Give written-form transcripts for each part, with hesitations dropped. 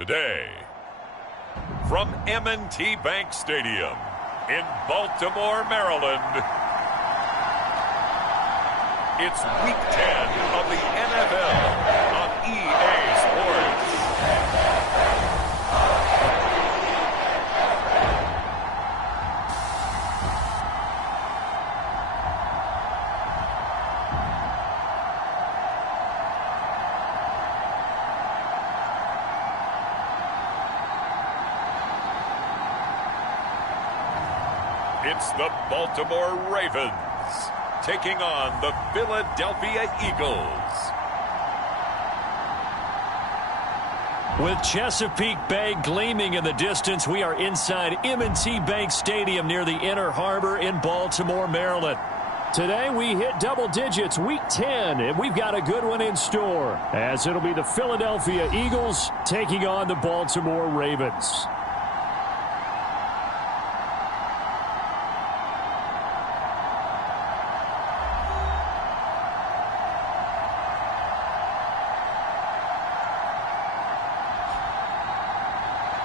Today, from M&T Bank Stadium in Baltimore, Maryland, it's Week 10 of the NFL on EA Sports. It's the Baltimore Ravens taking on the Philadelphia Eagles. With Chesapeake Bay gleaming in the distance, we are inside M&T Bank Stadium near the Inner Harbor in Baltimore, Maryland. Today we hit double digits, Week 10, and we've got a good one in store, as it'll be the Philadelphia Eagles taking on the Baltimore Ravens.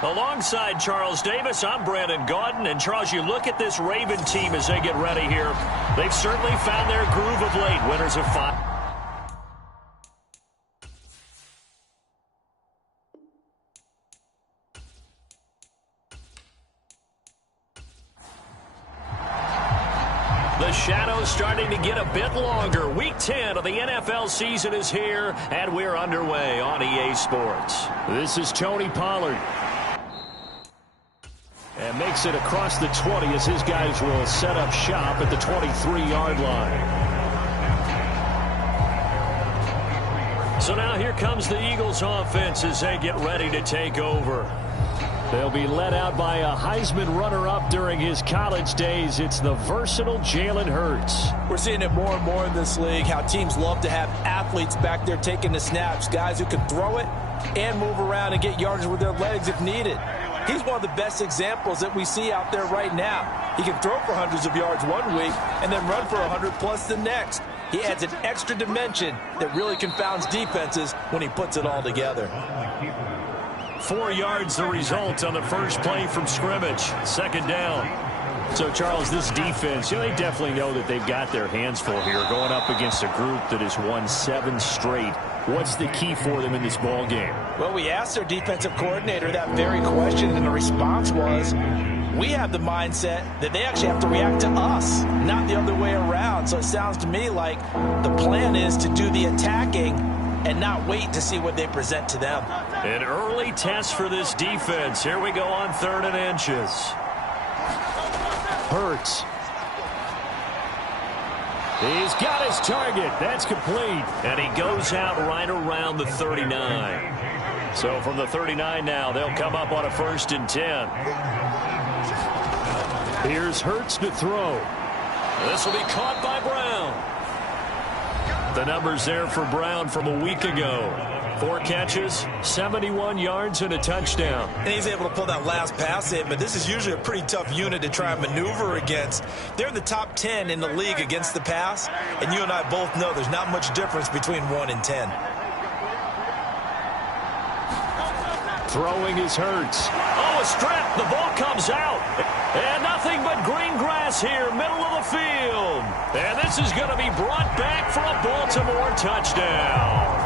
Alongside Charles Davis, I'm Brandon Gaudin. And Charles, you look at this Raven team as they get ready here. They've certainly found their groove of late. Winners of 5. The shadow's starting to get a bit longer. Week 10 of the NFL season is here, and we're underway on EA Sports. This is Tony Pollard. And makes it across the 20 as his guys will set up shop at the 23-yard line. So now here comes the Eagles offense as they get ready to take over. They'll be led out by a Heisman runner-up during his college days. It's the versatile Jalen Hurts. We're seeing it more and more in this league, how teams love to have athletes back there taking the snaps, guys who can throw it and move around and get yardage with their legs if needed. He's one of the best examples that we see out there right now. He can throw for hundreds of yards one week and then run for 100+ the next. He adds an extra dimension that really confounds defenses when he puts it all together. 4 yards the result on the first play from scrimmage. Second down. So, Charles, this defense, they definitely know that they've got their hands full here, going up against a group that has won 7 straight. What's the key for them in this ball game? Well, we asked their defensive coordinator that very question, and the response was, we have the mindset that they actually have to react to us, not the other way around. So it sounds to me like the plan is to do the attacking and not wait to see what they present to them. An early test for this defense. Here we go on 3rd and inches. Hurts. He's got his target. That's complete. And he goes out right around the 39. So from the 39 now, they'll come up on a 1st and 10. Here's Hurts to throw. This will be caught by Brown. The numbers there for Brown from a week ago. 4 catches, 71 yards, and a touchdown. And he's able to pull that last pass in, but this is usually a pretty tough unit to try and maneuver against. They're in the top 10 in the league against the pass, and you and I both know there's not much difference between 1 and 10. Throwing his Hurts. Oh, a strip. The ball comes out. And nothing but green grass here, middle of the field. And this is going to be brought back for a Baltimore touchdown.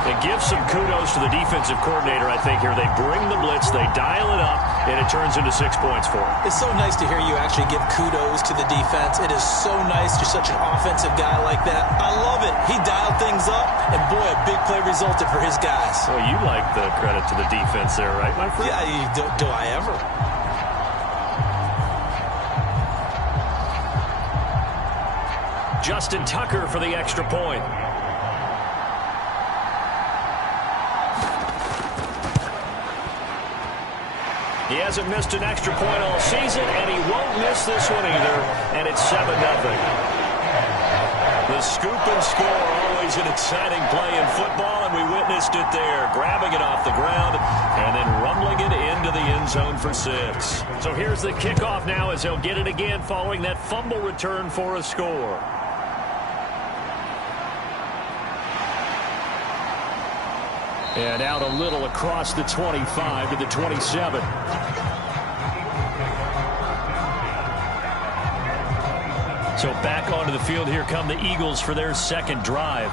It gives some kudos to the defensive coordinator, I think, here. They bring the blitz, they dial it up, and it turns into 6 points for them. It's so nice to hear you actually give kudos to the defense. It is so nice. You're such an offensive guy like that. I love it. He dialed things up, and boy, a big play resulted for his guys. Well, you like the credit to the defense there, right, my friend? Yeah, do I ever? Justin Tucker for the extra point. He hasn't missed an extra point all season, and he won't miss this one either, and it's 7-0. The scoop and score, always an exciting play in football, and we witnessed it there, grabbing it off the ground and then rumbling it into the end zone for 6. So here's the kickoff now as he'll get it again following that fumble return for a score. And out a little across the 25 to the 27. So back onto the field, here come the Eagles for their second drive.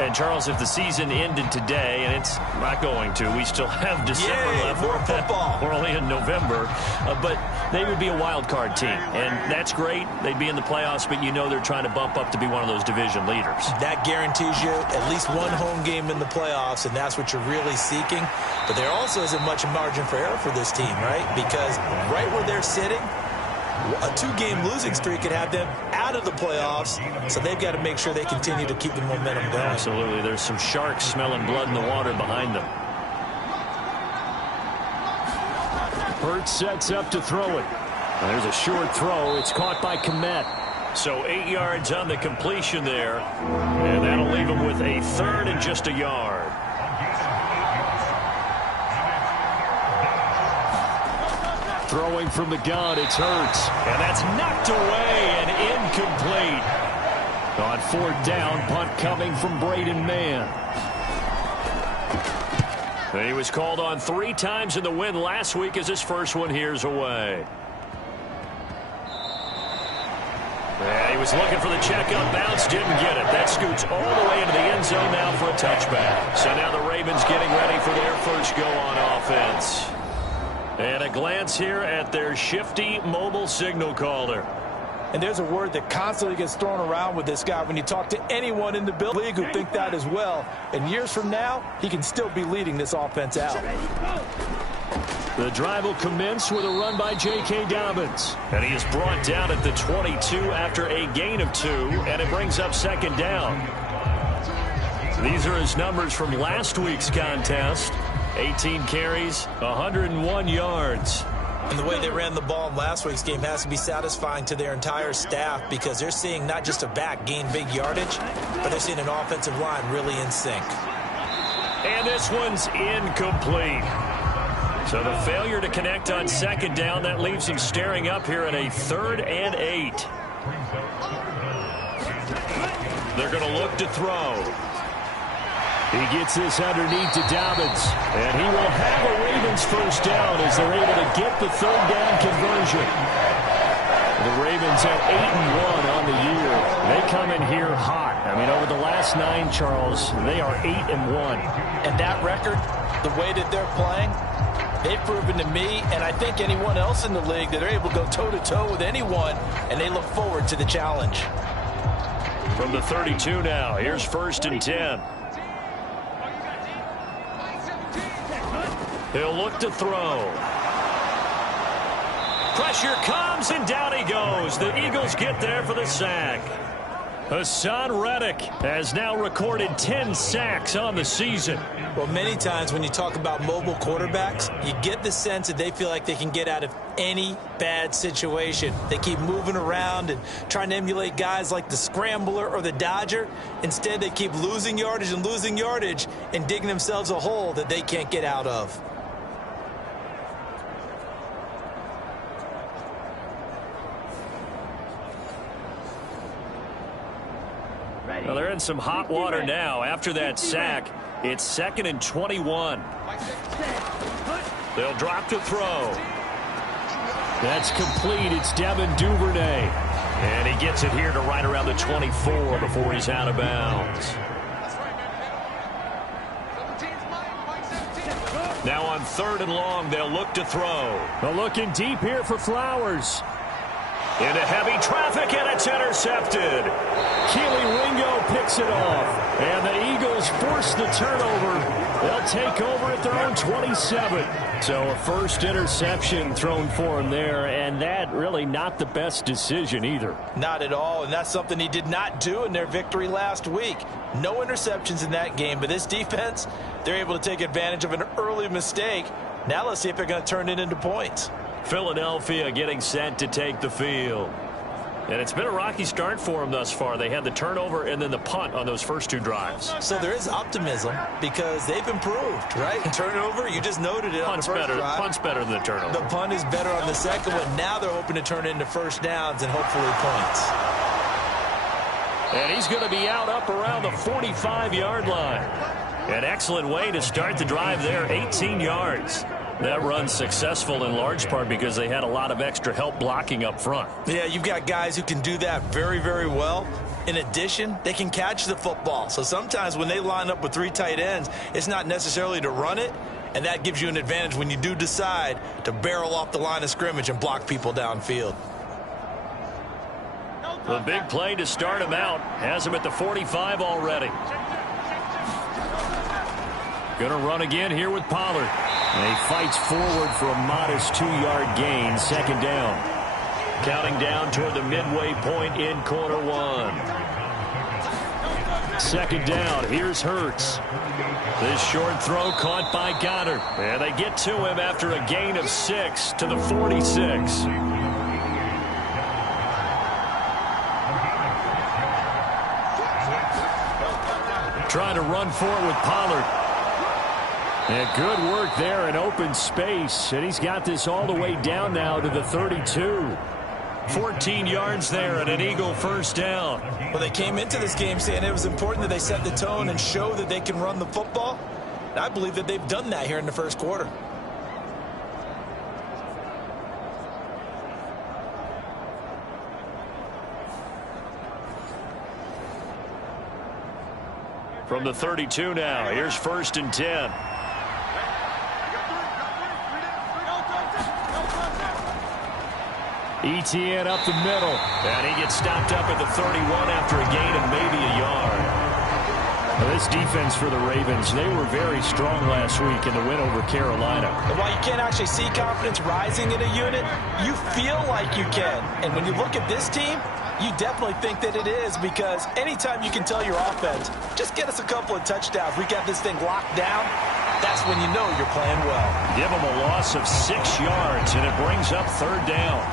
And, Charles, if the season ended today, and it's not going to, we still have December left. More football. We're only in November. But they would be a wild card team. And that's great. They'd be in the playoffs, but you know they're trying to bump up to be one of those division leaders. That guarantees you at least one home game in the playoffs, and that's what you're really seeking. But there also isn't much margin for error for this team, right? Because right where they're sitting, a two-game losing streak could have them out of the playoffs, so they've got to make sure they continue to keep the momentum going. Absolutely. There's some sharks smelling blood in the water behind them. Hurts sets up to throw it. And there's a short throw. It's caught by Kmet. So 8 yards on the completion there, and that'll leave him with a third and just a yard. Throwing from the gun, it's Hurts. And that's knocked away and incomplete. On fourth down, punt coming from Braden Mann. And he was called on 3 times in the win last week as his first one here's away. Yeah, he was looking for the checkup bounce, didn't get it. That scoots all the way into the end zone now for a touchback. So now the Ravens getting ready for their first go on offense. And a glance here at their shifty mobile signal caller. And there's a word that constantly gets thrown around with this guy when you talk to anyone in the league who think that as well. And years from now, he can still be leading this offense out. The drive will commence with a run by J.K. Dobbins. And he is brought down at the 22 after a gain of 2, and it brings up second down. These are his numbers from last week's contest. 18 carries, 101 yards. And the way they ran the ball in last week's game has to be satisfying to their entire staff because they're seeing not just a back gain big yardage, but they're seeing an offensive line really in sync. And this one's incomplete. So the failure to connect on second down, that leaves him staring up here at a 3rd and 8. They're going to look to throw. He gets this underneath to Dobbins, and he will have a Ravens first down as they're able to get the 3rd down conversion. The Ravens at 8-1 on the year. They come in here hot. I mean, over the last 9, Charles, they are 8-1. And that record, the way that they're playing, they've proven to me, and I think anyone else in the league, that they're able to go toe-to-toe with anyone, and they look forward to the challenge. From the 32 now, here's 1st and 10. He'll look to throw. Pressure comes, and down he goes. The Eagles get there for the sack. Hassan Reddick has now recorded 10 sacks on the season. Well, many times when you talk about mobile quarterbacks, you get the sense that they feel like they can get out of any bad situation. They keep moving around and trying to emulate guys like the Scrambler or the Dodger. Instead, they keep losing yardage and digging themselves a hole that they can't get out of. Well, they're in some hot water now. After that sack, it's 2nd and 21. They'll drop to throw. That's complete. It's Devin Duvernay. And he gets it here to right around the 24 before he's out of bounds. Now on 3rd and long, they'll look to throw. They're looking deep here for Flowers. Into heavy traffic, and it's intercepted. Keely Ringo picks it off. And the Eagles force the turnover. They'll take over at their own 27. So a first interception thrown for him there, and that really not the best decision either. Not at all, and that's something he did not do in their victory last week. No interceptions in that game, but this defense, they're able to take advantage of an early mistake. Now let's see if they're going to turn it into points. Philadelphia getting set to take the field. And it's been a rocky start for them thus far. They had the turnover and then the punt on those first 2 drives. So there is optimism because they've improved, right? Turnover, you just noted it on the first drive. Punt's better than the turnover. The punt is better on the second one. Now they're hoping to turn it into first downs and hopefully points. And he's going to be out up around the 45-yard line. An excellent way to start the drive there, 18 yards. That run's successful in large part because they had a lot of extra help blocking up front. Yeah, you've got guys who can do that very, very well. In addition, they can catch the football. So sometimes when they line up with 3 tight ends, it's not necessarily to run it, and that gives you an advantage when you do decide to barrel off the line of scrimmage and block people downfield. The big play to start him out has him at the 45 already. Going to run again here with Pollard. And he fights forward for a modest 2-yard gain, second down. Counting down toward the midway point in quarter 1. Second down, here's Hurts. This short throw caught by Goddard. And they get to him after a gain of 6 to the 46. Trying to run for it with Pollard. And good work there in open space. And he's got this all the way down now to the 32. 14 yards there and an Eagle first down. Well, they came into this game saying it was important that they set the tone and show that they can run the football. And I believe that they've done that here in the first quarter. From the 32 now, here's 1st and 10. ETN up the middle, and he gets stopped up at the 31 after a gain of maybe a yard. Well, this defense for the Ravens, they were very strong last week in the win over Carolina. And while you can't actually see confidence rising in a unit, you feel like you can. And when you look at this team, you definitely think that it is, because anytime you can tell your offense, just get us a couple of touchdowns, we got this thing locked down, that's when you know you're playing well. Give them a loss of 6 yards, and it brings up 3rd down.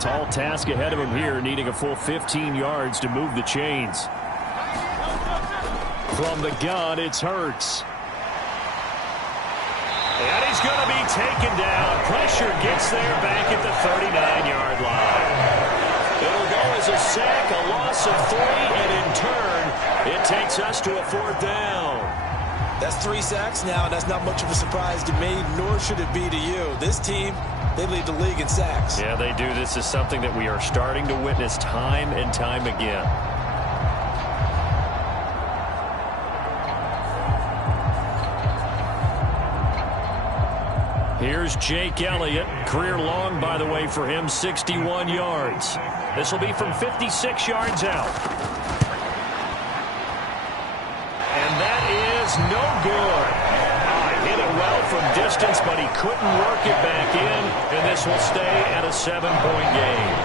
Tall task ahead of him here, needing a full 15 yards to move the chains. From the gun, it's Hurts. And he's going to be taken down. Pressure gets there back at the 39-yard line. It'll go as a sack, a loss of 3, and in turn, it takes us to a 4th down. That's 3 sacks now, and that's not much of a surprise to me, nor should it be to you. This team, they lead the league in sacks. Yeah, they do. This is something that we are starting to witness time and time again. Here's Jake Elliott. Career long, by the way, for him, 61 yards. This will be from 56 yards out. And that is no good. Hit it well from distance, but he couldn't work it back in, and this will stay at a 7-point game.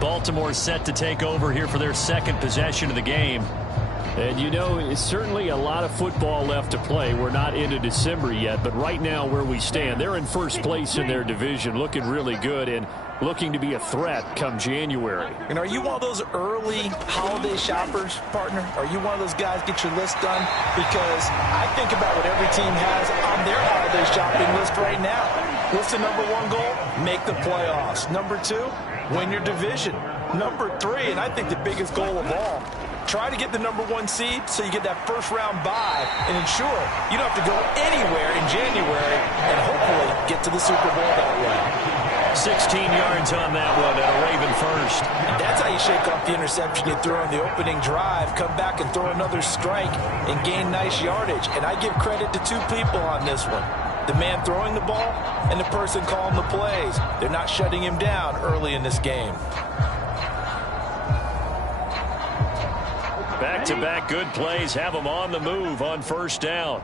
Baltimore set to take over here for their 2nd possession of the game. And, you know, it's certainly a lot of football left to play. We're not into December yet, but right now where we stand, they're in first place in their division, looking really good and looking to be a threat come January. And are you one of those early holiday shoppers, partner? Are you one of those guys get your list done? Because I think about what every team has on their holiday shopping list right now. What's the #1 goal? Make the playoffs. #2, win your division. #3, and I think the biggest goal of all, try to get the #1 seed so you get that first-round bye and ensure you don't have to go anywhere in January and hopefully get to the Super Bowl that way. 16 yards on that one and a Raven first. And that's how you shake off the interception you threw on the opening drive, come back and throw another strike and gain nice yardage. And I give credit to 2 people on this one. The man throwing the ball and the person calling the plays. They're not shutting him down early in this game. Back-to-back good plays have them on the move on first down.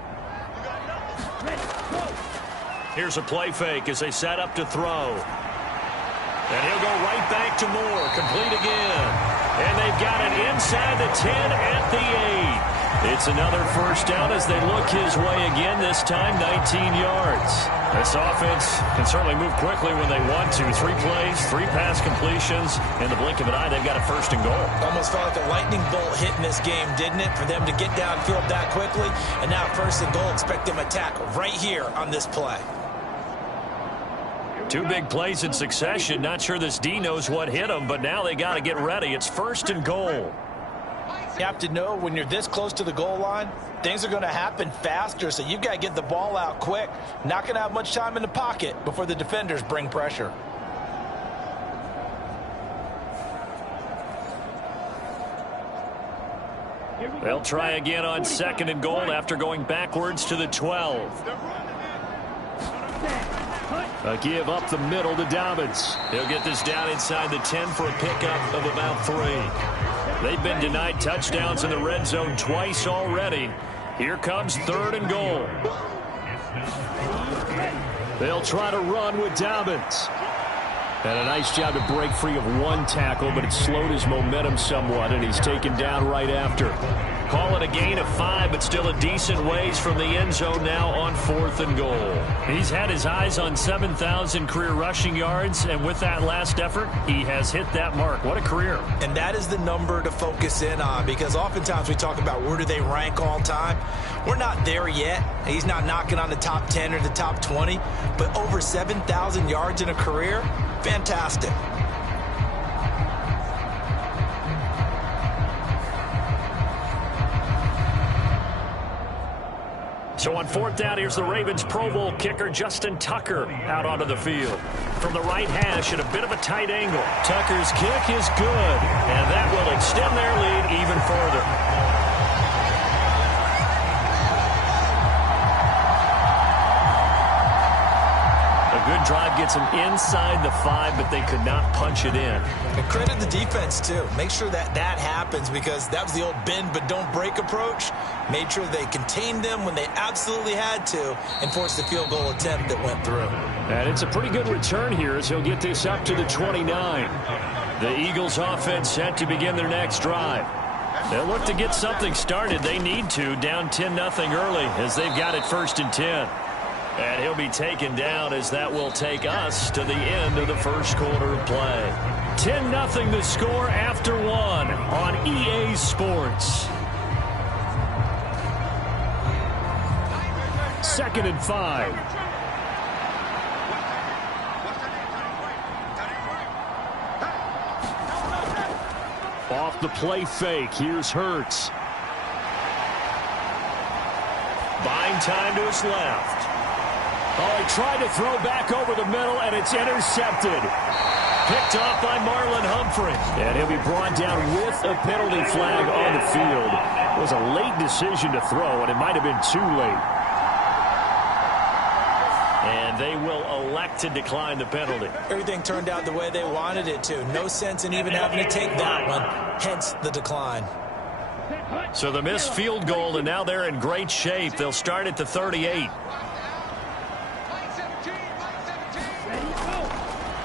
Here's a play fake as they set up to throw. And he'll go right back to Moore, complete again. And they've got it inside the 10 at the 8. It's another first down as they look his way again, this time 19 yards. This offense can certainly move quickly when they want to. 3 plays, 3 pass completions. In the blink of an eye, they've got a first and goal. Almost felt like a lightning bolt hit in this game, didn't it? For them to get downfield that quickly. And now first and goal, expect them to tackle right here on this play. 2 big plays in succession. Not sure this D knows what hit them, but now they got to get ready. It's first and goal. You have to know when you're this close to the goal line, things are going to happen faster, so you've got to get the ball out quick. Not going to have much time in the pocket before the defenders bring pressure. They'll try again on second and goal after going backwards to the 12. A give up the middle to Dobbins. He'll get this down inside the 10 for a pickup of about 3. They've been denied touchdowns in the red zone twice already. Here comes third and goal. They'll try to run with Dobbins. And a nice job to break free of 1 tackle, but it slowed his momentum somewhat, and he's taken down right after. Call it a gain of 5, but still a decent ways from the end zone now on 4th and goal. He's had his eyes on 7,000 career rushing yards, and with that last effort, he has hit that mark. What a career. And that is the number to focus in on, because oftentimes we talk about where do they rank all time. We're not there yet. He's not knocking on the top 10 or the top 20, but over 7,000 yards in a career, fantastic. So on 4th down, here's the Ravens Pro Bowl kicker Justin Tucker out onto the field. From the right hash at a bit of a tight angle. Tucker's kick is good, and that will extend their lead even further. Good drive gets them inside the 5, but they could not punch it in. And credit the defense, too. Make sure that happens, because that was the old bend but don't break approach. Made sure they contained them when they absolutely had to and forced the field goal attempt that went through. And it's a pretty good return here as he'll get this up to the 29. The Eagles offense set to begin their next drive. They'll look to get something started. They need to, down 10-0 early as they've got it 1st and 10. And he'll be taken down as that will take us to the end of the first quarter of play. 10-0 the score after 1 on EA Sports. 2nd and 5. Off the play fake. Here's Hurts. Buying time to his left. Oh, he tried to throw back over the middle, and it's intercepted. Picked off by Marlon Humphrey. And he'll be brought down with a penalty flag on the field. It was a late decision to throw, and it might have been too late. And they will elect to decline the penalty. Everything turned out the way they wanted it to. No sense in even having to take that one, hence the decline. So the missed field goal, and now they're in great shape. They'll start at the 38.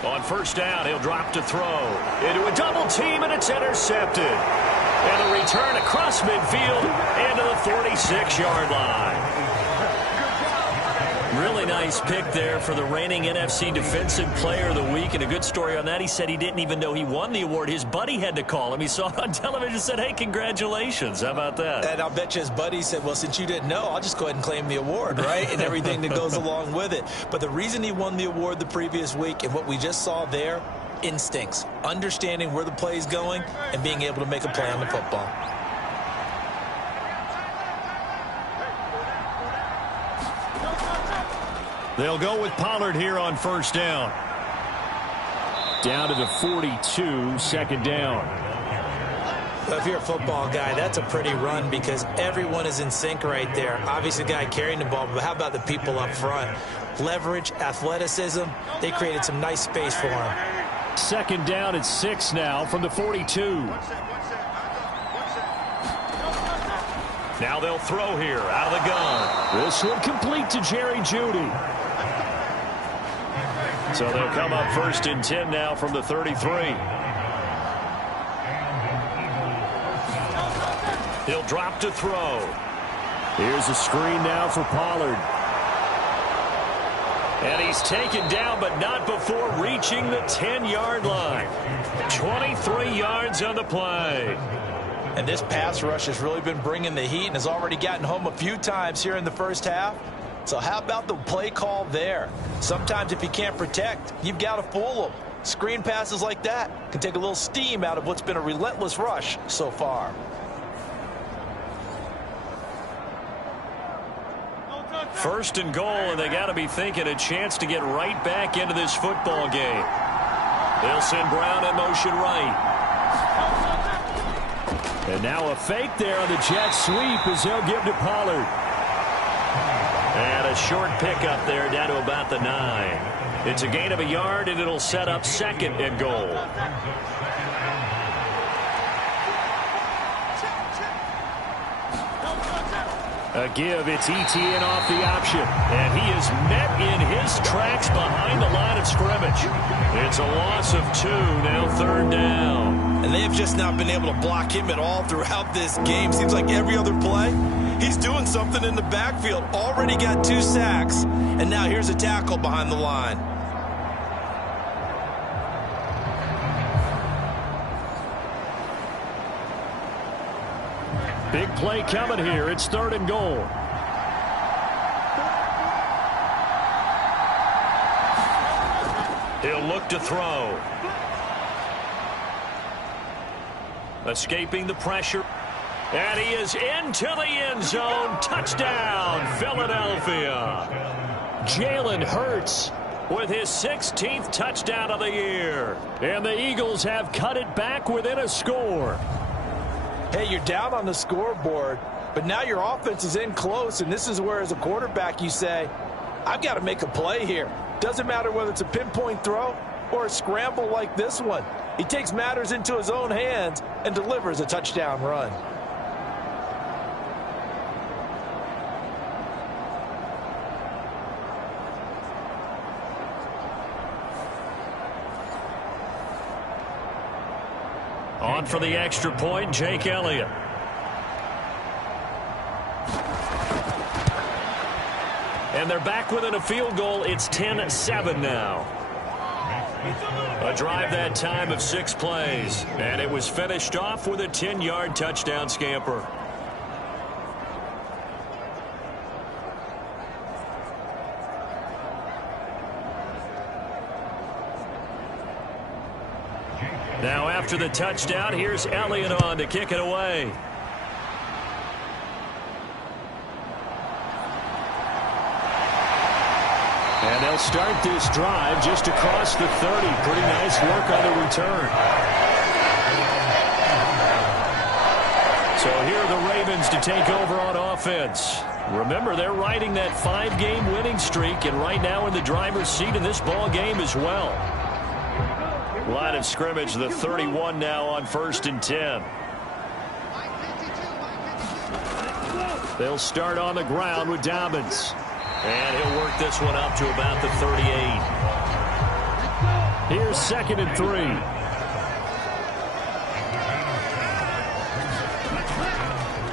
On 1st down, he'll drop to throw. Into a double team, and it's intercepted. And the return across midfield into the 46-yard line. Really nice pick there for the reigning NFC Defensive Player of the Week. And a good story on that. He said he didn't even know he won the award. His buddy had to call him. He saw it on television and said, hey, congratulations. How about that? And I'll bet you his buddy said, well, since you didn't know, I'll just go ahead and claim the award, right? And everything that goes along with it. But the reason he won the award the previous week and what we just saw there, instincts, understanding where the play is going and being able to make a play on the football. They'll go with Pollard here on 1st down. Down to the 42, 2nd down. Well, if you're a football guy, that's a pretty run because everyone is in sync right there. Obviously, the guy carrying the ball, but how about the people up front? Leverage, athleticism, they created some nice space for him. 2nd down at 6 now from the 42. Now they'll throw here out of the gun. This one complete to Jerry Jeudy. So they'll come up 1st and 10 now from the 33. He'll drop to throw. Here's a screen now for Pollard. And he's taken down, but not before reaching the 10-yard line. 23 yards on the play. And this pass rush has really been bringing the heat and has already gotten home a few times here in the first half. So how about the play call there? Sometimes if you can't protect, you've got to fool them. Screen passes like that can take a little steam out of what's been a relentless rush so far. First and goal, and they got to be thinking a chance to get right back into this football game. They'll send Brown in motion right. And now a fake there on the jet sweep as he'll give to Pollard. And a short pickup there down to about the 9. It's a gain of a yard, and it'll set up second and goal. A give, it's ETN off the option. And he is met in his tracks behind the line of scrimmage. It's a loss of 2, now third down. And they have just not been able to block him at all throughout this game. Seems like every other play, he's doing something in the backfield. Already got 2 sacks, and now here's a tackle behind the line. Big play coming here. It's third and goal. He'll look to throw. Escaping the pressure. And he is into the end zone. Touchdown, Philadelphia. Jalen Hurts with his 16th touchdown of the year. And the Eagles have cut it back within a score. Hey, you're down on the scoreboard, but now your offense is in close, and this is where, as a quarterback, you say, I've got to make a play here. Doesn't matter whether it's a pinpoint throw or a scramble like this one. He takes matters into his own hands and delivers a touchdown run. On for the extra point, Jake Elliott. And they're back within a field goal. It's 10-7 now. A drive that time of 6 plays. And it was finished off with a 10-yard touchdown scamper. Now after the touchdown, here's Elliott on to kick it away. And they'll start this drive just across the 30. Pretty nice work on the return. So here are the Ravens to take over on offense. Remember, they're riding that 5-game winning streak, and right now in the driver's seat in this ball game as well. Line of scrimmage, the 31 now on 1st and 10. They'll start on the ground with Dobbins. And he'll work this one up to about the 38. Here's 2nd and 3.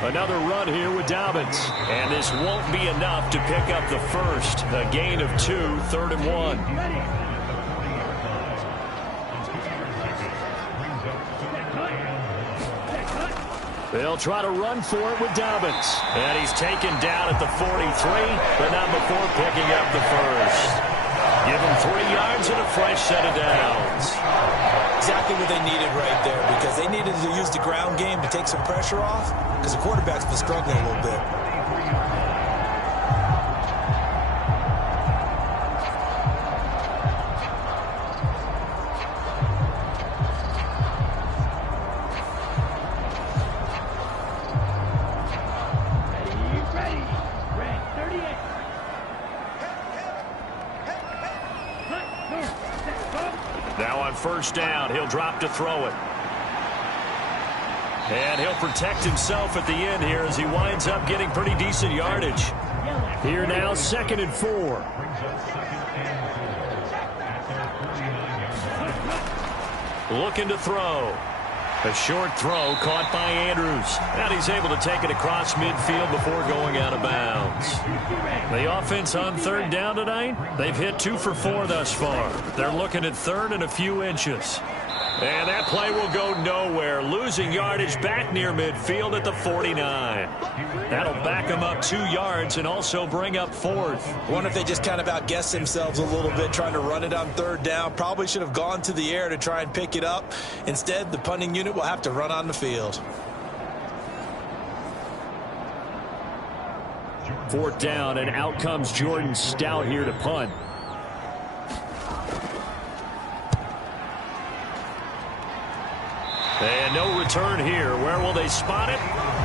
Another run here with Dobbins. And this won't be enough to pick up the first. A gain of 2, 3rd and 1. They'll try to run for it with Dobbins. And he's taken down at the 43, but not before picking up the first. Give him 3 yards and a fresh set of downs. Exactly what they needed right there, because they needed to use the ground game to take some pressure off, because the quarterback's been struggling a little bit. Now on 1st down, he'll drop to throw it. And he'll protect himself at the end here as he winds up getting pretty decent yardage. Here now, 2nd and 4. Looking to throw. A short throw caught by Andrews. And he's able to take it across midfield before going out of bounds. The offense on third down tonight, they've hit 2 for 4 thus far. They're looking at third and a few inches. And that play will go nowhere. Losing yardage back near midfield at the 49. That'll back them up 2 yards and also bring up fourth. Wonder if they just kind of outguessed themselves a little bit trying to run it on third down. Probably should have gone to the air to try and pick it up. Instead, the punting unit will have to run on the field. Fourth down, and out comes Jordan Stout here to punt. And no return here. Where will they spot it?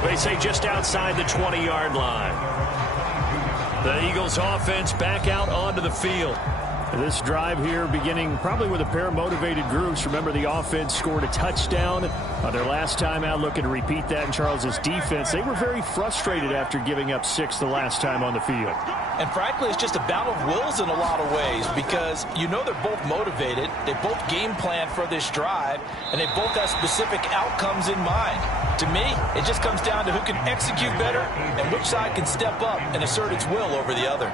They say just outside the 20-yard line. The Eagles offense back out onto the field. This drive here beginning probably with a pair of motivated groups. Remember, the offense scored a touchdown their last time out. Looking to repeat that in Charles's defense. They were very frustrated after giving up 6 the last time on the field. And frankly, it's just a battle of wills in a lot of ways because you know they're both motivated. They both game plan for this drive, and they both have specific outcomes in mind. To me, it just comes down to who can execute better and which side can step up and assert its will over the other.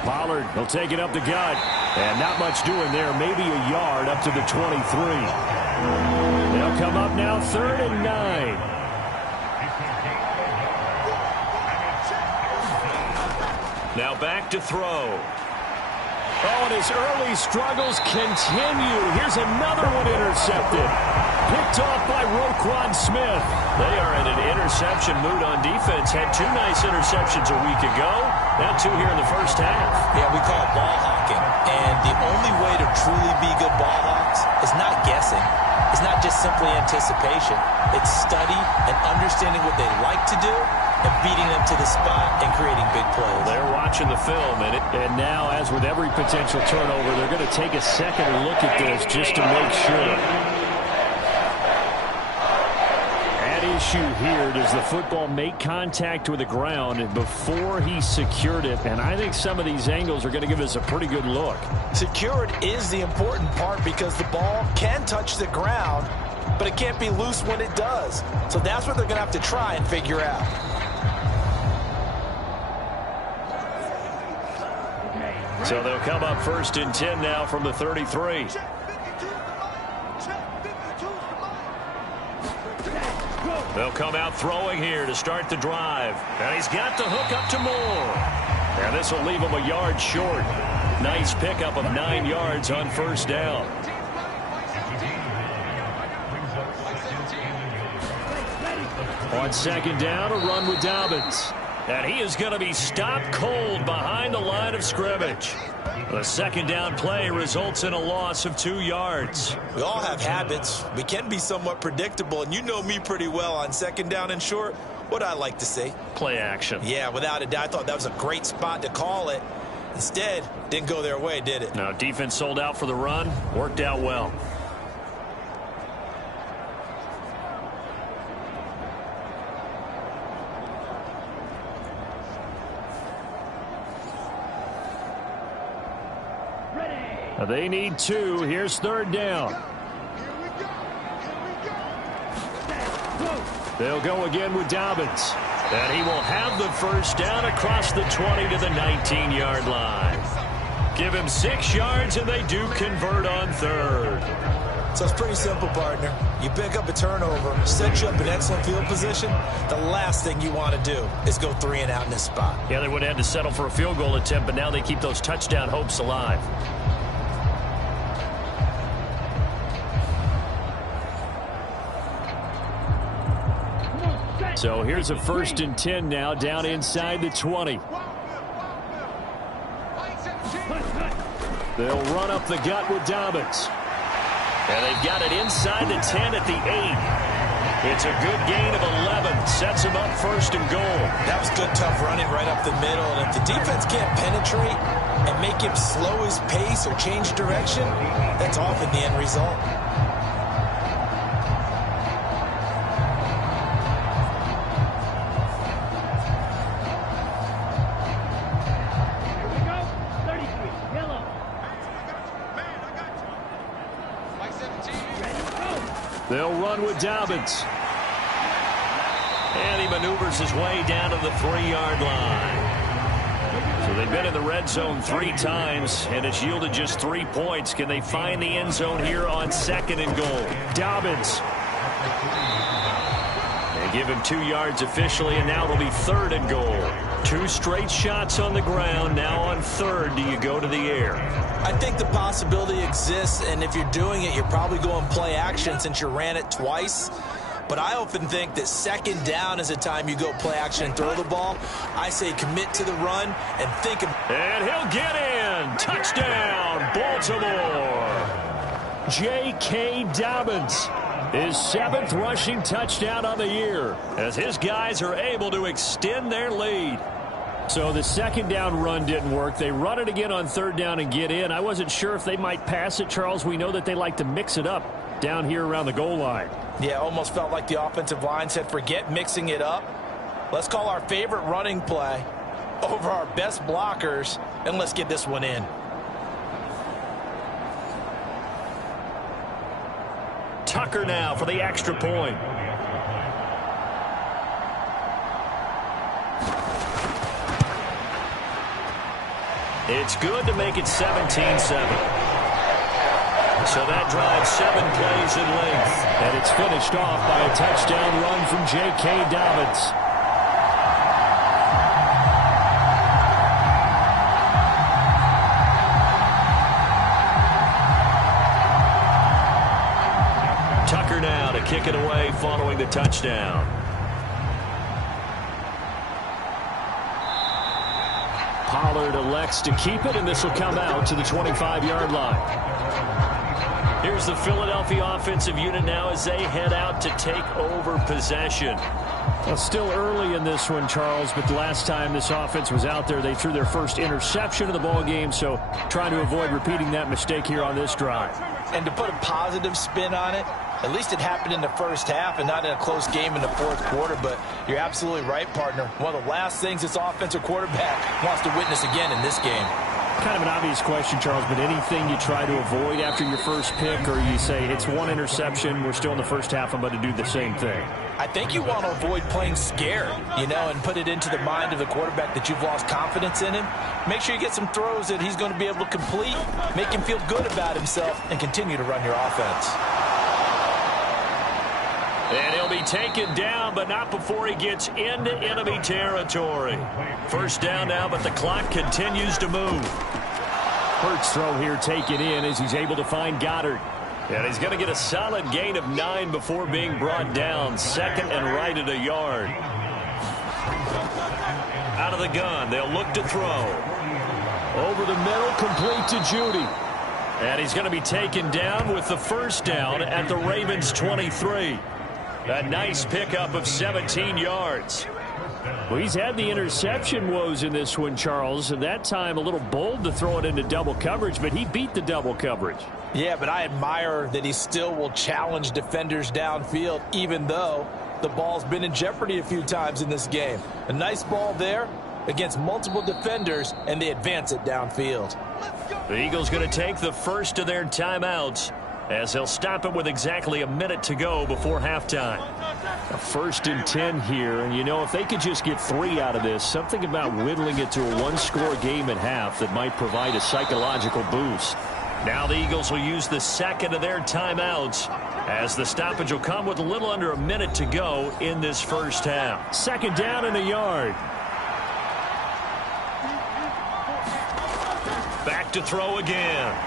Pollard will take it up the gut. And not much doing there. Maybe a yard up to the 23. They'll come up now 3rd and 9. Now back to throw. Oh, and his early struggles continue. Here's another one intercepted. Picked off by Roquan Smith. They are in an interception mood on defense. Had 2 nice interceptions a week ago. Now 2 here in the first half. Yeah, we call it ball hawking. And the only way to truly be good ball hawks is not guessing. It's not just simply anticipation. It's study and understanding what they like to do and beating them to the spot and creating big plays. They're watching the film, and now, as with every potential turnover, they're going to take a second look at this just to make sure. At issue here, does the football make contact with the ground before he secured it? And I think some of these angles are going to give us a pretty good look. Secured is the important part because the ball can touch the ground, but it can't be loose when it does. So that's what they're going to have to try and figure out. So they'll come up 1st and 10 now from the 33. They'll come out throwing here to start the drive. And he's got the hook up to Moore. And this will leave him a yard short. Nice pickup of 9 yards on 1st down. On 2nd down, a run with Dobbins. And he is going to be stopped cold behind the line of scrimmage. The 2nd down play results in a loss of 2 yards. We all have habits. We can be somewhat predictable, and you know me pretty well on 2nd down and short. What I like to say? Play action. Yeah, without a doubt. I thought that was a great spot to call it. Instead, didn't go their way, did it? No, defense sold out for the run. Worked out well. They need 2. Here's 3rd down. They'll go again with Dobbins. And he will have the 1st down across the 20 to the 19-yard line. Give him 6 yards, and they do convert on 3rd. So it's pretty simple, partner. You pick up a turnover, set you up in excellent field position. The last thing you want to do is go 3 and out in this spot. Yeah, they would have had to settle for a field goal attempt, but now they keep those touchdown hopes alive. So here's a 1st and 10 now down inside the 20. They'll run up the gut with Dobbins. And they've got it inside the 10 at the 8. It's a good gain of 11. Sets them up 1st and goal. That was good, tough running right up the middle. And if the defense can't penetrate and make him slow his pace or change direction, that's often the end result. They'll run with Dobbins. And he maneuvers his way down to the 3-yard line. So they've been in the red zone 3 times, and it's yielded just 3 points. Can they find the end zone here on 2nd and goal? Dobbins. They give him 2 yards officially, and now it'll be 3rd and goal. 2 straight shots on the ground. Now on 3rd, do you go to the air? I think the possibility exists, and if you're doing it, you're probably going play action since you ran it twice. But I often think that 2nd down is a time you go play action and throw the ball. I say commit to the run and think of... And he'll get in. Touchdown, Baltimore. J.K. Dobbins. His 7th rushing touchdown on the year as his guys are able to extend their lead. So the 2nd down run didn't work. They run it again on 3rd down and get in. I wasn't sure if they might pass it, Charles. We know that they like to mix it up down here around the goal line. Yeah, almost felt like the offensive line said, forget mixing it up. Let's call our favorite running play over our best blockers, and let's get this one in. Tucker now for the extra point. It's good to make it 17-7. So that drives 7 plays in length. And it's finished off by a touchdown run from J.K. Dobbins. Tucker now to kick it away following the touchdown. Pollard elects to keep it, and this will come out to the 25-yard line. Here's the Philadelphia offensive unit now as they head out to take over possession. Well, still early in this one, Charles, but the last time this offense was out there, they threw their first interception of the ball game, so trying to avoid repeating that mistake here on this drive. And to put a positive spin on it, at least it happened in the first half and not in a close game in the 4th quarter, but you're absolutely right, partner. One of the last things this offensive quarterback wants to witness again in this game. Kind of an obvious question, Charles, but anything you try to avoid after your first pick, or you say it's 1 interception, we're still in the first half, I'm about to do the same thing? I think you want to avoid playing scared, and put it into the mind of the quarterback that you've lost confidence in him. Make sure you get some throws that he's going to be able to complete, make him feel good about himself, and continue to run your offense. And he'll be taken down, but not before he gets into enemy territory. First down now, but the clock continues to move. Hurts throw here taken in as he's able to find Goddard. And he's going to get a solid gain of 9 before being brought down. 2nd and right at a yard. Out of the gun, they'll look to throw. Over the middle, complete to Judy. And he's going to be taken down with the first down at the Ravens' 23. A nice pickup of 17 yards. Well, he's had the interception woes in this one, Charles, and that time a little bold to throw it into double coverage, but he beat the double coverage. Yeah, but I admire that he still will challenge defenders downfield, even though the ball's been in jeopardy a few times in this game. A nice ball there against multiple defenders, and they advance it downfield. The Eagles going to take the first of their timeouts, as they'll stop it with exactly a minute to go before halftime. A 1st and 10 here, and if they could just get 3 out of this, something about whittling it to a 1-score game at half that might provide a psychological boost. Now the Eagles will use the 2nd of their timeouts, as the stoppage will come with a little under a minute to go in this first half. 2nd down and a yard. Back to throw again.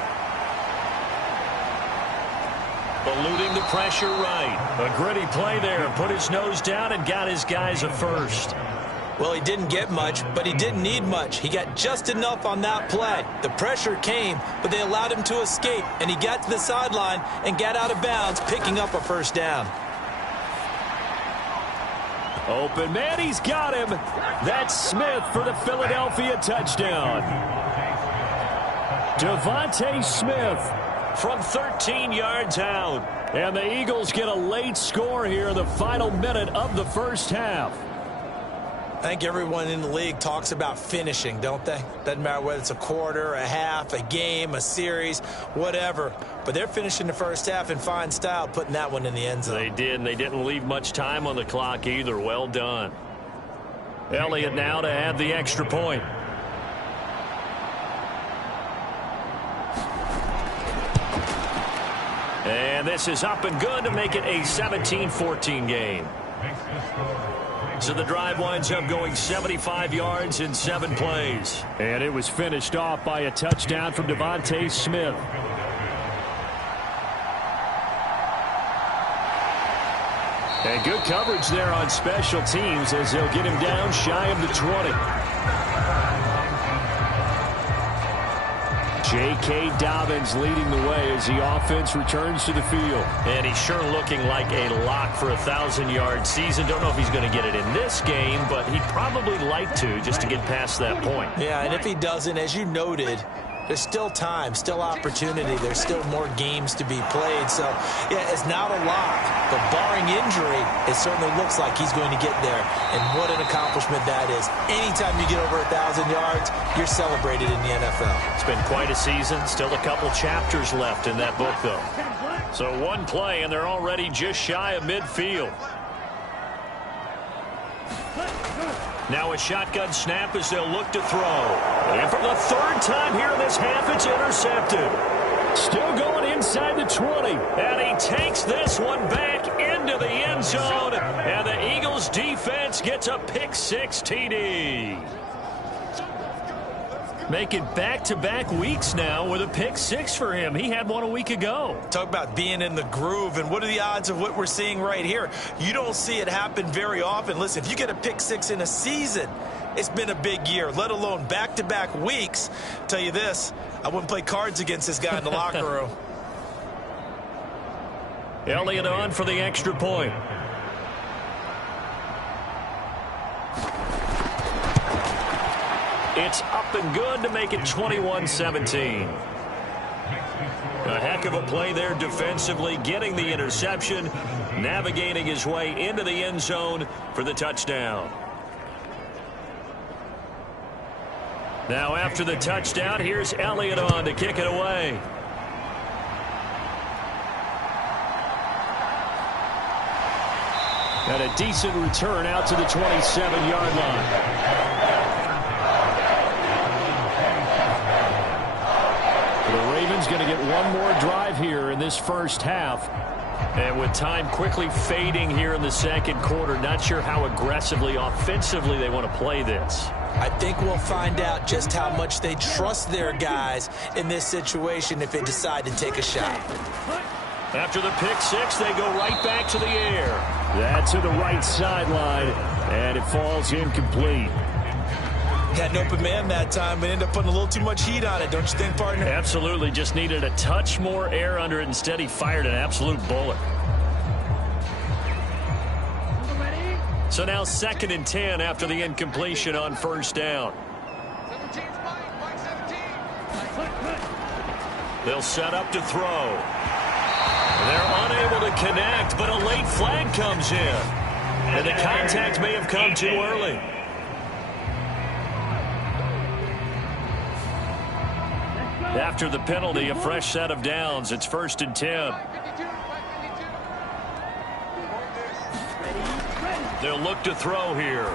Eluding the pressure right. A gritty play there. Put his nose down and got his guys a first. Well, he didn't get much, but he didn't need much. He got just enough on that play. The pressure came, but they allowed him to escape, and he got to the sideline and got out of bounds, picking up a first down. Open man, he's got him. That's Smith for the Philadelphia touchdown. Devontae Smith from 13 yards out. And the Eagles get a late score here in the final minute of the first half. I think everyone in the league talks about finishing, don't they? Doesn't matter whether it's a quarter, a half, a game, a series, whatever. But they're finishing the first half in fine style, putting that one in the end zone. They did, and they didn't leave much time on the clock either. Well done. Elliott now to add the extra point. And this is up and good to make it a 17-14 game. So the drive winds up going 75 yards in 7 plays. And it was finished off by a touchdown from Devontae Smith. And good coverage there on special teams as they'll get him down shy of the 20. J.K. Dobbins leading the way as the offense returns to the field. And he's sure looking like a lock for a 1,000-yard season. Don't know if he's going to get it in this game, but he'd probably like to just to get past that point. Yeah, and if he doesn't, as you noted, there's still time, still opportunity. There's still more games to be played. So, yeah, it's not a lock. But barring injury, it certainly looks like he's going to get there. And what an accomplishment that is. Anytime you get over 1,000 yards, you're celebrated in the NFL. It's been quite a season. Still a couple chapters left in that book, though. So one play, and they're already just shy of midfield. Now a shotgun snap as they'll look to throw. And for the 3rd time here in this half, it's intercepted. Still going inside the 20. And he takes this one back into the end zone. And the Eagles defense gets a pick-6 TD. Making back-to-back weeks now with a pick-6 for him. He had one a week ago. Talk about being in the groove, and what are the odds of what we're seeing right here? You don't see it happen very often. Listen, if you get a pick-6 in a season, it's been a big year, let alone back-to-back weeks. Tell you this, I wouldn't play cards against this guy in the locker room. Elliott on for the extra point. It's up and good to make it 21-17. A heck of a play there defensively, getting the interception, navigating his way into the end zone for the touchdown. Now after the touchdown, here's Elliott on to kick it away. And a decent return out to the 27-yard line. The Ravens going to get one more drive here in this first half. And with time quickly fading here in the second quarter, not sure how aggressively, offensively they want to play this. I think we'll find out just how much they trust their guys in this situation if they decide to take a shot. After the pick-6, they go right back to the air. That's to the right sideline, and it falls incomplete. Had an open man that time, but ended up putting a little too much heat on it, don't you think, partner? Absolutely. Just needed a touch more air under it. Instead, he fired an absolute bullet. So now 2nd and 10 after the incompletion on first down. They'll set up to throw. They're unable to connect, but a late flag comes in. And the contact may have come too early. After the penalty, a fresh set of downs. It's 1st and 10. They'll look to throw here.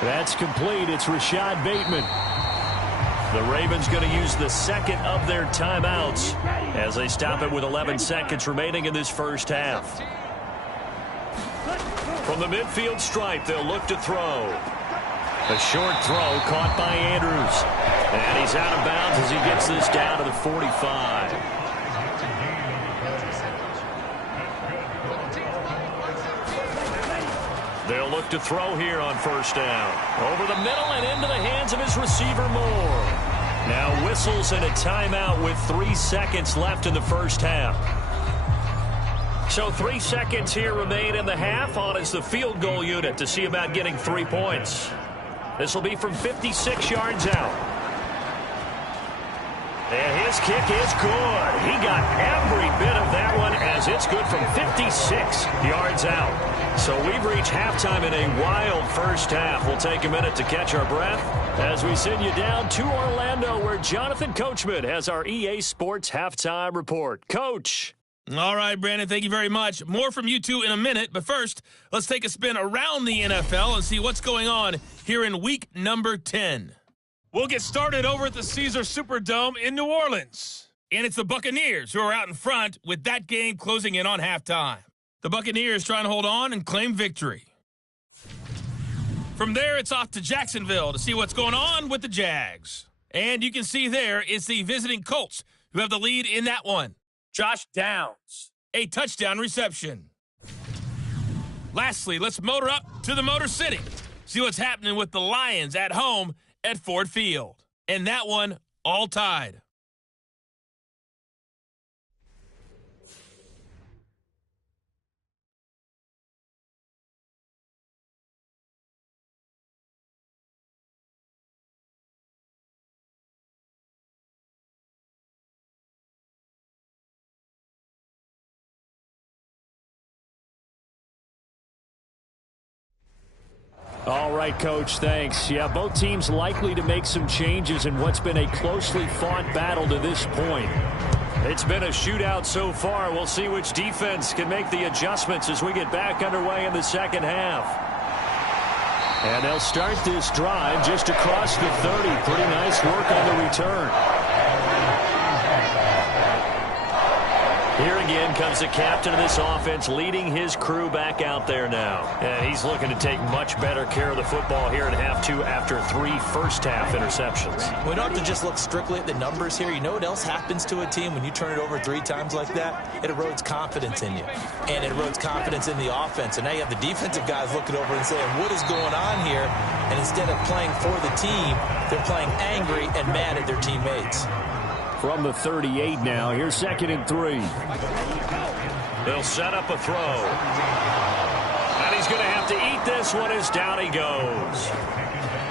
That's complete. It's Rashad Bateman. The Ravens going to use the 2nd of their timeouts as they stop it with 11 seconds remaining in this first half. From the midfield stripe, they'll look to throw. A short throw caught by Andrews. And he's out of bounds as he gets this down to the 45. They'll look to throw here on first down. Over the middle and into the hands of his receiver Moore. Now whistles and a timeout with 3 seconds left in the first half. So 3 seconds here remain in the half. On is the field goal unit to see about getting 3 points. This will be from 56 yards out. And his kick is good. He got every bit of that one as it's good from 56 yards out. So we've reached halftime in a wild first half. We'll take a minute to catch our breath as we send you down to Orlando, where Jonathan Coachman has our EA Sports halftime report. Coach. All right, Brandon, thank you very much. More from you two in a minute, but first, let's take a spin around the NFL and see what's going on here in week number 10. We'll get started over at the Caesars Superdome in New Orleans. And it's the Buccaneers who are out in front with that game closing in on halftime. The Buccaneers trying to hold on and claim victory. From there, it's off to Jacksonville to see what's going on with the Jags. And you can see there it's the visiting Colts who have the lead in that one. Josh Downs, a touchdown reception. Lastly, let's motor up to the Motor City. See what's happening with the Lions at home at Ford Field. And that one all tied. All right, Coach, thanks. Yeah, both teams likely to make some changes in what's been a closely fought battle to this point. It's been a shootout so far. We'll see which defense can make the adjustments as we get back underway in the second half. And they'll start this drive just across the 30. Pretty nice work on the return. Here again comes the captain of this offense, leading his crew back out there now. And he's looking to take much better care of the football here in half two after 3 first-half interceptions. We don't have to just look strictly at the numbers here. You know what else happens to a team when you turn it over 3 times like that? It erodes confidence in you. And it erodes confidence in the offense. And now you have the defensive guys looking over and saying, what is going on here? And instead of playing for the team, they're playing angry and mad at their teammates. From the 38 now, here's 2nd and 3. They'll set up a throw. And he's going to have to eat this one as down he goes.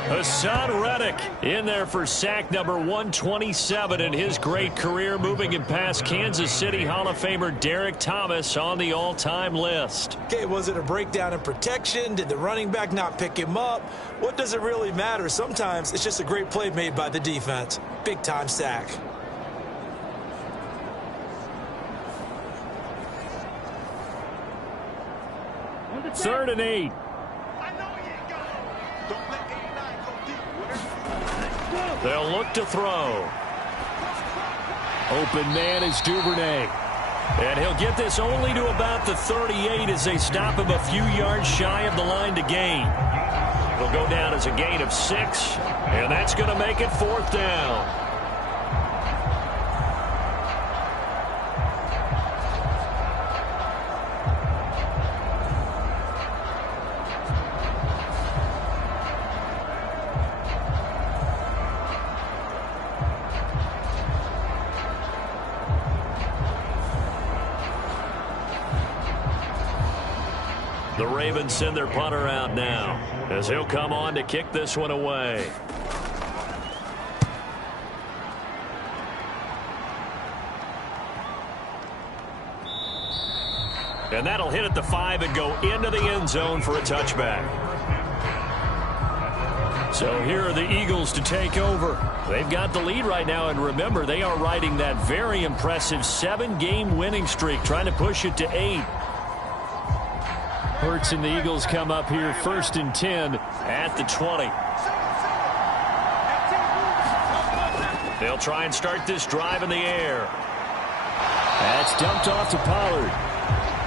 Hassan Reddick in there for sack number 127 in his great career, moving him past Kansas City Hall of Famer Derek Thomas on the all-time list. Okay, was it a breakdown in protection? Did the running back not pick him up? What does it really matter? Sometimes it's just a great play made by the defense. Big-time sack. 3rd and 8. They'll look to throw. Open man is Duvernay. And he'll get this only to about the 38 as they stop him a few yards shy of the line to gain. It'll go down as a gain of 6, and that's going to make it 4th down. The Ravens send their punter out now as he'll come on to kick this one away. And that'll hit at the 5 and go into the end zone for a touchback. So here are the Eagles to take over. They've got the lead right now, and remember, they are riding that very impressive 7-game winning streak, trying to push it to 8. Hurts and the Eagles come up here 1st and 10 at the 20. They'll try and start this drive in the air. That's dumped off to Pollard.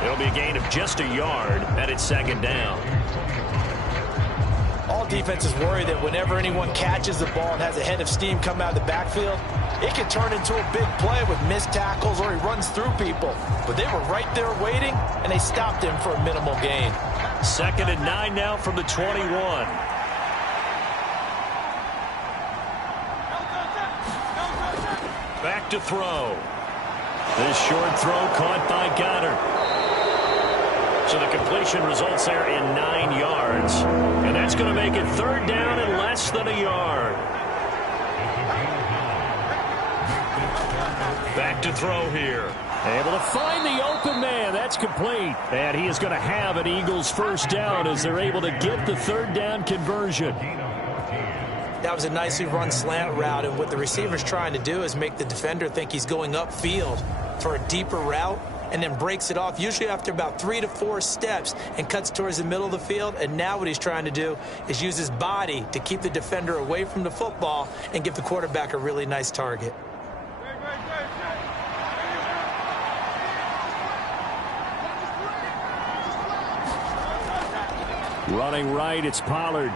It'll be a gain of just a yard, and it's 2nd down. All defenses worry that whenever anyone catches the ball and has a head of steam come out of the backfield, it can turn into a big play with missed tackles or he runs through people. But they were right there waiting, and they stopped him for a minimal gain. 2nd and 9 now from the 21. Back to throw. This short throw caught by Goddard. So the completion results there in 9 yards. And that's going to make it 3rd down and less than a yard. Back to throw here. Able to find the open man. That's complete. And he is going to have an Eagles first down as they're able to get the third down conversion. That was a nicely run slant route, and what the receiver's trying to do is make the defender think he's going upfield for a deeper route, and then breaks it off, usually after about 3 to 4 steps, and cuts towards the middle of the field. And now what he's trying to do is use his body to keep the defender away from the football and give the quarterback a really nice target. Running right, it's Pollard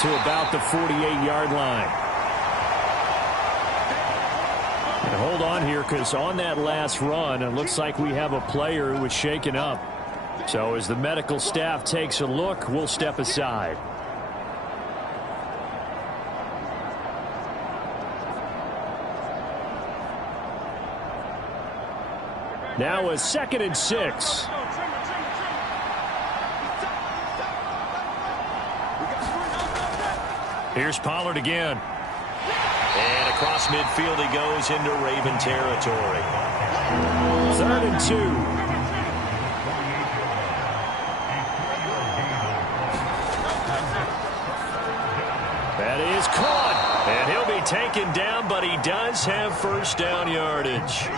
to about the 48-yard line. And hold on here, because on that last run, it looks like we have a player who was shaken up. So as the medical staff takes a look, we'll step aside. Now a 2nd and 6. Here's Pollard again. And across midfield he goes into Raven territory. 3rd and 2. That is caught. And he'll be taken down, but he does have first down yardage.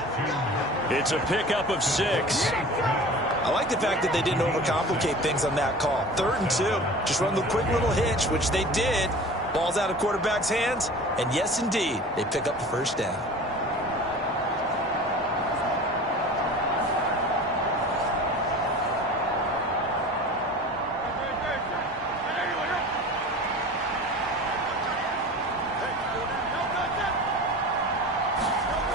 It's a pickup of 6. I like the fact that they didn't overcomplicate things on that call. 3rd and 2. Just run the quick little hitch, which they did. Ball's out of quarterback's hands, and yes, indeed, they pick up the first down.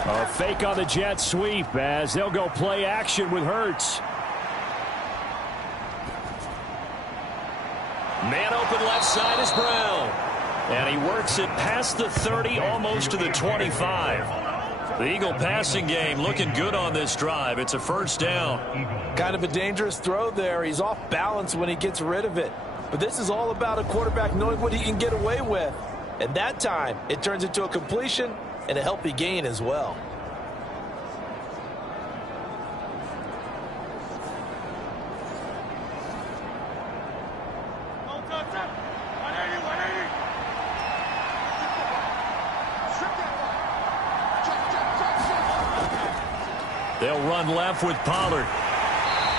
A fake on the jet sweep as they'll go play action with Hurts. Man open left side is Brown. And he works it past the 30, almost to the 25. The Eagle passing game looking good on this drive. It's a first down. Kind of a dangerous throw there. He's off balance when he gets rid of it. But this is all about a quarterback knowing what he can get away with. And that time, it turns into a completion and a healthy gain as well. They'll run left with Pollard.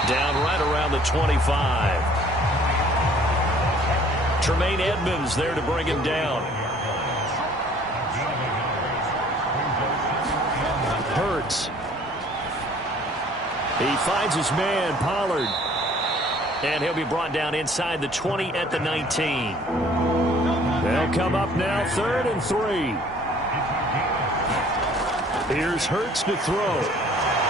Down right around the 25. Tremaine Edmonds there to bring him down. Hurts. He finds his man, Pollard. And he'll be brought down inside the 20 at the 19. They'll come up now, 3rd and 3. Here's Hurts to throw.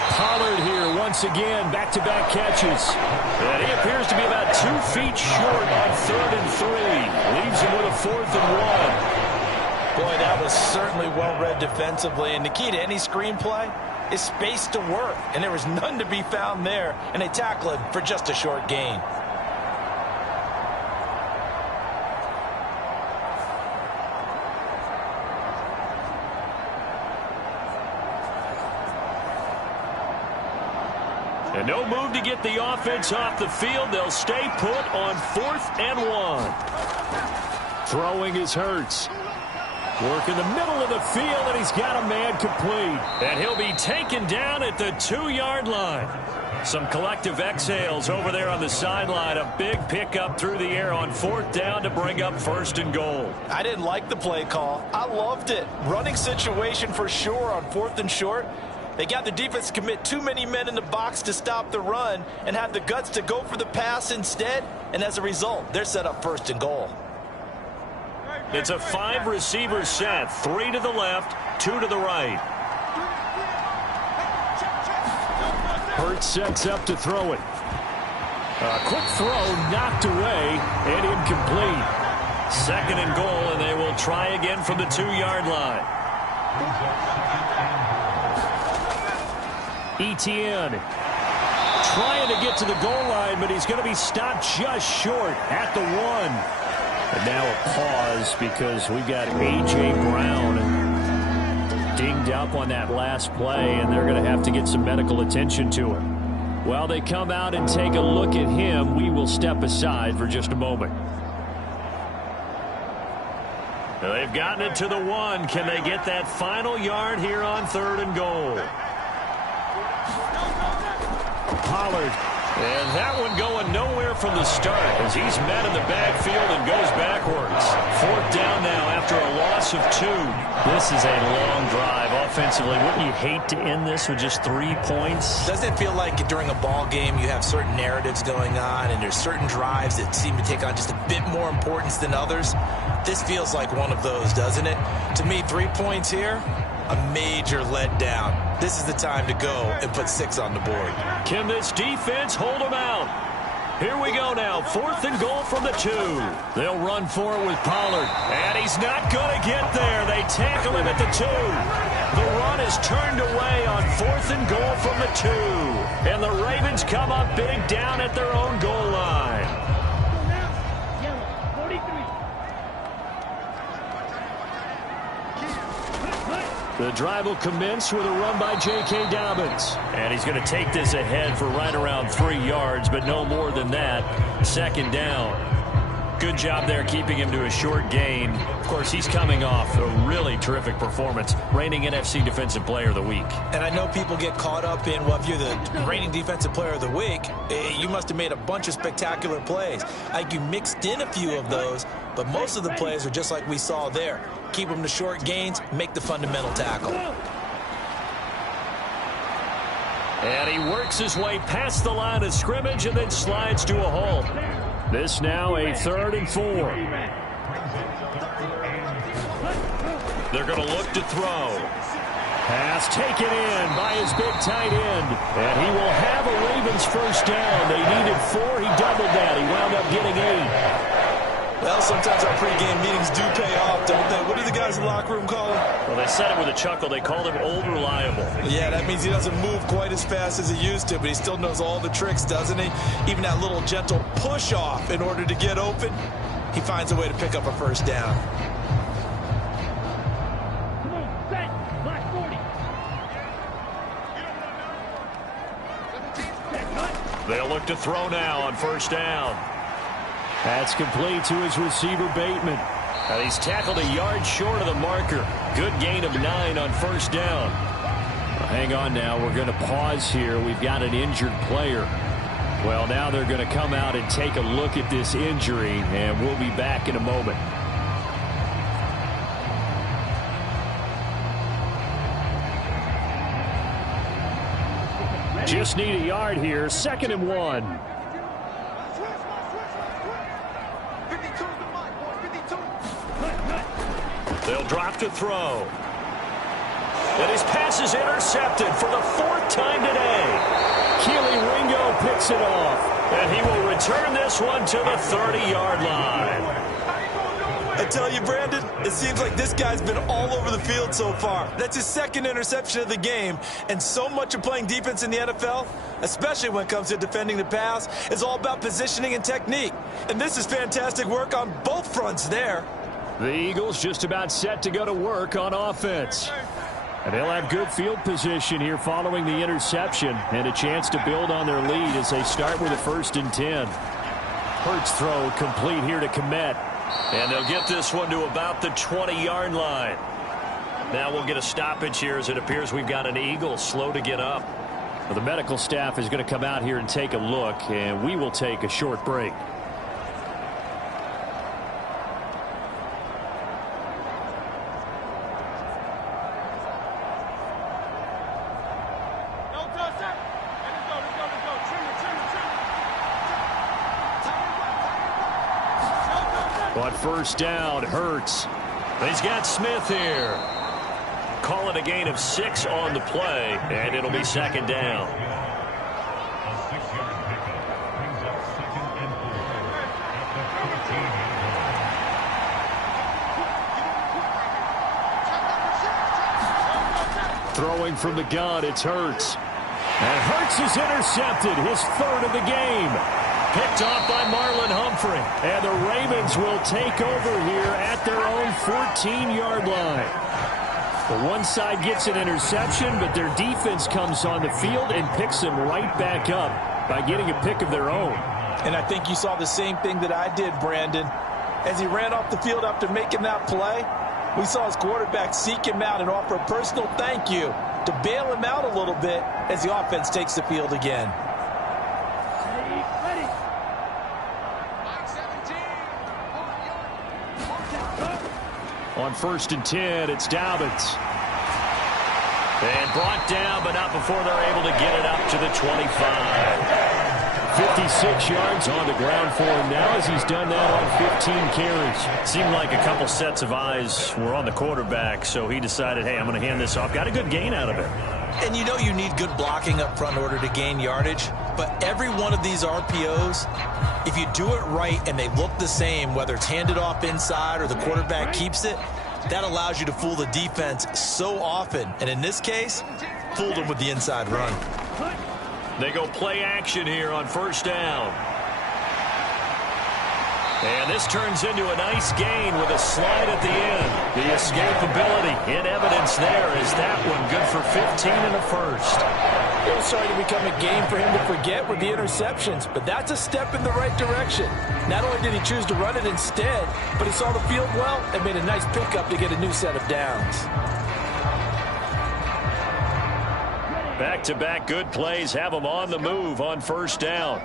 Pollard here once again, back-to-back catches. And he appears to be about 2 feet short on 3rd and 3. Leaves him with a 4th and 1. Boy, that was certainly well-read defensively. And the key to any screenplay is space to work. And there was none to be found there. And they tackle it for just a short gain. And no move to get the offense off the field. They'll stay put on 4th and 1. Throwing is Hurts. Work in the middle of the field, and he's got a man complete. And he'll be taken down at the 2-yard line. Some collective exhales over there on the sideline. A big pickup through the air on 4th down to bring up 1st and goal. I didn't like the play call. I loved it. Running situation for sure on 4th and short. They got the defense to commit too many men in the box to stop the run and have the guts to go for the pass instead. And as a result, they're set up 1st and goal. It's a 5-receiver set. 3 to the left, 2 to the right. Hurts sets up to throw it. A quick throw knocked away and incomplete. 2nd and goal, and they will try again from the 2-yard line. Etienne trying to get to the goal line, but he's going to be stopped just short at the 1. And now a pause because we got A.J. Brown dinged up on that last play, and they're going to have to get some medical attention to him. While they come out and take a look at him, we will step aside for just a moment. They've gotten it to the 1. Can they get that final yard here on 3rd and goal? Pollard. And that one going nowhere from the start as he's met in the backfield and goes backwards. 4th down now after a loss of 2. This is a long drive offensively. Wouldn't you hate to end this with just 3 points? Doesn't it feel like during a ball game you have certain narratives going on and there's certain drives that seem to take on just a bit more importance than others? This feels like one of those, doesn't it? To me, 3 points here, a major letdown. This is the time to go and put 6 on the board. Can this defense hold them out? Here we go now. 4th and goal from the 2. They'll run for it with Pollard. And he's not going to get there. They tackle him at the 2. The run is turned away on 4th and goal from the 2. And the Ravens come up big down at their own goal line. The drive will commence with a run by J.K. Dobbins. And he's going to take this ahead for right around 3 yards, but no more than that. 2nd down. Good job there keeping him to a short gain. Of course, he's coming off a really terrific performance, reigning NFC Defensive Player of the Week. And I know people get caught up in, well, if you're the reigning Defensive Player of the Week, you must have made a bunch of spectacular plays. Like you mixed in a few of those, but most of the plays are just like we saw there. Keep them to short gains, make the fundamental tackle. And he works his way past the line of scrimmage and then slides to a halt. This now a 3rd and 4. They're going to look to throw. Pass taken in by his big tight end. And he will have a Ravens 1st down. They needed 4. He doubled that. He wound up getting 8. Well, sometimes our pregame meetings do pay off, don't they? What do the guys in the locker room call him? Well, they said it with a chuckle. They called him Old Reliable. Yeah, that means he doesn't move quite as fast as he used to, but he still knows all the tricks, doesn't he? Even that little gentle push-off in order to get open, he finds a way to pick up a 1st down. They'll look to throw now on 1st down. That's complete to his receiver, Bateman. Now he's tackled a yard short of the marker. Good gain of 9 on 1st down. Well, hang on now. We're going to pause here. We've got an injured player. Well, now they're going to come out and take a look at this injury, and we'll be back in a moment. Just need a yard here. 2nd and 1. They'll drop to throw. And his pass is intercepted for the 4th time today. Keely Ringo picks it off. And he will return this one to the 30-yard line. I tell you, Brandon, it seems like this guy's been all over the field so far. That's his 2nd interception of the game. And so much of playing defense in the NFL, especially when it comes to defending the pass, is all about positioning and technique. And this is fantastic work on both fronts there. The Eagles just about set to go to work on offense. And they'll have good field position here following the interception and a chance to build on their lead as they start with a 1st and 10. Hurts throw complete here to Kmet. And they'll get this one to about the 20-yard line. Now we'll get a stoppage here as it appears we've got an Eagle slow to get up. Well, the medical staff is going to come out here and take a look, and we will take a short break. On 1st down, Hurts. He's got Smith here. Call it a gain of 6 on the play, and it'll be 2nd down. Throwing from the gun, it's Hurts. And Hurts is intercepted, his 3rd of the game. Picked off by Marlon Humphrey. And the Ravens will take over here at their own 14-yard line. Well, one side gets an interception, but their defense comes on the field and picks them right back up by getting a pick of their own. And I think you saw the same thing that I did, Brandon. As he ran off the field after making that play, we saw his quarterback seek him out and offer a personal thank you to bail him out a little bit as the offense takes the field again. On 1st and 10, it's Dobbins. And brought down, but not before they're able to get it up to the 25. 56 yards on the ground for him now as he's done that on 15 carries. Seemed like a couple sets of eyes were on the quarterback, so he decided, hey, I'm going to hand this off. Got a good gain out of it. And you know you need good blocking up front in order to gain yardage, but every one of these RPOs, if you do it right and they look the same, whether it's handed off inside or the quarterback keeps it, that allows you to fool the defense so often. And in this case, fooled them with the inside run. They go play action here on 1st down. And this turns into a nice gain with a slide at the end. The escapability in evidence there is that one good for 15 and a first. It was starting to become a game for him to forget with the interceptions, but that's a step in the right direction. Not only did he choose to run it instead, but he saw the field well and made a nice pickup to get a new set of downs. Back-to-back good plays have them on the move on 1st down.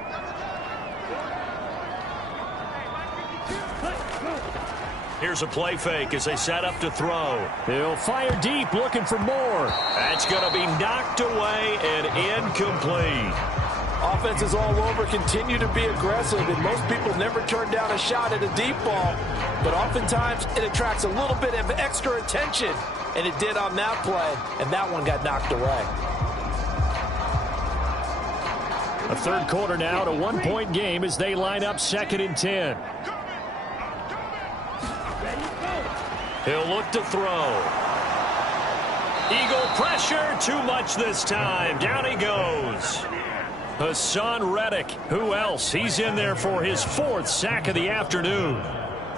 Here's a play fake as they set up to throw. They'll fire deep, looking for more. That's going to be knocked away and incomplete. Offenses all over continue to be aggressive, and most people never turn down a shot at a deep ball. But oftentimes, it attracts a little bit of extra attention, and it did on that play, and that one got knocked away. A third quarter now, a one-point game as they line up 2nd and 10. He'll look to throw. Eagle pressure, too much this time. Down he goes. Hassan Reddick, who else? He's in there for his 4th sack of the afternoon.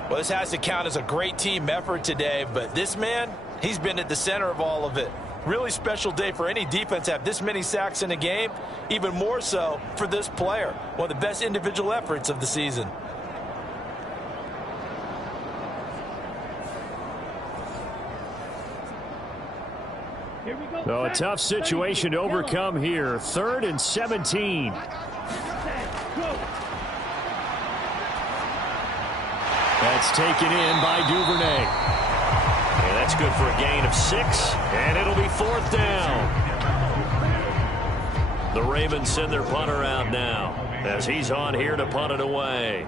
Well, this has to count as a great team effort today, but this man, he's been at the center of all of it. Really special day for any defense to have this many sacks in a game, even more so for this player. One of the best individual efforts of the season. So a tough situation to overcome here. 3rd and 17. That's taken in by Duvernay. And that's good for a gain of 6, and it'll be 4th down. The Ravens send their punter out now as he's on here to punt it away.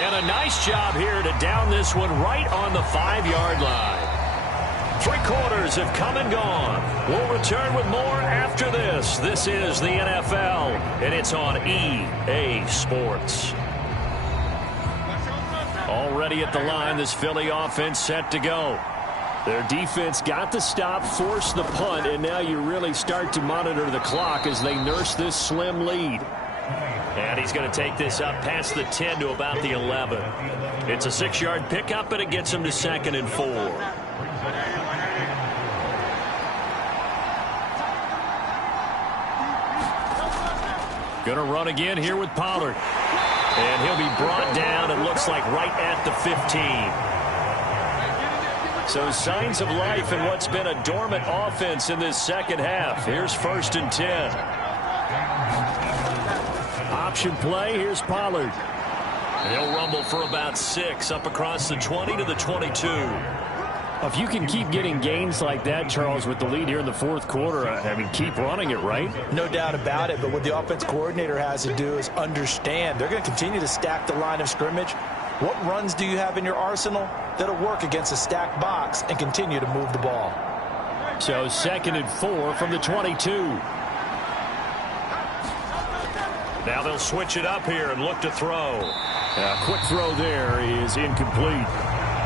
And a nice job here to down this one right on the 5-yard line. 3 quarters have come and gone. We'll return with more after this. This is the NFL, and it's on EA Sports. Already at the line, this Philly offense set to go. Their defense got the stop, forced the punt, and now you really start to monitor the clock as they nurse this slim lead. And he's going to take this up past the 10 to about the 11. It's a 6-yard pickup, and it gets him to 2nd and 4. Going to run again here with Pollard. And he'll be brought down, it looks like, right at the 15. So signs of life in what's been a dormant offense in this second half. Here's 1st and 10. Option play, here's Pollard. He'll rumble for about 6 up across the 20 to the 22. If you can keep getting gains like that, Charles, with the lead here in the 4th quarter, I mean, keep running it, right? No doubt about it, but what the offense coordinator has to do is understand they're going to continue to stack the line of scrimmage. What runs do you have in your arsenal that'll work against a stacked box and continue to move the ball? So 2nd and 4 from the 22. Now they'll switch it up here and look to throw. A quick throw there is incomplete.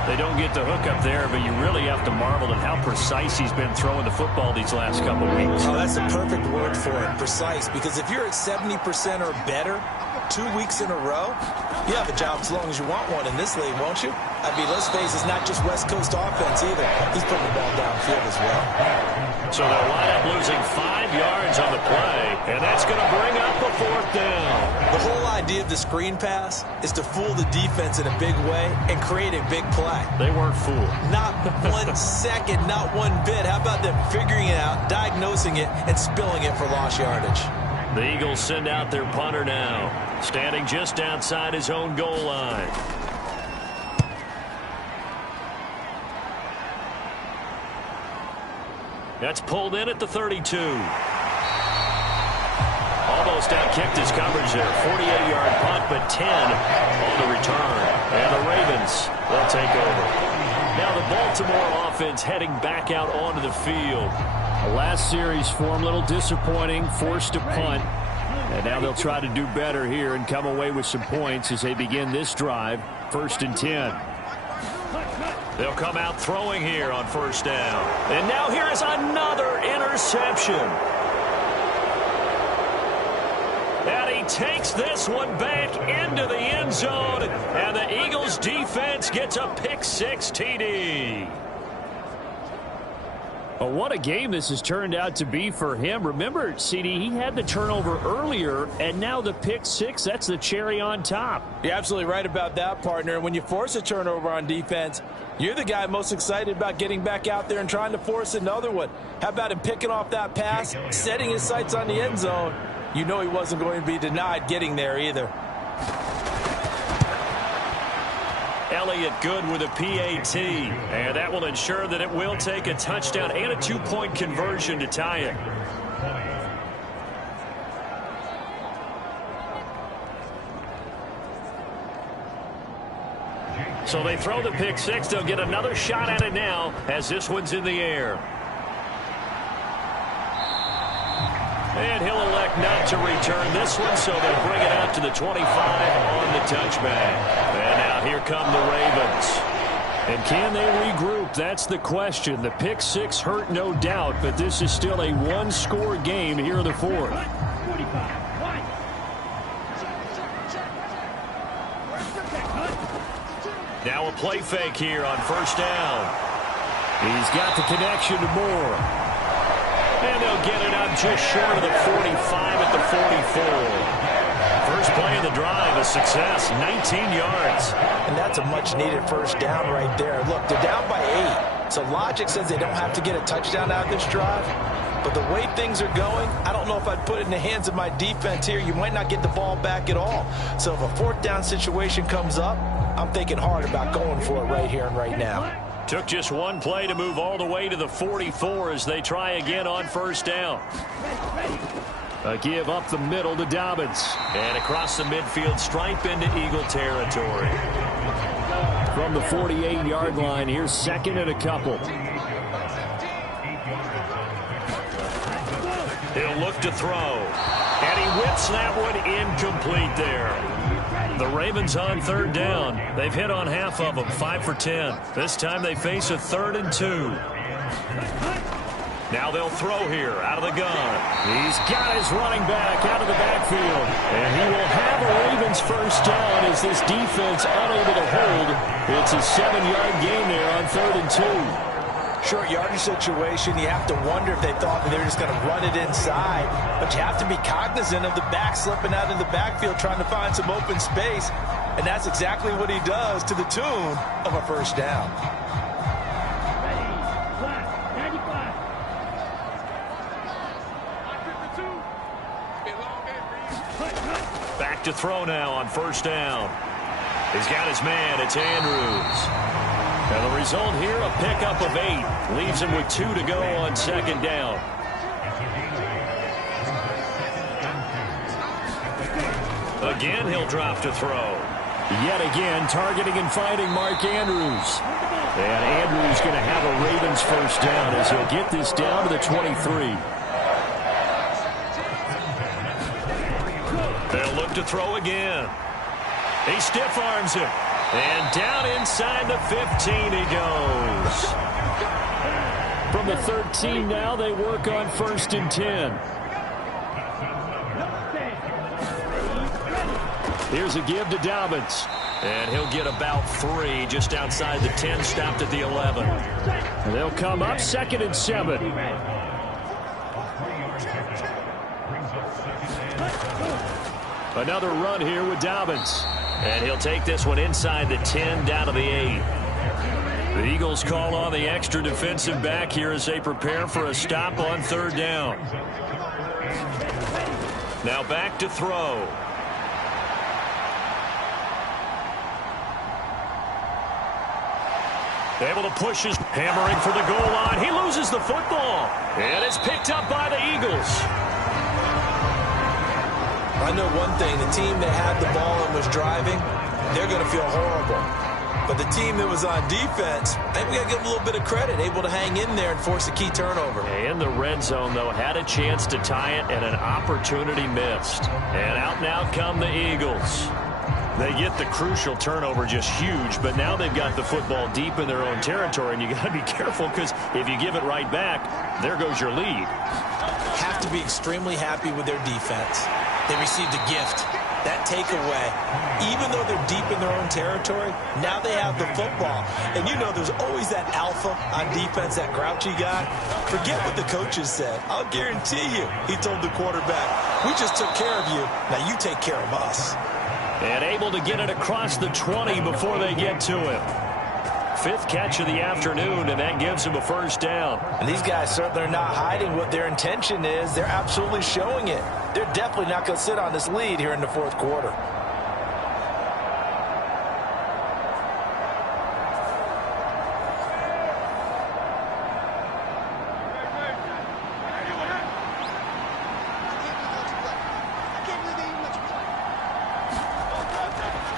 They don't get the hook up there, but you really have to marvel at how precise he's been throwing the football these last couple weeks. Oh, that's a perfect word for it, precise, because if you're at 70% or better 2 weeks in a row, you have a job as long as you want one in this league, won't you? I mean, let's face it, it's not just West Coast offense either. He's putting the ball downfield as well. So they'll wind up losing 5 yards on the play, and that's going to bring up a 4th down. The whole idea of the screen pass is to fool the defense in a big way and create a big play. They weren't fooled. Not 1 second, not one bit. How about them figuring it out, diagnosing it, and spilling it for lost yardage? The Eagles send out their punter now, standing just outside his own goal line. That's pulled in at the 32. Almost out-kicked his coverage there. 48-yard punt, but 10 on the return. And the Ravens will take over. Now the Baltimore offense heading back out onto the field. The last series for him, a little disappointing, forced to punt. And now they'll try to do better here and come away with some points as they begin this drive, 1st and 10. They'll come out throwing here on 1st down. And now here is another interception. And he takes this one back into the end zone. And the Eagles defense gets a pick-6 TD. Well, what a game this has turned out to be for him. Remember, CD, he had the turnover earlier, and now the pick-6, that's the cherry on top. You're absolutely right about that, partner. When you force a turnover on defense, you're the guy most excited about getting back out there and trying to force another one. How about him picking off that pass, setting his sights on the end zone? You know he wasn't going to be denied getting there either. Elliott good with a PAT, and that will ensure that it will take a touchdown and a 2-point conversion to tie it. So they throw the pick-6. They'll get another shot at it now as this one's in the air. And he'll elect not to return this one, so they'll bring it out to the 25 on the touchback. And now here come the Ravens. And can they regroup? That's the question. The pick-6 hurt, no doubt, but this is still a one-score game here in the 4th. Now a play fake here on 1st down. He's got the connection to Moore. And they'll get it up just short of the 45 at the 44. First play of the drive, a success, 19 yards. And that's a much-needed 1st down right there. Look, they're down by 8. So logic says they don't have to get a touchdown out of this drive. But the way things are going, I don't know if I'd put it in the hands of my defense here. You might not get the ball back at all. So if a 4th down situation comes up, I'm thinking hard about going for it right here and right now. Took just one play to move all the way to the 44 as they try again on 1st down. A give up the middle to Dobbins. And across the midfield stripe into Eagle territory. From the 48-yard line, here's 2nd and a couple. He'll look to throw. And he whips that one incomplete there. The Ravens on 3rd down. They've hit on half of them, 5 for 10. This time they face a 3rd and 2. Now they'll throw here out of the gun. He's got his running back out of the backfield. And he will have a Ravens 1st down as this defense unable to hold. It's a 7-yard gain there on 3rd and 2. Short yardage situation, you have to wonder if they thought that they were just going to run it inside. But you have to be cognizant of the back slipping out of the backfield trying to find some open space. And that's exactly what he does to the tune of a 1st down. Back to throw now on 1st down. He's got his man. It's Andrews. And the result here, a pickup of 8. Leaves him with 2 to go on 2nd down. Again, he'll drop to throw. Yet again, targeting and finding Mark Andrews. And Andrews going to have a Ravens 1st down as he'll get this down to the 23. They'll look to throw again. He stiff arms him. And down inside the 15 he goes. From the 13 now, they work on 1st and 10. Here's a give to Dobbins. And he'll get about 3 just outside the 10, stopped at the 11. And they'll come up 2nd and 7. Another run here with Dobbins. And he'll take this one inside the 10, down to the 8. The Eagles call on the extra defensive back here as they prepare for a stop on 3rd down. Now back to throw. Able to push his hammering for the goal line. He loses the football. And it's picked up by the Eagles. I know one thing. The team that had the ball and was driving, they're going to feel horrible. But the team that was on defense, I think we got to give them a little bit of credit, able to hang in there and force a key turnover. In the red zone, though, had a chance to tie it and an opportunity missed. And out now come the Eagles. They get the crucial turnover, just huge, but now they've got the football deep in their own territory, and you got to be careful because if you give it right back, there goes your lead. Have to be extremely happy with their defense. They received a gift. That takeaway, even though they're deep in their own territory, now they have the football. And you know there's always that alpha on defense, that grouchy guy. Forget what the coaches said. I'll guarantee you, he told the quarterback, we just took care of you. Now you take care of us. And able to get it across the 20 before they get to him. 5th catch of the afternoon, and that gives him a 1st down. And these guys certainly are not hiding what their intention is. They're absolutely showing it. They're definitely not going to sit on this lead here in the 4th quarter.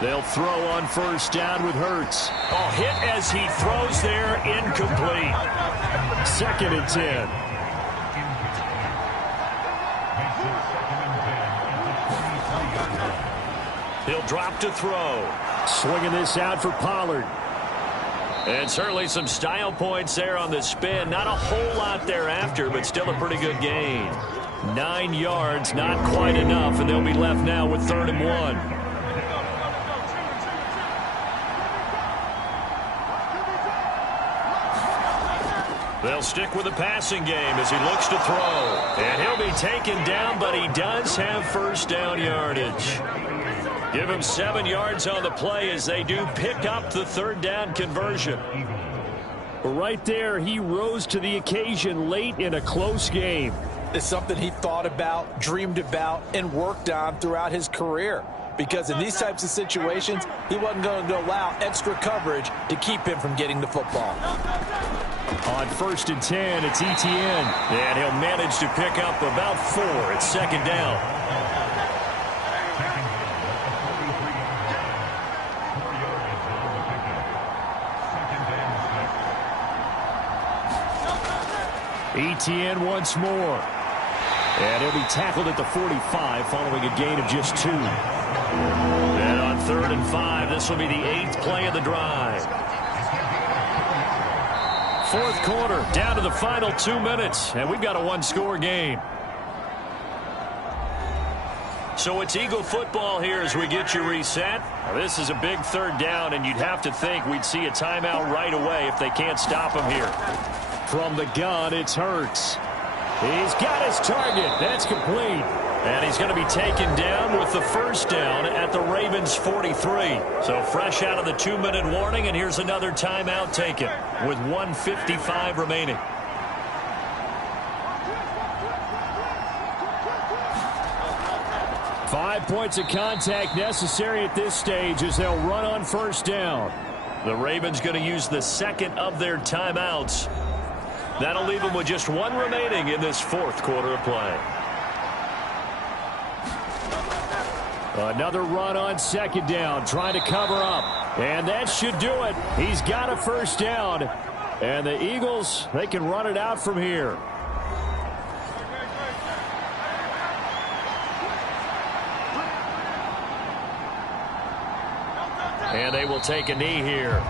They'll throw on 1st down with Hurts. Oh, hit as he throws there, incomplete. 2nd and 10. He'll drop to throw. Swinging this out for Pollard. And certainly some style points there on the spin. Not a whole lot thereafter, but still a pretty good gain. 9 yards, not quite enough, and they'll be left now with 3rd and 1. They'll stick with the passing game as he looks to throw. And he'll be taken down, but he does have 1st down yardage. Give him 7 yards on the play as they do pick up the 3rd down conversion. Right there, he rose to the occasion late in a close game. It's something he thought about, dreamed about, and worked on throughout his career. Because in these types of situations, he wasn't going to allow extra coverage to keep him from getting the football. On 1st and 10, it's Etienne. And he'll manage to pick up about 4. It's 2nd down. Etienne once more. And he'll be tackled at the 45 following a gain of just 2. And on 3rd and 5, this will be the 8th play of the drive. 4th quarter, down to the final 2 minutes, and we've got a 1-score game. So it's Eagle football here as we get you reset. Now, this is a big 3rd down, and you'd have to think we'd see a timeout right away if they can't stop him here. From the gun, it's Hurts. He's got his target. That's complete. And he's going to be taken down with the 1st down at the Ravens' 43. So fresh out of the 2-minute warning, and here's another timeout taken with 1:55 remaining. Five points of contact necessary at this stage as they'll run on 1st down. The Ravens going to use the 2nd of their timeouts. That'll leave them with just 1 remaining in this 4th quarter of play. Another run on 2nd down, trying to cover up. And that should do it. He's got a 1st down. And the Eagles, they can run it out from here. And they will take a knee here.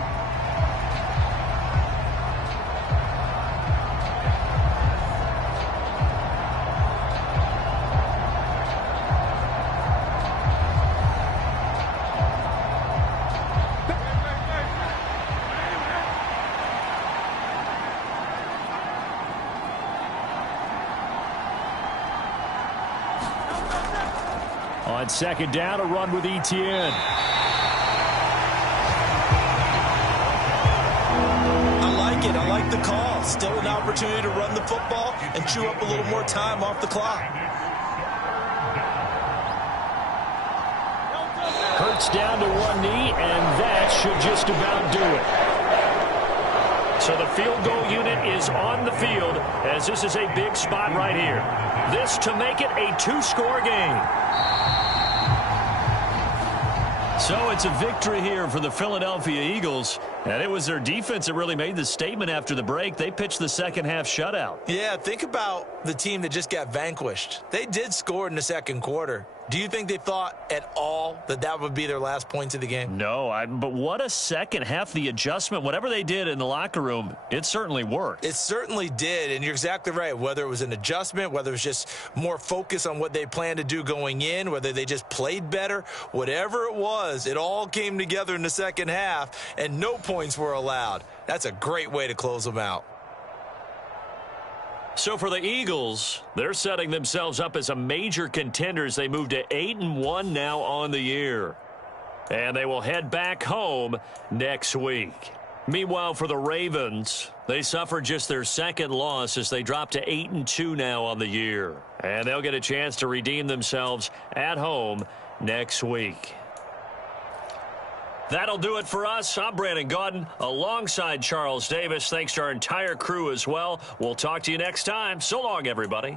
On second down, a run with Etienne. I like it. I like the call. Still an opportunity to run the football and chew up a little more time off the clock. Hurts down to one knee, and that should just about do it. So the field goal unit is on the field, as this is a big spot right here. This to make it a two-score game. So it's a victory here for the Philadelphia Eagles, and it was their defense that really made the statement after the break. They pitched the second half shutout. Yeah, think about the team that just got vanquished. They did score in the second quarter. Do you think they thought at all that that would be their last points of the game? No, but what a second half. The adjustment, whatever they did in the locker room, it certainly worked. It certainly did, and you're exactly right. Whether it was an adjustment, whether it was just more focus on what they planned to do going in, whether they just played better, whatever it was, it all came together in the second half, and no points were allowed. That's a great way to close them out. So for the Eagles, they're setting themselves up as a major contenders. They move to 8-1 now on the year. And they will head back home next week. Meanwhile, for the Ravens, they suffered just their second loss as they drop to 8-2 now on the year. And they'll get a chance to redeem themselves at home next week. That'll do it for us. I'm Brandon Gaudin alongside Charles Davis. Thanks to our entire crew as well. We'll talk to you next time. So long, everybody.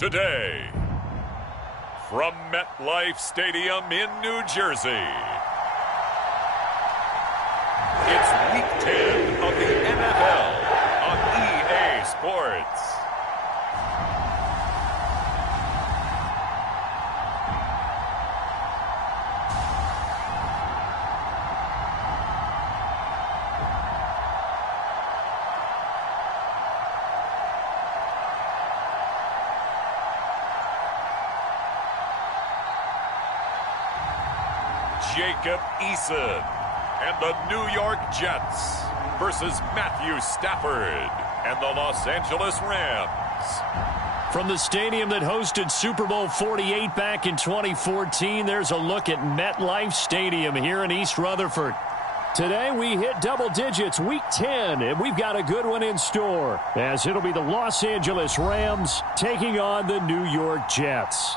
today. From MetLife Stadium in New Jersey, it's Week 10 of the NFL on EA Sports. Jacob Eason and the New York Jets versus Matthew Stafford and the Los Angeles Rams. From the stadium that hosted Super Bowl 48 back in 2014, there's a look at MetLife Stadium here in East Rutherford. Today we hit double digits, Week 10, and we've got a good one in store, as it'll be the Los Angeles Rams taking on the New York Jets.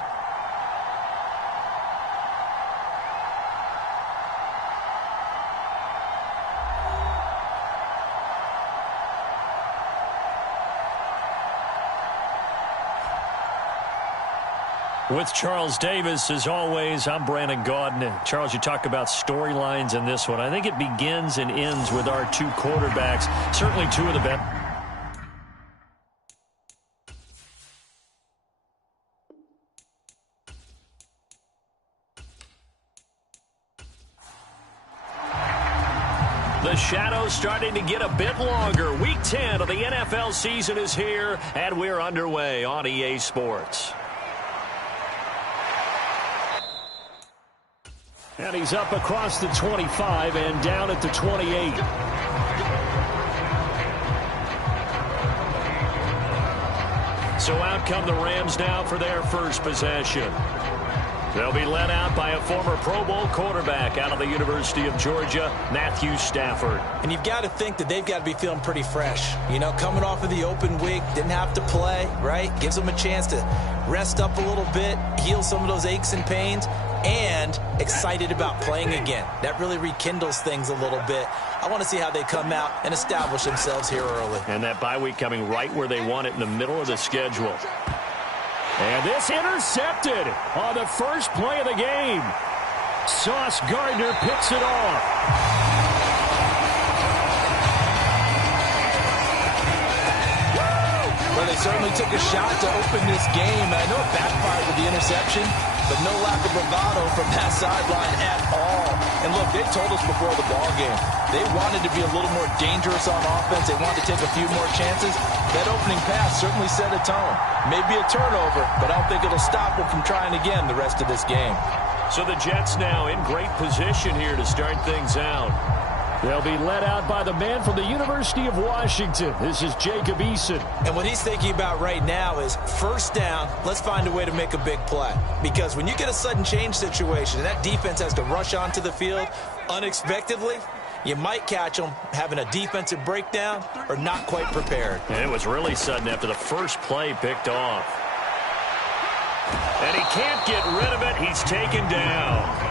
With Charles Davis, as always, I'm Brandon Gaudin. Charles, you talk about storylines in this one. I think it begins and ends with our two quarterbacks. Certainly two of the best. The shadow's starting to get a bit longer. Week 10 of the NFL season is here, and we're underway on EA Sports. And he's up across the 25 and down at the 28. So out come the Rams now for their first possession. They'll be led out by a former Pro Bowl quarterback out of the University of Georgia, Matthew Stafford. And you've got to think that they've got to be feeling pretty fresh. You know, coming off of the open week, didn't have to play, right? Gives them a chance to rest up a little bit, heal some of those aches and pains, and excited about playing again. That really rekindles things a little bit. I want to see how they come out and establish themselves here early. And that bye week coming right where they want it, in the middle of the schedule. And this intercepted on the first play of the game. Sauce Gardner picks it off. Well, they certainly took a shot to open this game. I know it backfired with the interception, but no lack of bravado from that sideline at all. And look, they told us before the ball game, they wanted to be a little more dangerous on offense. They wanted to take a few more chances. That opening pass certainly set a tone. Maybe a turnover, but I don't think it'll stop them from trying again the rest of this game. So the Jets now in great position here to start things out. They'll be led out by the man from the University of Washington. This is Jacob Eason. And what he's thinking about right now is first down, let's find a way to make a big play. Because when you get a sudden change situation and that defense has to rush onto the field unexpectedly, you might catch them having a defensive breakdown or not quite prepared. And it was really sudden after the first play picked off. And he can't get rid of it. He's taken down.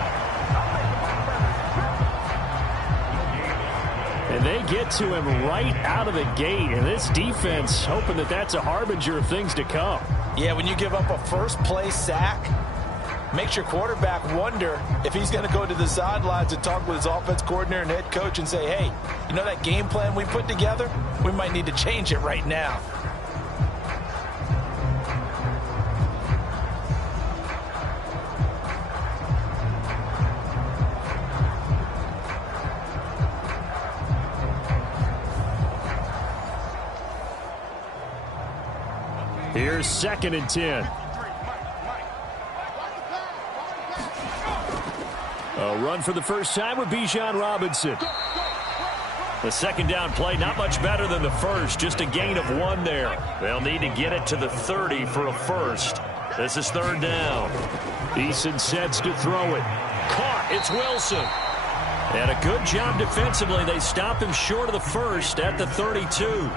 And they get to him right out of the gate. And this defense hoping that that's a harbinger of things to come. Yeah, when you give up a first play sack, makes your quarterback wonder if he's going to go to the sidelines and talk with his offense coordinator and head coach and say, hey, you know that game plan we put together? We might need to change it right now. Here's 2nd and 10. A run for the first time with Bijan Robinson. The second down play, not much better than the first, just a gain of 1 there. They'll need to get it to the 30 for a first. This is 3rd down. Eason sets to throw it. Caught, it's Wilson. And a good job defensively. They stop him short of the first at the 32.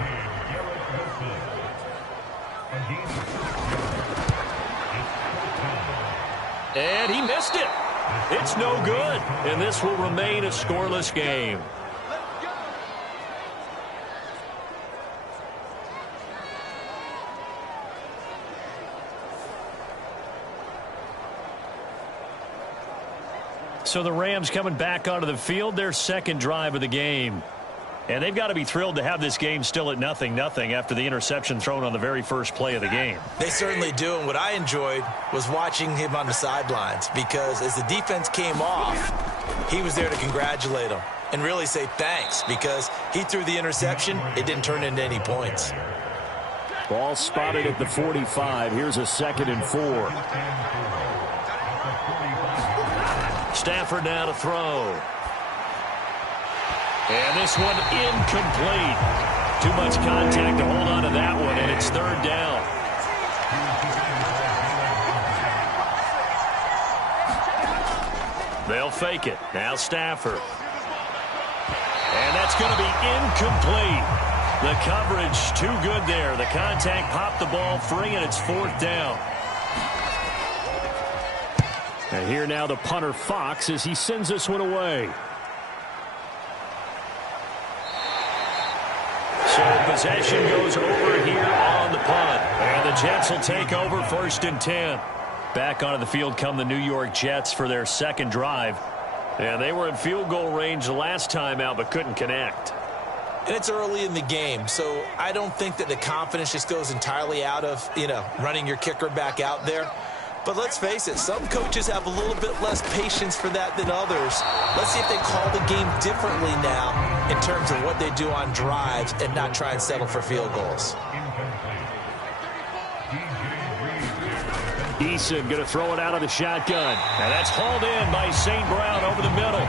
And he missed it. It's no good. And this will remain a scoreless game. So the Rams coming back onto the field, their second drive of the game. And they've got to be thrilled to have this game still at 0-0 after the interception thrown on the very first play of the game. They certainly do, and what I enjoyed was watching him on the sidelines, because as the defense came off, he was there to congratulate them and really say thanks, because he threw the interception. It didn't turn into any points. Ball spotted at the 45. Here's a 2nd and 4. Stafford now to throw. And this one incomplete. Too much contact to hold on to that one, and it's 3rd down. They'll fake it. Now Stafford. And that's going to be incomplete. The coverage too good there. The contact popped the ball free, and it's 4th down. And here now the punter Fox as he sends this one away. So possession goes over here on the punt. And the Jets will take over 1st and 10. Back onto the field come the New York Jets for their second drive. And they were in field goal range the last time out but couldn't connect. And it's early in the game, so I don't think that the confidence just goes entirely out of, running your kicker back out there. But let's face it, some coaches have a little bit less patience for that than others. Let's see if they call the game differently now in terms of what they do on drives and not try and settle for field goals. Eason going to throw it out of the shotgun. And that's hauled in by St. Brown over the middle.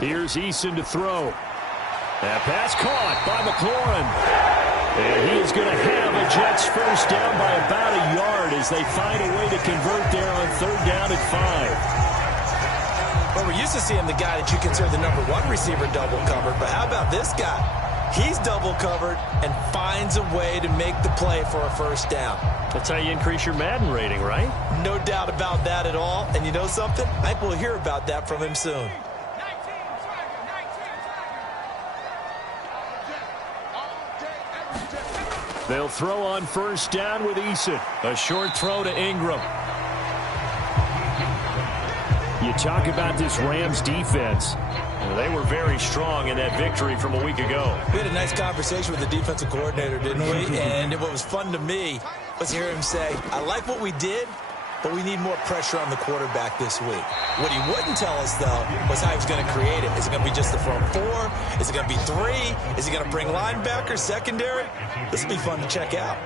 Here's Eason to throw. That pass caught by McLaurin. And he is going to have a Jets first down by about a yard as they find a way to convert there on 3rd down and 5. Well, we're used to seeing the guy that you consider the #1 receiver double covered, but how about this guy? He's double covered and finds a way to make the play for a first down. That's how you increase your Madden rating, right? No doubt about that at all. And you know something? I think we'll hear about that from him soon. They'll throw on 1st down with Eason. A short throw to Ingram. You talk about this Rams defense. Well, they were very strong in that victory from a week ago. We had a nice conversation with the defensive coordinator, didn't we? And what was fun to me was hear him say, I like what we did, but we need more pressure on the quarterback this week. What he wouldn't tell us, though, was how he was going to create it. Is it going to be just the front 4? Is it going to be 3? Is he going to bring linebackers, secondary? This will be fun to check out.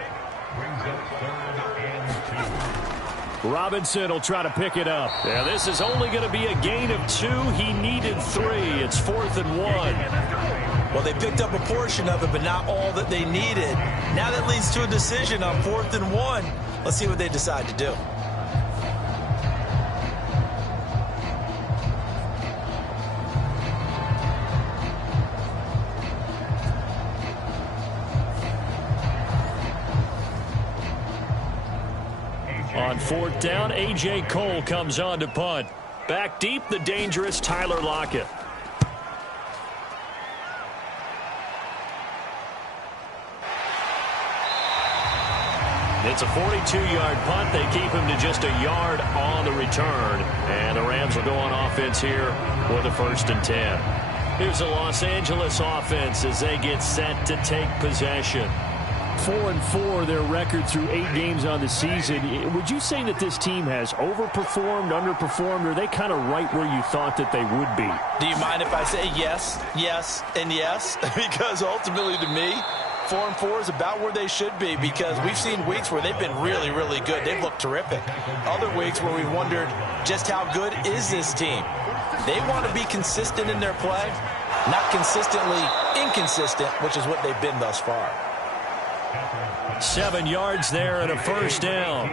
Robinson will try to pick it up. Yeah, this is only going to be a gain of 2. He needed 3. It's 4th and 1. Well, they picked up a portion of it, but not all that they needed. Now that leads to a decision on 4th and 1. Let's see what they decide to do. On 4th down, A.J. Cole comes on to punt. Back deep, the dangerous Tyler Lockett. It's a 42-yard punt. They keep him to just a yard on the return. And the Rams will go on offense here with a 1st and 10. Here's the Los Angeles offense as they get set to take possession. 4-4 their record through 8 games on the season. Would you say that this team has overperformed, underperformed, or are they kind of right where you thought that they would be? Do you mind if I say yes, yes, and yes? Because ultimately to me, 4-4 is about where they should be, because we've seen weeks where they've been really, really good. They've looked terrific. Other weeks where we wondered just how good is this team. They want to be consistent in their play, not consistently inconsistent, which is what they've been thus far. 7 yards there and a 1st down.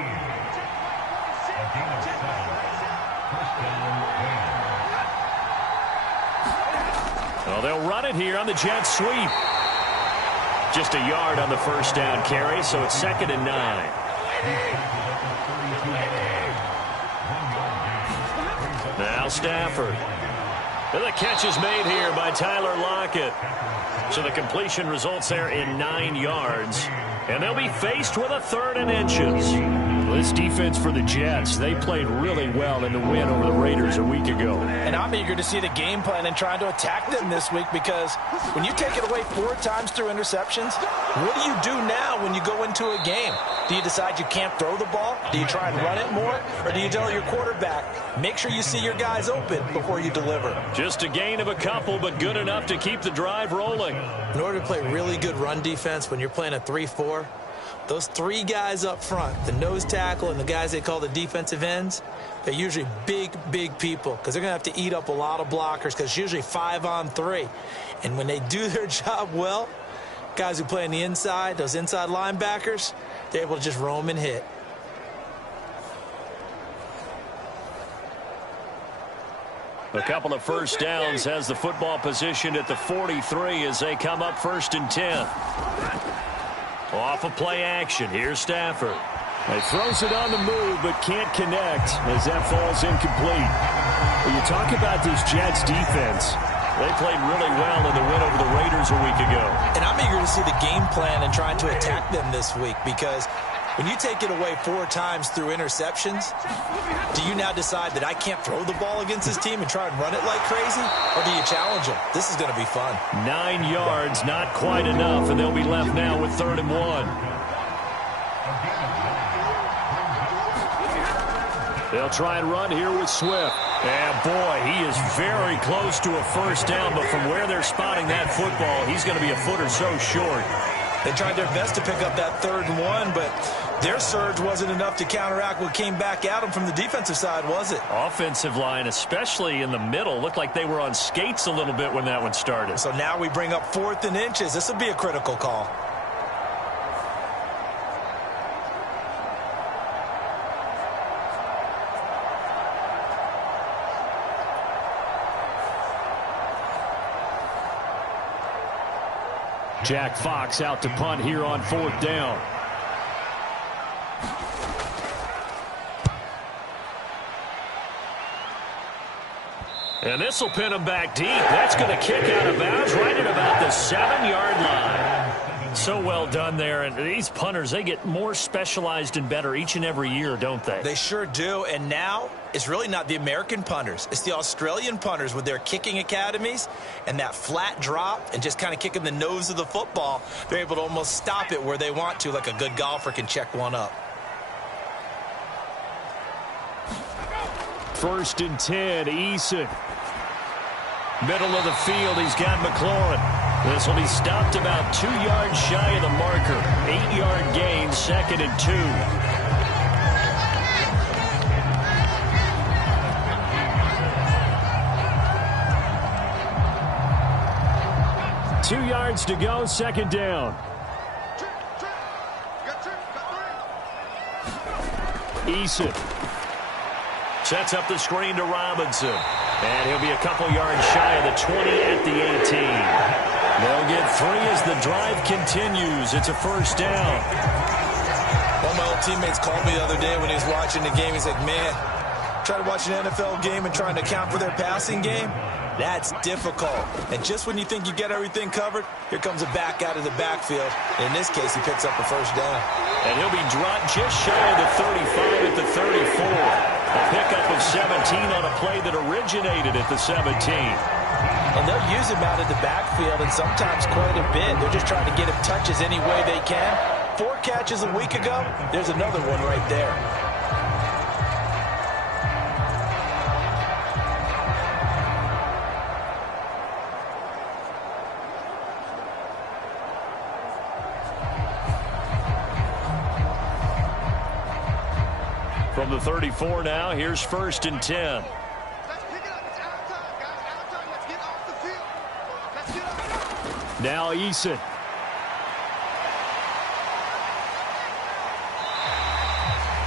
Well, they'll run it here on the jet sweep. Just a yard on the 1st down carry, so it's 2nd and 9. Now Stafford. And the catch is made here by Tyler Lockett. So the completion results there in 9 yards. And they'll be faced with a 3rd and inches. This defense for the Jets, they played really well in the win over the Raiders a week ago. And I'm eager to see the game plan and trying to attack them this week, because when you take it away 4 times through interceptions, what do you do now when you go into a game? Do you decide you can't throw the ball? Do you try and run it more? Or do you tell your quarterback, make sure you see your guys open before you deliver? Just a gain of a couple, but good enough to keep the drive rolling. In order to play really good run defense when you're playing a 3-4, those 3 guys up front, the nose tackle and the guys they call the defensive ends, they're usually big, big people, because they're going to have to eat up a lot of blockers, because it's usually 5-on-3. And when they do their job well, guys who play on the inside, those inside linebackers, they're able to just roam and hit. A couple of first downs has the football positioned at the 43 as they come up 1st and 10. Off of play action, here's Stafford. He throws it on the move, but can't connect as that falls incomplete. When you talk about this Jets defense, they played really well in the win over the Raiders a week ago. And I'm eager to see the game plan and trying to attack them this week, because when you take it away 4 times through interceptions, do you now decide that I can't throw the ball against this team and try and run it like crazy? Or do you challenge them? This is going to be fun. 9 yards, not quite enough, and they'll be left now with 3rd and 1. They'll try and run here with Swift. And boy, he is very close to a first down, but from where they're spotting that football, he's going to be a foot or so short. They tried their best to pick up that 3rd and 1, but their surge wasn't enough to counteract what came back at them from the defensive side, was it? Offensive line, especially in the middle, looked like they were on skates a little bit when that one started. So now we bring up 4th and inches. This will be a critical call. Jack Fox out to punt here on 4th down. And this will pin him back deep. That's going to kick out of bounds right at about the 7-yard line. So well done there. And these punters, they get more specialized and better each and every year, don't they? They sure do. And now it's really not the American punters. It's the Australian punters with their kicking academies and that flat drop and just kind of kicking the nose of the football. They're able to almost stop it where they want to, like a good golfer can check one up. 1st and 10, Eason. Middle of the field, he's got McLaurin. This will be stopped about 2 yards shy of the marker. 8-yard gain, 2nd and 2. Two yards to go, 2nd down. Eason. Sets up the screen to Robinson. And he'll be a couple yards shy of the 20 at the 18. They'll get 3 as the drive continues. It's a 1st down. One of my old teammates called me the other day when he was watching the game. He's like, man, trying to watch an NFL game and trying to account for their passing game, that's difficult. And just when you think you get everything covered, here comes a back out of the backfield. And in this case, he picks up a 1st down. And he'll be dropped just shy of the 35 at the 34. A pickup of 17 on a play that originated at the 17. And they'll use him out of the backfield, and sometimes quite a bit. They're just trying to get him touches any way they can. 4 catches a week ago. There's another one right there. From the 34 now, here's 1st and 10. Now Eason.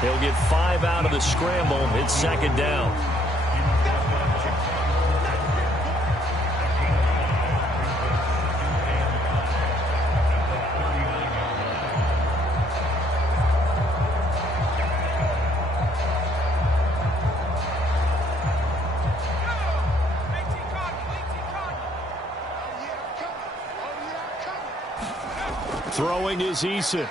He'll get 5 out of the scramble. It's 2nd down. Throwing is Eason.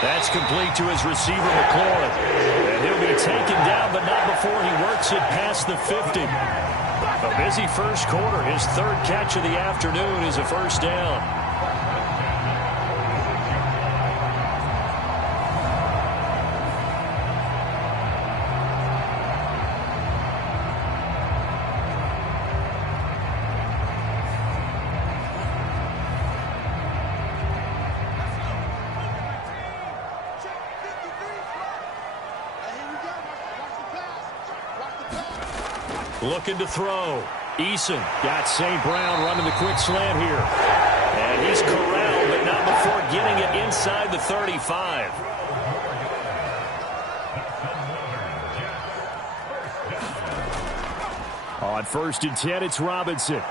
That's complete to his receiver, McLaurin. And he'll be taken down, but not before he works it past the 50. A busy first quarter. His third catch of the afternoon is a first down. Looking to throw. Eason got St. Brown running the quick slant here. And he's corralled, but not before getting it inside the 35. On 1st and 10, it's Robinson.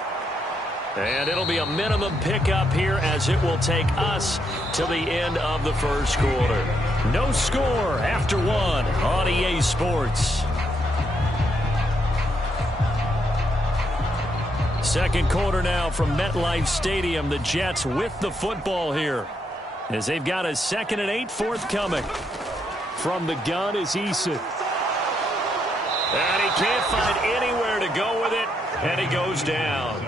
And it'll be a minimum pickup here as it will take us to the end of the first quarter. No score after one on EA Sports. Second quarter now from MetLife Stadium. The Jets with the football here as they've got a 2nd and 8 forthcoming. From the gun is Eason. And he can't find anywhere to go with it, and he goes down.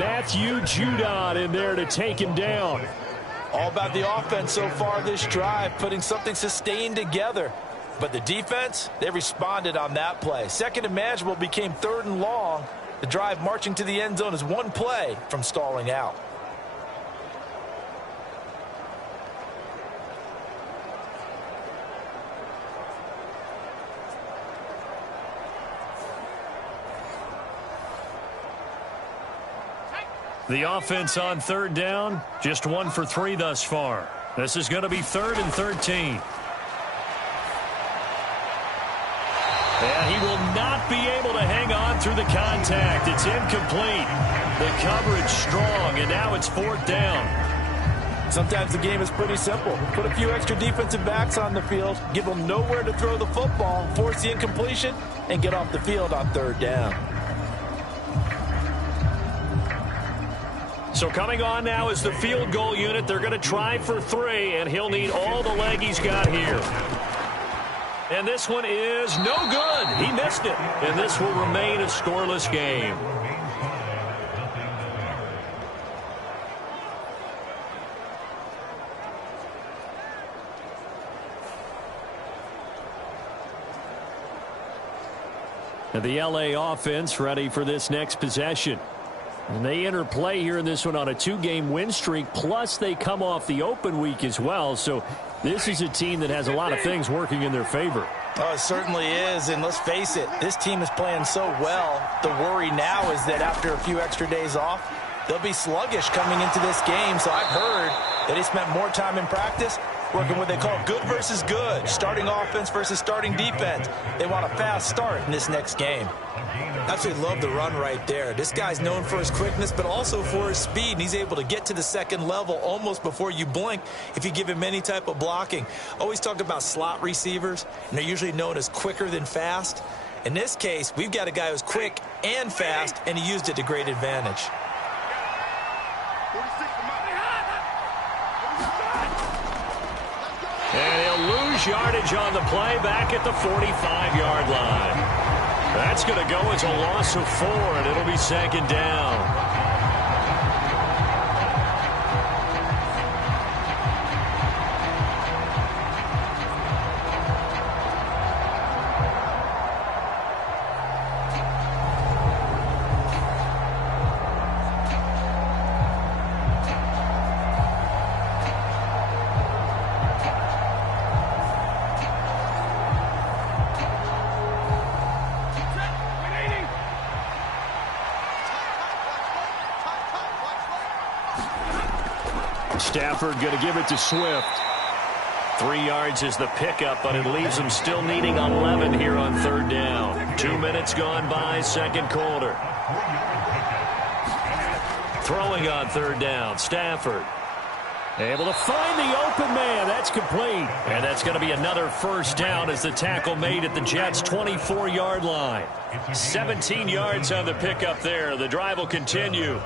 Matthew Judon in there to take him down. All about the offense so far this drive, putting something sustained together. But the defense, they responded on that play. 2nd and manageable became 3rd and long. The drive marching to the end zone is one play from stalling out. The offense on 3rd down, just 1 for 3 thus far. This is going to be 3rd and 13. And he will not be able to hang on through the contact. It's incomplete. The coverage strong, and now it's 4th down. Sometimes the game is pretty simple. Put a few extra defensive backs on the field, give them nowhere to throw the football, force the incompletion, and get off the field on 3rd down. So coming on now is the field goal unit. They're going to try for 3, and he'll need all the leg he's got here. And this one is no good. He missed it. And this will remain a scoreless game. And the LA offense ready for this next possession. And they enter play here in this one on a 2-game win streak, plus they come off the open week as well. So this is a team that has a lot of things working in their favor. Oh, it certainly is, and let's face it, this team is playing so well. The worry now is that after a few extra days off, they'll be sluggish coming into this game. So I've heard that they spent more time in practice working what they call good versus good, starting offense versus starting defense. They want a fast start in this next game. Absolutely love the run right there. This guy's known for his quickness, but also for his speed. And he's able to get to the 2nd level almost before you blink if you give him any type of blocking. Always talk about slot receivers, and they're usually known as quicker than fast. In this case, we've got a guy who's quick and fast, and he used it to great advantage. And he'll lose yardage on the play back at the 45-yard line. That's going to go as a loss of 4, and it'll be 2nd down. Stafford going to give it to Swift. 3 yards is the pickup, but it leaves them still needing 11 here on 3rd down. 2 minutes gone by, 2nd quarter. Throwing on 3rd down, Stafford. Able to find the open man. That's complete. And that's going to be another first down as the tackle made at the Jets' 24-yard line. 17 yards on the pickup there. The drive will continue.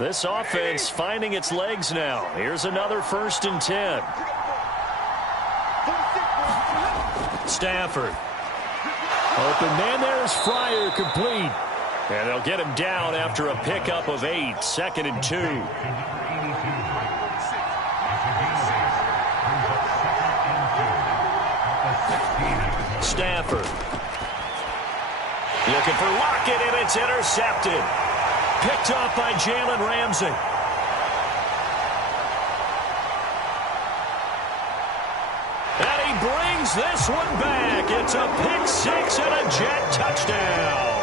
This offense finding its legs now. Here's another 1st and 10. Stafford. Open man there is Fryer, complete. And they'll get him down after a pickup of 8, 2nd and 2. Stafford. Looking for Lockett, and it's intercepted. Picked off by Jalen Ramsey. And he brings this one back. It's a pick 6 and a Jet touchdown.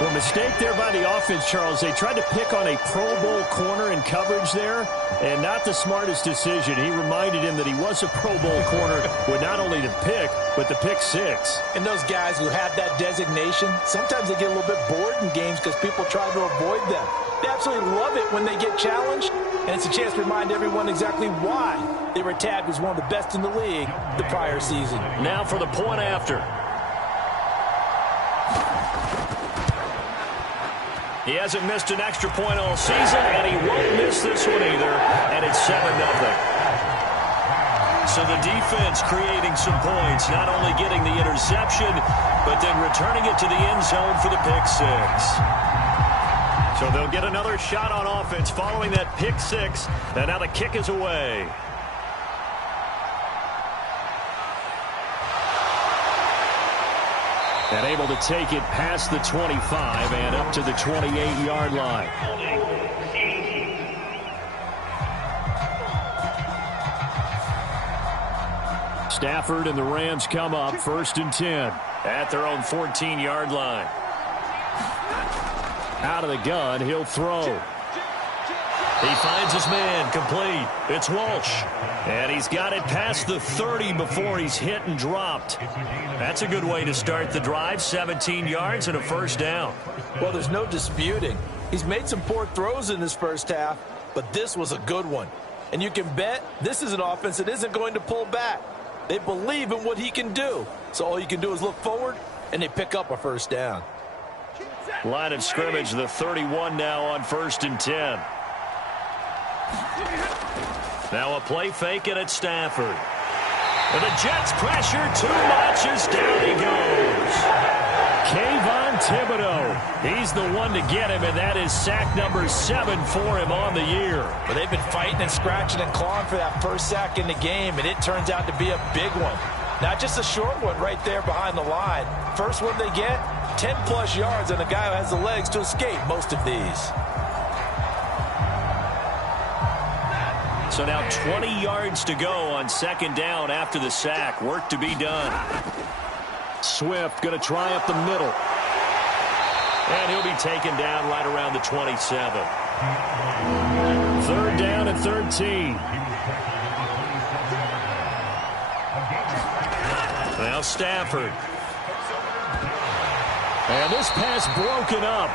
Well, mistake there by the offense, Charles. They tried to pick on a Pro Bowl corner in coverage there, and not the smartest decision. He reminded him that he was a Pro Bowl corner with not only the pick, but the pick 6. And those guys who have that designation, sometimes they get a little bit bored in games because people try to avoid them. They absolutely love it when they get challenged, and it's a chance to remind everyone exactly why they were tabbed as one of the best in the league the prior season. Now for the point after. He hasn't missed an extra point all season, and he won't miss this one either, and it's 7-0. So the defense creating some points, not only getting the interception, but then returning it to the end zone for the pick 6. So they'll get another shot on offense following that pick 6, and now the kick is away. And able to take it past the 25 and up to the 28-yard line. Stafford and the Rams come up 1st and 10 at their own 14-yard line. Out of the gun, he'll throw. He finds his man, complete. It's Walsh. And he's got it past the 30 before he's hit and dropped. That's a good way to start the drive, 17 yards and a 1st down. Well, there's no disputing. He's made some poor throws in this first half, but this was a good one. And you can bet this is an offense that isn't going to pull back. They believe in what he can do. So all you can do is look forward, and they pick up a 1st down. Line of scrimmage, the 31 now on 1st and 10. Now a play fake, and it's Stafford. And the Jets pressure too much as down he goes. Kayvon Thibodeau. He's the one to get him, and that is sack number 7 for him on the year. But they've been fighting and scratching and clawing for that first sack in the game, and it turns out to be a big one. Not just a short one right there behind the line. First one they get, 10-plus yards, and a guy who has the legs to escape most of these. So now 20 yards to go on 2nd down after the sack. Work to be done. Swift going to try up the middle. And he'll be taken down right around the 27. 3rd down and 13. Now Stafford. And this pass broken up.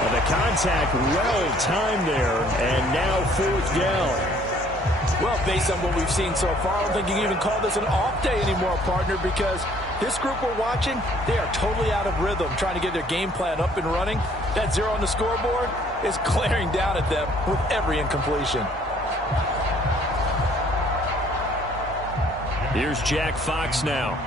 And the contact well timed there. And now 4th down. Well, based on what we've seen so far, I don't think you can even call this an off day anymore, partner, because this group we're watching, they are totally out of rhythm, trying to get their game plan up and running. That 0 on the scoreboard is glaring down at them with every incompletion. Here's Jack Fox now.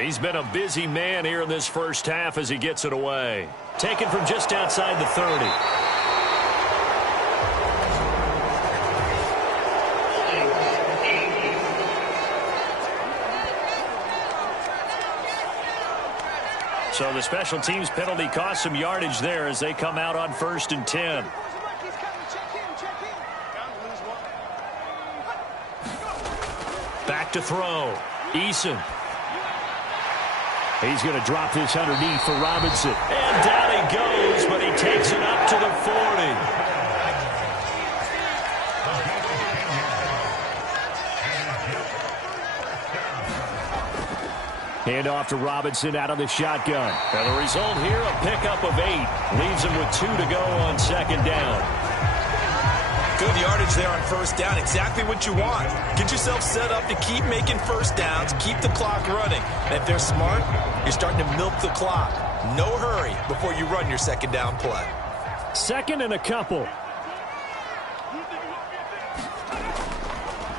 He's been a busy man here in this first half as he gets it away. Taken from just outside the 30. So the special teams penalty cost some yardage there as they come out on 1st and 10. Back to throw. Eason. He's going to drop this underneath for Robinson. And down he goes, but he takes it up to the 40. Hand off to Robinson out of the shotgun. And the result here, a pickup of 8. Leaves him with 2 to go on 2nd down. Good yardage there on first down. Exactly what you want. Get yourself set up to keep making first downs, keep the clock running. And if they're smart, you're starting to milk the clock. No hurry before you run your second down play. Second and a couple.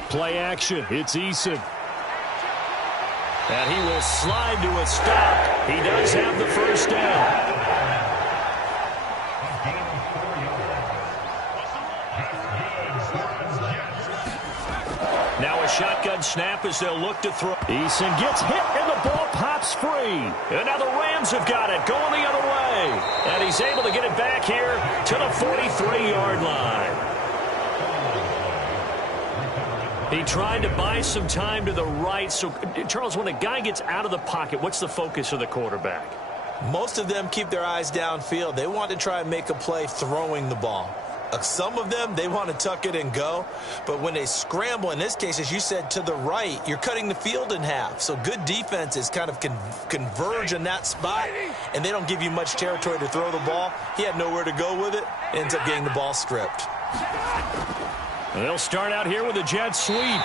Play action. It's Eason. And he will slide to a stop. He does have the first down. Now a shotgun snap as they'll look to throw. Eason gets hit and the ball pops free. And now the Rams have got it going the other way. And he's able to get it back here to the 43-yard line. He tried to buy some time to the right. So, Charles, when a guy gets out of the pocket, what's the focus of the quarterback? Most of them keep their eyes downfield. They want to try and make a play throwing the ball. Some of them, they want to tuck it and go. But when they scramble, in this case, as you said, to the right, you're cutting the field in half. So good defenses kind of converge in that spot, and they don't give you much territory to throw the ball. He had nowhere to go with it. Ends up getting the ball stripped. They'll start out here with a jet sweep.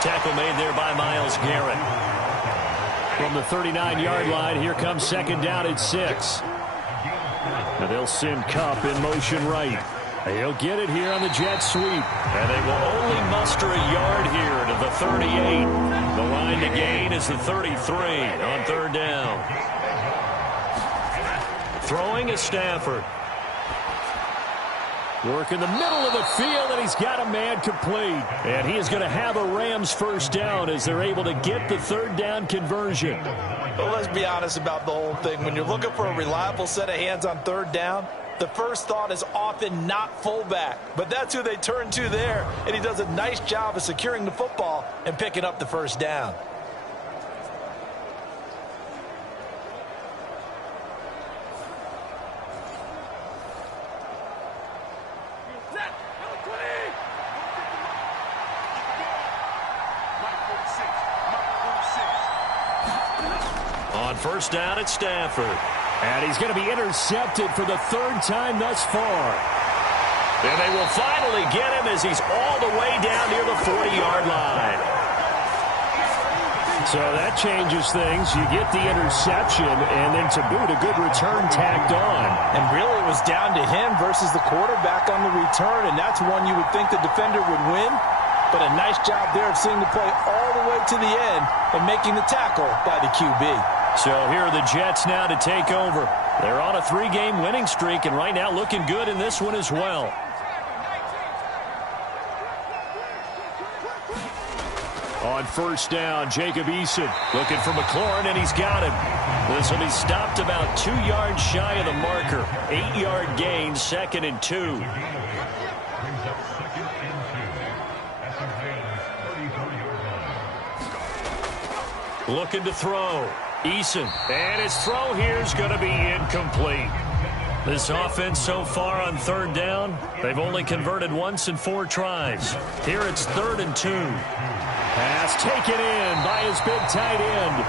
Tackle made there by Myles Garrett. From the 39-yard line, here comes second down at 6. And they'll send Kupp in motion right. He'll get it here on the jet sweep. And they will only muster a yard here to the 38. The line to gain is the 33 on third down. Throwing is Stafford. Work in the middle of the field, and he's got a man complete. And he is going to have a Rams first down as they're able to get the third down conversion. Well, let's be honest about the whole thing. When you're looking for a reliable set of hands on third down, the first thought is often not fullback. But that's who they turn to there, and he does a nice job of securing the football and picking up the first down. On first down at Stafford. And he's going to be intercepted for the third time thus far. And they will finally get him as he's all the way down near the 40-yard line. So that changes things. You get the interception, and then to boot, a good return tacked on. And really it was down to him versus the quarterback on the return, and that's one you would think the defender would win. But a nice job there of seeing the play all the way to the end and making the tackle by the QB. So here are the Jets now to take over. They're on a 3-game winning streak, and right now looking good in this one as well. On first down, Jacob Eason looking for McLaurin, and he's got him. This will be stopped about 2 yards shy of the marker. 8-yard gain, 2nd and 2. Looking to throw. Eason. And his throw here is going to be incomplete. This offense so far on third down, they've only converted once in 4 tries. Here it's 3rd and 2. Pass taken in by his big tight end.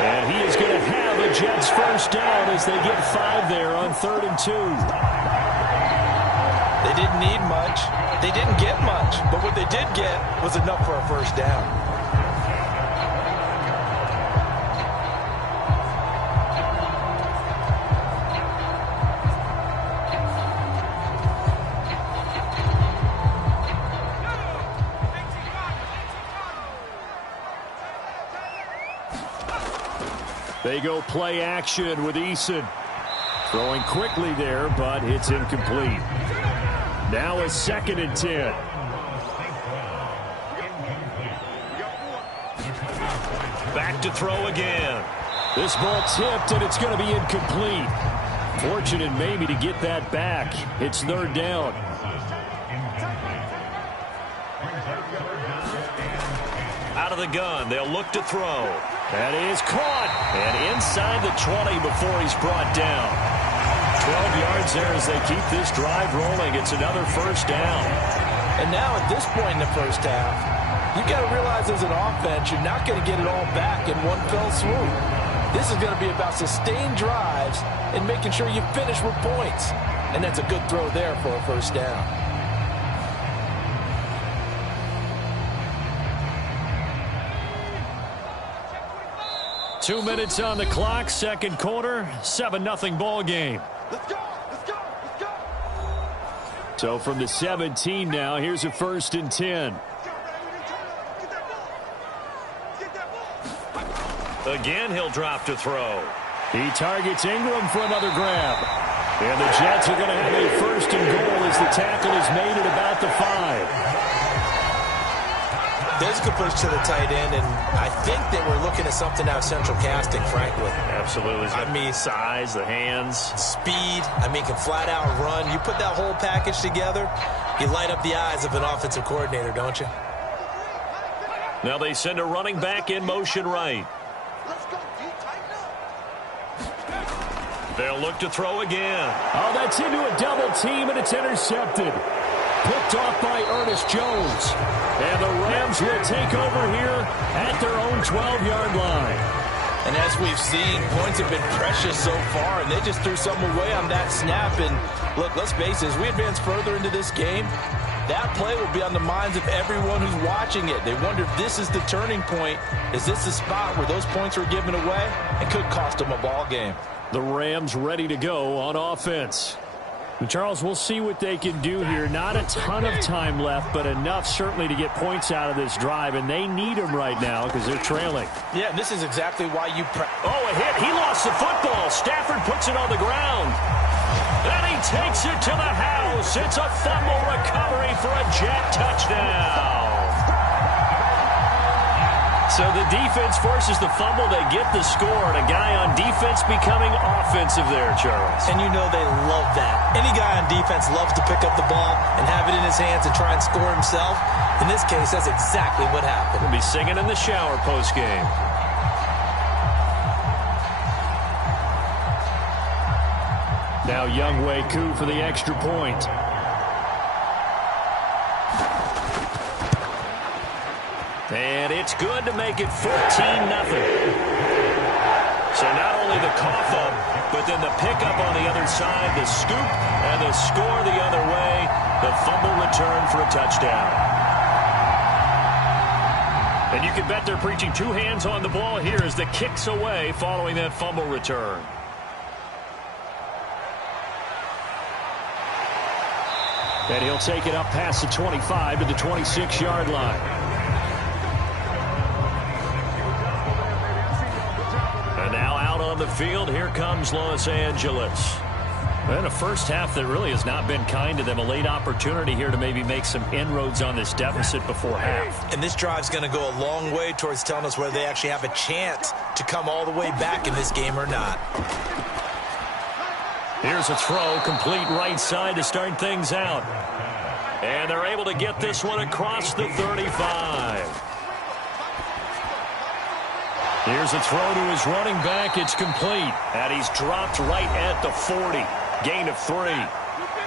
And he is going to have a Jets first down as they get 5 there on 3rd and 2. They didn't need much. They didn't get much. But what they did get was enough for a first down. They go play action with Eason. Throwing quickly there, but it's incomplete. Now a 2nd and 10. Back to throw again. This ball tipped, and it's going to be incomplete. Fortunate maybe to get that back. It's 3rd down. Out of the gun, they'll look to throw. That is caught. And inside the 20 before he's brought down. 12 yards there as they keep this drive rolling. It's another first down. And now at this point in the first half, you've got to realize as an offense, you're not going to get it all back in one fell swoop. This is going to be about sustained drives and making sure you finish with points. And that's a good throw there for a first down. 2 minutes on the clock, second quarter, 7-0 ball game. Let's go! Let's go! Let's go! So from the 17 now, here's a 1st and 10. Again, he'll drop to throw. He targets Ingram for another grab. And the Jets are going to have a 1st and goal as the tackle is made at about the 5. There's a good push to the tight end, and I think that we're looking at something out of central casting, frankly. Absolutely. I mean, size, the hands. Speed. I mean, can flat out run. You put that whole package together, you light up the eyes of an offensive coordinator, don't you? Now they send a running back in motion right. They'll look to throw again. Oh, that's into a double team, and it's intercepted. Picked off by Ernest Jones. And the Rams will take over here at their own 12-yard line. And as we've seen, points have been precious so far, and they just threw something away on that snap. And look, let's face it, as we advance further into this game, that play will be on the minds of everyone who's watching it. They wonder if this is the turning point. Is this the spot where those points were given away? It could cost them a ball game. The Rams ready to go on offense. And Charles, we'll see what they can do here. Not a ton of time left, but enough certainly to get points out of this drive, and they need them right now because they're trailing. Yeah, this is exactly why you... a hit. He lost the football. Stafford puts it on the ground. And he takes it to the house. It's a fumble recovery for a Jet touchdown. So the defense forces the fumble. They get the score, and a guy on defense becoming offensive there, Charles. And you know they love that. Any guy on defense loves to pick up the ball and have it in his hands and try and score himself. In this case, that's exactly what happened. He'll be singing in the shower post-game. Now Younghoe Koo for the extra point. And it's good to make it 14-0. So not only the cough up, but then the pickup on the other side, the scoop, and the score the other way. The fumble return for a touchdown. And you can bet they're preaching 2 hands on the ball here as the kick's away following that fumble return. And he'll take it up past the 25 to the 26-yard line. And now out on the field, here comes Los Angeles. And a first half that really has not been kind to them. A late opportunity here to maybe make some inroads on this deficit before half. And this drive's going to go a long way towards telling us whether they actually have a chance to come all the way back in this game or not. Here's a throw, complete right side to start things out. And they're able to get this one across the 35. Here's a throw to his running back. It's complete. And he's dropped right at the 40. Gain of 3.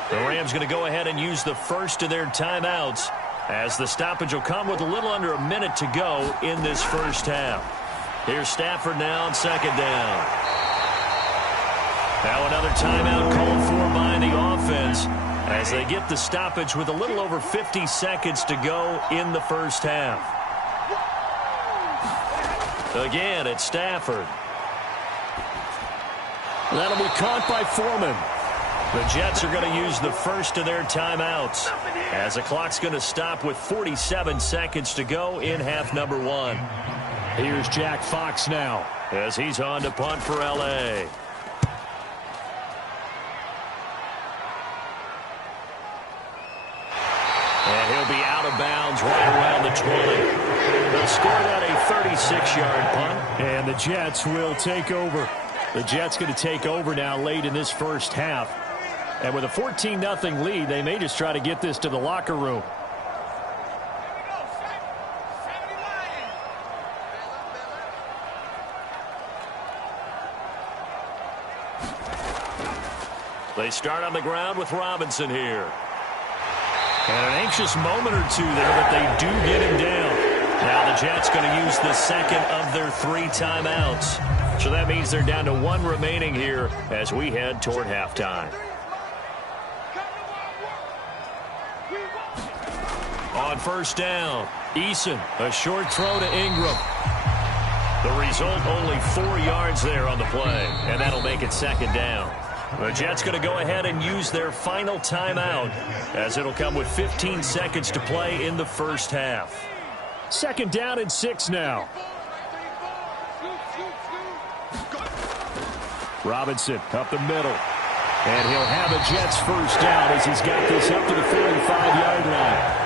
The Rams going to go ahead and use the first of their timeouts as the stoppage will come with a little under a minute to go in this first half. Here's Stafford now on second down. Now another timeout called for by the offense as they get the stoppage with a little over 50 seconds to go in the first half. Again, it's Stafford. That'll be caught by Foreman. The Jets are going to use the first of their timeouts as the clock's going to stop with 47 seconds to go in half number 1. Here's Jack Fox now as he's on to punt for L.A. And he'll be out of bounds right around the 20. They'll score that a 36-yard punt. And the Jets will take over. The Jets going to take over now late in this first half. And with a 14-0 lead, they may just try to get this to the locker room. They start on the ground with Robinson here. And an anxious moment or two there, but they do get him down. Now the Jets going to use the second of their 3 timeouts. So that means they're down to 1 remaining here as we head toward halftime. On first down, Eason, a short throw to Ingram. The result, only 4 yards there on the play, and that'll make it second down. The Jets going to go ahead and use their final timeout, as it'll come with 15 seconds to play in the first half. Second down and 6 now. Robinson up the middle. And he'll have a Jets first down as he's got this up to the 45-yard line.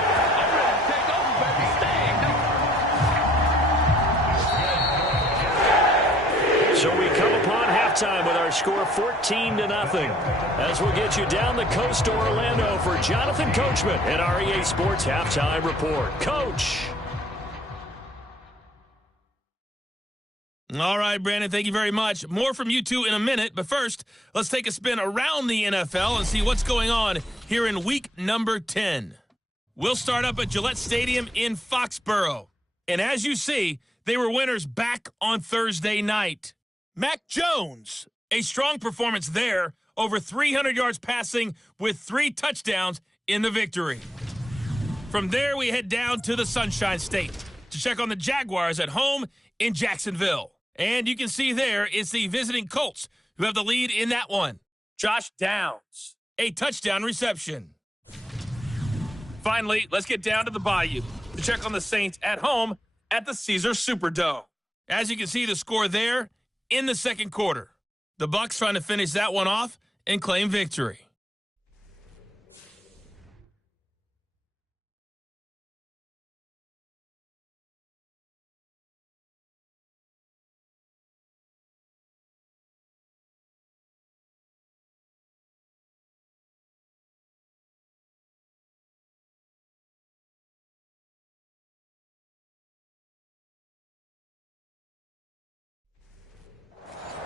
So we come upon halftime with our score 14-0. As we'll get you down the coast to Orlando for Jonathan Coachman at our EA Sports Halftime Report. Coach. All right, Brandon, thank you very much. More from you two in a minute, but first, let's take a spin around the NFL and see what's going on here in week number 10. We'll start up at Gillette Stadium in Foxborough. And as you see, they were winners back on Thursday night. Mac Jones, a strong performance there, over 300 yards passing with 3 touchdowns in the victory. From there, we head down to the Sunshine State to check on the Jaguars at home in Jacksonville. And you can see there it's the visiting Colts who have the lead in that one. Josh Downs, a touchdown reception. Finally, let's get down to the Bayou to check on the Saints at home at the Caesars Superdome. As you can see, the score there in the second quarter. The Bucs trying to finish that one off and claim victory.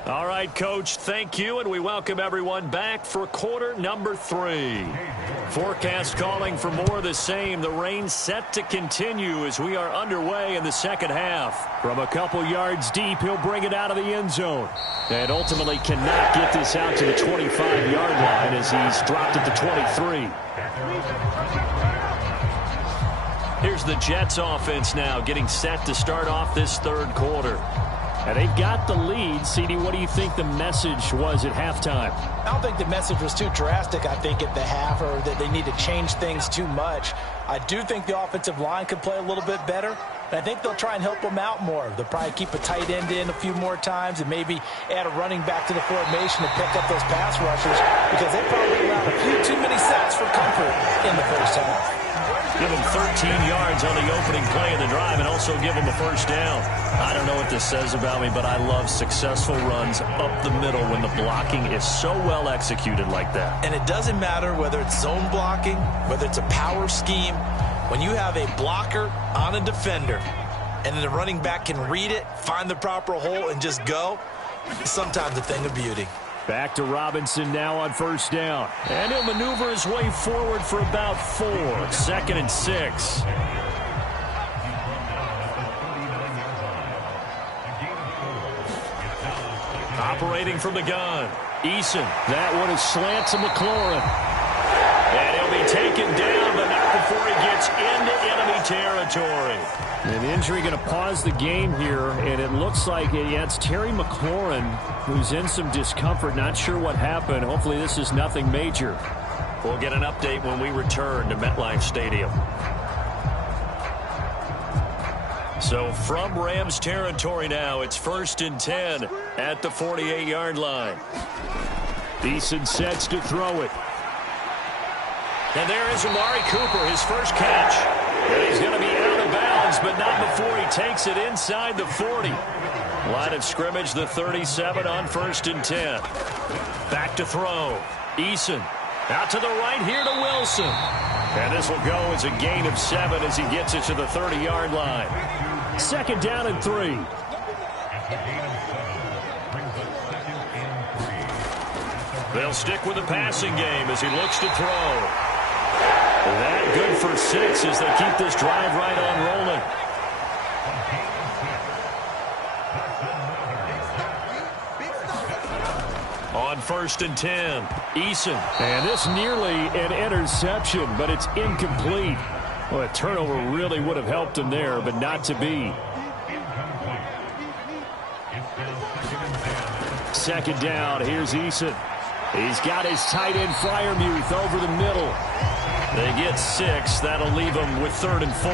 All right, Coach, thank you, and we welcome everyone back for quarter number 3. Forecast calling for more of the same. The rain set to continue as we are underway in the second half. From a couple yards deep, he'll bring it out of the end zone. And ultimately cannot get this out to the 25-yard line as he's dropped at the 23. Here's the Jets offense now getting set to start off this third quarter. And they've got the lead. CD, what do you think the message was at halftime? I don't think the message was too drastic, I think, at the half, or that they need to change things too much. I do think the offensive line could play a little bit better. And I think they'll try and help them out more. They'll probably keep a tight end in a few more times and maybe add a running back to the formation to pick up those pass rushers, because they probably allowed a few too many sacks for comfort in the first half. Give them 13 yards on the opening play of the drive and also give them a first down. I don't know what this says about me, but I love successful runs up the middle when the blocking is so well executed like that. And it doesn't matter whether it's zone blocking, whether it's a power scheme. When you have a blocker on a defender and then the running back can read it, find the proper hole, and just go, it's sometimes a thing of beauty. Back to Robinson now on first down. And he'll maneuver his way forward for about 4. 2nd and 6. Operating from the gun. Eason. That one is slant to McLaurin. And he'll be taken down, but not before he gets into enemy territory. An injury going to pause the game here, and it looks like it's Terry McLaurin who's in some discomfort. Not sure what happened. Hopefully this is nothing major. We'll get an update when we return to MetLife Stadium. So from Rams territory now, it's 1st and 10 at the 48-yard line. Eason sets to throw it. And there is Amari Cooper, his first catch. And he's going to be out of bounds, but not before he takes it inside the 40. Line of scrimmage, the 37 on 1st and 10. Back to throw. Eason out to the right here to Wilson. And this will go as a gain of 7 as he gets it to the 30-yard line. 2nd down and 3. They'll stick with the passing game as he looks to throw. That good for 6 as they keep this drive right on rolling. On 1st and 10, Eason. And this nearly an interception, but it's incomplete. Well, a turnover really would have helped him there, but not to be. second down. Here's Eason. He's got his tight end Freiermuth over the middle. They get 6. That'll leave them with 3rd and 4.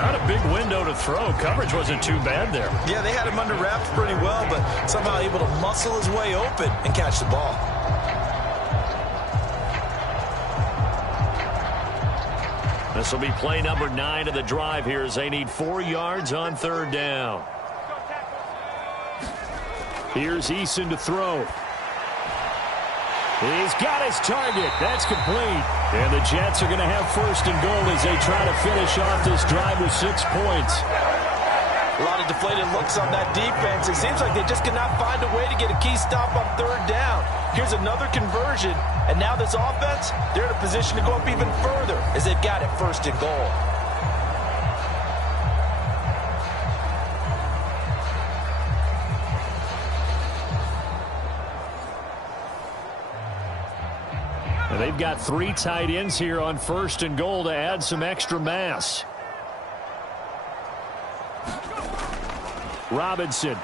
Not a big window to throw. Coverage wasn't too bad there. Yeah, they had him under wraps pretty well, but somehow able to muscle his way open and catch the ball. This will be play number 9 of the drive here as they need 4 yards on 3rd down. Here's Eason to throw. He's got his target. That's complete. And the Jets are going to have 1st and goal as they try to finish off this drive with 6 points. A lot of deflated looks on that defense. It seems like they just cannot find a way to get a key stop on 3rd down. Here's another conversion, and now this offense, they're in a position to go up even further as they've got it 1st and goal. And they've got 3 tight ends here on 1st and goal to add some extra mass. Robinson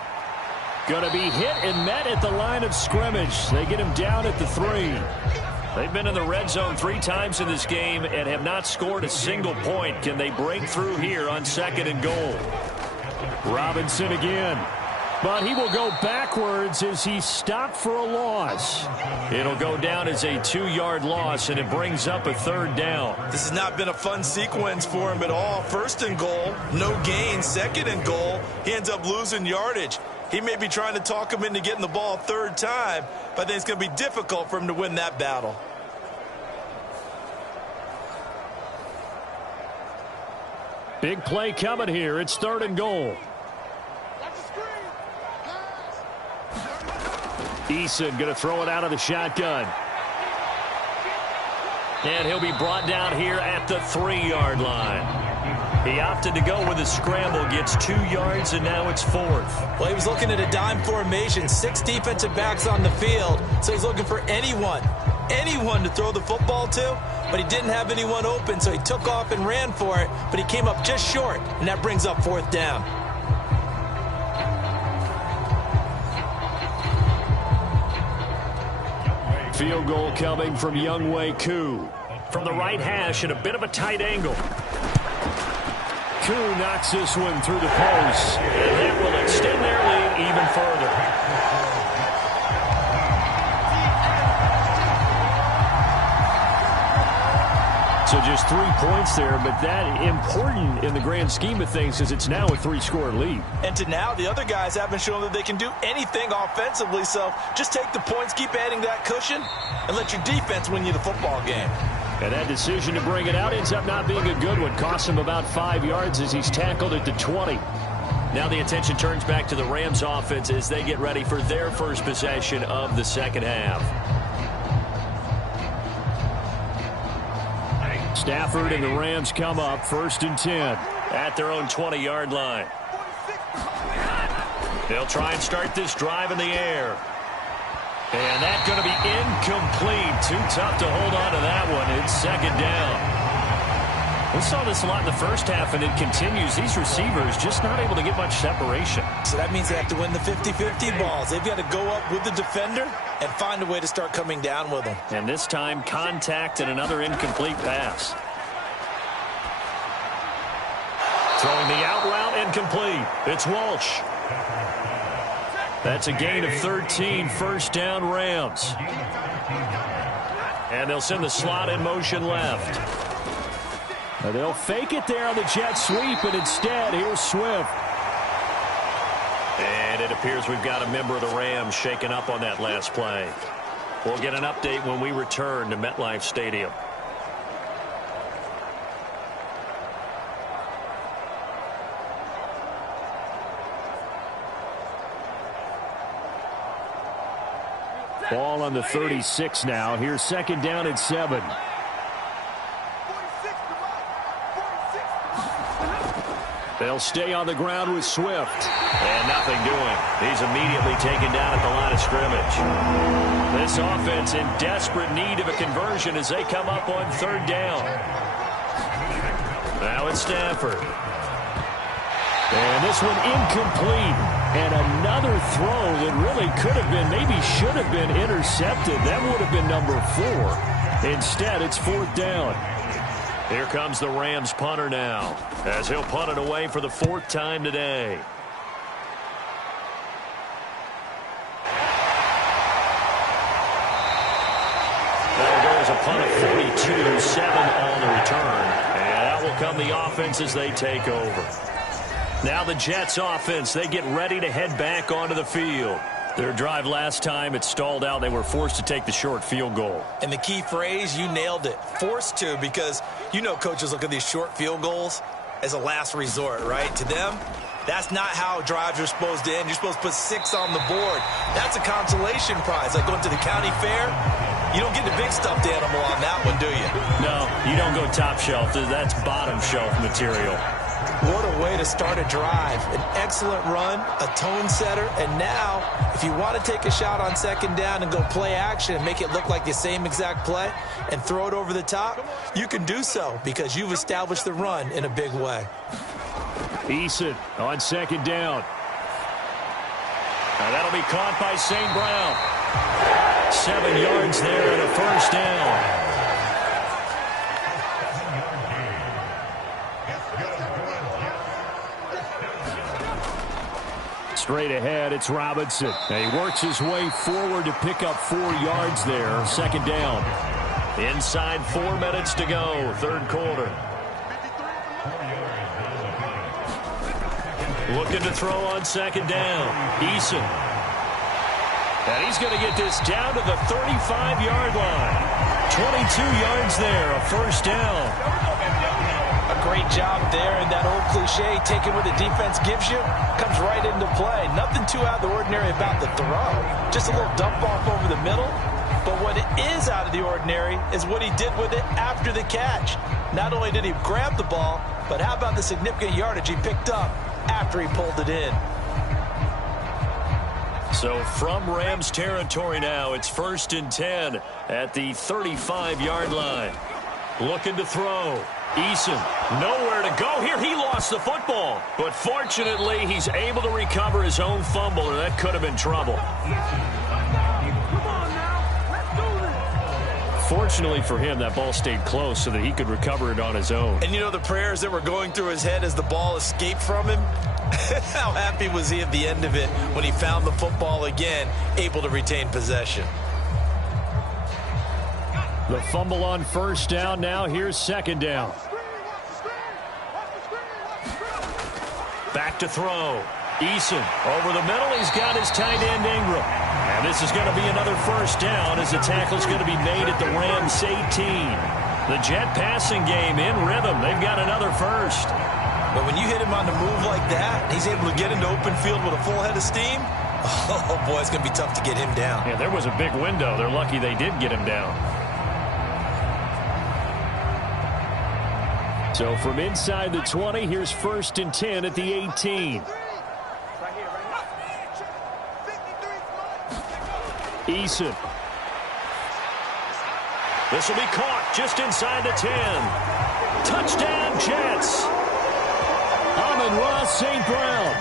going to be hit and met at the line of scrimmage. They get him down at the 3. They've been in the red zone 3 times in this game and have not scored a single point. Can they break through here on 2nd and goal? Robinson again. But he will go backwards as he's stopped for a loss. It'll go down as a 2-yard loss, and it brings up a 3rd down. This has not been a fun sequence for him at all. 1st and goal, no gain. 2nd and goal, he ends up losing yardage. He may be trying to talk him into getting the ball 3rd time, but I think it's going to be difficult for him to win that battle. Big play coming here. It's 3rd and goal. Eason going to throw it out of the shotgun. And he'll be brought down here at the 3-yard line. He opted to go with a scramble, gets 2 yards, and now it's 4th. Well, he was looking at a dime formation, 6 defensive backs on the field, so he's looking for anyone to throw the football to, but he didn't have anyone open, so he took off and ran for it, but he came up just short, and that brings up 4th down. Field goal coming from Younghoe Koo. From the right hash at a bit of a tight angle. Koo knocks this one through the post. And that will extend their lead even further. So just 3 points there, but that important in the grand scheme of things because it's now a 3-score lead. And to now, the other guys haven't shown that they can do anything offensively, so just take the points, keep adding that cushion, and let your defense win you the football game. And that decision to bring it out ends up not being a good one. Costs him about 5 yards as he's tackled at the 20. Now the attention turns back to the Rams offense as they get ready for their first possession of the second half. Stafford and the Rams come up 1st and 10 at their own 20-yard line. They'll try and start this drive in the air. And that's going to be incomplete. Too tough to hold on to that one. It's 2nd down. We saw this a lot in the first half, and it continues. These receivers just not able to get much separation. So that means they have to win the 50-50 balls. They've got to go up with the defender and find a way to start coming down with them. And this time, contact and another incomplete pass. Throwing the out route incomplete. It's Walsh. That's a gain of 13, 1st down Rams. And they'll send the slot in motion left. They'll fake it there on the jet sweep, and instead, here's Swift. And it appears we've got a member of the Rams shaken up on that last play. We'll get an update when we return to MetLife Stadium. Ball on the 36 now. Here's 2nd down and 7. They'll stay on the ground with Swift. And nothing doing. He's immediately taken down at the line of scrimmage. This offense in desperate need of a conversion as they come up on 3rd down. Now it's Stafford. And this one incomplete. And another throw that really could have been, maybe should have been intercepted. That would have been number 4. Instead, it's 4th down. Here comes the Rams punter now, as he'll punt it away for the 4th time today. There goes a punt of 42, 7 on the return. And out will come the offense as they take over. Now the Jets offense, they get ready to head back onto the field. Their drive last time, it stalled out. They were forced to take the short field goal. And the key phrase, you nailed it, forced to, because you know coaches look at these short field goals as a last resort, right? To them, that's not how drives are supposed to end. You're supposed to put 6 on the board. That's a consolation prize, like going to the county fair. You don't get the big stuffed animal on that one, do you? No, you don't go top shelf. That's bottom shelf material. What a way to start a drive. An excellent run, a tone setter, and now, if you want to take a shot on 2nd down and go play action and make it look like the same exact play and throw it over the top, you can do so because you've established the run in a big way. Eason on 2nd down. Now that'll be caught by St. Brown. 7 yards there and a 1st down. Straight ahead, it's Robinson. And he works his way forward to pick up 4 yards there. 2nd down. Inside 4 minutes to go, 3rd quarter. Looking to throw on 2nd down. Eason. And he's going to get this down to the 35-yard line. 22 yards there, a 1st down. A great job there, and that old cliche, taking what the defense gives you, comes right into play. Nothing too out of the ordinary about the throw. Just a little dump off over the middle. But what is out of the ordinary is what he did with it after the catch. Not only did he grab the ball, but how about the significant yardage he picked up after he pulled it in. So from Rams territory now, it's 1st and 10 at the 35-yard line. Looking to throw. Eason, nowhere to go here. He lost the football. But fortunately, he's able to recover his own fumble, or that could have been trouble. Fortunately for him, that ball stayed close so that he could recover it on his own. And you know the prayers that were going through his head as the ball escaped from him? How happy was he at the end of it when he found the football again, able to retain possession? The fumble on 1st down. Now here's 2nd down. Back to throw. Eason over the middle. He's got his tight end Ingram. And this is going to be another 1st down as the tackle's going to be made at the Rams 18. The Jet passing game in rhythm. They've got another 1st. But when you hit him on the move like that, he's able to get into open field with a full head of steam. Oh, boy, it's going to be tough to get him down. Yeah, there was a big window. They're lucky they did get him down. So from inside the 20, here's 1st and 10 at the 18. Eason. This will be caught just inside the 10. Touchdown, Jets. Amon-Ra St. Brown,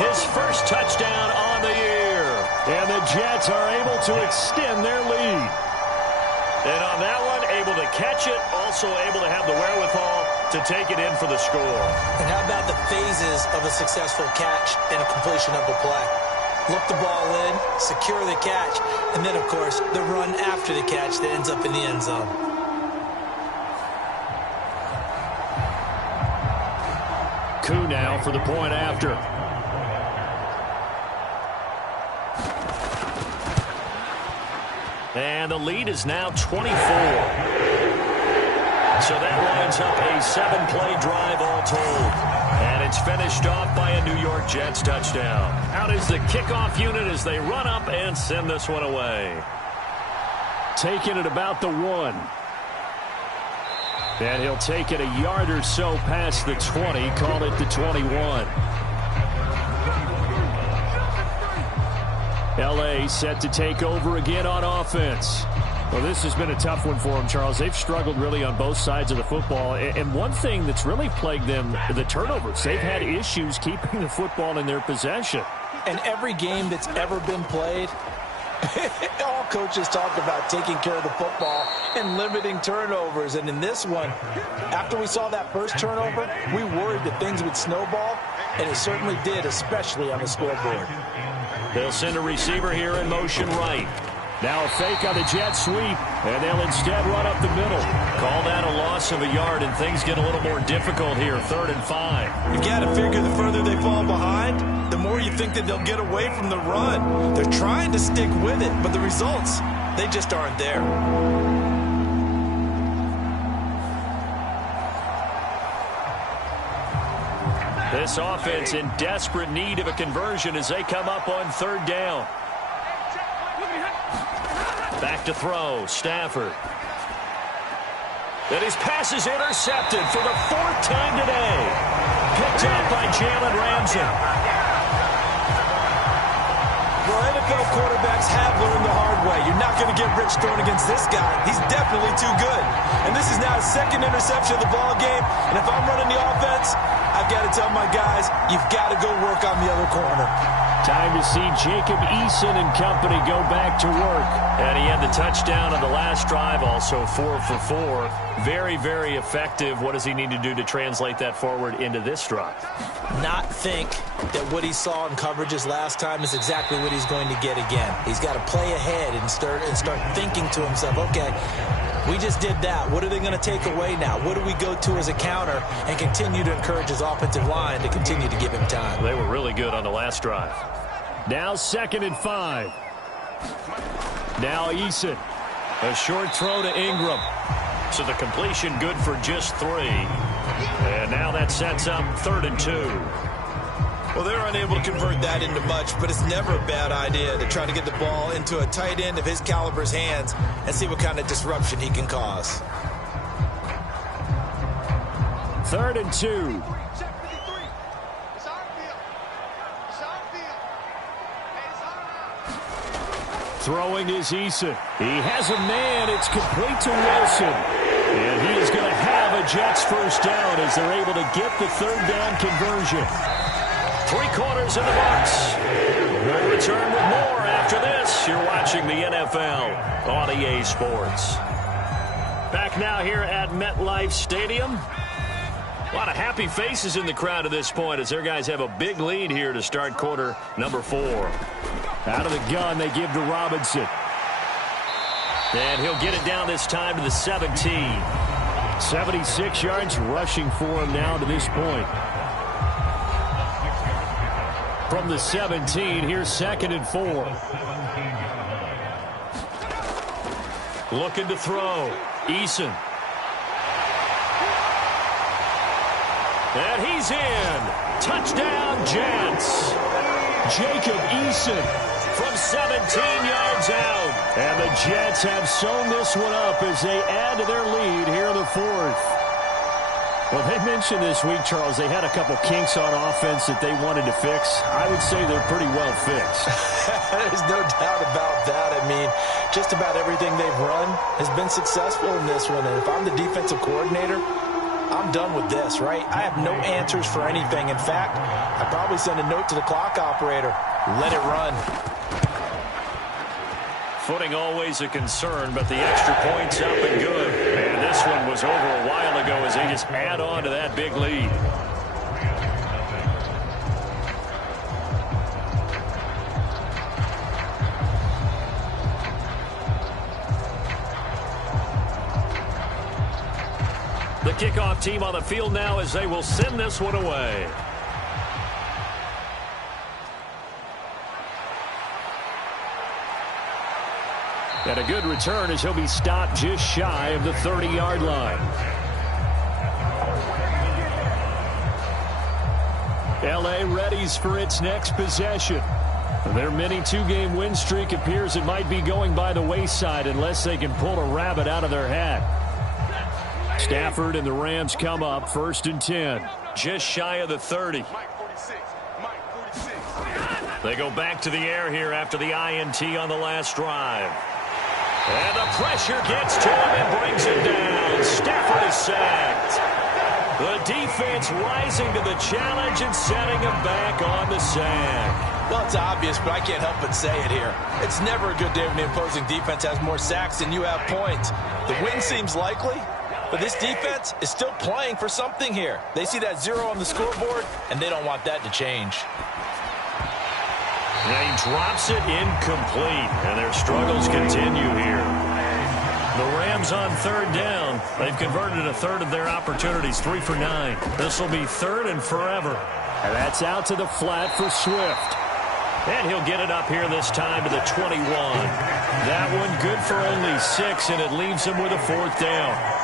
his 1st touchdown on the year. And the Jets are able to extend their lead. And on that one, able to catch it, also able to have the wherewithal to take it in for the score. And how about the phases of a successful catch and a completion of a play? Look the ball in, secure the catch, and then, of course, the run after the catch that ends up in the end zone. Koo now for the point after. And the lead is now 24. So that lines up a 7-play drive all told. And it's finished off by a New York Jets touchdown. Out is the kickoff unit as they run up and send this one away. Taking it about the 1. And he'll take it a yard or so past the 20, call it the 21. L.A. set to take over again on offense. Well, this has been a tough one for them, Charles. They've struggled really on both sides of the football. And one thing that's really plagued them, the turnovers. They've had issues keeping the football in their possession. And every game that's ever been played, all coaches talk about taking care of the football and limiting turnovers. And in this one, after we saw that first turnover, we worried that things would snowball, and it certainly did, especially on the scoreboard. They'll send a receiver here in motion right. Now a fake on the jet sweep, and they'll instead run up the middle. Call that a loss of a yard, and things get a little more difficult here, 3rd and 5. You got to figure the further they fall behind, the more you think that they'll get away from the run. They're trying to stick with it, but the results, they just aren't there. This offense in desperate need of a conversion as they come up on 3rd down. Back to throw, Stafford. And his pass is intercepted for the 4th time today. Picked up by Jalen Ramsey. Well, NFL quarterbacks have learned the hard way. You're not going to get rich throwing against this guy. He's definitely too good. And this is now his 2nd interception of the ball game. And if I'm running the offense, I've got to tell my guys, you've got to go work on the other corner. Time to see Jacob Eason and company go back to work. And he had the touchdown on the last drive, also 4 for 4. Very, very effective. What does he need to do to translate that forward into this drive? Not think that what he saw in coverages last time is exactly what he's going to get again. He's got to play ahead and start thinking to himself, okay, we just did that. What are they going to take away now? What do we go to as a counter? And continue to encourage his offensive line to continue to give him time. They were really good on the last drive. Now 2nd and 5. Now Eason. A short throw to Ingram. So the completion good for just 3. And now that sets up 3rd and 2. Well, they're unable to convert that into much, but it's never a bad idea to try to get the ball into a tight end of his caliber's hands and see what kind of disruption he can cause. 3rd and 2. Throwing is Eason. He has a man. It's complete to Wilson. And he is going to have a Jets first down as they're able to get the 3rd down conversion. 3 quarters in the box. We'll return with more after this. You're watching the NFL on EA Sports. Back now here at MetLife Stadium. A lot of happy faces in the crowd at this point as their guys have a big lead here to start quarter number 4. Out of the gun, they give to Robinson. And he'll get it down this time to the 17. 76 yards rushing for him now to this point. From the 17, here's 2nd and 4. Looking to throw. Eason. And he's in. Touchdown, Jets. Jacob Eason from 17 yards out. And the Jets have sewn this one up as they add to their lead here in the 4th. Well, they mentioned this week, Charles, they had a couple kinks on offense that they wanted to fix. I would say they're pretty well fixed. There's no doubt about that. I mean, just about everything they've run has been successful in this one. And if I'm the defensive coordinator, I'm done with this, right? I have no answers for anything. In fact, I'd probably send a note to the clock operator. Let it run. Footing always a concern, but the extra point's up and good. And this one was over a while ago as they just add on to that big lead. The kickoff team on the field now as they will send this one away. And a good return as he'll be stopped just shy of the 30-yard line. L.A. readies for its next possession. Their mini 2-game win streak appears it might be going by the wayside unless they can pull a rabbit out of their hat. Stafford and the Rams come up 1st and 10. Just shy of the 30. They go back to the air here after the INT on the last drive. And the pressure gets to him and brings him down. Stafford is sacked. The defense rising to the challenge and setting him back on the sack. Well, it's obvious, but I can't help but say it here. It's never a good day when the opposing defense has more sacks than you have points. The win seems likely, but this defense is still playing for something here. They see that 0 on the scoreboard, and they don't want that to change. And he drops it incomplete, and their struggles continue here. The Rams on third down. They've converted a third of their opportunities, 3 for 9. This will be third and forever. And that's out to the flat for Swift. And he'll get it up here this time to the 21. That one good for only 6, and it leaves him with a fourth down.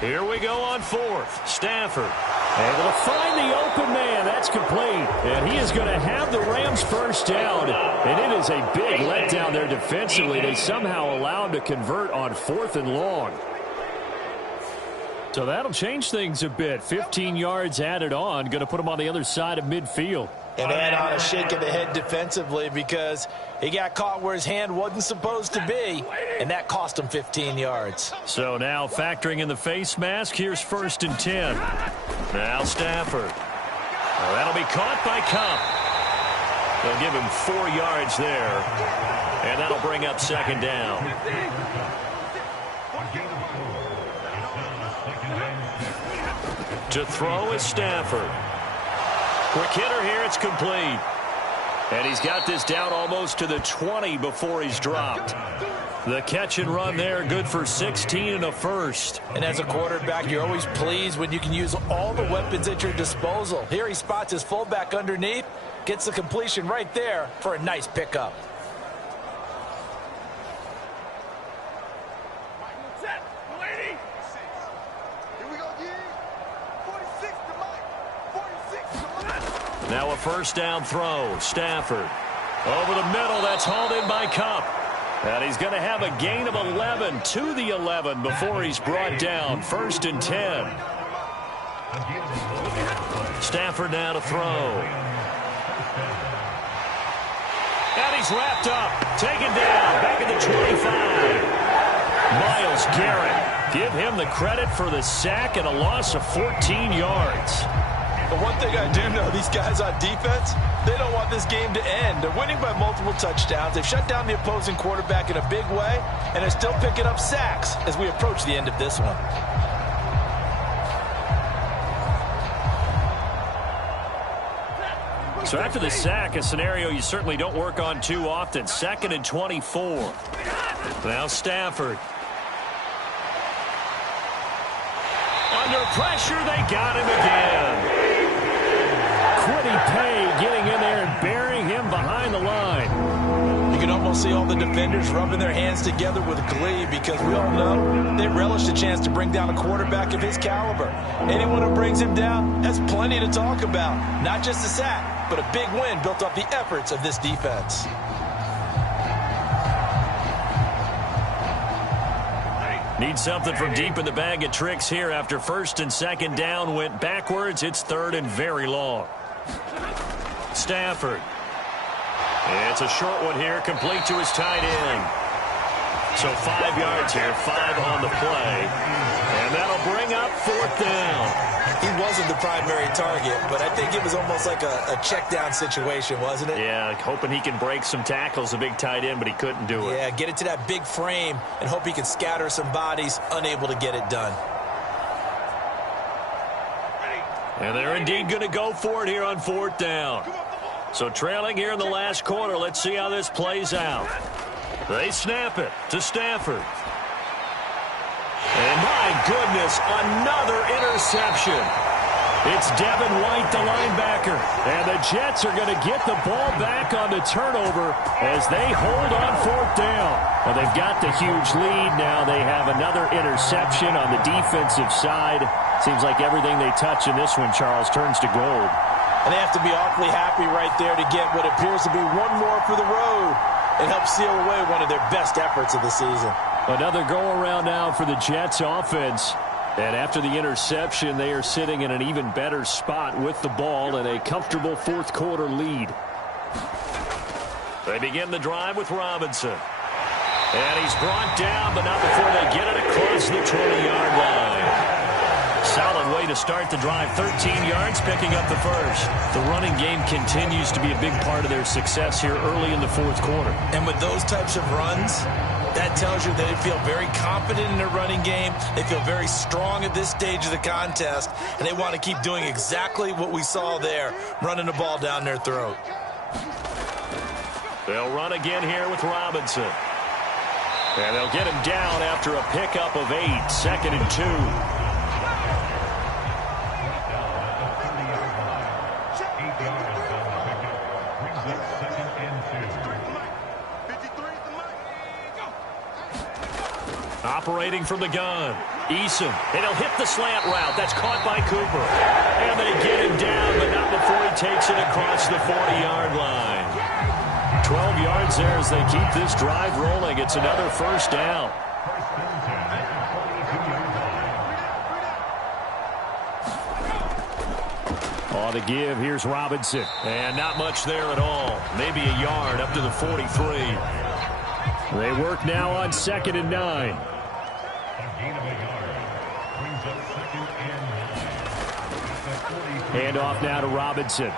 Here we go on fourth. Stafford able to find the open man. That's complete. And he is going to have the Rams first down. And it is a big letdown there defensively. They somehow allow him to convert on 4th and long. So that'll change things a bit. 15 yards added on. Going to put him on the other side of midfield. And add on a shake of the head defensively because he got caught where his hand wasn't supposed to be, and that cost him 15 yards. So now factoring in the face mask, here's 1st and 10. Now Stafford. Well, that'll be caught by Cup. They'll give him 4 yards there, and that'll bring up 2nd down. To throw is Stafford. Quick hitter here, it's complete. And he's got this down almost to the 20 before he's dropped. The catch and run there, good for 16 and a first. And as a quarterback, you're always pleased when you can use all the weapons at your disposal. Here he spots his fullback underneath, gets the completion right there for a nice pickup. Now a first down throw. Stafford. Over the middle. That's hauled in by Cup. And he's going to have a gain of 11 to the 11 before he's brought down. 1st and 10. Stafford now to throw. And he's wrapped up. Taken down. Back at the 25. Myles Garrett. Give him the credit for the sack and a loss of 14 yards. But one thing I do know, these guys on defense, they don't want this game to end. They're winning by multiple touchdowns. They've shut down the opposing quarterback in a big way, and they're still picking up sacks as we approach the end of this one. So after the sack, a scenario you certainly don't work on too often. 2nd and 24. Now Stafford. Under pressure, they got him again. Quiddy Pay getting in there and burying him behind the line. You can almost see all the defenders rubbing their hands together with glee because we all know they relish the chance to bring down a quarterback of his caliber. Anyone who brings him down has plenty to talk about. Not just a sack, but a big win built off the efforts of this defense. Need something from deep in the bag of tricks here after 1st and 2nd down went backwards. It's 3rd and very long. Stafford. It's a short one here, complete to his tight end. So 5 yards here, 5 on the play. And that'll bring up 4th down. He wasn't the primary target, but I think it was almost like a check down situation, wasn't it? Yeah, hoping he can break some tackles, a big tight end, but he couldn't do it. Yeah, get it to that big frame and hope he can scatter some bodies, unable to get it done. And they're indeed going to go for it here on 4th down. So trailing here in the last quarter, let's see how this plays out. They snap it to Stafford. And my goodness, another interception. It's Devin White, the linebacker. And the Jets are going to get the ball back on the turnover as they hold on 4th down. Well, they've got the huge lead now. They have another interception on the defensive side. Seems like everything they touch in this one, Charles, turns to gold. And they have to be awfully happy right there to get what appears to be one more for the road and help seal away one of their best efforts of the season. Another go-around now for the Jets offense. And after the interception, they are sitting in an even better spot with the ball and a comfortable fourth-quarter lead. They begin the drive with Robinson. And he's brought down, but not before they get it across the 20-yard line. Solid way to start the drive. 13 yards, picking up the first. The running game continues to be a big part of their success here early in the fourth quarter. And with those types of runs, that tells you they feel very confident in their running game. They feel very strong at this stage of the contest, and they want to keep doing exactly what we saw there, running the ball down their throat. They'll run again here with Robinson. And they'll get him down after a pickup of 8, 2nd and 2. Operating from the gun, Eason, and he'll hit the slant route. That's caught by Cooper. And they get him down, but not before he takes it across the 40-yard line. 12 yards there as they keep this drive rolling. It's another first down. On the give, here's Robinson. And not much there at all. Maybe a yard up to the 43. They work now on 2nd and 9. Hand off now to Robinson.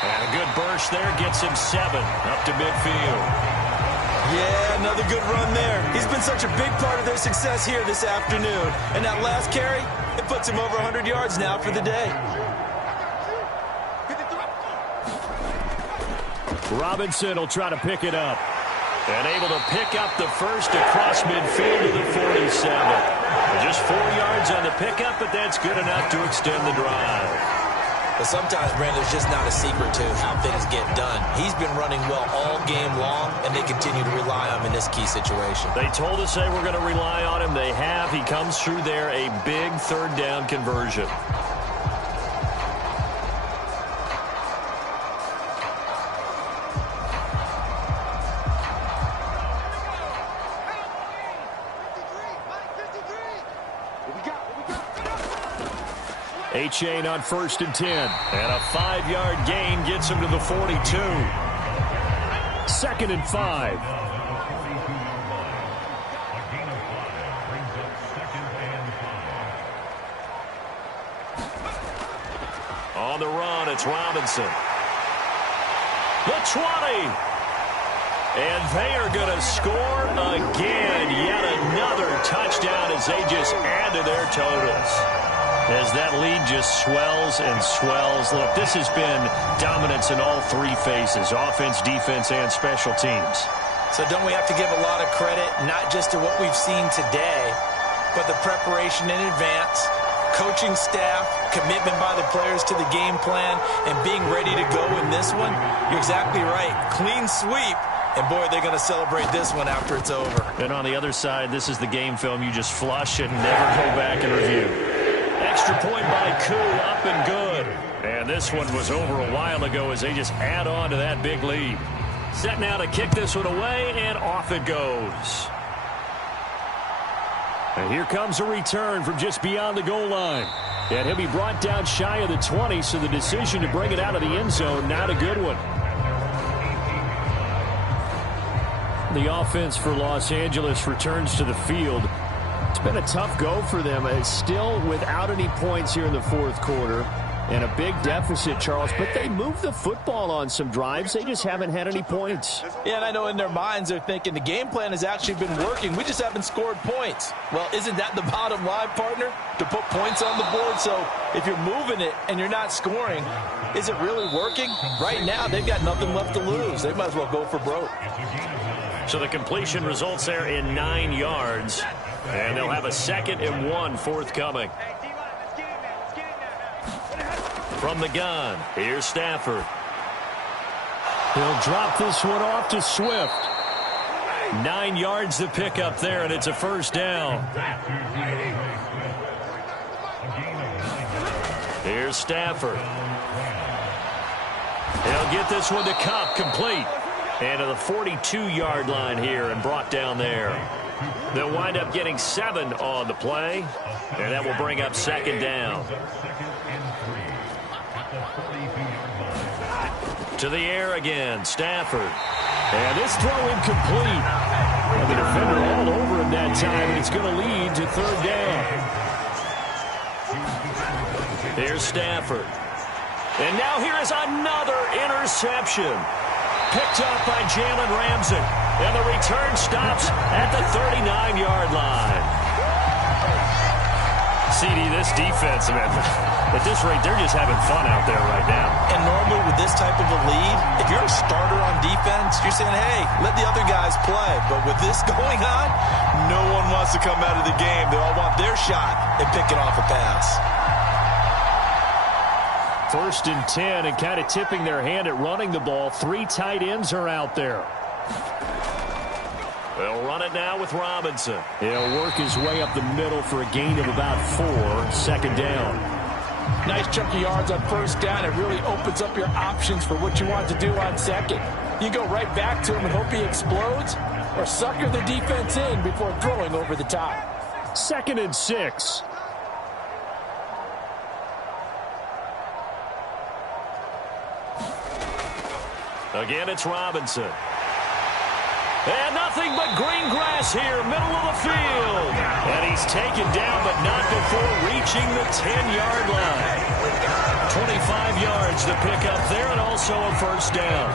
And a good burst there gets him 7 up to midfield. Yeah, another good run there. He's been such a big part of their success here this afternoon. And that last carry, it puts him over 100 yards now for the day. Robinson will try to pick it up. And able to pick up the first across midfield to the 47. Just 4 yards on the pickup, but that's good enough to extend the drive. But sometimes, Brandon, there's just not a secret to how things get done. He's been running well all game long, and they continue to rely on him in this key situation. They told us they were going to rely on him. They have. He comes through there, a big third down conversion. A-Chain on 1st and 10. And a 5-yard gain gets him to the 42. 2nd and 5. On the run, it's Robinson. The 20. And they are going to score again. Yet another touchdown as they just add to their totals. As that lead just swells and swells. Look, this has been dominance in all 3 phases, offense, defense, and special teams. So don't we have to give a lot of credit, not just to what we've seen today, but the preparation in advance, coaching staff, commitment by the players to the game plan, and being ready to go in this one? You're exactly right. Clean sweep. And, boy, they're going to celebrate this one after it's over. And on the other side, this is the game film you just flush and never go back and review. Extra point by Koo, up and good. And this one was over a while ago as they just add on to that big lead. Set now to kick this one away, and off it goes. And here comes a return from just beyond the goal line. And he'll be brought down shy of the 20, so the decision to bring it out of the end zone, not a good one. The offense for Los Angeles returns to the field. It's been a tough go for them. It's still without any points here in the fourth quarter. And a big deficit, Charles. But they moved the football on some drives. They just haven't had any points. Yeah, and I know in their minds they're thinking the game plan has actually been working. We just haven't scored points. Well, isn't that the bottom line, partner? To put points on the board. So if you're moving it and you're not scoring, is it really working? Right now, they've got nothing left to lose. They might as well go for broke. So the completion results there in 9 yards. And they'll have a 2nd and 1 forthcoming. From the gun, here's Stafford. He'll drop this one off to Swift. 9 yards to pick up there, and it's a first down. Here's Stafford. He'll get this one to Kupp, complete. And to the 42-yard line here and brought down there. They'll wind up getting 7 on the play, and that will bring up second down. To the air again, Stafford. And this throw incomplete. And the defender all over him that time, and it's going to lead to third down. Here's Stafford. And now here is another interception. Picked up by Jalen Ramsey. And the return stops at the 39-yard line. CD, this defense, man, at this rate, they're just having fun out there right now. And normally with this type of a lead, if you're a starter on defense, you're saying, hey, let the other guys play. But with this going on, no one wants to come out of the game. They all want their shot at picking off a pass. 1st and 10, and kind of tipping their hand at running the ball. 3 tight ends are out there. They'll run it now with Robinson. He'll work his way up the middle for a gain of about 4. Second down. Nice chunk of yards on first down. It really opens up your options for what you want to do on second. You go right back to him and hope he explodes, or sucker the defense in before throwing over the top. 2nd and 6. Again, it's Robinson. And nothing but green grass here, middle of the field. And he's taken down, but not before reaching the 10-yard line. 25 yards to pick up there, and also a first down.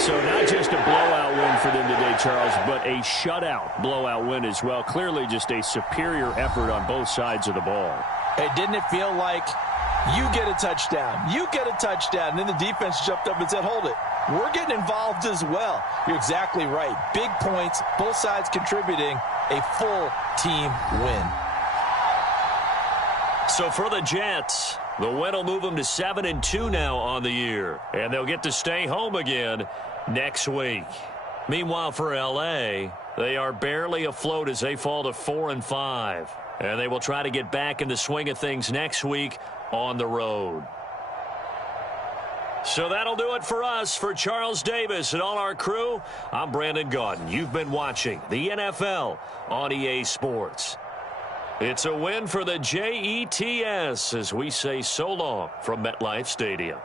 So not just a blowout win for them today, Charles, but a shutout blowout win as well. Clearly just a superior effort on both sides of the ball. Hey, didn't it feel like you get a touchdown, you get a touchdown, and then the defense jumped up and said, hold it, we're getting involved as well. You're exactly right. Big points, both sides contributing, a full team win. So for the Jets, the win will move them to 7-2 now on the year. And they'll get to stay home again next week. Meanwhile, for L.A., they are barely afloat as they fall to 4-5. And they will try to get back in the swing of things next week on the road. So that'll do it for us. For Charles Davis and all our crew, I'm Brandon Gaudin. You've been watching the NFL on EA Sports. It's a win for the Jets as we say so long from MetLife Stadium.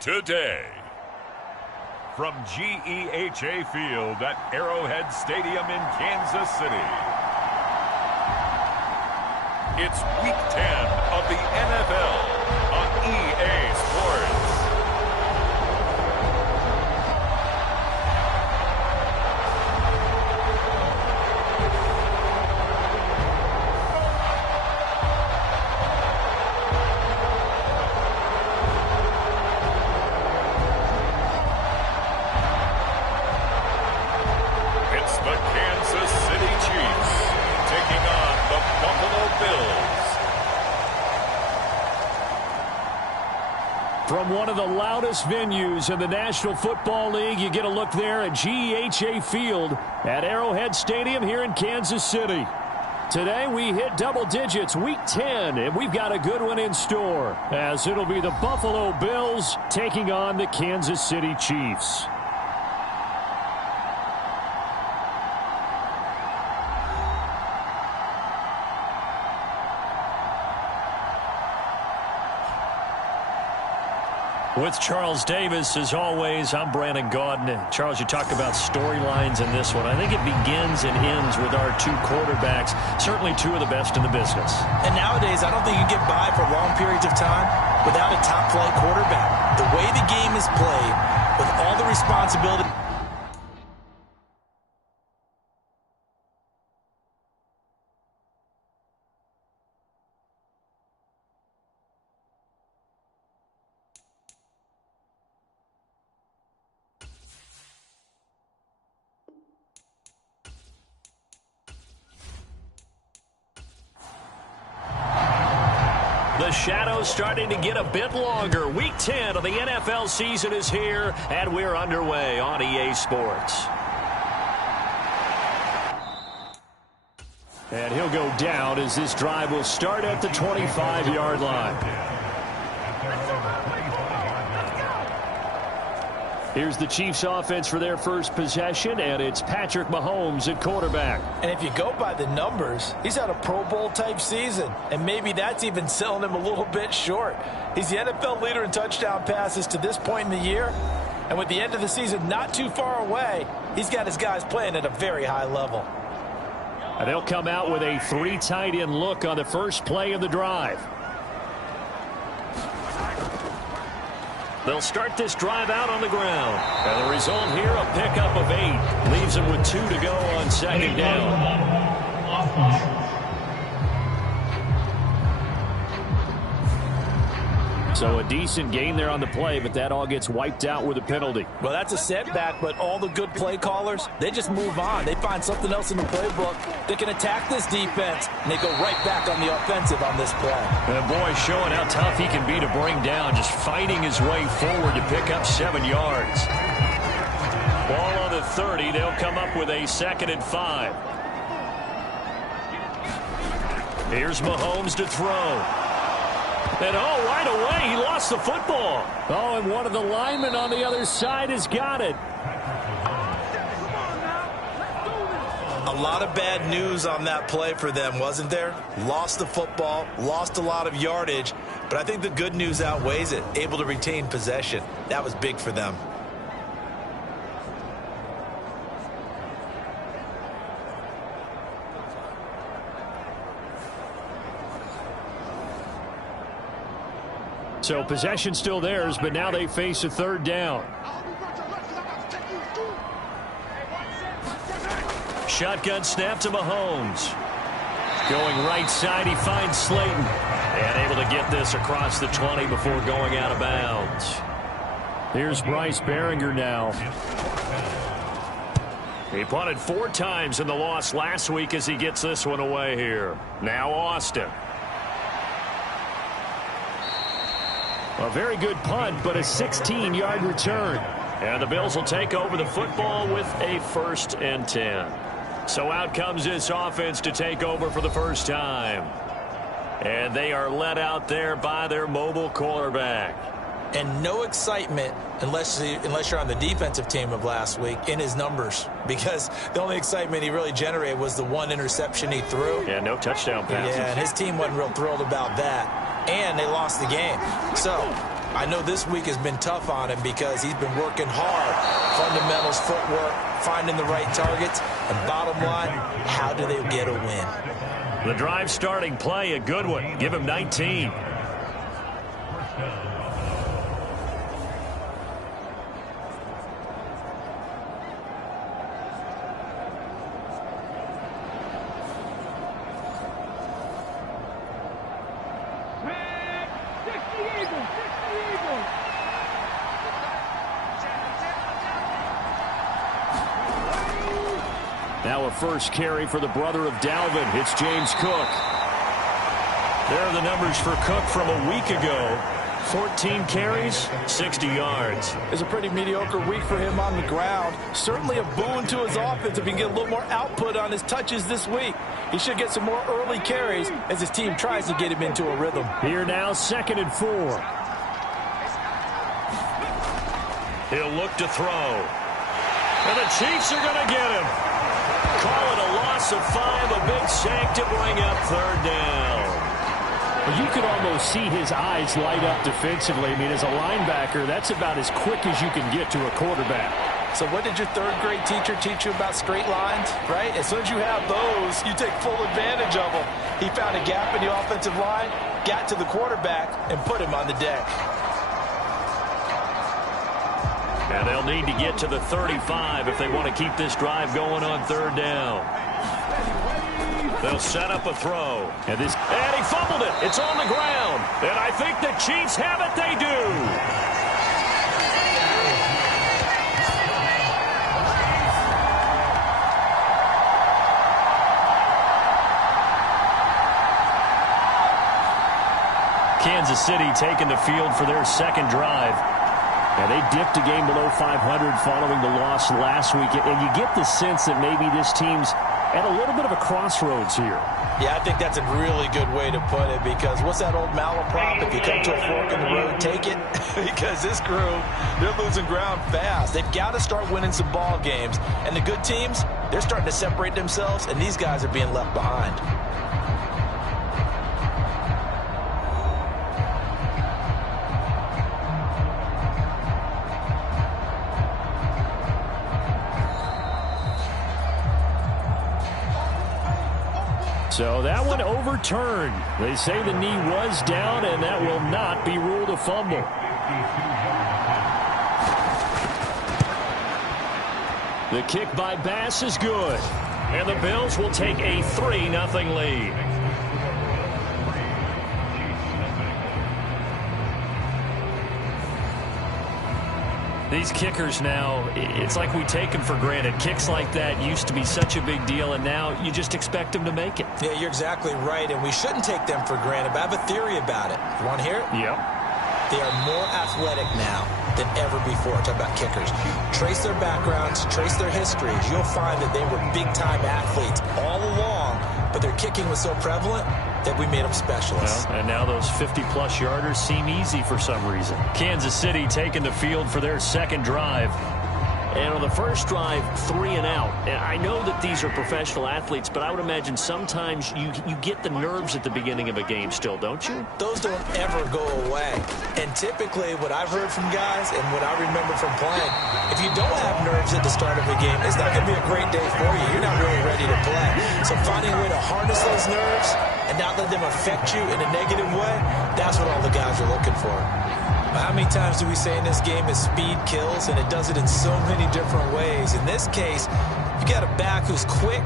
today. From GEHA Field at Arrowhead Stadium in Kansas City, it's Week 10 of the NFL on EA Sports. From one of the loudest venues in the National Football League, you get a look there at GEHA Field at Arrowhead Stadium here in Kansas City. Today we hit double digits, Week 10, and we've got a good one in store, as it'll be the Buffalo Bills taking on the Kansas City Chiefs. With Charles Davis, as always, I'm Brandon Gaudin. Charles, you talked about storylines in this one. I think it begins and ends with our two quarterbacks, certainly two of the best in the business. And nowadays, I don't think you can get by for long periods of time without a top-flight quarterback. The way the game is played, with all the responsibility. The shadow's starting to get a bit longer. Week 10 of the NFL season is here, and we're underway on EA Sports. And he'll go down as this drive will start at the 25-yard line. Here's the Chiefs offense for their first possession, and it's Patrick Mahomes at quarterback. And if you go by the numbers, he's had a Pro Bowl-type season, and maybe that's even selling him a little bit short. He's the NFL leader in touchdown passes to this point in the year, and with the end of the season not too far away, he's got his guys playing at a very high level. And they'll come out with a three tight end look on the first play of the drive. They'll start this drive out on the ground. And the result here, a pickup of 8. Leaves them with 2 to go on second down. So a decent gain there on the play, but that all gets wiped out with a penalty. Well, that's a setback, but all the good play callers, they just move on. They find something else in the playbook that can attack this defense, and they go right back on the offensive on this play. And boy, showing how tough he can be to bring down, just fighting his way forward to pick up 7 yards. Ball on the 30. They'll come up with a 2nd and 5. Here's Mahomes to throw. And right away, he lost the football. And one of the linemen on the other side has got it. A lot of bad news on that play for them, wasn't there? Lost the football, lost a lot of yardage, but I think the good news outweighs it. Able to retain possession. That was big for them. So possession still theirs, but now they face a 3rd down. Shotgun snap to Mahomes. Going right side, he finds Slayton. And able to get this across the 20 before going out of bounds. Here's Bryce Behringer now. He punted 4 times in the loss last week as he gets this one away here. Now Austin. A very good punt, but a 16-yard return. And the Bills will take over the football with a 1st and 10. So out comes this offense to take over for the first time. And they are led out there by their mobile quarterback. And no excitement unless you're on the defensive team of last week in his numbers, because the only excitement he really generated was the 1 interception he threw. Yeah, no touchdown passes. Yeah, and his team wasn't real thrilled about that. And they lost the game. So I know this week has been tough on him because he's been working hard. Fundamentals, footwork, finding the right targets. And bottom line, how do they get a win? The drive starting play, a good one. Give him 19. Now a first carry for the brother of Dalvin. It's James Cook. There are the numbers for Cook from a week ago. 14 carries, 60 yards. It's a pretty mediocre week for him on the ground. Certainly a boon to his offense if he can get a little more output on his touches this week. He should get some more early carries as his team tries to get him into a rhythm. Here now, 2nd and 4. He'll look to throw. And the Chiefs are going to get him. Call it a loss of 5, a big sack to bring up 3rd down. Well, you could almost see his eyes light up defensively. I mean, as a linebacker, that's about as quick as you can get to a quarterback. So what did your 3rd grade teacher teach you about straight lines, right? As soon as you have those, you take full advantage of them. He found a gap in the offensive line, got to the quarterback, and put him on the deck. And they'll need to get to the 35 if they want to keep this drive going on 3rd down. They'll set up a throw. And he fumbled it. It's on the ground. And I think the Chiefs have it. They do. Kansas City taking the field for their 2nd drive. And they dipped a game below 500 following the loss last week. And you get the sense that maybe this team's at a little bit of a crossroads here. Yeah, I think that's a really good way to put it because what's that old malaprop? If you come to a fork in the road, take it. Because this crew, they're losing ground fast. They've got to start winning some ball games. And the good teams, they're starting to separate themselves, and these guys are being left behind. So that one overturned. They say the knee was down, and that will not be ruled a fumble. The kick by Bass is good. And the Bills will take a 3-0 lead. These kickers now, it's like we take them for granted. Kicks like that used to be such a big deal, and now you just expect them to make it. Yeah, you're exactly right, and we shouldn't take them for granted, but I have a theory about it. You want to hear it? Yep. They are more athletic now than ever before. Talk about kickers. Trace their backgrounds, trace their histories. You'll find that they were big-time athletes all along, but their kicking was so prevalent that we made them specialists. Well, and now those 50-plus yarders seem easy for some reason. Kansas City taking the field for their 2nd drive. And on the first drive, 3 and out. And I know that these are professional athletes, but I would imagine sometimes you get the nerves at the beginning of a game still, don't you? Those don't ever go away. And typically what I've heard from guys and what I remember from playing, if you don't have nerves at the start of a game, it's not going to be a great day for you. You're not really ready to play. So finding a way to harness those nerves and not let them affect you in a negative way, that's what all the guys are looking for. How many times do we say in this game that speed kills, and it does it in so many different ways? In this case, you got a back who's quick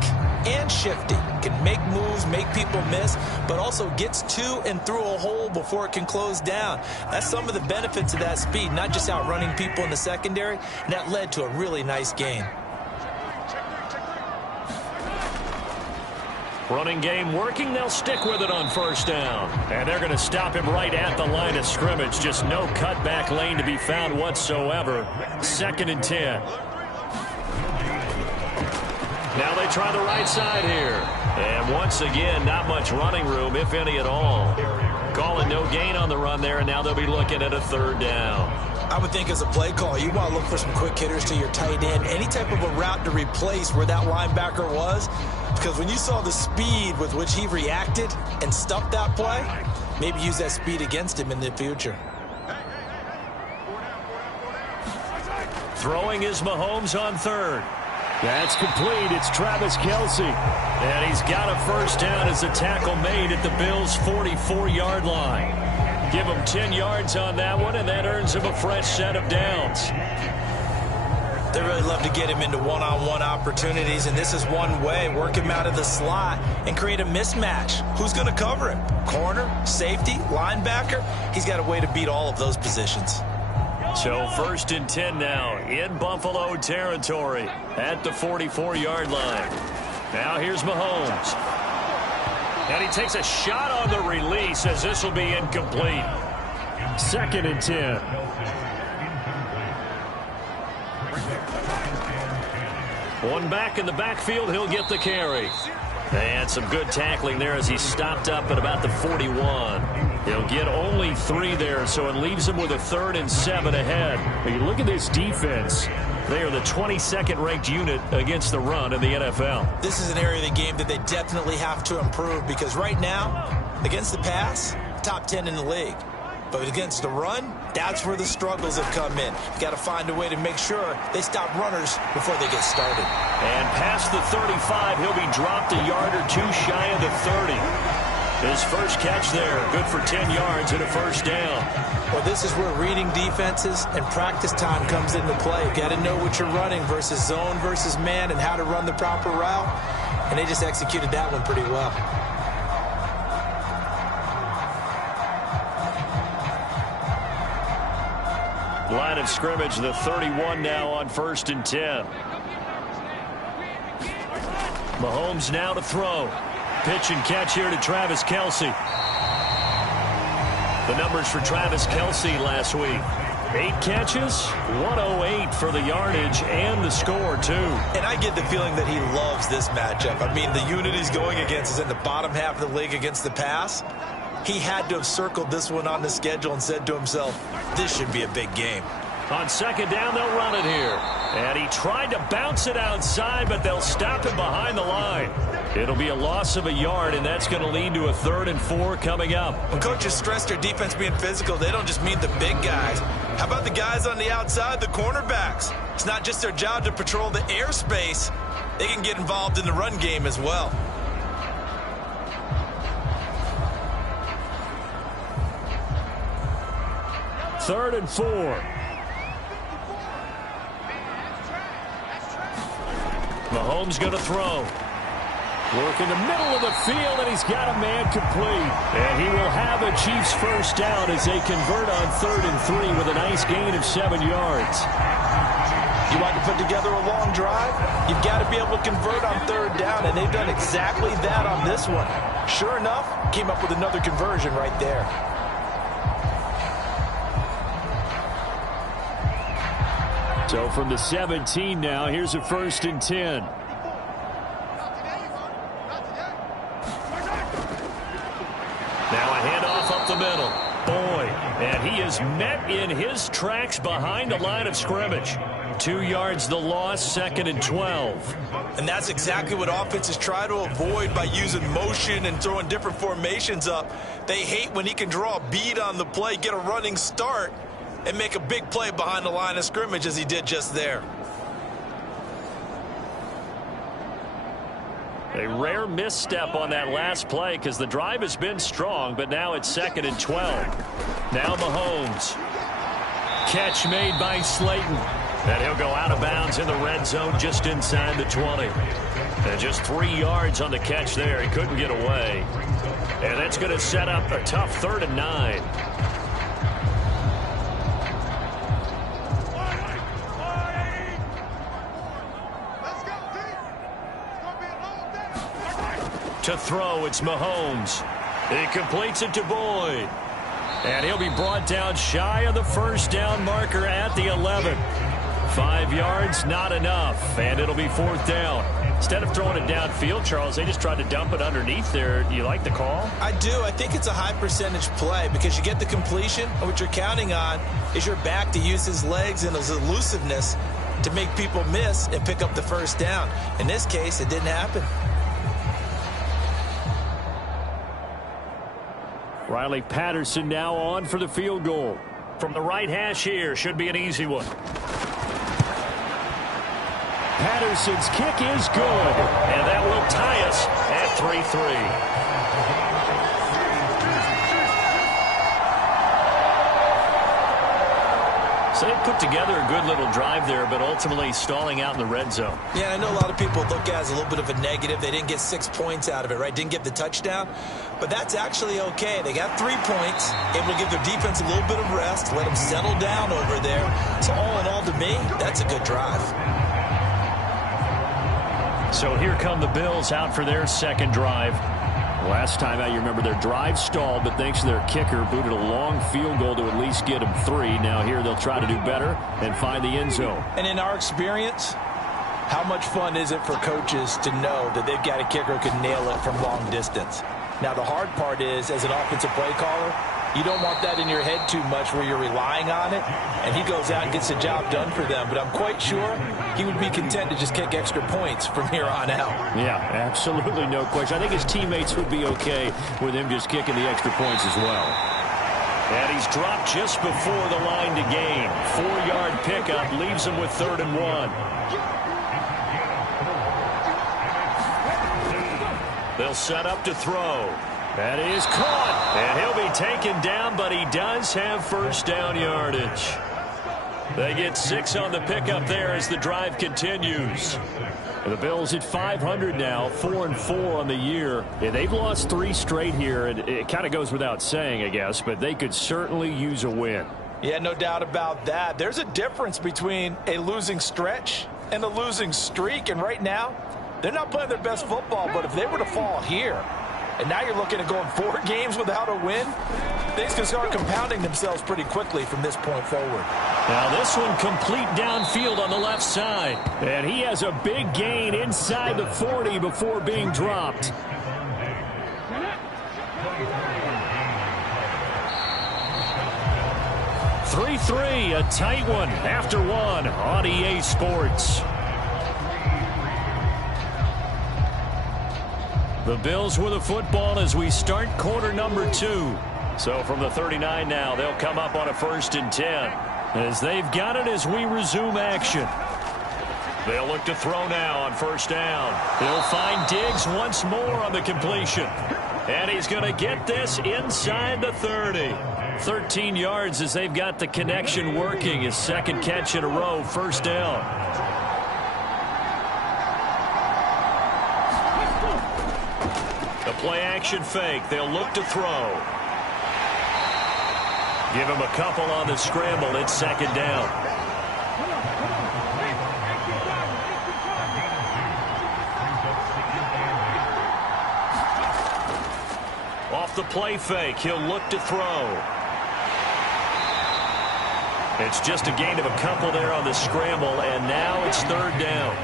and shifty, can make moves, make people miss, but also gets to and through a hole before it can close down. That's some of the benefits of that speed, not just outrunning people in the secondary, and that led to a really nice gain. Running game working. They'll stick with it on 1st down. And they're going to stop him right at the line of scrimmage. Just no cutback lane to be found whatsoever. 2nd and 10. Now they try the right side here. And once again, not much running room, if any at all. Calling no gain on the run there, and now they'll be looking at a 3rd down. I would think as a play call, you want to look for some quick hitters to your tight end. Any type of a route to replace where that linebacker was. Because when you saw the speed with which he reacted and stuffed that play, maybe use that speed against him in the future. Throwing is Mahomes on third. That's complete. It's Travis Kelce. And he's got a first down as a tackle made at the Bills' 44-yard line. Give him 10 yards on that one, and that earns him a fresh set of downs. They really love to get him into one-on-one opportunities, and this is one way. Work him out of the slot and create a mismatch. Who's going to cover him? Corner, safety, linebacker? He's got a way to beat all of those positions. So 1st and 10 now in Buffalo territory at the 44-yard line. Now here's Mahomes. And he takes a shot on the release as this will be incomplete. 2nd and 10. One back in the backfield, he'll get the carry. And some good tackling there as he stopped up at about the 41. He'll get only 3 there, so it leaves him with a 3rd and 7 ahead. But you look at this defense. They are the 22nd ranked unit against the run in the NFL. This is an area of the game that they definitely have to improve because right now, against the pass, top 10 in the league. But against the run, that's where the struggles have come in. You've got to find a way to make sure they stop runners before they get started. And past the 35, he'll be dropped a yard or 2 shy of the 30. His first catch there, good for 10 yards and a first down. Well, this is where reading defenses and practice time comes into play. You've got to know what you're running versus zone versus man and how to run the proper route. And they just executed that one pretty well. Line of scrimmage, the 31 now on 1st and 10. Mahomes now to throw. Pitch and catch here to Travis Kelce. The numbers for Travis Kelce last week. 8 catches, 108 for the yardage and the score, too. And I get the feeling that he loves this matchup. I mean, the unit he's going against is in the bottom half of the league against the pass. He had to have circled this one on the schedule and said to himself, this should be a big game. On 2nd down, they'll run it here. And he tried to bounce it outside, but they'll stop him behind the line. It'll be a loss of a yard, and that's going to lead to a 3rd and 4 coming up. When coaches stress their defense being physical, they don't just mean the big guys. How about the guys on the outside, the cornerbacks? It's not just their job to patrol the airspace. They can get involved in the run game as well. Third and 4. Mahomes going to throw. Work in the middle of the field, and he's got a man complete. And he will have a Chiefs first down as they convert on 3rd and 3 with a nice gain of 7 yards. You want to put together a long drive? You've got to be able to convert on 3rd down, and they've done exactly that on this one. Sure enough, came up with another conversion right there. So from the 17 now, here's a 1st and 10. Now a handoff up the middle. Boyd, and he is met in his tracks behind the line of scrimmage. 2 yards the loss, 2nd and 12. And that's exactly what offenses try to avoid by using motion and throwing different formations up. They hate when he can draw a bead on the play, get a running start, and make a big play behind the line of scrimmage as he did just there. A rare misstep on that last play because the drive has been strong, but now it's 2nd and 12. Now Mahomes. Catch made by Slayton. And he'll go out of bounds in the red zone just inside the 20. And just 3 yards on the catch there. He couldn't get away. And that's going to set up a tough 3rd and 9. To throw, it's Mahomes. He completes it to Boyd. And he'll be brought down shy of the first down marker at the 11. 5 yards, not enough. And it'll be 4th down. Instead of throwing it downfield, Charles, they just tried to dump it underneath there. Do you like the call? I do. I think it's a high percentage play because you get the completion, and what you're counting on is your back to use his legs and his elusiveness to make people miss and pick up the first down. In this case, it didn't happen. Riley Patterson now on for the field goal. From the right hash here, should be an easy one. Patterson's kick is good. And that will tie us at 3-3. So they put together a good little drive there, but ultimately stalling out in the red zone. Yeah, I know a lot of people look at it as a little bit of a negative. They didn't get 6 points out of it, right? Didn't get the touchdown. But that's actually okay. They got 3 points, able to give their defense a little bit of rest, let them settle down over there. So all in all, to me, that's a good drive. So here come the Bills out for their second drive. Last time out, you remember their drive stalled, but thanks to their kicker, booted a long field goal to at least get them 3. Now here they'll try to do better and find the end zone. And in our experience, how much fun is it for coaches to know that they've got a kicker who can nail it from long distance? Now, the hard part is, as an offensive play caller, you don't want that in your head too much where you're relying on it, and he goes out and gets the job done for them. But I'm quite sure he would be content to just kick extra points from here on out. Yeah, absolutely no question. I think his teammates would be okay with him just kicking the extra points as well. And he's dropped just before the line to gain. 4-yard pickup leaves him with 3rd and 1. They'll set up to throw. That is caught, and he'll be taken down, but he does have first down yardage. They get 6 on the pickup there as the drive continues. The Bills at 500 now, 4-4 on the year. Yeah, they've lost 3 straight here, and it kind of goes without saying, I guess, but they could certainly use a win. Yeah, no doubt about that. There's a difference between a losing stretch and a losing streak, and right now, they're not playing their best football, but if they were to fall here, and now you're looking at going 4 games without a win, things can start compounding themselves pretty quickly from this point forward. Now this one complete downfield on the left side. And he has a big gain inside the 40 before being dropped. (3-3), a tight one after 1 on EA Sports. The Bills with the football as we start quarter number 2. So from the 39 now, they'll come up on a 1st and 10. As they've got it as we resume action. They'll look to throw now on 1st down. He'll find Diggs once more on the completion. And he's going to get this inside the 30. 13 yards as they've got the connection working. His 2nd catch in a row, 1st down. The play action fake. They'll look to throw. Give him a couple on the scramble. It's 2nd down. Off the play fake, he'll look to throw. It's just a gain of a couple there on the scramble, and now it's 3rd down.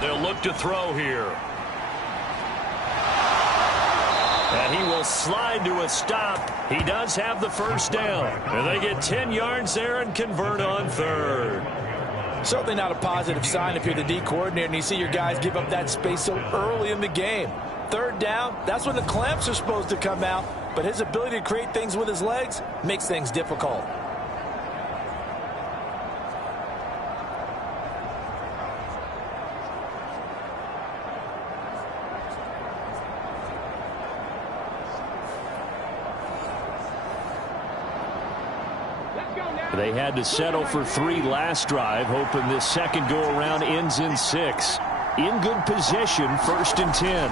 They'll look to throw here. And he will slide to a stop. He does have the 1st down. And they get 10 yards there and convert on 3rd. Certainly not a positive sign if you're the D coordinator and you see your guys give up that space so early in the game. 3rd down, that's when the clamps are supposed to come out. But his ability to create things with his legs makes things difficult. They had to settle for 3 last drive, hoping this second go-around ends in 6. In good position, 1st and 10.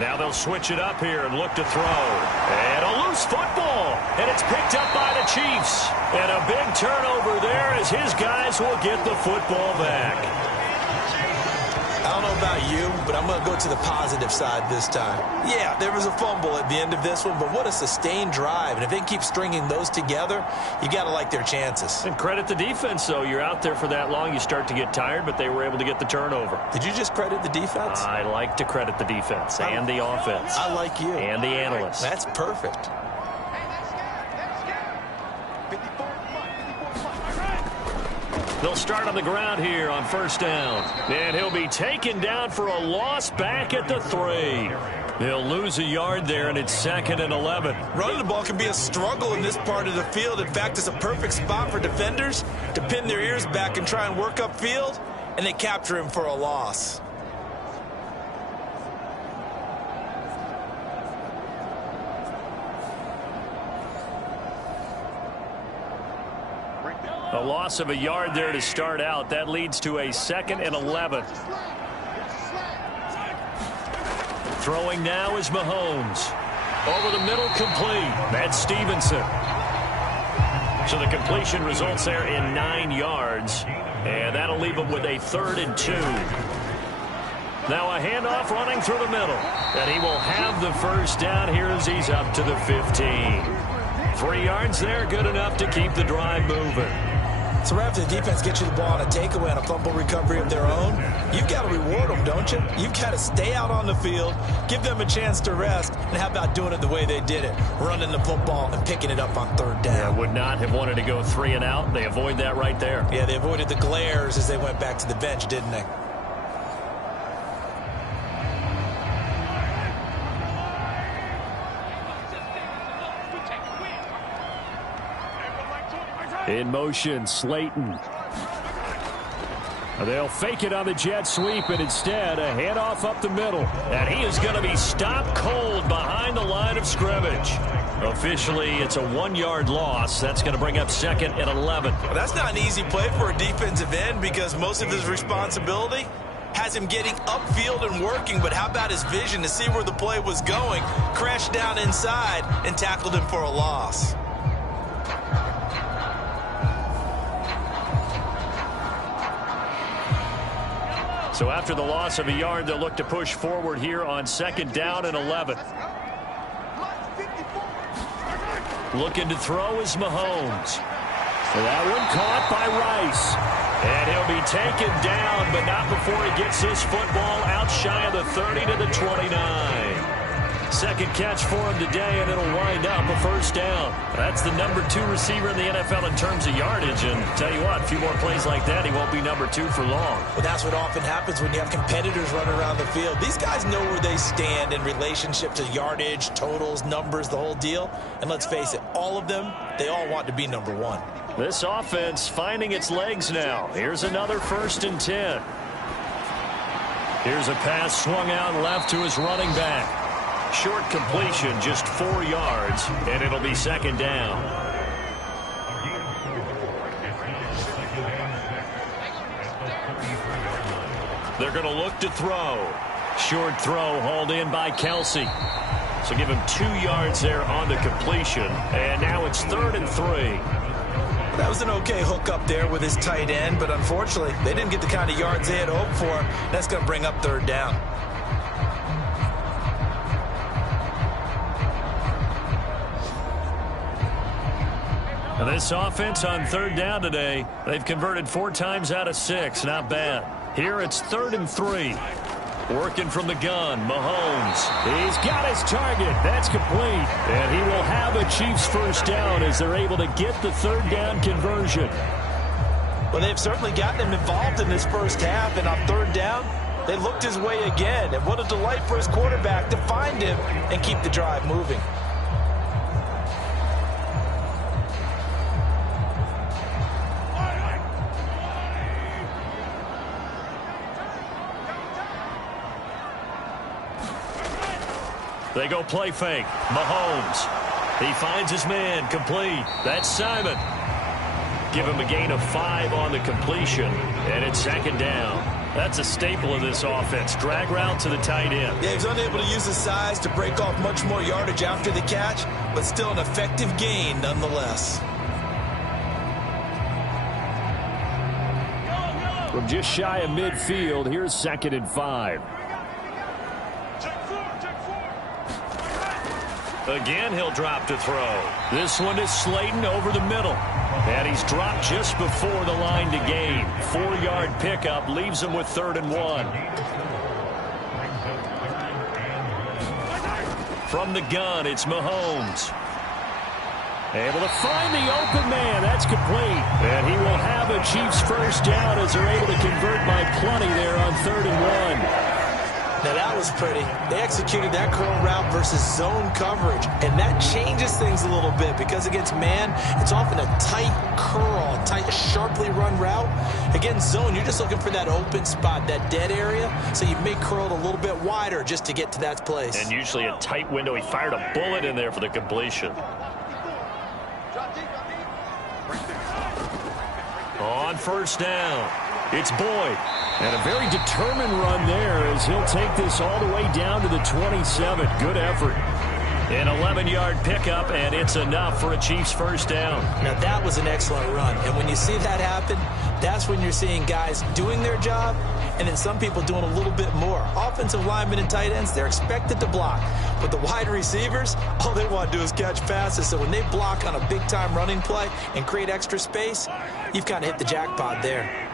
Now they'll switch it up here and look to throw. And a loose football. And it's picked up by the Chiefs. And a big turnover there as his guys will get the football back. I don't know about you, but I'm going to go to the positive side this time. Yeah, there was a fumble at the end of this one, but what a sustained drive. And if they keep stringing those together, you got to like their chances. And credit the defense, though. You're out there for that long, you start to get tired, but they were able to get the turnover. Did you just credit the defense? I like to credit the defense and the offense. I like you. And the analysts. That's perfect. They'll start on the ground here on 1st down. And he'll be taken down for a loss back at the 3. They'll lose a yard there, and it's 2nd and 11. Running the ball can be a struggle in this part of the field. In fact, it's a perfect spot for defenders to pin their ears back and try and work upfield, and they capture him for a loss. A loss of a yard there to start out. That leads to a 2nd and 11. Throwing now is Mahomes. Over the middle, complete. That's Stevenson. So the completion results there in 9 yards. And that'll leave him with a 3rd and 2. Now a handoff running through the middle. And he will have the first down here as he's up to the 15. 3 yards there, good enough to keep the drive moving. So after the defense gets you the ball on a takeaway and a fumble recovery of their own, you've got to reward them, don't you? You've got to stay out on the field, give them a chance to rest, and how about doing it the way they did it, running the football and picking it up on 3rd down. Yeah, would not have wanted to go 3 and out. They avoid that right there. Yeah, they avoided the glares as they went back to the bench, didn't they? In motion, Slayton. They'll fake it on the jet sweep, and instead a handoff up the middle. And he is going to be stopped cold behind the line of scrimmage. Officially, it's a 1-yard loss. That's going to bring up 2nd and 11. Well, that's not an easy play for a defensive end because most of his responsibility has him getting upfield and working, but how about his vision to see where the play was going, crashed down inside, and tackled him for a loss. So after the loss of a yard, they'll look to push forward here on 2nd down and 11. Looking to throw is Mahomes. That one caught by Rice. And he'll be taken down, but not before he gets this football out shy of the 30 to the 29. Second catch for him today, and it'll wind up a 1st down. That's the number 2 receiver in the NFL in terms of yardage. And tell you what, a few more plays like that, he won't be number 2 for long. Well, that's what often happens when you have competitors running around the field. These guys know where they stand in relationship to yardage, totals, numbers, the whole deal. And let's face it, all of them, they all want to be number 1. This offense finding its legs now. Here's another 1st and 10. Here's a pass swung out left to his running back. Short completion, just 4 yards, and it'll be 2nd down. They're going to look to throw. Short throw hauled in by Kelsey. So give him 2 yards there on the completion, and now it's 3rd and 3. That was an okay hook up there with his tight end, but unfortunately, they didn't get the kind of yards they had hoped for. That's going to bring up 3rd down. This offense on 3rd down today, they've converted 4 times out of 6. Not bad. Here it's 3rd and 3. Working from the gun, Mahomes. He's got his target. That's complete. And he will have a Chiefs 1st down as they're able to get the 3rd down conversion. Well, they've certainly gotten him involved in this 1st half, and on 3rd down, they looked his way again. And what a delight for his quarterback to find him and keep the drive moving. They go play fake. Mahomes. He finds his man. Complete. That's Simon. Give him a gain of 5 on the completion. And it's 2nd down. That's a staple of this offense. Drag route to the tight end. Yeah, he's unable to use his size to break off much more yardage after the catch, but still an effective gain nonetheless. From just shy of midfield, here's 2nd and 5. Again, he'll drop to throw. This one is Slayton over the middle. And he's dropped just before the line to gain. 4-yard pickup leaves him with 3rd and 1. From the gun, it's Mahomes. Able to find the open man. That's complete. And he will have a Chiefs 1st down as they're able to convert by plenty there on 3rd and 1. Now that was pretty. They executed that curl route versus zone coverage, and that changes things a little bit because against man, it's often a tight curl, tight, sharply run route. Against zone, you're just looking for that open spot, that dead area, so you may curl it a little bit wider just to get to that place. And usually a tight window. He fired a bullet in there for the completion. On first down, it's Boyd. And a very determined run there as he'll take this all the way down to the 27. Good effort. An 11-yard pickup, and it's enough for a Chiefs first down. Now, that was an excellent run. And when you see that happen, that's when you're seeing guys doing their job and then some people doing a little bit more. Offensive linemen and tight ends, they're expected to block. But the wide receivers, all they want to do is catch passes. So when they block on a big-time running play and create extra space, you've kind of hit the jackpot there.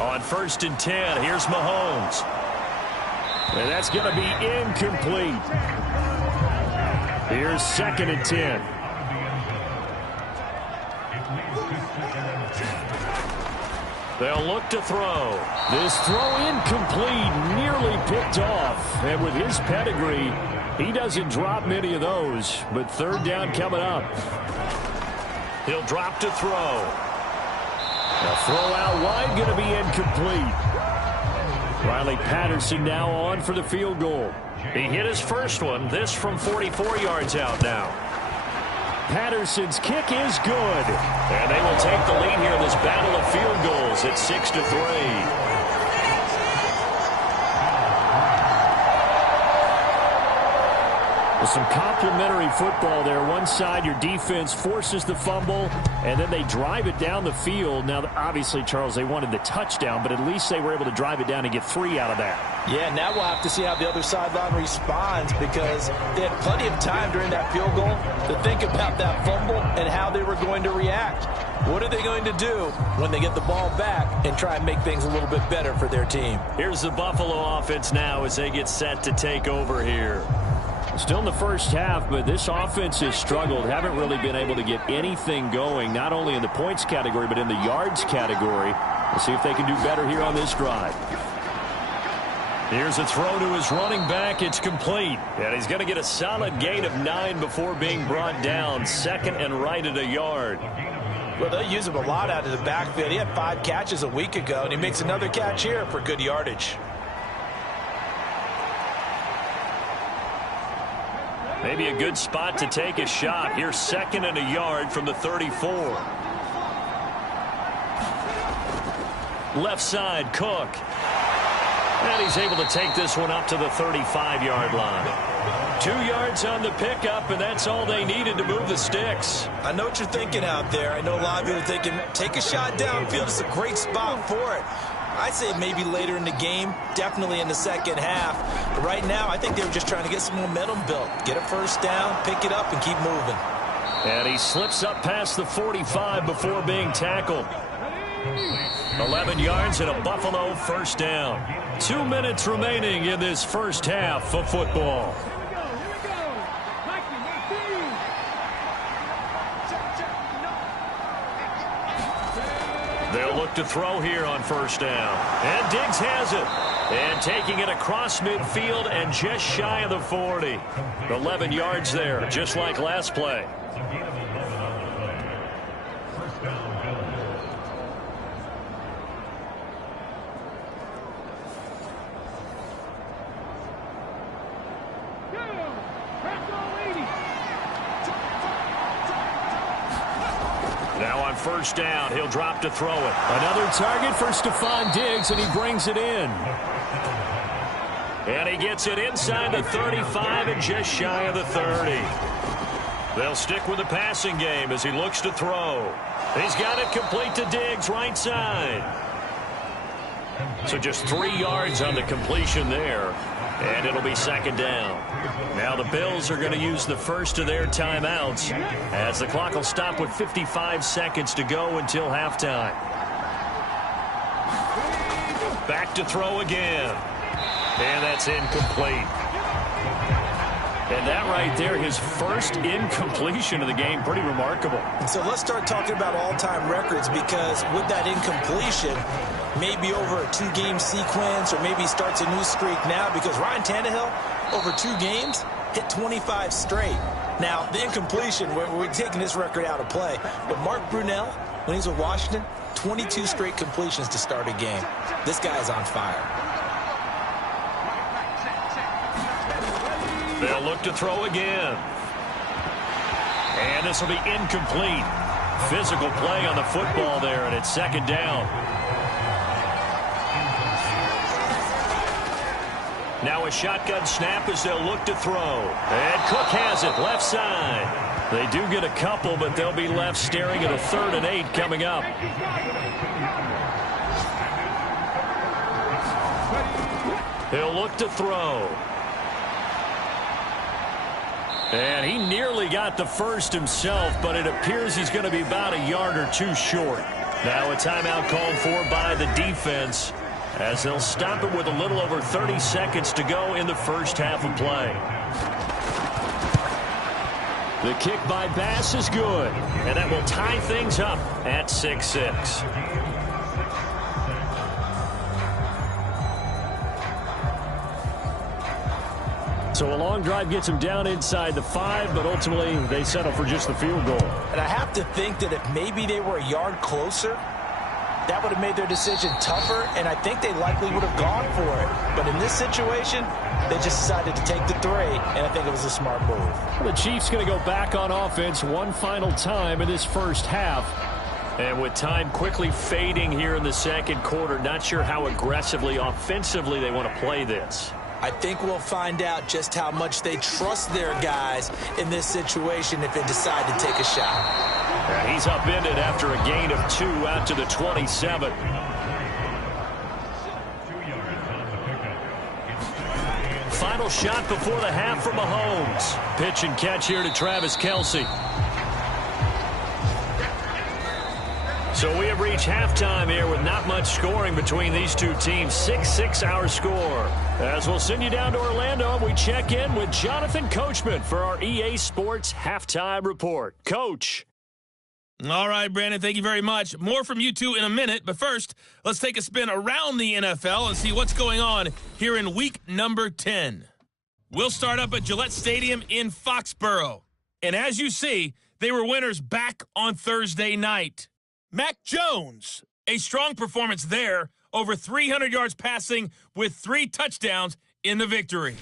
On first and 10, here's Mahomes. And that's going to be incomplete. Here's second and 10. They'll look to throw. This throw incomplete, nearly picked off. And with his pedigree, he doesn't drop many of those. But third down coming up. He'll drop to throw. A throw out wide, going to be incomplete. Riley Patterson now on for the field goal. He hit his first one, this from 44 yards out now. Patterson's kick is good. And they will take the lead here in this battle of field goals at 6-3. Well, some complimentary football there. One side, your defense forces the fumble, and then they drive it down the field. Now, obviously, Charles, they wanted the touchdown, but at least they were able to drive it down and get 3 out of that. Yeah, now we'll have to see how the other sideline responds because they had plenty of time during that field goal to think about that fumble and how they were going to react. What are they going to do when they get the ball back and try and make things a little bit better for their team? Here's the Buffalo offense now as they get set to take over here. Still in the first half, but this offense has struggled. Haven't really been able to get anything going, not only in the points category, but in the yards category. We'll see if they can do better here on this drive. Here's a throw to his running back. It's complete. And he's going to get a solid gain of 9 before being brought down. Second and right at a yard. Well, they'll use him a lot out of the backfield. He had 5 catches a week ago, and he makes another catch here for good yardage. Maybe a good spot to take a shot. Here's second and a yard from the 34. Left side, Cook. And he's able to take this one up to the 35-yard line. 2 yards on the pickup, and that's all they needed to move the sticks. I know what you're thinking out there. I know a lot of people are thinking, take a shot downfield. It's a great spot for it. I'd say maybe later in the game, definitely in the second half. But right now, I think they were just trying to get some momentum built. Get a first down, pick it up, and keep moving. And he slips up past the 45 before being tackled. 11 yards and a Buffalo first down. 2 minutes remaining in this first half of football. They'll look to throw here on first down. And Diggs has it. And taking it across midfield and just shy of the 40. 11 yards there, just like last play. Now on first down, he'll drop to throw it. Another target for Stephon Diggs, and he brings it in. And he gets it inside the 35 and just shy of the 30. They'll stick with the passing game as he looks to throw. He's got it complete to Diggs, right side. So just 3 yards on the completion there. And it'll be second down. Now the Bills are going to use the first of their timeouts as the clock will stop with 55 seconds to go until halftime. Back to throw again. And that's incomplete. And that right there, his first incompletion of the game, pretty remarkable. So let's start talking about all-time records, because with that incompletion, maybe over a 2-game sequence, or maybe starts a new streak now, because Ryan Tannehill, over 2 games, hit 25 straight. Now, the incompletion, we're taking this record out of play, but Mark Brunell, when he's with Washington, 22 straight completions to start a game. This guy's on fire. They'll look to throw again. And this will be incomplete. Physical play on the football there, and it's second down. Now a shotgun snap as they'll look to throw. And Cook has it, left side. They do get a couple, but they'll be left staring at a 3rd and 8 coming up. He'll look to throw. And he nearly got the first himself, but it appears he's going to be about a yard or 2 short. Now a timeout called for by the defense, as they'll stop it with a little over 30 seconds to go in the first half of play. The kick by Bass is good, and that will tie things up at 6-6. So a long drive gets them down inside the 5, but ultimately they settle for just the field goal. And I have to think that if maybe they were a yard closer, that would have made their decision tougher, and I think they likely would have gone for it. But in this situation, they just decided to take the 3, and I think it was a smart move. Well, the Chiefs going to go back on offense one final time in this first half. And with time quickly fading here in the second quarter, not sure how aggressively, offensively they want to play this. I think we'll find out just how much they trust their guys in this situation if they decide to take a shot. And he's upended after a gain of 2 out to the 27. Final shot before the half from Mahomes. Pitch and catch here to Travis Kelce. So we have reached halftime here with not much scoring between these two teams. 6-6 our score. As we'll send you down to Orlando, we check in with Jonathan Coachman for our EA Sports Halftime Report. Coach. All right, Brandon, thank you very much. More from you two in a minute, but first, let's take a spin around the NFL and see what's going on here in week number 10. We'll start up at Gillette Stadium in Foxborough. And as you see, they were winners back on Thursday night. Mac Jones, a strong performance there, over 300 yards passing with 3 touchdowns in the victory.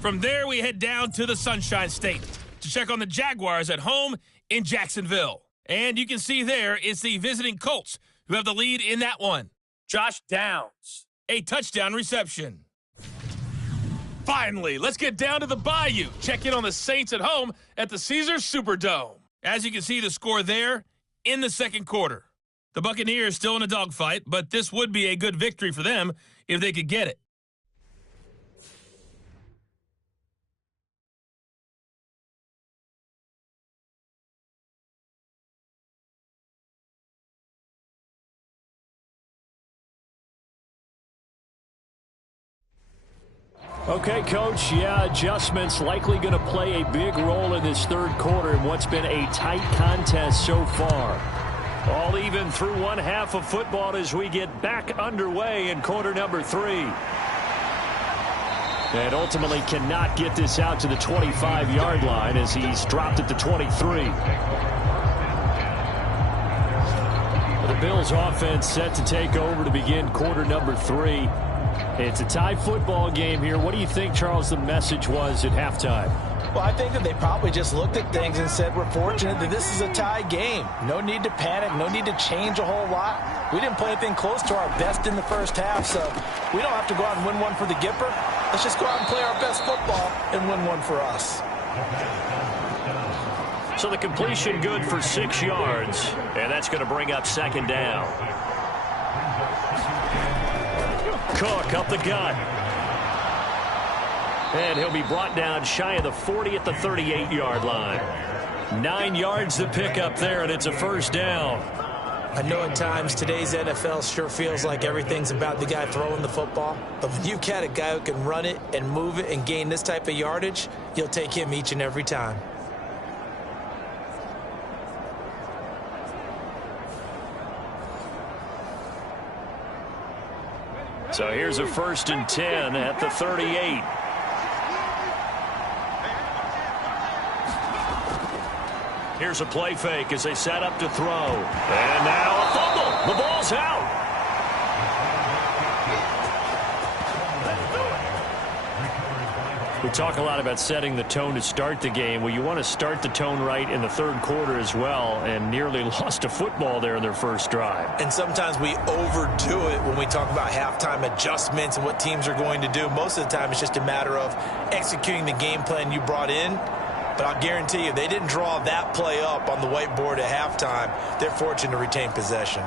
From there, we head down to the Sunshine State to check on the Jaguars at home in Jacksonville. And you can see there it's the visiting Colts who have the lead in that one. Josh Downs, a touchdown reception. Finally, let's get down to the Bayou. Check in on the Saints at home at the Caesars Superdome. As you can see, the score there in the second quarter. The Buccaneers still in a dogfight, but this would be a good victory for them if they could get it. Okay, Coach, adjustments likely going to play a big role in this third quarter in what's been a tight contest so far. All even through one half of football as we get back underway in quarter number 3. And ultimately cannot get this out to the 25-yard line as he's dropped at the 23. The Bills offense set to take over to begin quarter number 3. It's a tie football game here. What do you think, Charles, the message was at halftime? Well, I think that they probably just looked at things and said, we're fortunate that this is a tie game. No need to panic. No need to change a whole lot. We didn't play anything close to our best in the first half, so we don't have to go out and win one for the Gipper. Let's just go out and play our best football and win one for us. So the completion good for 6 yards, and that's going to bring up second down. Cook up the gut. And he'll be brought down shy of the 40 at the 38-yard line. 9 yards to pick up there, and it's a first down. I know at times today's NFL sure feels like everything's about the guy throwing the football, but when you've got a guy who can run it and move it and gain this type of yardage, you'll take him each and every time. So here's a 1st and 10 at the 38. Here's a play fake as they set up to throw. And now a fumble. The ball's out. We talk a lot about setting the tone to start the game. Well, you want to start the tone right in the third quarter as well, and nearly lost a football there in their first drive. And sometimes we overdo it when we talk about halftime adjustments and what teams are going to do. Most of the time it's just a matter of executing the game plan you brought in. But I'll guarantee you, they didn't draw that play up on the whiteboard at halftime. They're fortunate to retain possession.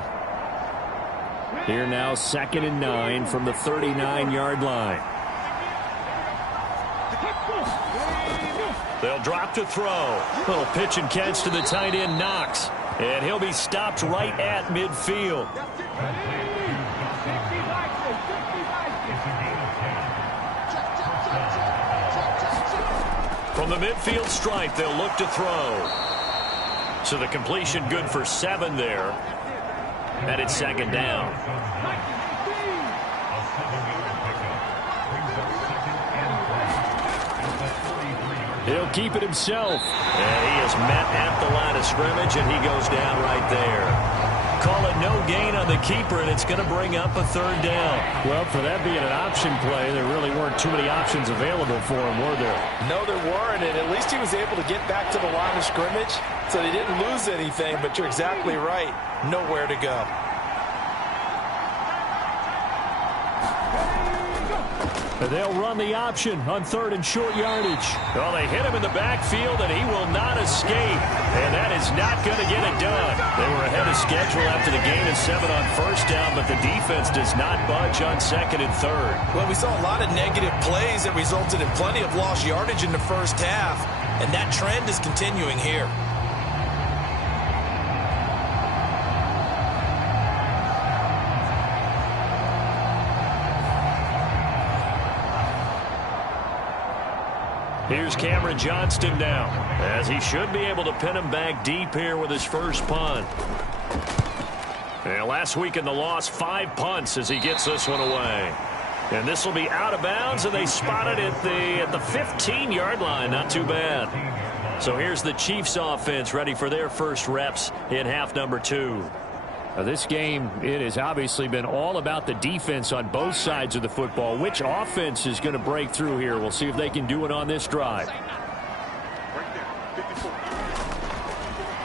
Here now, 2nd and 9 from the 39-yard line. They'll drop to throw. Little pitch and catch to the tight end, Knox. And he'll be stopped right at midfield. From the midfield stripe, they'll look to throw. So the completion good for 7 there. And it's 2nd down. He'll keep it himself. And he is met at the line of scrimmage, and he goes down right there. Call it no gain on the keeper, and it's going to bring up a 3rd down. Well, for that being an option play, there really weren't too many options available for him, were there? No, there weren't, and at least he was able to get back to the line of scrimmage, so they didn't lose anything, but you're exactly right. Nowhere to go. They'll run the option on 3rd and short yardage. Well, they hit him in the backfield, and he will not escape. And that is not going to get it done. They were ahead of schedule after the gain of 7 on 1st down, but the defense does not budge on 2nd and 3rd. Well, we saw a lot of negative plays that resulted in plenty of lost yardage in the first half, and that trend is continuing here. Here's Cameron Johnston now, as he should be able to pin him back deep here with his first punt. And last week in the loss, 5 punts as he gets this one away. And this will be out of bounds, and they spot it at the 15-yard line. Not too bad. So here's the Chiefs offense ready for their first reps in half number 2. This game, it has obviously been all about the defense on both sides of the football. Which offense is going to break through here? We'll see if they can do it on this drive.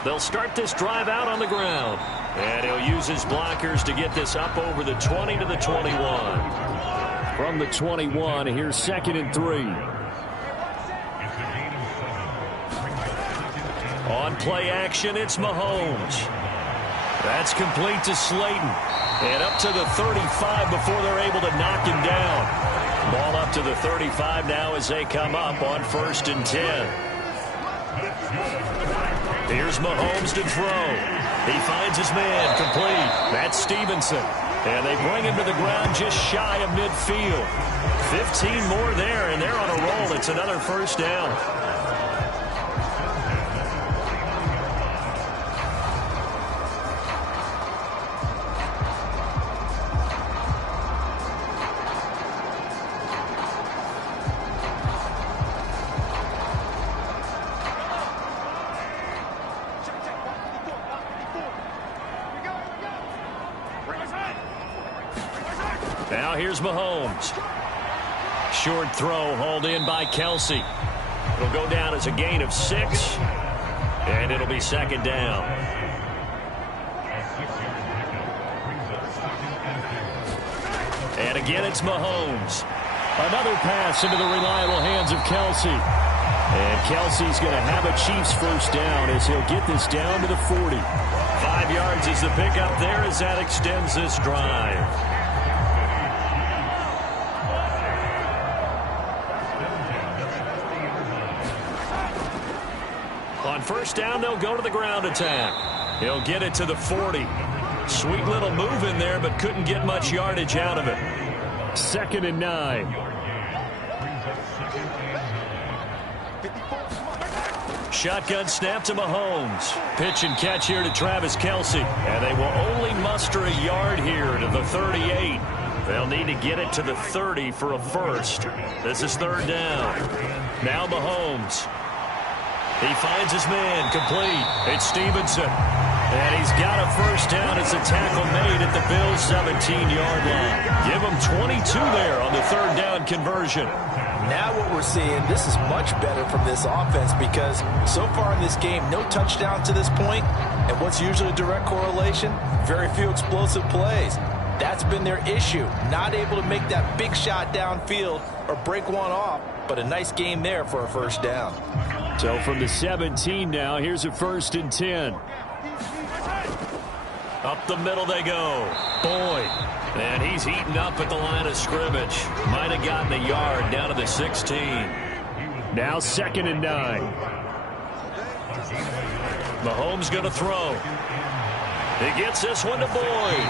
They'll start this drive out on the ground. And he'll use his blockers to get this up over the 20 to the 21. From the 21, here's 2nd and 3. On play action, it's Mahomes. That's complete to Slayton. And up to the 35 before they're able to knock him down. Ball up to the 35 now as they come up on 1st and 10. Here's Mahomes to throw. He finds his man complete. That's Stevenson. And they bring him to the ground just shy of midfield. 15 more there, and they're on a roll. It's another 1st down. Now here's Mahomes. Short throw hauled in by Kelsey. It'll go down as a gain of 6. And it'll be 2nd down. And again it's Mahomes. Another pass into the reliable hands of Kelsey. And Kelsey's going to have a Chiefs first down as he'll get this down to the 40. 5 yards is the pickup there as that extends this drive. On 1st down, they'll go to the ground attack. He'll get it to the 40. Sweet little move in there, but couldn't get much yardage out of it. 2nd and 9. Shotgun snap to Mahomes. Pitch and catch here to Travis Kelce. And they will only muster a yard here to the 38. They'll need to get it to the 30 for a first. This is 3rd down. Now Mahomes. He finds his man, complete. It's Stevenson. And he's got a first down. It's a tackle made at the Bills' 17-yard line. Give him 22 there on the 3rd down conversion. Now what we're seeing, this is much better from this offense because so far in this game, no touchdown to this point. And what's usually a direct correlation? Very few explosive plays. That's been their issue. Not able to make that big shot downfield or break one off. But a nice game there for a first down. So from the 17 now, here's a 1st and 10. Up the middle they go. Boyd. And he's heating up at the line of scrimmage. Might have gotten a yard down to the 16. Now 2nd and 9. Mahomes going to throw. He gets this one to Boyd.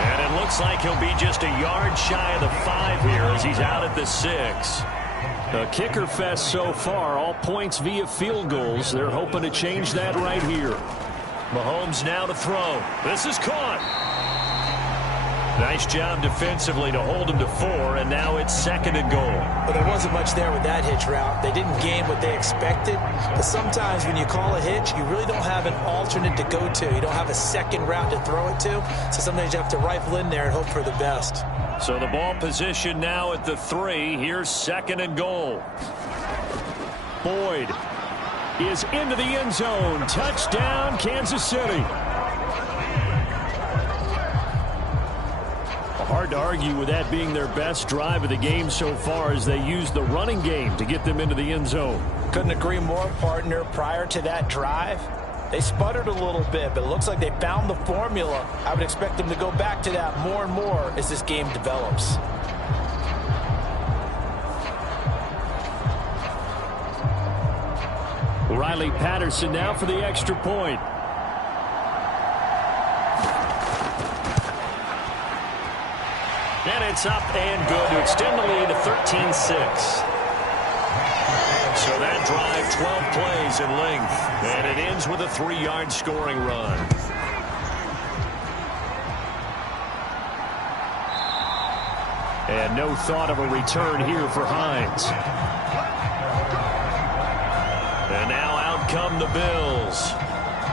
And it looks like he'll be just a yard shy of the 5 here as he's out at the 6. A kicker fest so far, all points via field goals. They're hoping to change that right here. Mahomes now to throw. This is caught. Nice job defensively to hold him to 4, and now it's 2nd and goal. But there wasn't much there with that hitch route. They didn't gain what they expected. But sometimes when you call a hitch, you really don't have an alternate to go to. You don't have a second route to throw it to. So sometimes you have to rifle in there and hope for the best. So the ball position now at the 3. Here's 2nd and goal. Boyd is into the end zone. Touchdown, Kansas City. Hard to argue with that being their best drive of the game so far as they use the running game to get them into the end zone. Couldn't agree more, partner. Prior to that drive, they sputtered a little bit, but it looks like they found the formula. I would expect them to go back to that more and more as this game develops. Riley Patterson now for the extra point. And it's up and good to extend the lead to 13-6. So that drive, 12 plays in length. And it ends with a 3-yard scoring run. And no thought of a return here for Hines. And now out come the Bills.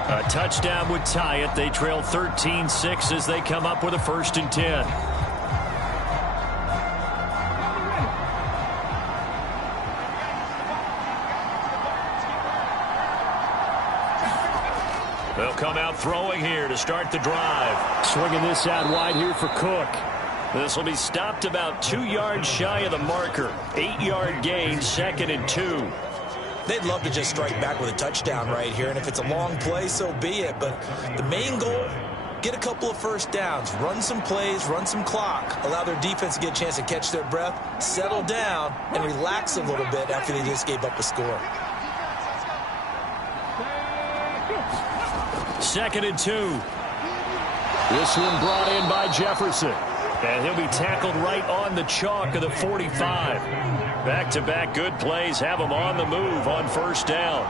A touchdown would tie it. They trail 13-6 as they come up with a 1st and 10. They'll come out throwing here to start the drive. Swinging this out wide here for Cook. This will be stopped about 2 yards shy of the marker. 8-yard gain, 2nd and 2. They'd love to just strike back with a touchdown right here, and if it's a long play, so be it. But the main goal, get a couple of first downs, run some plays, run some clock, allow their defense to get a chance to catch their breath, settle down, and relax a little bit after they just gave up a score. 2nd and 2. This one brought in by Jefferson. And he'll be tackled right on the chalk of the 45. Back-to-back good plays have him on the move on 1st down.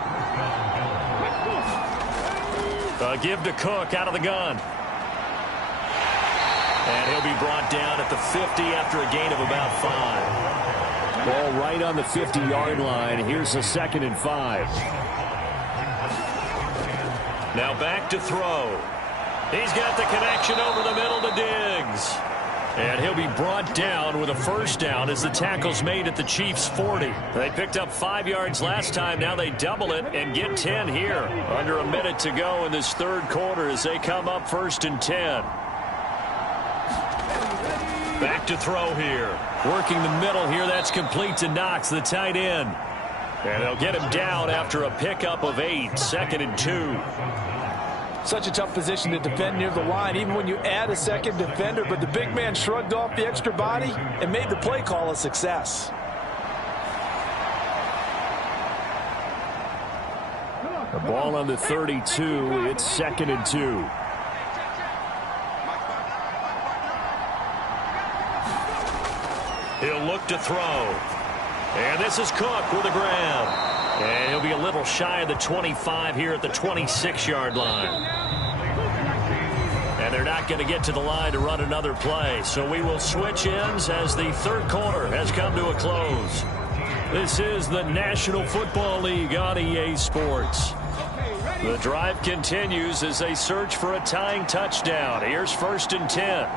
A give to Cook out of the gun. And he'll be brought down at the 50 after a gain of about 5. Ball right on the 50-yard line. Here's a 2nd and 5. Now back to throw. He's got the connection over the middle to Diggs. And he'll be brought down with a 1st down as the tackle's made at the Chiefs' 40. They picked up 5 yards last time. Now they double it and get 10 here. Under a minute to go in this 3rd quarter as they come up 1st and 10. Back to throw here. Working the middle here. That's complete to Knox, the tight end. And they'll get him down after a pickup of 8. 2nd and 2. Such a tough position to defend near the line, even when you add a second defender. But the big man shrugged off the extra body and made the play call a success. The ball on the 32. It's 2nd and 2. look to throw. And this is Cook with a grab. And he'll be a little shy of the 25 here at the 26-yard line. And they're not going to get to the line to run another play. So we will switch ends as the third quarter has come to a close. This is the National Football League on EA Sports. The drive continues as they search for a tying touchdown. Here's 1st and 10.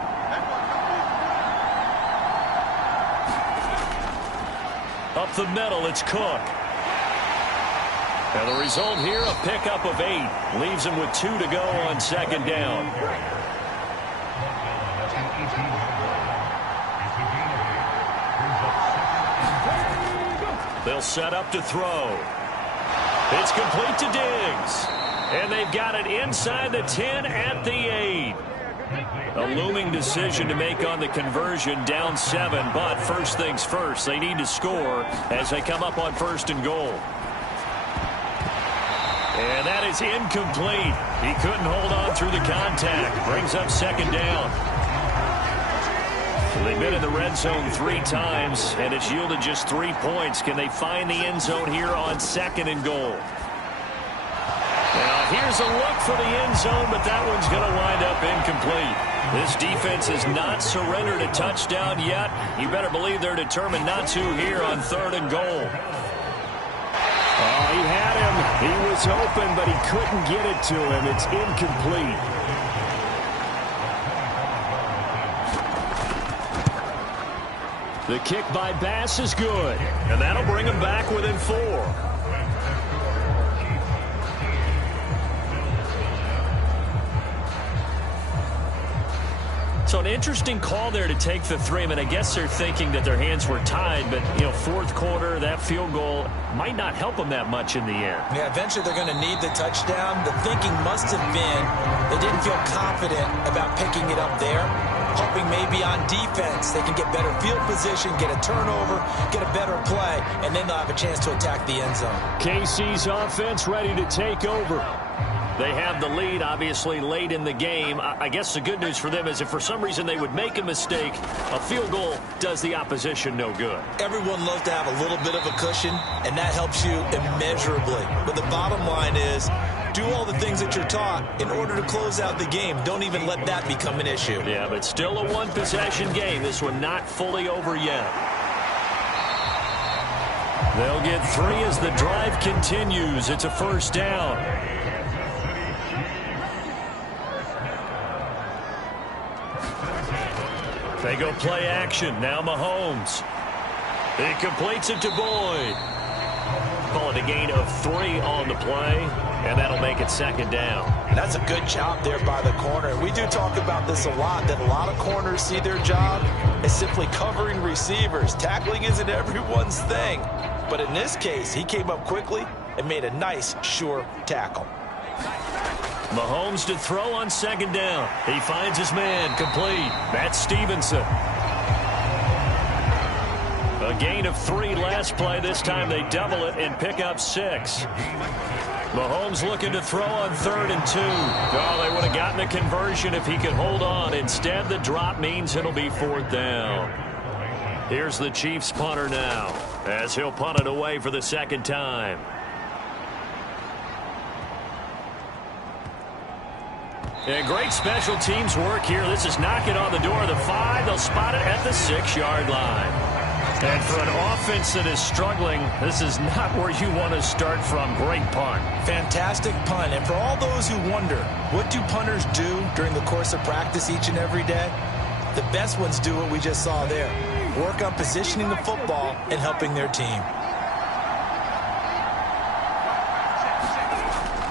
Up the middle, it's Cook. And the result here, a pickup of 8. Leaves him with 2 to go on 2nd down. They'll set up to throw. It's complete to Diggs. And they've got it inside the 10 at the 8. A looming decision to make on the conversion, down 7. But first things first, they need to score as they come up on 1st and goal. And that is incomplete. He couldn't hold on through the contact. Brings up 2nd down. They've been in the red zone 3 times, and it's yielded just 3 points. Can they find the end zone here on 2nd and goal? Now, here's a look for the end zone, but that one's going to wind up incomplete. This defense has not surrendered a touchdown yet. You better believe they're determined not to here on 3rd and goal. Oh, he had him. He was open, but he couldn't get it to him. It's incomplete. The kick by Bass is good. And that'll bring him back within 4. So an interesting call there to take the 3. I mean, I guess they're thinking that their hands were tied, but, you know, 4th quarter, that field goal might not help them that much in the end. Yeah, eventually they're going to need the touchdown. The thinking must have been they didn't feel confident about picking it up there, hoping maybe on defense they can get better field position, get a turnover, get a better play, and then they'll have a chance to attack the end zone. KC's offense ready to take over. They have the lead, obviously, late in the game. I guess the good news for them is if for some reason they would make a mistake, a field goal does the opposition no good. Everyone loves to have a little bit of a cushion, and that helps you immeasurably. But the bottom line is, do all the things that you're taught in order to close out the game. Don't even let that become an issue. Yeah, but still a one-possession game. This one not fully over yet. They'll get 3 as the drive continues. It's a 1st down. They go play action. Now Mahomes. He completes it to Boyd. Call it a gain of 3 on the play, and that'll make it 2nd down. That's a good job there by the corner. We do talk about this a lot, that a lot of corners see their job as simply covering receivers. Tackling isn't everyone's thing. But in this case, he came up quickly and made a nice, sure tackle. Mahomes to throw on 2nd down. He finds his man, complete. That's Stevenson. A gain of 3 last play. This time they double it and pick up 6. Mahomes looking to throw on 3rd and 2. Oh, they would have gotten a conversion if he could hold on. Instead, the drop means it'll be 4th down. Here's the Chiefs punter now, as he'll punt it away for the 2nd time. And great special teams work here. This is knocking on the door of the 5. They'll spot it at the 6-yard line. And for an offense that is struggling, this is not where you want to start from. Great punt. Fantastic punt. And for all those who wonder, what do punters do during the course of practice each and every day? The best ones do what we just saw there. Work on positioning the football and helping their team.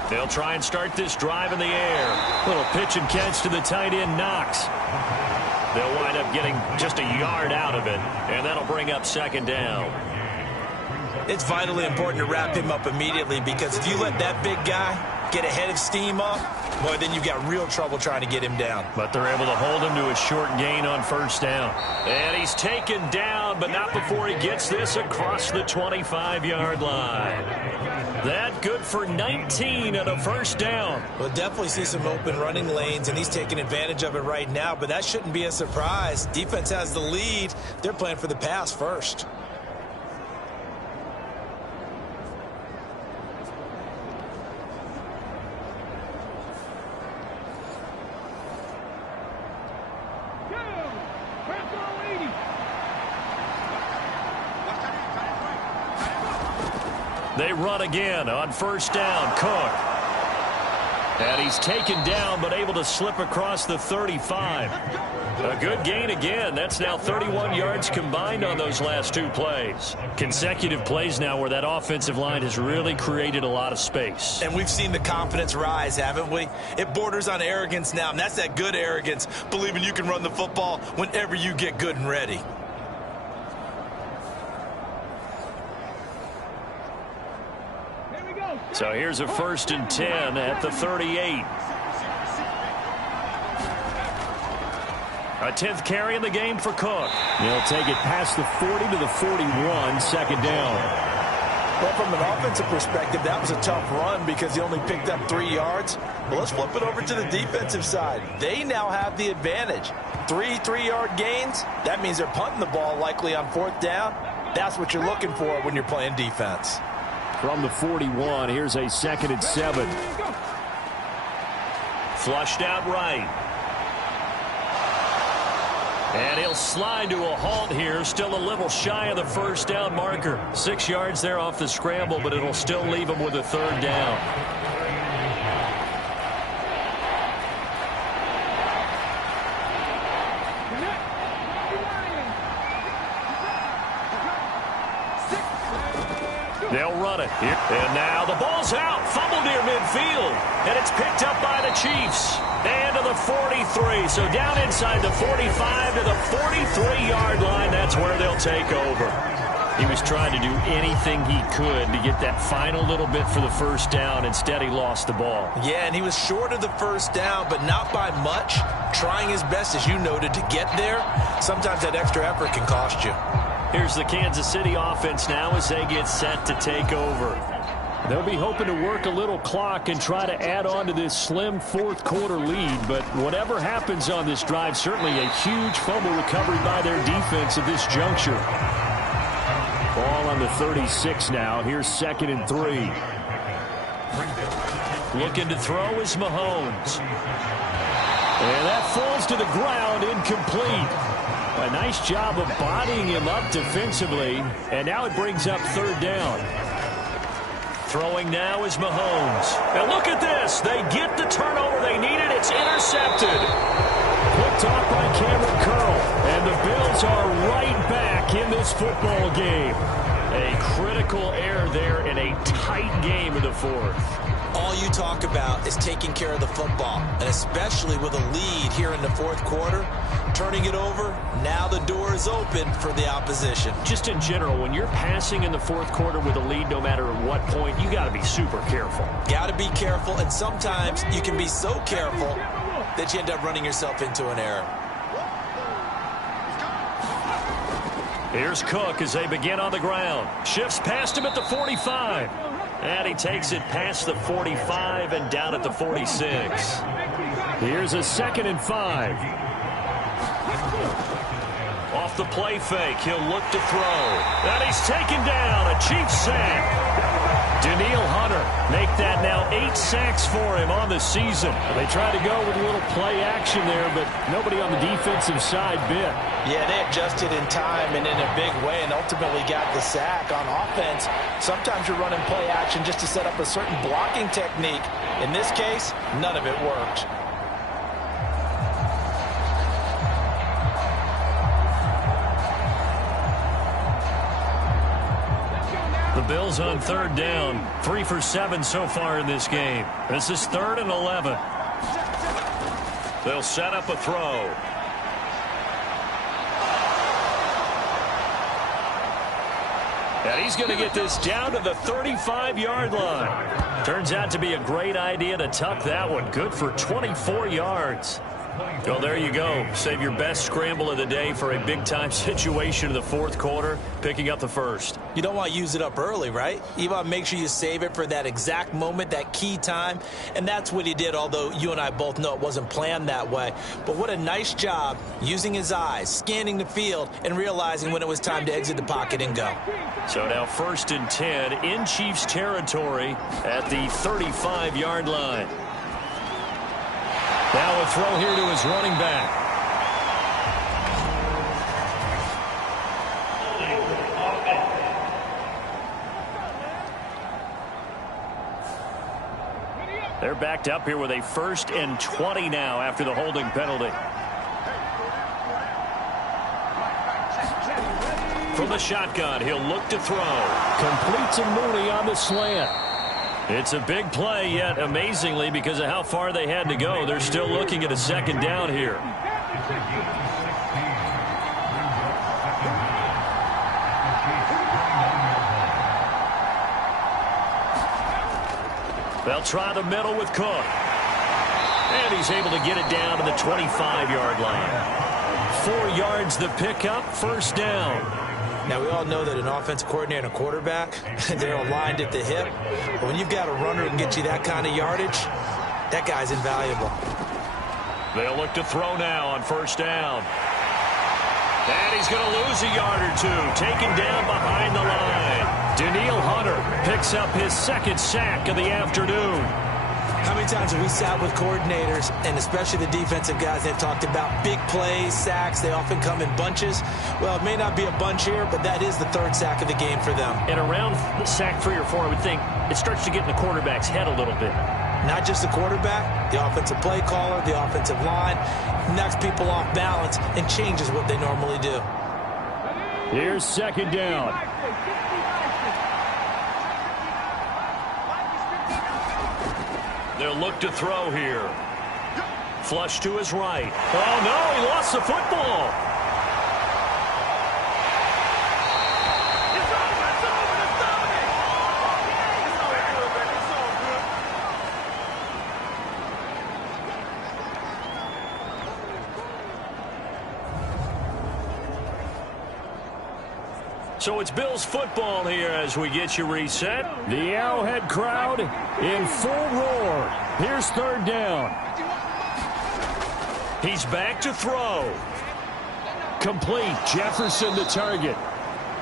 They'll try and start this drive in the air. Little pitch and catch to the tight end, Knox. They'll wind up getting just a yard out of it, and that'll bring up 2nd down. It's vitally important to wrap him up immediately, because if you let that big guy get a head of steam up, boy, then you've got real trouble trying to get him down. But they're able to hold him to a short gain on first down. And he's taken down, but not before he gets this across the 25-yard line. That good for 19 and a first down. We'll definitely see some open running lanes, and he's taking advantage of it right now, but that shouldn't be a surprise. Defense has the lead. They're playing for the pass first. They run again on first down. Cook. And he's taken down but able to slip across the 35. A good gain again. That's now 31 yards combined on those last two plays. Consecutive plays now where that offensive line has really created a lot of space. And we've seen the confidence rise, haven't we? It borders on arrogance now, and that's that good arrogance, believing you can run the football whenever you get good and ready. So here's a 1st and 10 at the 38. A 10th carry in the game for Cook. They'll take it past the 40 to the 41, second down. Well, from an offensive perspective, that was a tough run because he only picked up 3 yards. Well, let's flip it over to the defensive side. They now have the advantage. 3-3-yard gains, that means they're punting the ball likely on 4th down. That's what you're looking for when you're playing defense. From the 41, here's a 2nd and 7. Flushed out right. And he'll slide to a halt here, still a little shy of the first down marker. 6 yards there off the scramble, but it'll still leave him with a 3rd down. They'll run it. And now the ball's out. Fumble near midfield. And it's picked up by the Chiefs. And to the 43. So down inside the 45 to the 43-yard line. That's where they'll take over. He was trying to do anything he could to get that final little bit for the first down. Instead, he lost the ball. Yeah, and he was short of the first down, but not by much. Trying his best, as you noted, to get there. Sometimes that extra effort can cost you. Here's the Kansas City offense now as they get set to take over. They'll be hoping to work a little clock and try to add on to this slim 4th quarter lead. But whatever happens on this drive, certainly a huge fumble recovery by their defense at this juncture. Ball on the 36 now. Here's 2nd and 3. Looking to throw is Mahomes. And that falls to the ground, incomplete. A nice job of bodying him up defensively. And now it brings up 3rd down. Throwing now is Mahomes. And look at this. They get the turnover they needed. It's intercepted. Picked off by Cameron Curl. And the Bills are right back in this football game. A critical error there in a tight game in the 4th. All you talk about is taking care of the football, and especially with a lead here in the 4th quarter, turning it over, now the door is open for the opposition. Just in general, when you're passing in the 4th quarter with a lead, no matter at what point, you got to be super careful. Got to be careful, and sometimes you can be so careful that you end up running yourself into an error. Here's Cook as they begin on the ground. Shifts past him at the 45. And he takes it past the 45 and down at the 46. Here's a 2nd and 5. Off the play fake, he'll look to throw. And he's taken down. A Chiefs sack. Daniil Hunter make that now 8 sacks for him on the season. They tried to go with a little play action there, but nobody on the defensive side bit. Yeah, they adjusted in time and in a big way and ultimately got the sack. On offense, sometimes you're running play action just to set up a certain blocking technique. In this case, none of it worked. The Bills on 3rd down. 3 for 7 so far in this game. This is 3rd and 11. They'll set up a throw. And he's going to get this down to the 35-yard line. Turns out to be a great idea to tuck that one. Good for 24 yards. Well, there you go. Save your best scramble of the day for a big-time situation in the fourth quarter, picking up the first. You don't want to use it up early, right? You want to make sure you save it for that exact moment, that key time. And that's what he did, although you and I both know it wasn't planned that way. But what a nice job using his eyes, scanning the field, and realizing when it was time to exit the pocket and go. So now 1st and 10 in Chiefs territory at the 35-yard line. Now a throw here to his running back. They're backed up here with a 1st and 20 now after the holding penalty. From the shotgun, he'll look to throw. Complete to Mooney on the slant. It's a big play, yet amazingly, because of how far they had to go, they're still looking at a 2nd down here. They'll try the middle with Cook. And he's able to get it down to the 25-yard line. 4 yards the pickup, 1st down. Now, we all know that an offensive coordinator and a quarterback, they're aligned at the hip. But when you've got a runner who can get you that kind of yardage, that guy's invaluable. They'll look to throw now on 1st down. And he's going to lose a yard or two, taken down behind the line. Daniil Hunter picks up his 2nd sack of the afternoon. How many times have we sat with coordinators, and especially the defensive guys, that talked about big plays, sacks? They often come in bunches. Well, it may not be a bunch here, but that is the 3rd sack of the game for them. And around sack 3 or 4, I would think it starts to get in the quarterback's head a little bit. Not just the quarterback, the offensive play caller, the offensive line, knocks people off balance and changes what they normally do. Here's 2nd down. They'll look to throw here. Flush to his right. Oh, no, he lost the football. So it's Bills football here as we get you reset. The Arrowhead crowd in full roar. Here's 3rd down. He's back to throw. Complete. Jefferson the target.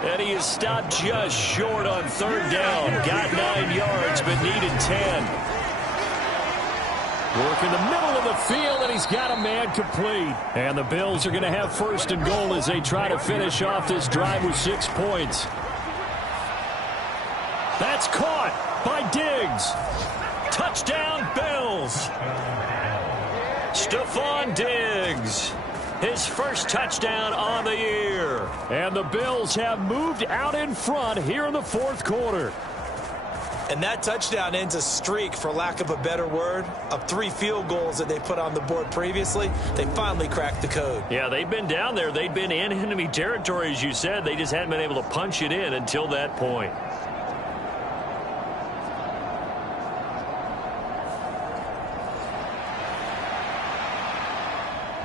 And he is stopped just short on 3rd down. Got 9 yards, but needed 10. Work in the middle of the field, and he's got a man complete. And the Bills are going to have 1st and goal as they try to finish off this drive with 6 points. That's caught by Diggs. Touchdown, Bills. Stephon Diggs. His 1st touchdown on the year. And the Bills have moved out in front here in the 4th quarter. And that touchdown ends a streak, for lack of a better word, of 3 field goals that they put on the board previously. They finally cracked the code. Yeah, they've been down there. They've been in enemy territory, as you said. They just hadn't been able to punch it in until that point.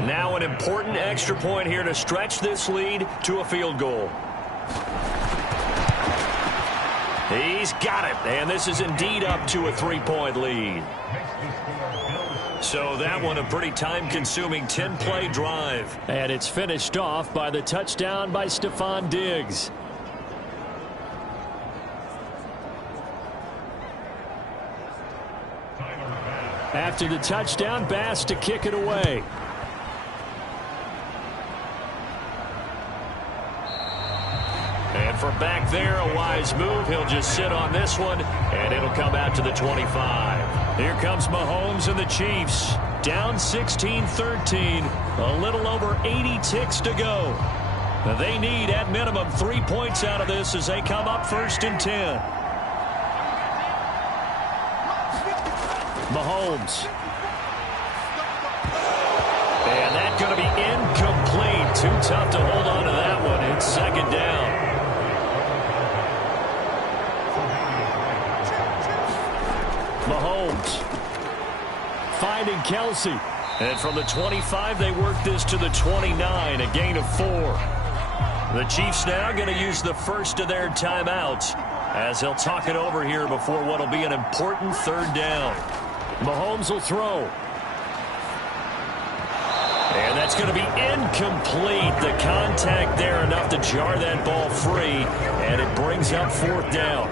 Now an important extra point here to stretch this lead to a field goal. He's got it, and this is indeed up to a 3-point lead. So that one a pretty time-consuming 10-play drive. And it's finished off by the touchdown by Stephon Diggs. After the touchdown, Bass to kick it away. And from back there, a wise move. He'll just sit on this one, and it'll come out to the 25. Here comes Mahomes and the Chiefs. Down 16-13. A little over 80 ticks to go. They need, at minimum, 3 points out of this as they come up 1st and 10. Mahomes. And that's going to be incomplete. Too tough to hold on to that one. It's 2nd down. finding Kelsey. And from the 25, they work this to the 29, a gain of 4. The Chiefs now going to use the first of their timeouts as they'll talk it over here before what will be an important third down. Mahomes will throw. And that's going to be incomplete. The contact there enough to jar that ball free, and it brings up fourth down.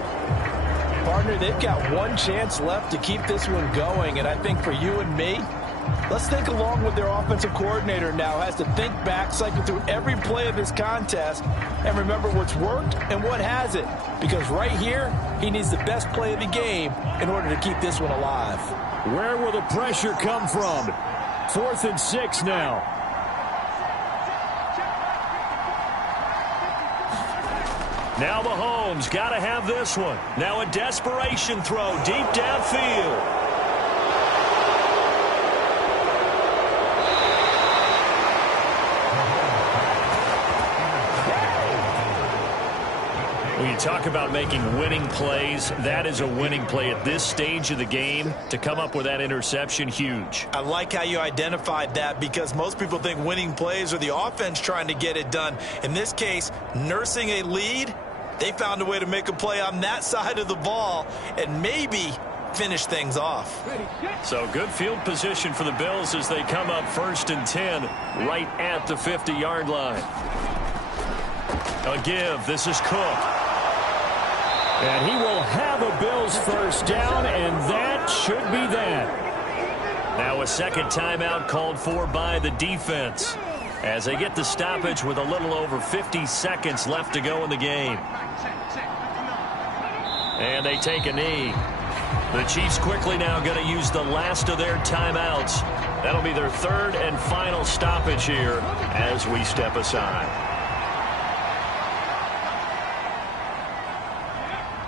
Partner, they've got one chance left to keep this one going, and I think for you and me, let's think along with their offensive coordinator now. Has to think back, cycle through every play of this contest, and remember what's worked and what hasn't. Because right here, he needs the best play of the game in order to keep this one alive. Where will the pressure come from? 4th and 6 now. Now Mahomes got to have this one. Now a desperation throw deep downfield. When you talk about making winning plays, that is a winning play at this stage of the game. To come up with that interception, huge. I like how you identified that, because most people think winning plays are the offense trying to get it done. In this case, nursing a lead, they found a way to make a play on that side of the ball and maybe finish things off. So good field position for the Bills as they come up 1st and 10 right at the 50-yard line. A give. This is Cook. And he will have a Bills first down, and that should be that. Now a second timeout called for by the defense as they get the stoppage with a little over 50 seconds left to go in the game. And they take a knee. The Chiefs quickly now going to use the last of their timeouts. That'll be their third and final stoppage here as we step aside.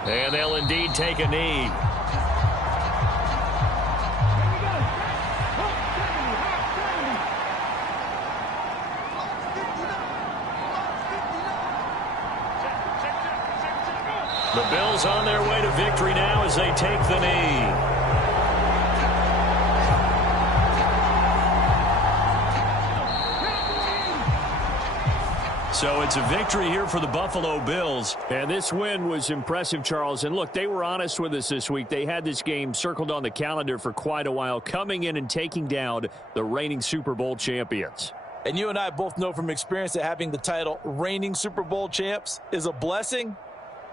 And they'll indeed take a knee. The Bills on their way to victory now as they take the knee. So it's a victory here for the Buffalo Bills. And this win was impressive, Charles. And look, they were honest with us this week. They had this game circled on the calendar for quite a while, coming in and taking down the reigning Super Bowl champions. And you and I both know from experience that having the title reigning Super Bowl champs is a blessing,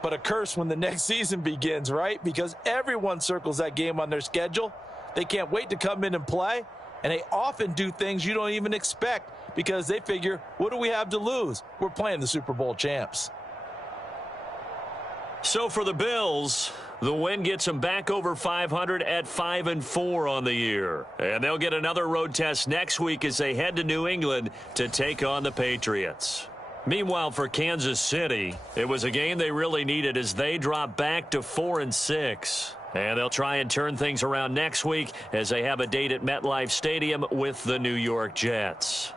but a curse when the next season begins, right? Because everyone circles that game on their schedule. They can't wait to come in and play, and they often do things you don't even expect because they figure, what do we have to lose? We're playing the Super Bowl champs. So for the Bills, the win gets them back over 500 at 5-4 on the year. And they'll get another road test next week as they head to New England to take on the Patriots. Meanwhile, for Kansas City, it was a game they really needed as they drop back to 4-6. And they'll try and turn things around next week as they have a date at MetLife Stadium with the New York Jets.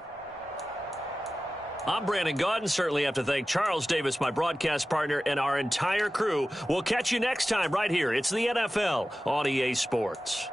I'm Brandon Gaudin. Certainly have to thank Charles Davis, my broadcast partner, and our entire crew. We'll catch you next time right here. It's the NFL on EA Sports.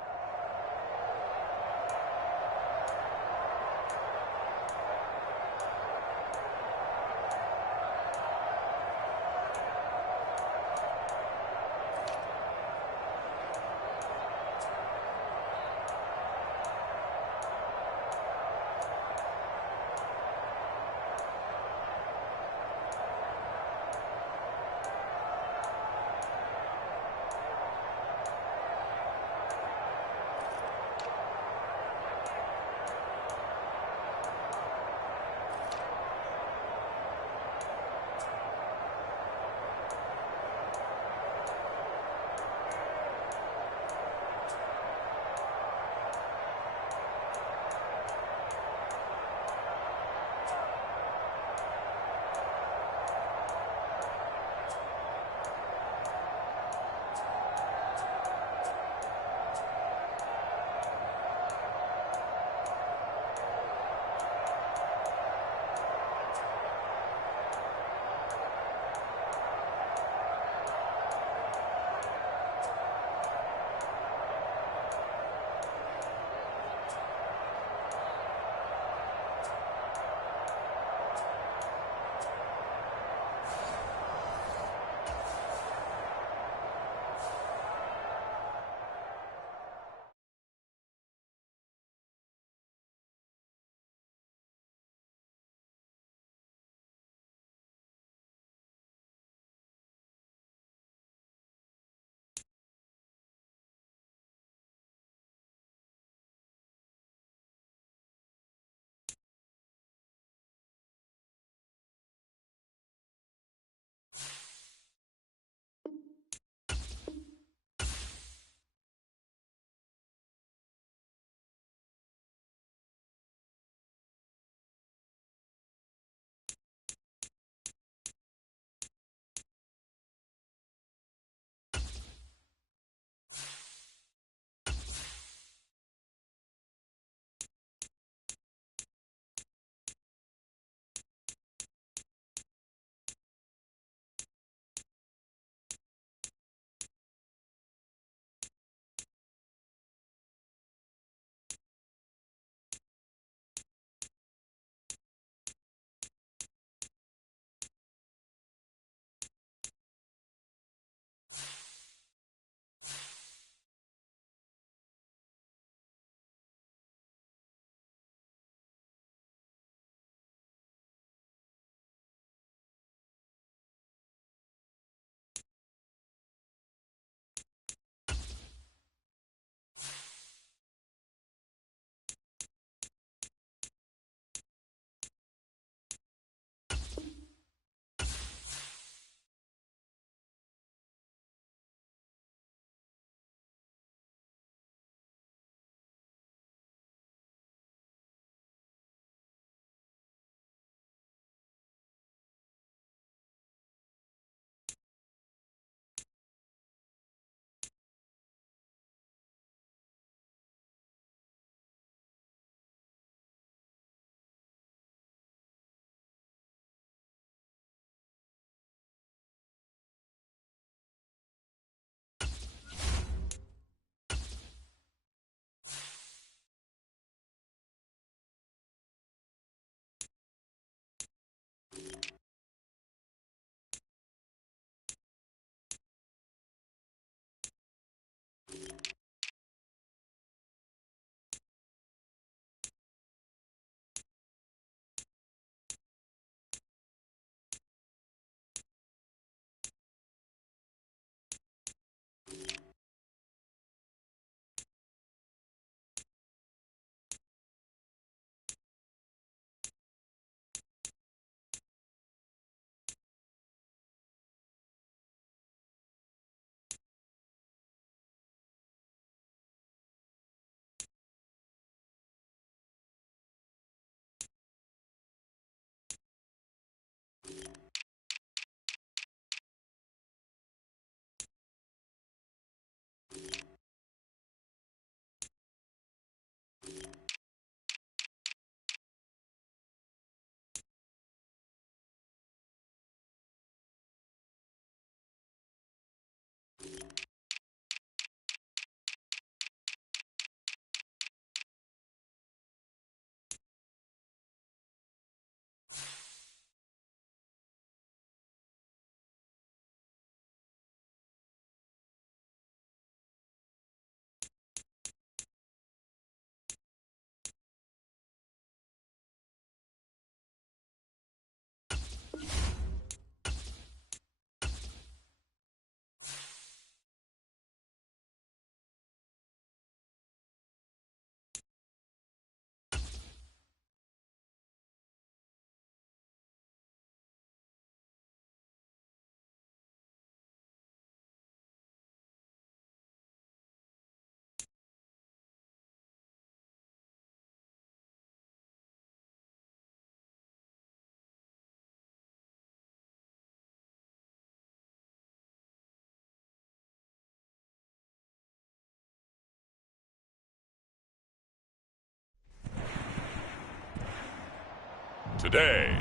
Today,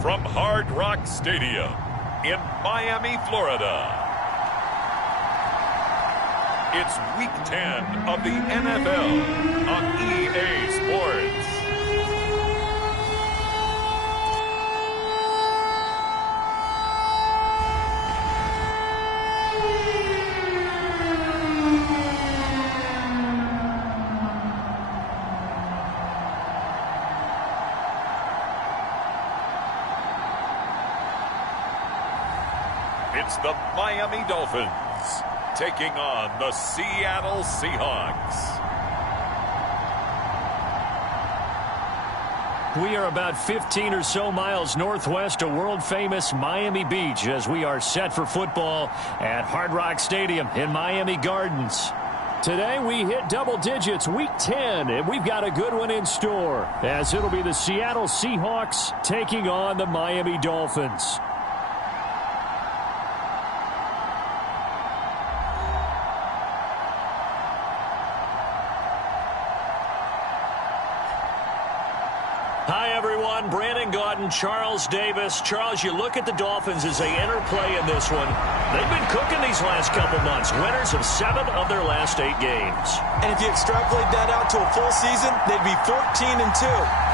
from Hard Rock Stadium in Miami, Florida, it's Week 10 of the NFL on EA Sports. It's the Miami Dolphins taking on the Seattle Seahawks. We are about 15 or so miles northwest of world-famous Miami Beach as we are set for football at Hard Rock Stadium in Miami Gardens. Today we hit double digits, Week 10, and we've got a good one in store as it'll be the Seattle Seahawks taking on the Miami Dolphins. Hi, everyone. Brandon Gaudin, Charles Davis. Charles, you look at the Dolphins as they interplay in this one. They've been cooking these last couple months. Winners of 7 of their last 8 games. And if you extrapolate that out to a full season, they'd be 14-2.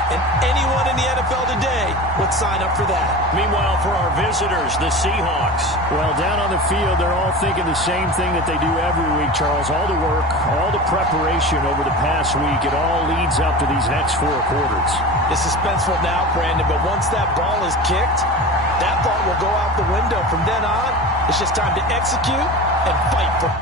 And anyone in the NFL today would sign up for that. Meanwhile, for our visitors, the Seahawks. Well, down on the field, they're all thinking the same thing that they do every week, Charles. All the work, all the preparation over the past week, it all leads up to these next 4 quarters. It's suspenseful now, Brandon, but once that ball is kicked, that ball will go out the window. From then on, it's just time to execute and fight for it.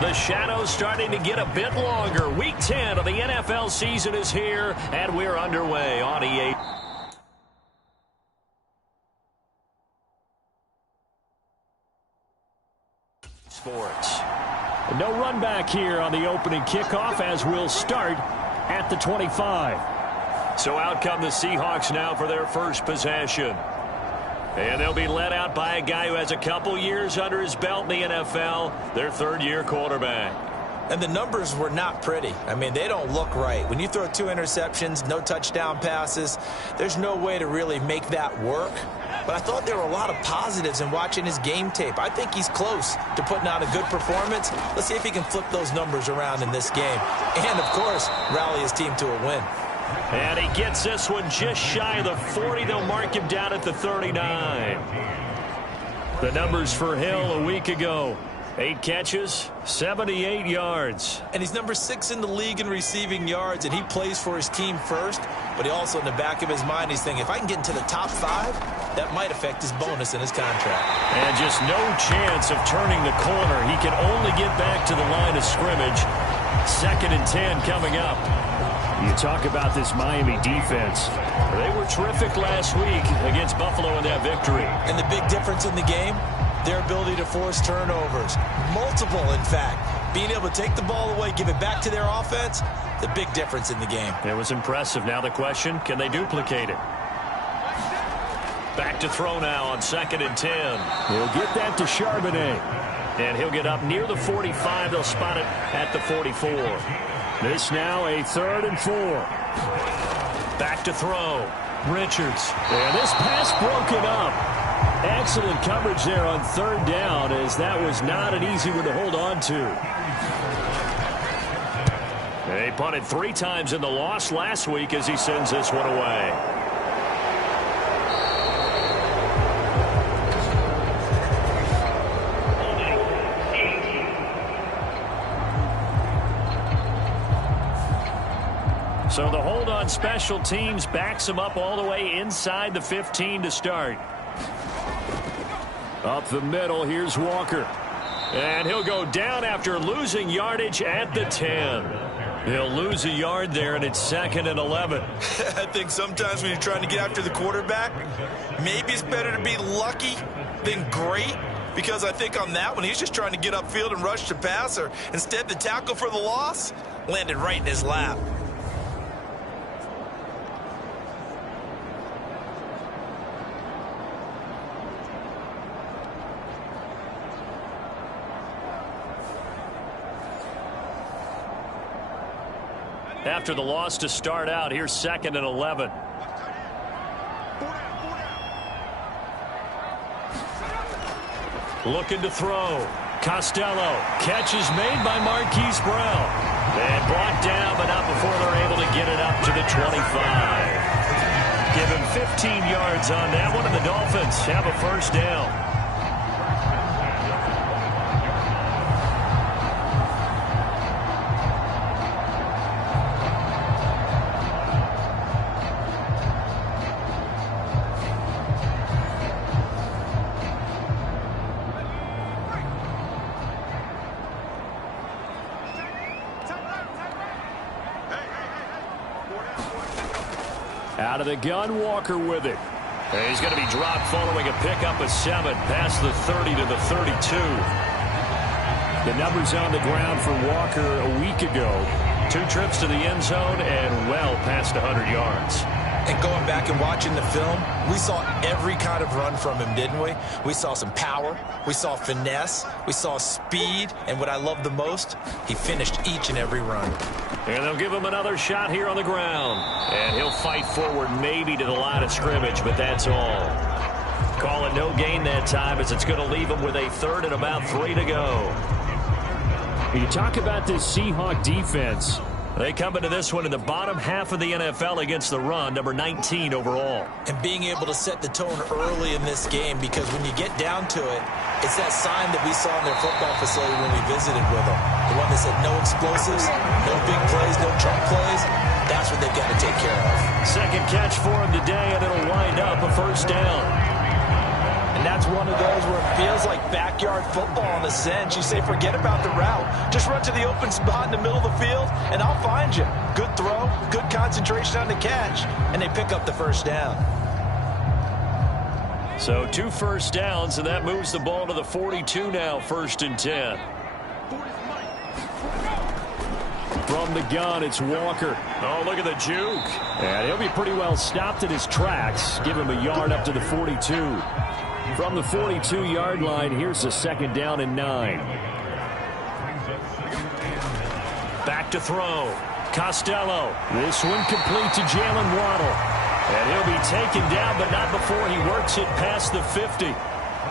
The shadow's starting to get a bit longer. Week 10 of the NFL season is here, and we're underway on EA Sports. No run back here on the opening kickoff as we'll start at the 25. So out come the Seahawks now for their first possession. And they'll be led out by a guy who has a couple years under his belt in the NFL, their third-year quarterback. And the numbers were not pretty. I mean, they don't look right. When you throw 2 interceptions, no touchdown passes, there's no way to really make that work. But I thought there were a lot of positives in watching his game tape. I think he's close to putting out a good performance. Let's see if he can flip those numbers around in this game. And, of course, rally his team to a win. And he gets this one just shy of the 40. They'll mark him down at the 39. The numbers for Hill a week ago. 8 catches, 78 yards. And he's number 6 in the league in receiving yards, and he plays for his team first. But he also, in the back of his mind, he's thinking, if I can get into the top 5, that might affect his bonus in his contract. And just no chance of turning the corner. He can only get back to the line of scrimmage. 2nd and 10 coming up. You talk about this Miami defense. They were terrific last week against Buffalo in that victory. And the big difference in the game, their ability to force turnovers. Multiple, in fact. Being able to take the ball away, give it back to their offense, the big difference in the game. It was impressive. Now the question, can they duplicate it? Back to throw now on 2nd and 10. He'll get that to Charbonnet. And he'll get up near the 45. They'll spot it at the 44. This now a 3rd and 4. Back to throw. Richards. And this pass broken up. Excellent coverage there on 3rd down, as that was not an easy one to hold on to. They punted 3 times in the loss last week as he sends this one away. So the hold on special teams backs him up all the way inside the 15 to start. Up the middle, here's Walker. And he'll go down after losing yardage at the 10. He'll lose a yard there, and it's 2nd and 11. I think sometimes when you're trying to get after the quarterback, maybe it's better to be lucky than great. Because I think on that one, he's just trying to get upfield and rush the passer. Instead, the tackle for the loss landed right in his lap. after the loss to start out. Here's 2nd and 11. Looking to throw. Costello. Catch is made by Marquise Brown. And brought down, but not before they're able to get it up to the 25. Give him 15 yards on that one, and the Dolphins have a first down. Out of the gun, Walker with it. And he's going to be dropped following a pickup of 7 past the 30 to the 32. The numbers on the ground for Walker a week ago. 2 trips to the end zone and well past 100 yards. And going back and watching the film, we saw every kind of run from him, didn't we? We saw some power, we saw finesse, we saw speed, and what I love the most, he finished each and every run. And they'll give him another shot here on the ground. And he'll fight forward maybe to the line of scrimmage, but that's all. Call it no gain that time as it's going to leave him with a 3rd and about 3 to go. You talk about this Seahawk defense. They come into this one in the bottom half of the NFL against the run, number 19 overall. And being able to set the tone early in this game, because when you get down to it, it's that sign that we saw in their football facility when we visited with them. The one that said no explosives, no big plays, no trunk plays. That's what they've got to take care of. 2nd catch for him today, and it'll wind up a first down. And that's one of those where it feels like backyard football in a sense. You say, forget about the route. Just run to the open spot in the middle of the field, and I'll find you. Good throw, good concentration on the catch, and they pick up the first down. So 2 first downs, and that moves the ball to the 42 now, 1st and 10. From the gun, it's Walker. Oh, look at the juke. And he'll be pretty well stopped in his tracks. Give him a yard up to the 42. From the 42-yard line, here's a 2nd down and 9. Back to throw. Costello. This one complete to Jalen Waddle. And he'll be taken down, but not before he works it past the 50.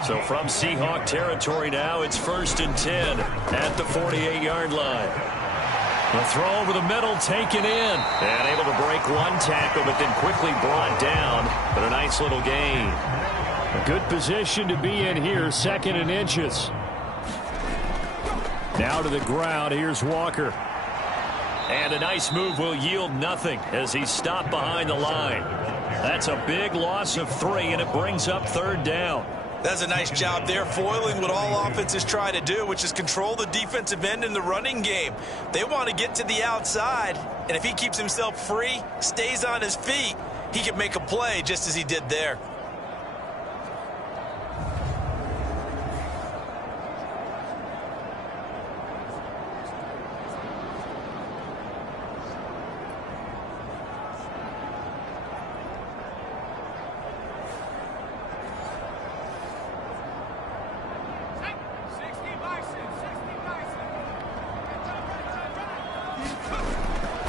So from Seahawk territory now, it's 1st and 10 at the 48-yard line. The throw over the middle, taken in. And able to break 1 tackle, but then quickly brought down. But a nice little gain. A good position to be in here, 2nd and inches. Now to the ground, here's Walker. And a nice move will yield nothing as he's stopped behind the line. That's a big loss of 3, and it brings up 3rd down. That's a nice job there, foiling what all offenses try to do, which is control the defensive end in the running game. They want to get to the outside, and if he keeps himself free, stays on his feet, he can make a play just as he did there.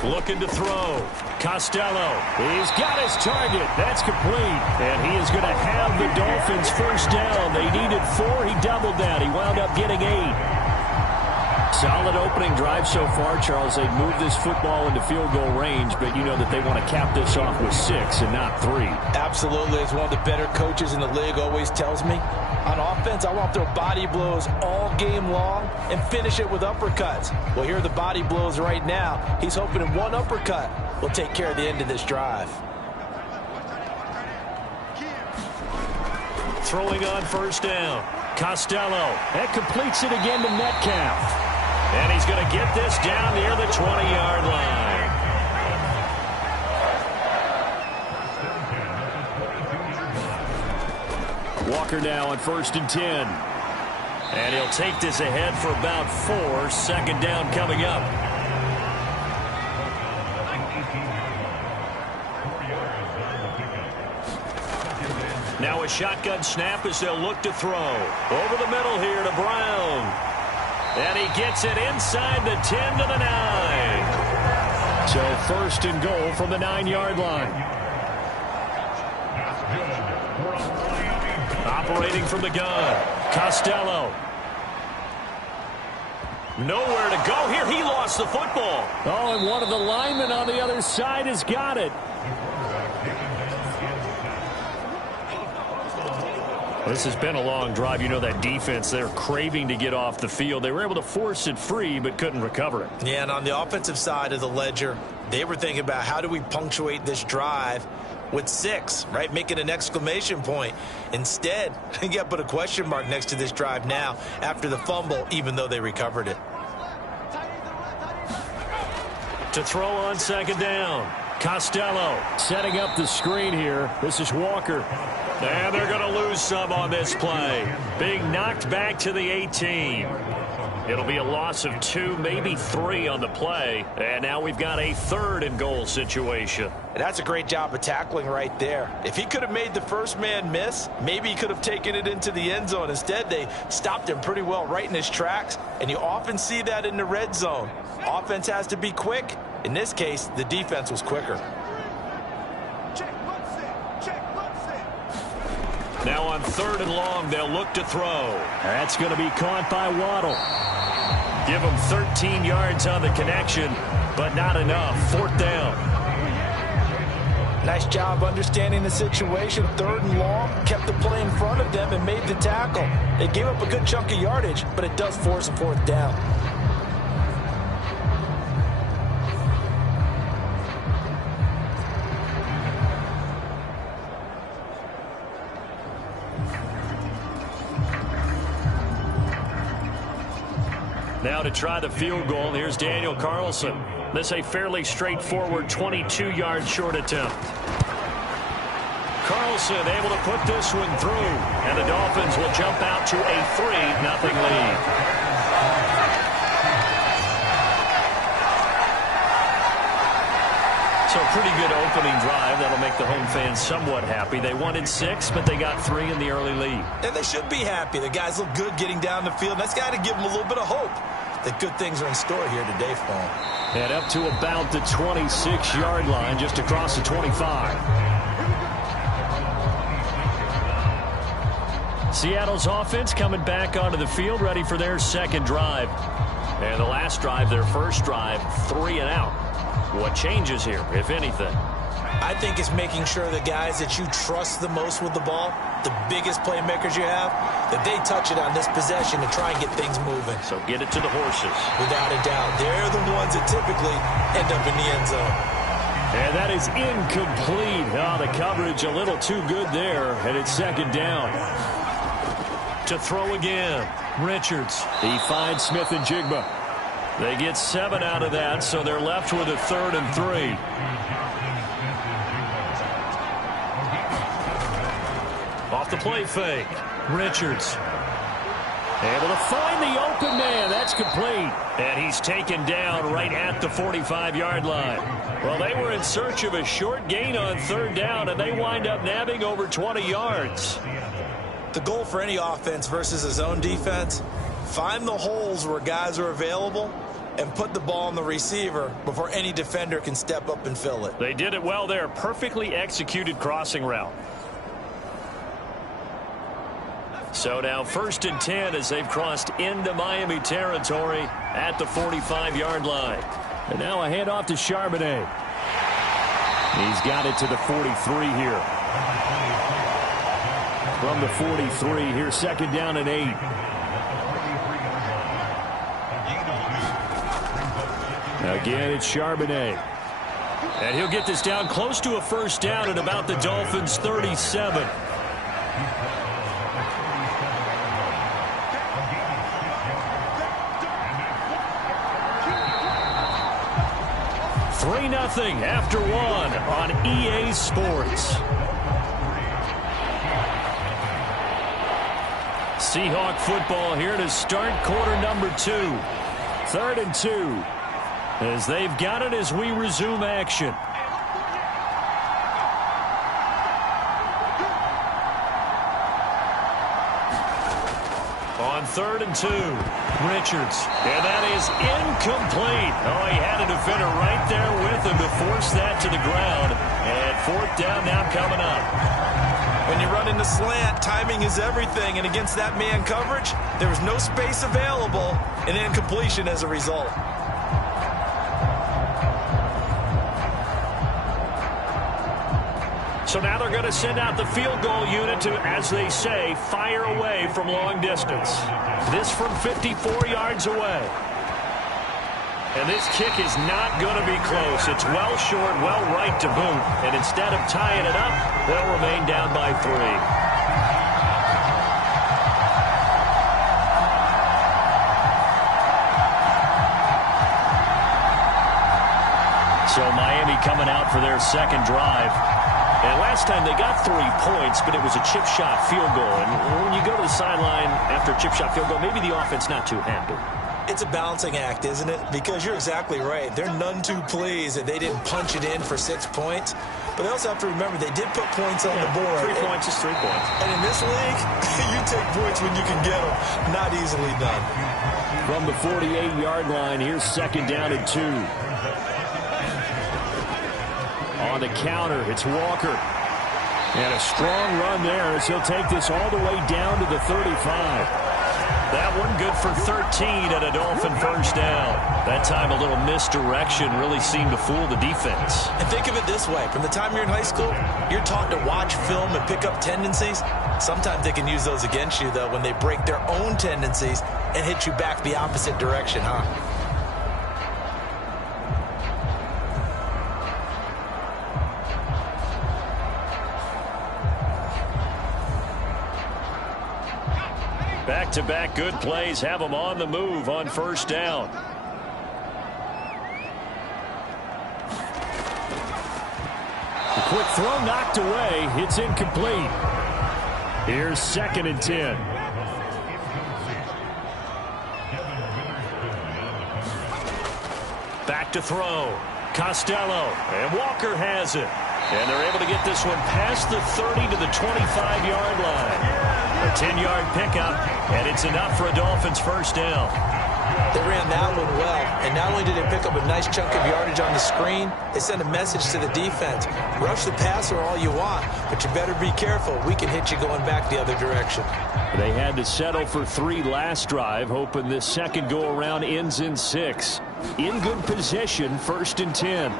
Looking to throw. Costello. He's got his target. That's complete. And he is going to have the Dolphins first down. They needed 4. He doubled that. He wound up getting 8. Solid opening drive so far, Charles. They've moved this football into field goal range, but you know that they want to cap this off with 6 and not 3. Absolutely. As one of the better coaches in the league always tells me, on offense, I want to throw body blows all game long and finish it with uppercuts. Well, here are the body blows right now. He's hoping in 1 uppercut will take care of the end of this drive. Throwing on first down. Costello. That completes it again to Metcalf. And he's going to get this down near the 20-yard line. Walker now on 1st and 10. And he'll take this ahead for about 4. 2nd down coming up. Now a shotgun snap as they'll look to throw. Over the middle here to Brown. And he gets it inside the 10 to the 9. So first and goal from the 9-yard line. Operating from the gun, Costello. Nowhere to go here. He lost the football. Oh, and one of the linemen on the other side has got it. This has been a long drive. You know that defense, they're craving to get off the field. They were able to force it free, but couldn't recover it. Yeah, and on the offensive side of the ledger, they were thinking about how do we punctuate this drive with 6, right? Making an exclamation point. Instead, you got to put a question mark next to this drive now after the fumble, even though they recovered it. To throw on second down, Costello Setting up the screen here. This is Walker. and they're going to lose some on this play. Being knocked back to the 18. It'll be a loss of 2, maybe 3 on the play. And now we've got a 3rd and goal situation. And that's a great job of tackling right there. If he could have made the first man miss, maybe he could have taken it into the end zone. Instead, they stopped him pretty well right in his tracks. And you often see that in the red zone. Offense has to be quick. In this case, the defense was quicker. Now on 3rd and long, they'll look to throw. That's going to be caught by Waddle. Give them 13 yards on the connection, but not enough. 4th down. Nice job understanding the situation. 3rd and long, kept the play in front of them and made the tackle. They gave up a good chunk of yardage, but it does force a 4th down. Now to try the field goal, here's Daniel Carlson. This a fairly straightforward 22-yard short attempt. Carlson able to put this one through, and the Dolphins will jump out to a 3-0 lead. So a pretty good opening drive. That'll make the home fans somewhat happy. They wanted 6, but they got 3 in the early lead. And they should be happy. The guys look good getting down the field. That's got to give them a little bit of hope that good things are in store here today for them. And up to about the 26-yard line, just across the 25. Seattle's offense coming back onto the field, ready for their 2nd drive. And the last drive, their first drive, 3 and out. What changes here, if anything? I think it's making sure the guys that you trust the most with the ball, the biggest playmakers you have, that they touch it on this possession to try and get things moving. So get it to the horses. Without a doubt. They're the ones that typically end up in the end zone. And that is incomplete. Oh, the coverage a little too good there, and it's 2nd down. To throw again, Richards. He finds Smith and Jigba. They get 7 out of that, so they're left with a 3rd and 3. Off the play fake, Richards. Able to find the open man. That's complete. And he's taken down right at the 45-yard line. Well, they were in search of a short gain on 3rd down, and they wind up nabbing over 20 yards. The goal for any offense versus a zone defense, find the holes where guys are available and put the ball on the receiver before any defender can step up and fill it. They did it well there. Perfectly executed crossing route. So now 1st and 10 as they've crossed into Miami territory at the 45-yard line. And now a handoff to Charbonnet. He's got it to the 43 here. From the 43 here, 2nd down and 8. Again, it's Charbonnet. And he'll get this down close to a 1st down at about the Dolphins' 37. Nothing after 1 on EA Sports. Seahawk football here to start quarter number 2. 3rd and 2 as they've got it as we resume action. On 3rd and 2, Richards. And that is incomplete. Oh, he had a defender right there with him to force that to the ground. And 4th down now coming up. When you run into slant, timing is everything. And against that man coverage, there was no space available, and incompletion as a result. So now they're going to send out the field goal unit to, as they say, fire away from long distance. This from 54 yards away. And this kick is not going to be close. It's well short, well right to boot. And instead of tying it up, they'll remain down by 3. So Miami coming out for their second drive. And last time they got 3 points, but it was a chip shot field goal. And when you go to the sideline after a chip shot field goal, maybe the offense not too happy. It's a balancing act, isn't it? Because you're exactly right. They're none too pleased that they didn't punch it in for 6 points. But they also have to remember they did put points on the board. 3 points is 3 points. And in this league, you take points when you can get them. Not easily done. From the 48-yard line, here's 2nd down and 2. On the counter, it's Walker. And a strong run there as he'll take this all the way down to the 35. That one good for 13 and a Dolphin first down. That time a little misdirection really seemed to fool the defense. And think of it this way. From the time you're in high school, you're taught to watch film and pick up tendencies. Sometimes they can use those against you, though, when they break their own tendencies and hit you back the opposite direction, huh? Back-to-back good plays have them on the move on first down. The quick throw knocked away. It's incomplete. Here's 2nd and 10. Back to throw. Costello. And Walker has it. And they're able to get this one past the 30 to the 25-yard line. A 10-yard pickup, and it's enough for a Dolphins first down. They ran that one well, and not only did they pick up a nice chunk of yardage on the screen, they sent a message to the defense. Rush the passer all you want, but you better be careful. We can hit you going back the other direction. They had to settle for 3 last drive, hoping this second go-around ends in 6. In good position, 1st and 10.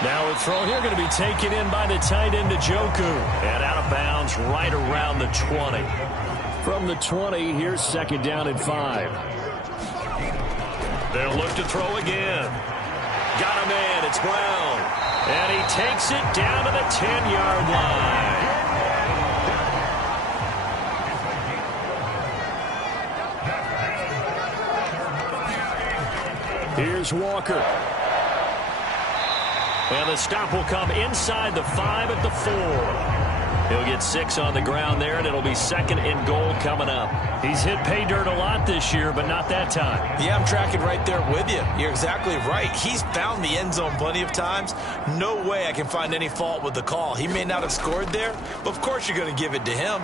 Now a throw here going to be taken in by the tight end Njoku. And out of bounds right around the 20. From the 20, here's 2nd down and 5. They'll look to throw again. Got a man, it's Brown. And he takes it down to the 10-yard line. Here's Walker. And the stop will come inside the 5 at the 4. He'll get 6 on the ground there, and it'll be 2nd and goal coming up. He's hit pay dirt a lot this year, but not that time. Yeah, I'm tracking right there with you. You're exactly right. He's found the end zone plenty of times. No way I can find any fault with the call. He may not have scored there, but of course you're going to give it to him.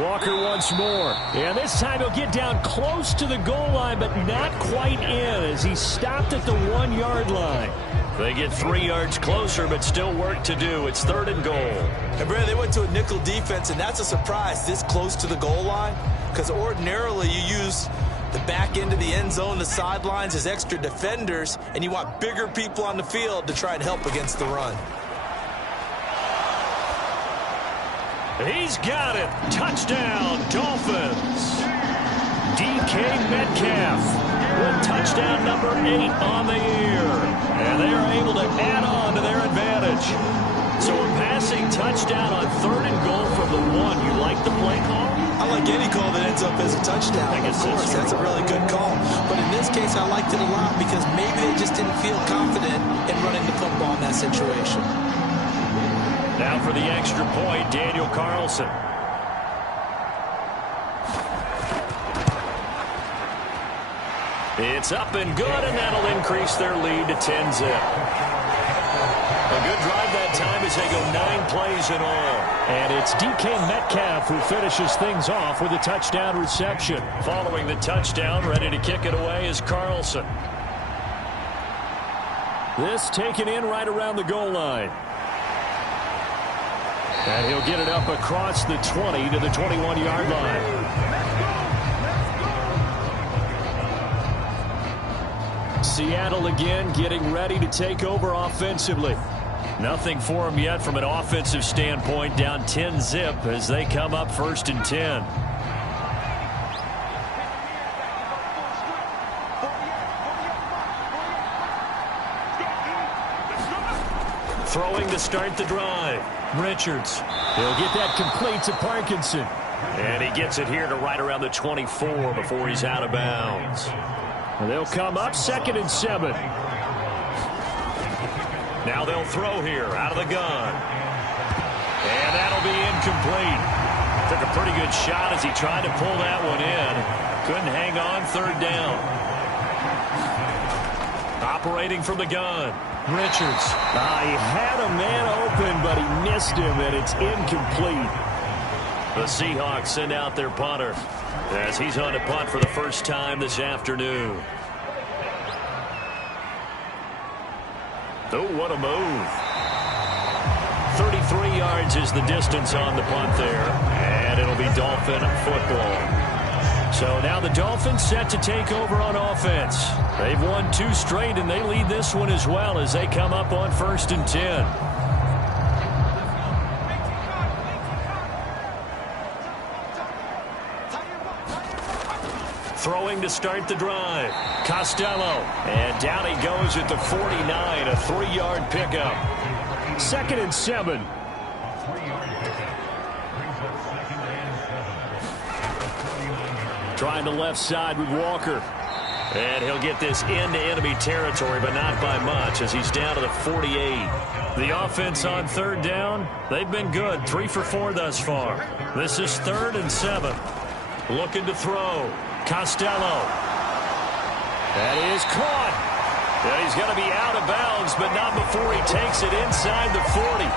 Walker once more. And this time he'll get down close to the goal line, but not quite in as he stopped at the 1-yard line. They get 3 yards closer, but still work to do. It's 3rd and goal. And, Brad, they went to a nickel defense, and that's a surprise this close to the goal line, because ordinarily you use the back end of the end zone, the sidelines as extra defenders, and you want bigger people on the field to try and help against the run. He's got it. Touchdown, Dolphins. DK Metcalf with touchdown number 8 on the year. And they are able to add on to their advantage. So a passing touchdown on 3rd and goal from the 1. You like the play call? I like any call that ends up as a touchdown. Of course, that's a really good call. But in this case, I liked it a lot because maybe they just didn't feel confident in running the football in that situation. Now for the extra point, Daniel Carlson. It's up and good, and that'll increase their lead to 10-zip. A good drive that that time as they go 9 plays in all. And it's DK Metcalf who finishes things off with a touchdown reception. Following the touchdown, ready to kick it away is Carlson. This taken in right around the goal line. And he'll get it up across the 20 to the 21-yard line. Seattle again getting ready to take over offensively. Nothing for them yet from an offensive standpoint. Down 10-zip as they come up 1st and 10. Throwing to start the drive. Richards. He'll get that complete to Parkinson. And he gets it here to right around the 24 before he's out of bounds. And they'll come up 2nd and 7. Now they'll throw here out of the gun. And that'll be incomplete. Took a pretty good shot as he tried to pull that one in. Couldn't hang on 3rd down. Operating from the gun. Richards. He had a man open, but he missed him, and it's incomplete. The Seahawks send out their punter as he's on to punt for the first time this afternoon. Oh, what a move. 33 yards is the distance on the punt there, and it'll be Dolphin football. So now the Dolphins set to take over on offense. They've won 2 straight, and they lead this one as well as they come up on 1st and 10. Throwing to start the drive. Costello. And down he goes at the 49, a 3-yard pickup. 2nd and 7. Trying the left side with Walker. And he'll get this into enemy territory, but not by much as he's down to the 48. The offense on 3rd down, they've been good. 3 for 4 thus far. This is 3rd and 7. Looking to throw. Costello. That is caught. And he's going to be out of bounds, but not before he takes it inside the 40.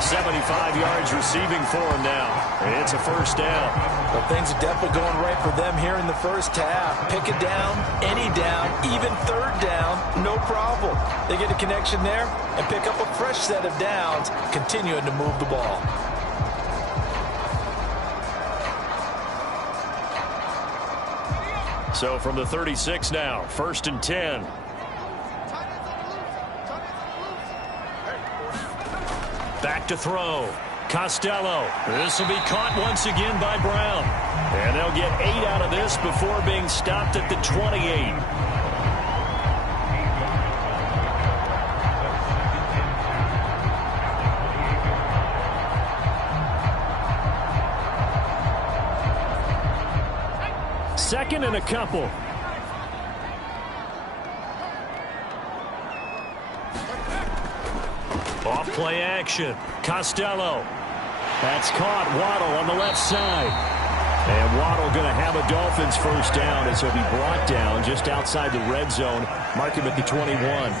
75 yards receiving for him now. It's a 1st down. Well, things are definitely going right for them here in the first half. Pick it down, any down, even 3rd down, no problem. They get a connection there and pick up a fresh set of downs, continuing to move the ball. So from the 36 now, 1st and 10. Back to throw. Costello. This will be caught once again by Brown. And they'll get 8 out of this before being stopped at the 28. Second and a couple. Off play action. Costello. That's caught. Waddle on the left side. And Waddle going to have a Dolphins 1st down as he'll be brought down just outside the red zone. Mark him at the 21.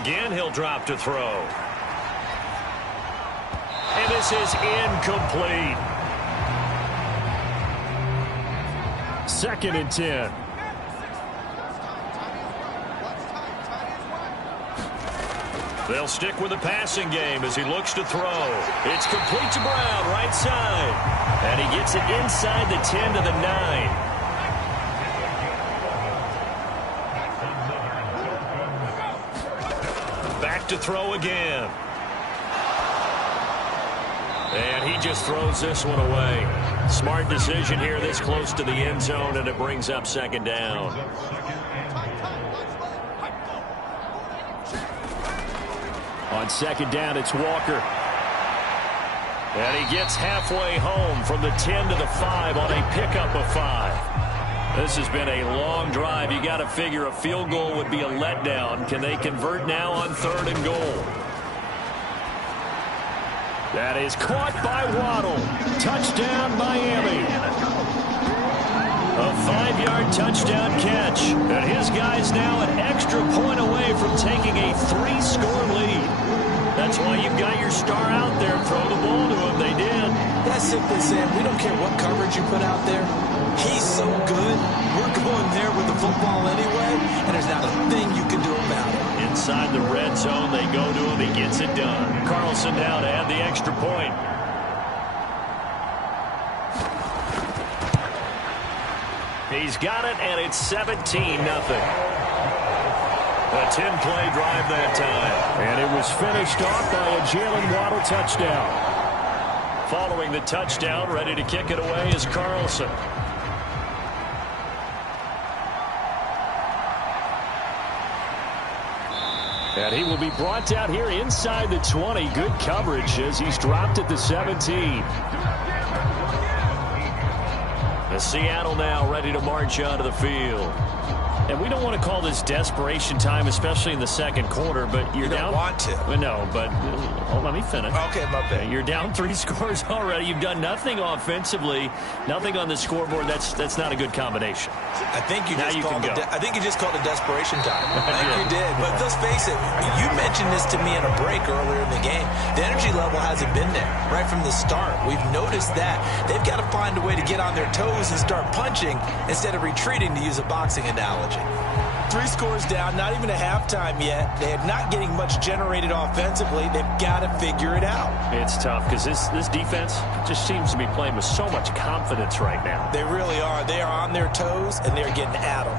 Again, he'll drop to throw. And this is incomplete. 2nd and 10. They'll stick with the passing game as he looks to throw. It's complete to Brown, right side. And he gets it inside the 10 to the 9. Back to throw again. And he just throws this one away. Smart decision here this close to the end zone, and it brings up 2nd down. On 2nd down, it's Walker. And he gets halfway home from the 10 to the 5 on a pickup of 5. This has been a long drive. You got to figure a field goal would be a letdown. Can they convert now on 3rd and goal? That is caught by Waddle. Touchdown, Miami. A 5-yard touchdown catch. And his guy's now an extra point away from taking a 3-score lead. That's why you've got your star out there. Throw the ball to him. They did. That's simply saying we don't care what coverage you put out there. He's so good. We're going there with the football anyway, and there's not a thing you can do about it. Inside the red zone, they go to him. He gets it done. Carlson now to add the extra point. He's got it, and it's 17-0. A 10-play drive that time. And it was finished off by a Jalen Waddle touchdown. Following the touchdown, ready to kick it away is Carlson. And he will be brought down here inside the 20. Good coverage as he's dropped at the 17. The Seattle now ready to march onto the field. And we don't want to call this desperation time, especially in the second quarter, but you're down. You don't want to. Well, no, but let me finish. Okay, my bad. You're down 3 scores already. You've done nothing offensively, nothing on the scoreboard. That's not a good combination. I think you just called it desperation time. I think you did. But let's face it, you mentioned this to me in a break earlier in the game. The energy level hasn't been there right from the start. We've noticed that. They've got to find a way to get on their toes and start punching instead of retreating, to use a boxing analogy. 3 scores down, not even a halftime yet. They are not getting much generated offensively. They've got to figure it out. It's tough because this defense just seems to be playing with so much confidence right now. They really are. They are on their toes, and they're getting at them.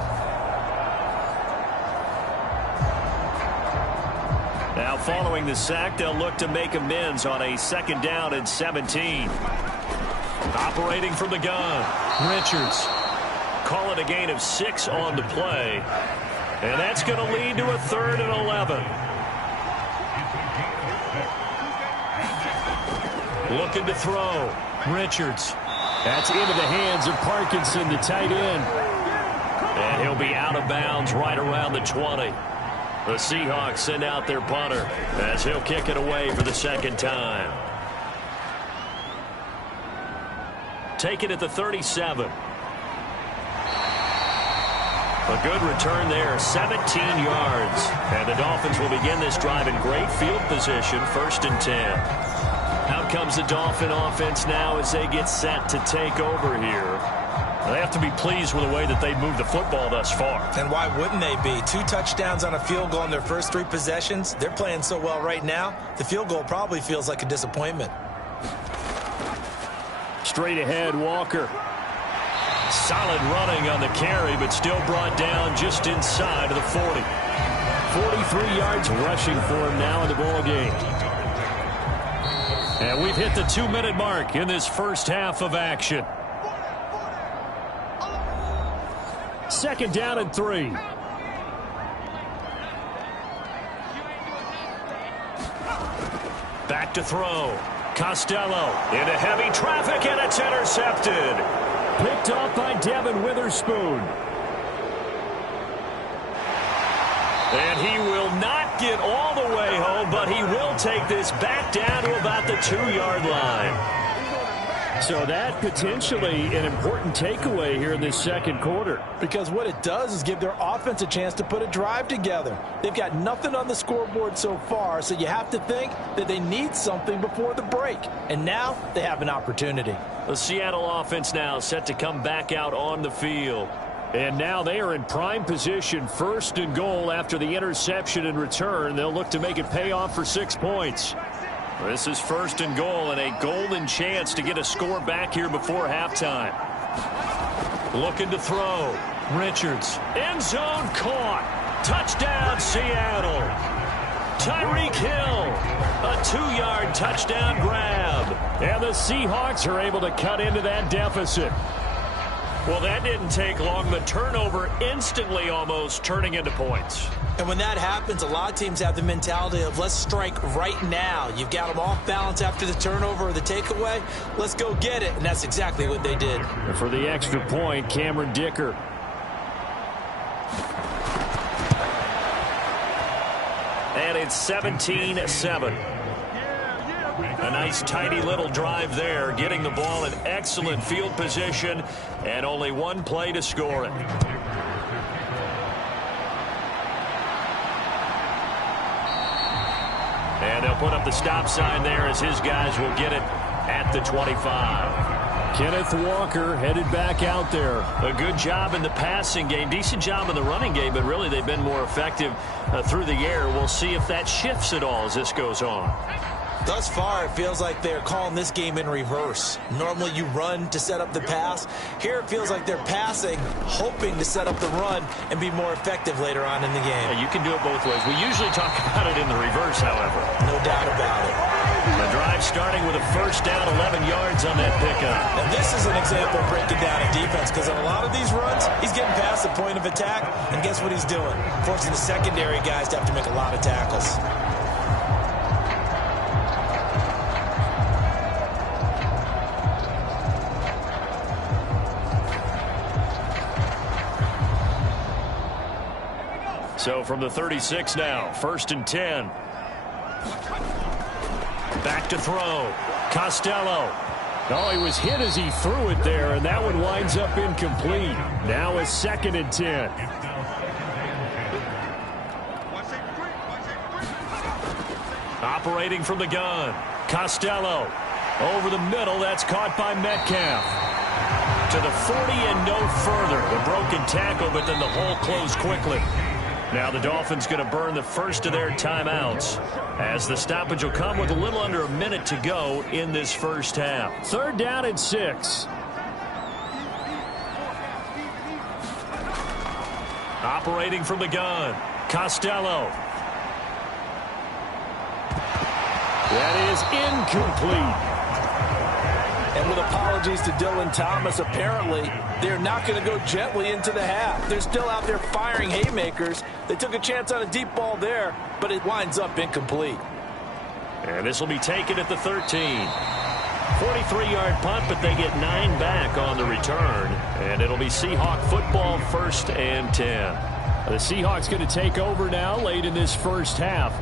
Now following the sack, they'll look to make amends on a 2nd down and 17. Operating from the gun, Richards. Call it a gain of 6 on the play. And that's going to lead to a 3rd and 11. Looking to throw. Richards. That's into the hands of Parkinson, the tight end. And he'll be out of bounds right around the 20. The Seahawks send out their punter as he'll kick it away for the 2nd time. Take it at the 37. A good return there, 17 yards. And the Dolphins will begin this drive in great field position, 1st and 10. Out comes the Dolphin offense now as they get set to take over here. They have to be pleased with the way that they've moved the football thus far. And why wouldn't they be? 2 touchdowns on a field goal in their first 3 possessions. They're playing so well right now, the field goal probably feels like a disappointment. Straight ahead, Walker. Solid running on the carry, but still brought down just inside of the 40. 43 yards rushing for him now in the ball game. And we've hit the 2-minute mark in this first half of action. 2nd down and 3. Back to throw. Costello into heavy traffic, and it's intercepted. Picked off by Devin Witherspoon. And he will not get all the way home, but he will take this back down to about the 2-yard line. So that potentially an important takeaway here in this second quarter. Because what it does is give their offense a chance to put a drive together. They've got nothing on the scoreboard so far, so you have to think that they need something before the break. And now they have an opportunity. The Seattle offense now set to come back out on the field. And now they are in prime position, 1st and goal after the interception and return. They'll look to make it pay off for 6 points. This is 1st and goal and a golden chance to get a score back here before halftime. Looking to throw. Richards. End zone caught. Touchdown Seattle. Tyreek Hill. A 2-yard touchdown grab. And the Seahawks are able to cut into that deficit. Well, that didn't take long. The turnover instantly almost turning into points. And when that happens, a lot of teams have the mentality of let's strike right now. You've got them off balance after the turnover or the takeaway. Let's go get it. And that's exactly what they did. And for the extra point, Cameron Dicker. And it's 17-7. A nice, tidy little drive there, getting the ball in excellent field position, and only one play to score it. And they'll put up the stop sign there as his guys will get it at the 25. Kenneth Walker headed back out there. A good job in the passing game, decent job in the running game, but really they've been more effective through the air. We'll see if that shifts at all as this goes on. Thus far, it feels like they're calling this game in reverse. Normally you run to set up the pass. Here it feels like they're passing, hoping to set up the run and be more effective later on in the game. Yeah, you can do it both ways. We usually talk about it in the reverse, however. No doubt about it. The drive starting with a first down, 11 yards on that pickup. And this is an example of breaking down a defense, because on a lot of these runs, he's getting past the point of attack, and guess what he's doing? Forcing the secondary guys to have to make a lot of tackles. So from the 36 now, 1st and 10. Back to throw. Costello. Oh, he was hit as he threw it there, and that one winds up incomplete. Now a 2nd and 10. Operating from the gun. Costello. Over the middle, that's caught by Metcalf. To the 40 and no further. The broken tackle, but then the hole closed quickly. Now the Dolphins going to burn the first of their timeouts, as the stoppage will come with a little under a minute to go in this first half. 3rd down and 6. Operating from the gun. Costello. That is incomplete. And with apologies to Dylan Thomas, apparently they're not going to go gently into the half. They're still out there firing haymakers. They took a chance on a deep ball there, but it winds up incomplete. And this will be taken at the 13. 43-yard punt, but they get 9 back on the return. And it'll be Seahawk football, 1st and 10. The Seahawks going to take over now late in this first half.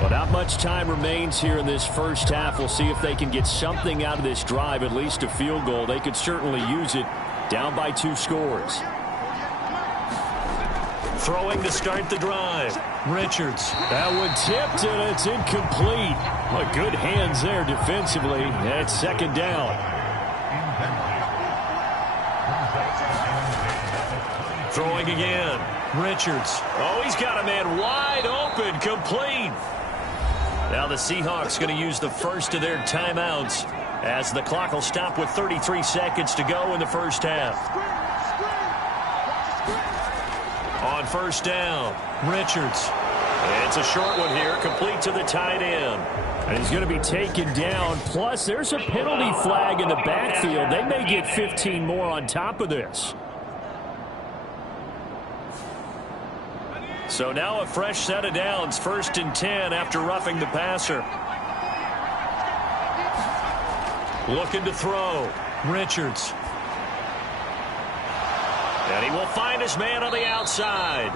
Well, not much time remains here in this first half. We'll see if they can get something out of this drive, at least a field goal. They could certainly use it, down by 2 scores. Throwing to start the drive. Richards. That one tipped, and it's incomplete. Well, good hands there defensively. And it's 2nd down. Throwing again. Richards. Oh, he's got a man wide open, complete. Now the Seahawks going to use the first of their timeouts, as the clock will stop with 33 seconds to go in the first half. On 1st down, Richards. It's a short one here, complete to the tight end. And he's going to be taken down. Plus, there's a penalty flag in the backfield. They may get 15 more on top of this. So now a fresh set of downs, 1st and 10 after roughing the passer. Looking to throw. Richards. And he will find his man on the outside.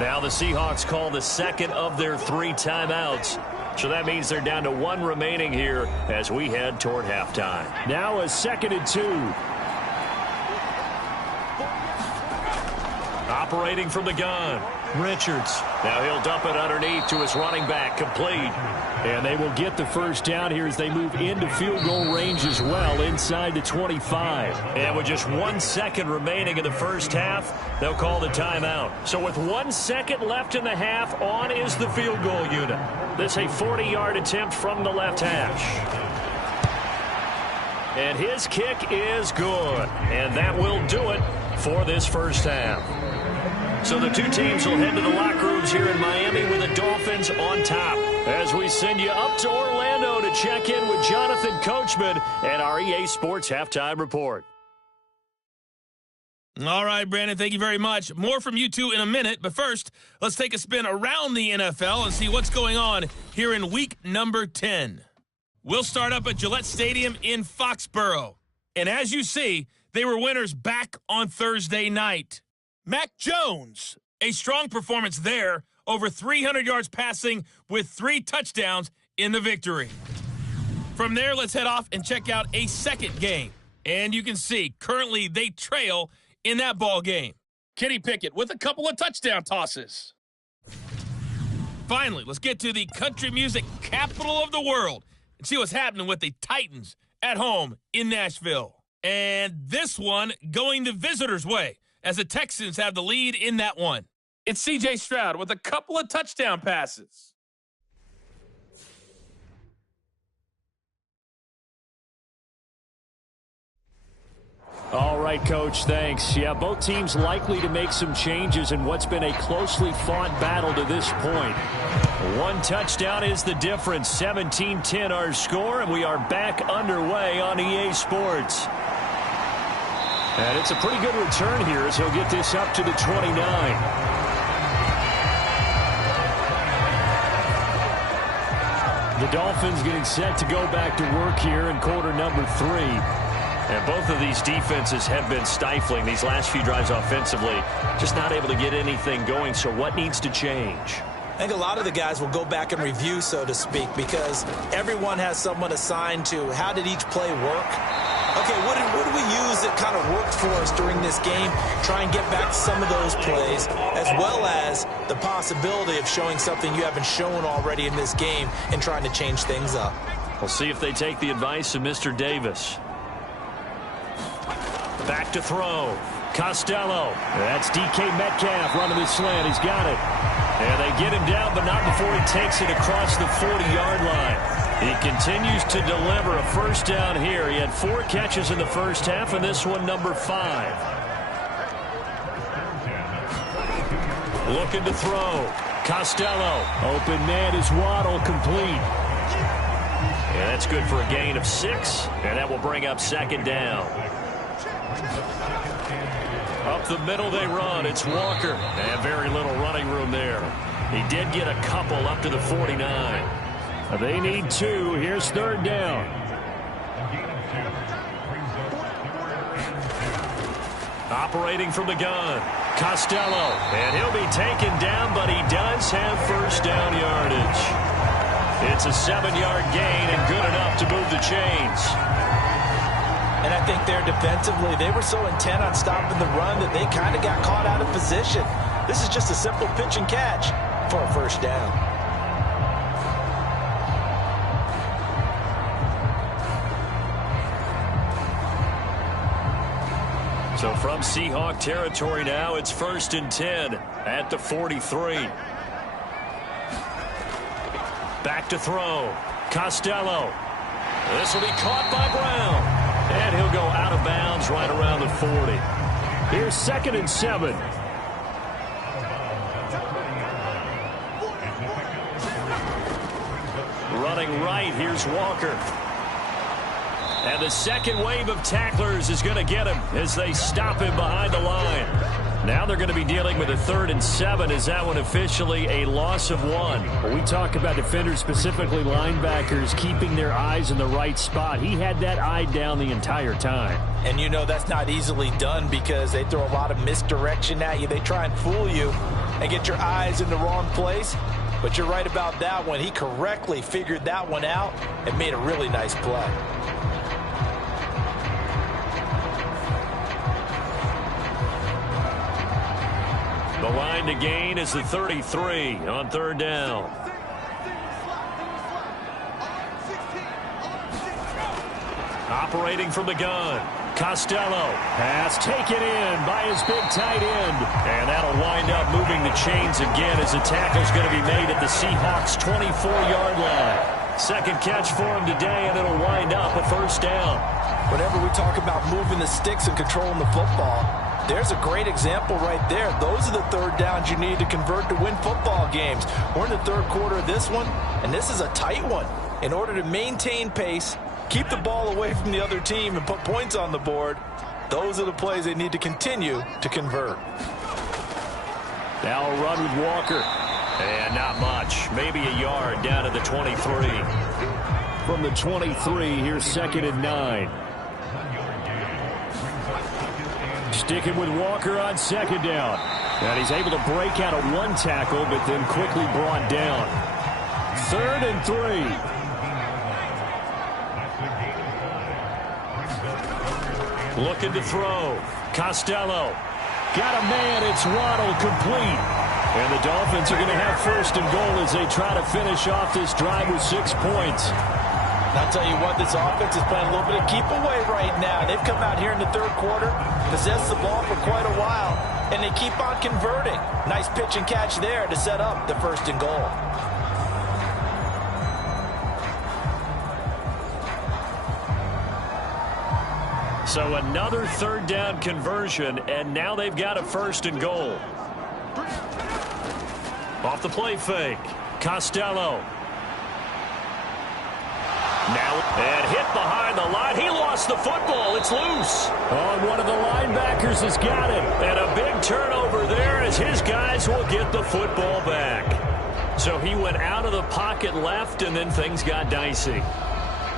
Now the Seahawks call the 2nd of their 3 timeouts. So that means they're down to 1 remaining here as we head toward halftime. Now a 2nd and 2. Operating from the gun. Richards. Now he'll dump it underneath to his running back, complete. And they will get the first down here as they move into field goal range as well, inside the 25. And with just 1 second remaining in the first half, they'll call the timeout. So with 1 second left in the half, on is the field goal unit. This a 40-yard attempt from the left hash. And his kick is good. And that will do it for this first half. So the 2 teams will head to the locker rooms here in Miami with the Dolphins on top, as we send you up to Orlando to check in with Jonathan Coachman and our EA Sports Halftime Report. All right, Brandon, thank you very much. More from you two in a minute, but first, let's take a spin around the NFL and see what's going on here in week number 10. We'll start up at Gillette Stadium in Foxborough. And as you see, they were winners back on Thursday night. Mac Jones, a strong performance there, over 300 yards passing with 3 touchdowns in the victory. From there, let's head off and check out a second game. And you can see, currently they trail in that ball game. Kenny Pickett with a couple of touchdown tosses. Finally, let's get to the country music capital of the world and see what's happening with the Titans at home in Nashville. And this one going the visitors' way as the Texans have the lead in that one. It's C.J. Stroud with a couple of touchdown passes. All right, Coach, thanks. Yeah, both teams likely to make some changes in what's been a closely fought battle to this point. One touchdown is the difference. 17-10 our score, and we are back underway on EA Sports. And it's a pretty good return here as he'll get this up to the 29. The Dolphins getting set to go back to work here in quarter number 3. And both of these defenses have been stifling these last few drives offensively. Just not able to get anything going, so what needs to change? I think a lot of the guys will go back and review, so to speak, because everyone has someone assigned to how did each play work. Okay, what did we use that kind of worked for us during this game? Try and get back to some of those plays, as well as the possibility of showing something you haven't shown already in this game and trying to change things up. We'll see if they take the advice of Mr. Davis. Back to throw. Costello. That's DK Metcalf running the slant. He's got it. And they get him down, but not before he takes it across the 40-yard line. He continues to deliver a first down here. He had 4 catches in the first half, and this one number 5. Looking to throw. Costello. Open man is Waddle, complete. And that's good for a gain of 6, and that will bring up second down. Up the middle they run. It's Walker. And very little running room there. He did get a couple up to the 49. They need 2. Here's third down. Operating from the gun. Costello. And he'll be taken down, but he does have first down yardage. It's a 7-yard gain and good enough to move the chains. And I think there defensively, they were so intent on stopping the run that they kind of got caught out of position. This is just a simple pitch and catch for a first down. So from Seahawk territory now, it's 1st and 10 at the 43. Back to throw. Costello. This will be caught by Brown. And he'll go out of bounds right around the 40. Here's 2nd and 7. Running right, here's Walker. And the second wave of tacklers is going to get him as they stop him behind the line. Now they're going to be dealing with a 3rd and 7. Is that one officially a loss of 1? When we talk about defenders, specifically linebackers, keeping their eyes in the right spot. He had that eye down the entire time. And you know that's not easily done because they throw a lot of misdirection at you. They try and fool you and get your eyes in the wrong place. But you're right about that one. He correctly figured that one out and made a really nice play. The line to gain is the 33 on 3rd down. Operating from the gun. Costello. Pass taken in by his big tight end. And that'll wind up moving the chains again as the tackle's going to be made at the Seahawks' 24-yard line. Second catch for him today, and it'll wind up a first down. Whenever we talk about moving the sticks and controlling the football, there's a great example right there. Those are the 3rd downs you need to convert to win football games. We're in the 3rd quarter of this one, and this is a tight one. In order to maintain pace, keep the ball away from the other team, and put points on the board, those are the plays they need to continue to convert. Now a run with Walker. And not much. Maybe a yard down to the 23. From the 23, here's 2nd and 9. Sticking with Walker on 2nd down. And he's able to break out of 1 tackle, but then quickly brought down. 3rd and 3. Looking to throw. Costello. Got a man. It's Waddle, complete. And the Dolphins are going to have first and goal as they try to finish off this drive with 6 points. I'll tell you what, this offense is playing a little bit of keep away right now. They've come out here in the third quarter, possessed the ball for quite a while, and they keep on converting. Nice pitch and catch there to set up the first and goal. So another third down conversion, and now they've got a first and goal. Off the play fake. Costello. Now, and hit behind the line. He lost the football. It's loose. Oh, and one of the linebackers has got it. And a big turnover there as his guys will get the football back. So he went out of the pocket left, and then things got dicey.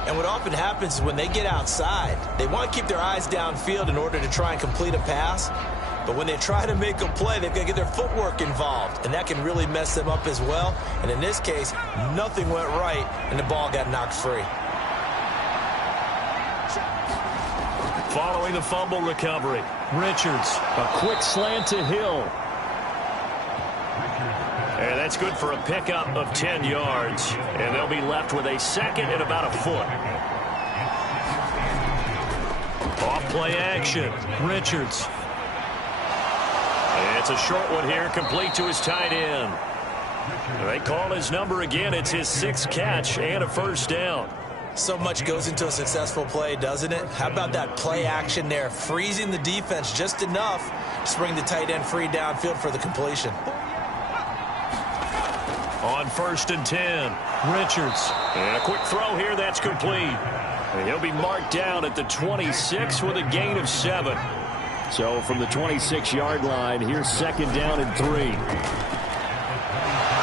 And what often happens is when they get outside, they want to keep their eyes downfield in order to try and complete a pass. But when they try to make a play, they've got to get their footwork involved, and that can really mess them up as well. And in this case, nothing went right, and the ball got knocked free. Following the fumble recovery, Richards, a quick slant to Hill. And that's good for a pickup of 10 yards. And they'll be left with a second and about a foot. Off-play action, Richards. It's a short one here, complete to his tight end. They call his number again. It's his 6th catch and a first down. So much goes into a successful play, doesn't it? How about that play action there, freezing the defense just enough to bring the tight end free downfield for the completion. On 1st and 10, Richards. And a quick throw here, that's complete. And he'll be marked down at the 26 with a gain of 7. So from the 26-yard line, here's 2nd down and 3.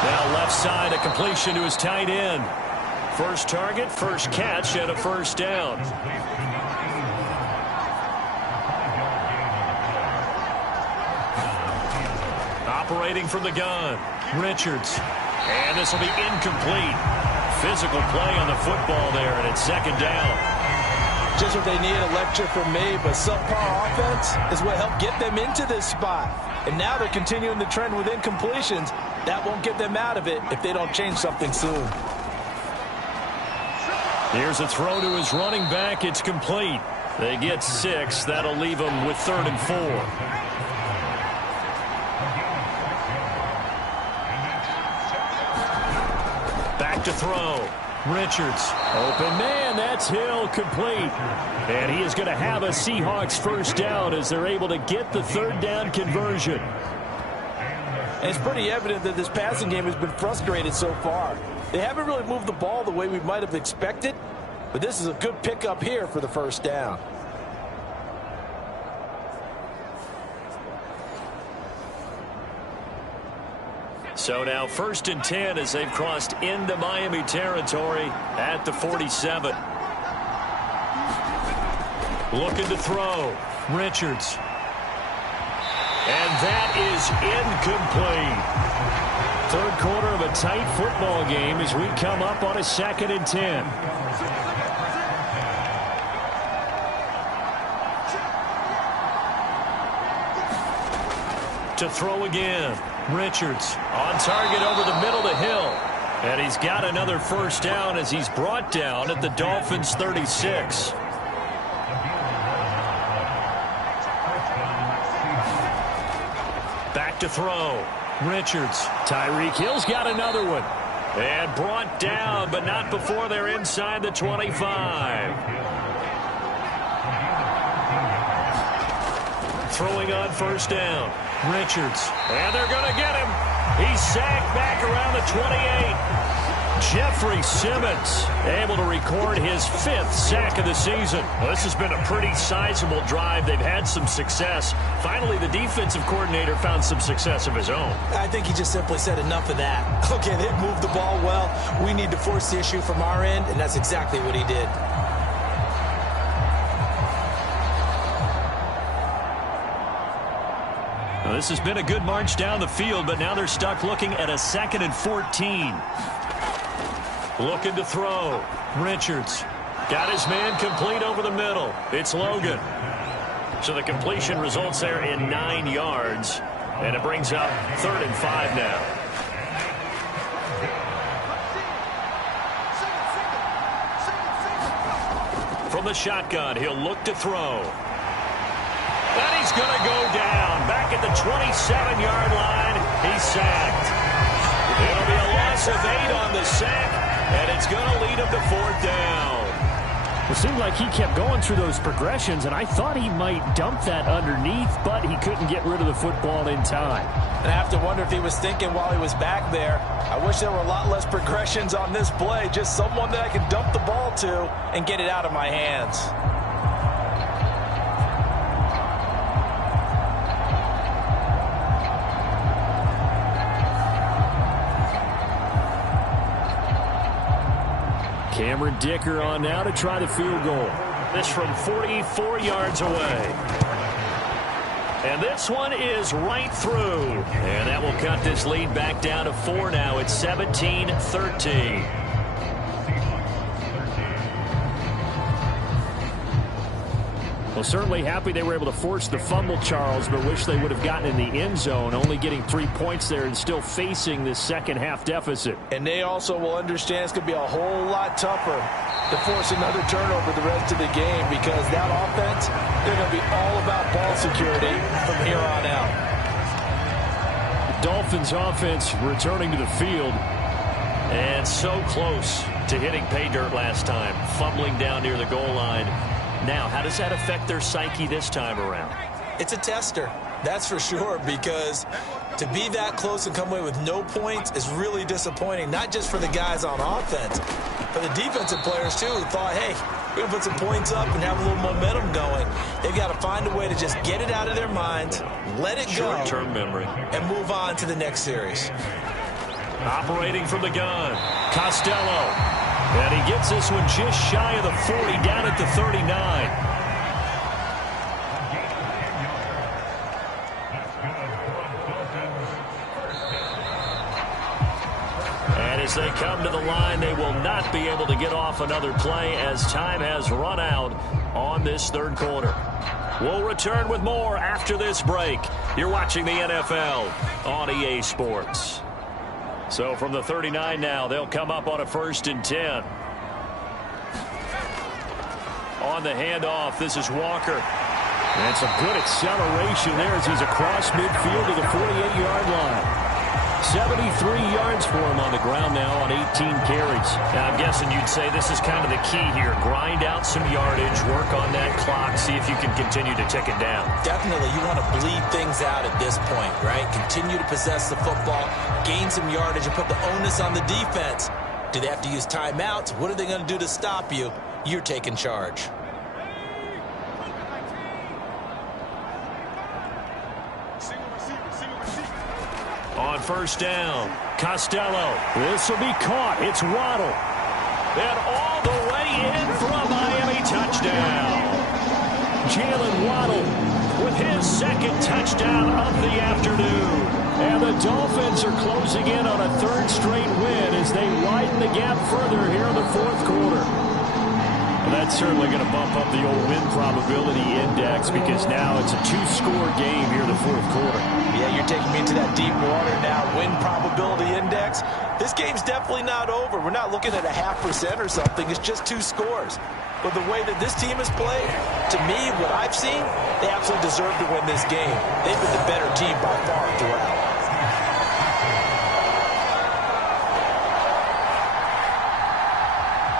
Now left side, a completion to his tight end. First target, first catch, and a first down. Operating from the gun, Richards. And this will be incomplete. Physical play on the football there, and it's 2nd down. Just what they need, a lecture from me, but subpar offense is what helped get them into this spot. And now they're continuing the trend with incompletions. That won't get them out of it if they don't change something soon. Here's a throw to his running back. It's complete. They get 6. That'll leave them with 3rd and 4. Back to throw. Richards. Open man. That's Hill, complete. And he is going to have a Seahawks first down as they're able to get the 3rd down conversion. And it's pretty evident that this passing game has been frustrated so far. They haven't really moved the ball the way we might have expected, but this is a good pickup here for the first down. So now 1st and 10 as they've crossed into Miami territory at the 47. Looking to throw. Richards. And that is incomplete. 3rd quarter of a tight football game as we come up on a 2nd and 10. To throw again. Richards on target over the middle to Hill. And he's got another first down as he's brought down at the Dolphins' 36. Back to throw. Richards. Tyreek Hill's got another one. And brought down, but not before they're inside the 25. Throwing on first down. Richards. And they're going to get him. He's sacked back around the 28. Jeffrey Simmons able to record his 5th sack of the season. Well, this has been a pretty sizable drive. They've had some success. Finally, the defensive coordinator found some success of his own. I think he just simply said enough of that. Okay, they've moved the ball well. We need to force the issue from our end, and that's exactly what he did. Well, this has been a good march down the field, but now they're stuck looking at a 2nd and 14. Looking to throw. Richards. Got his man complete over the middle. It's Logan. So the completion results there in 9 yards. And it brings up 3rd and 5 now. From the shotgun, he'll look to throw. And he's going to go down. Back at the 27-yard line, he's sacked. It'll be a loss of 8 on the sack, and it's going to lead him to 4th down. It seemed like he kept going through those progressions, and I thought he might dump that underneath, but he couldn't get rid of the football in time. And I have to wonder if he was thinking while he was back there, I wish there were a lot less progressions on this play, just someone that I can dump the ball to and get it out of my hands. Cameron Dicker on now to try the field goal. This from 44 yards away. And this one is right through. And that will cut this lead back down to 4 now. It's 17-13. Well, certainly happy they were able to force the fumble, Charles, but wish they would have gotten in the end zone, only getting 3 points there and still facing this second-half deficit. And they also will understand it's going to be a whole lot tougher to force another turnover the rest of the game because that offense, they're going to be all about ball security from here on out. Dolphins offense returning to the field. And so close to hitting pay dirt last time, fumbling down near the goal line. Now, how does that affect their psyche this time around? It's a tester, that's for sure, because to be that close and come away with no points is really disappointing, not just for the guys on offense, but the defensive players, too, who thought, hey, we're going to put some points up and have a little momentum going. They've got to find a way to just get it out of their minds, let it go, short-term memory, and move on to the next series. Operating from the gun, Costello. And he gets this one just shy of the 40, down at the 39. And as they come to the line, they will not be able to get off another play as time has run out on this 3rd quarter. We'll return with more after this break. You're watching the NFL on EA Sports. So from the 39 now, they'll come up on a 1st and 10. On the handoff, this is Walker. And some good acceleration there as he's across midfield to the 48-yard line. 73 yards for him on the ground now on 18 carries. Now, I'm guessing you'd say this is kind of the key here. Grind out some yardage, work on that clock, see if you can continue to tick it down. Definitely, you want to bleed things out at this point, right? Continue to possess the football, gain some yardage, and put the onus on the defense. Do they have to use timeouts? What are they going to do to stop you? You're taking charge. On 1st down, Costello. This will be caught. It's Waddle. And all the way in for a Miami touchdown. Jalen Waddle with his 2nd touchdown of the afternoon. And the Dolphins are closing in on a 3rd straight win as they widen the gap further here in the 4th quarter. Well, that's certainly going to bump up the old win probability index because now it's a 2-score game here in the 4th quarter. Yeah, you're taking me into that deep water now. Win probability index. This game's definitely not over. We're not looking at a 0.5% or something. It's just 2 scores. But the way that this team has played, to me, what I've seen, they absolutely deserve to win this game. They've been the better team by far throughout.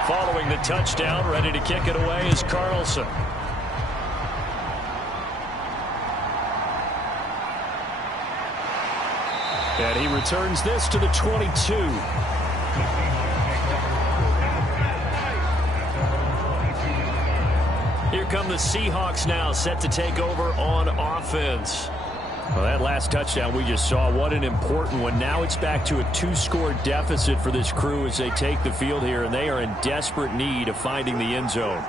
Following the touchdown, ready to kick it away is Carlson. And he returns this to the 22. Here come the Seahawks now, set to take over on offense. Well, that last touchdown we just saw, what an important one. Now it's back to a 2-score deficit for this crew as they take the field here, and they are in desperate need of finding the end zone.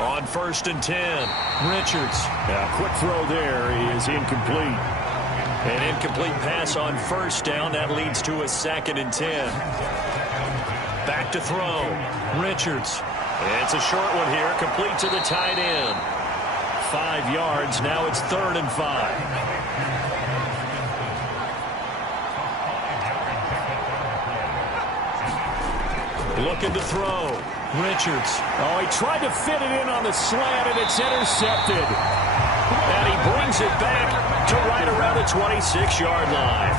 On 1st and 10, Richards. Quick throw there is incomplete. An incomplete pass on 1st down. That leads to a 2nd and 10. Back to throw. Richards. And it's a short one here, complete to the tight end. 5 yards, now it's 3rd and 5. Looking to throw. Richards. Oh, he tried to fit it in on the slant, and it's intercepted. And he brings it back to right around the 26-yard line.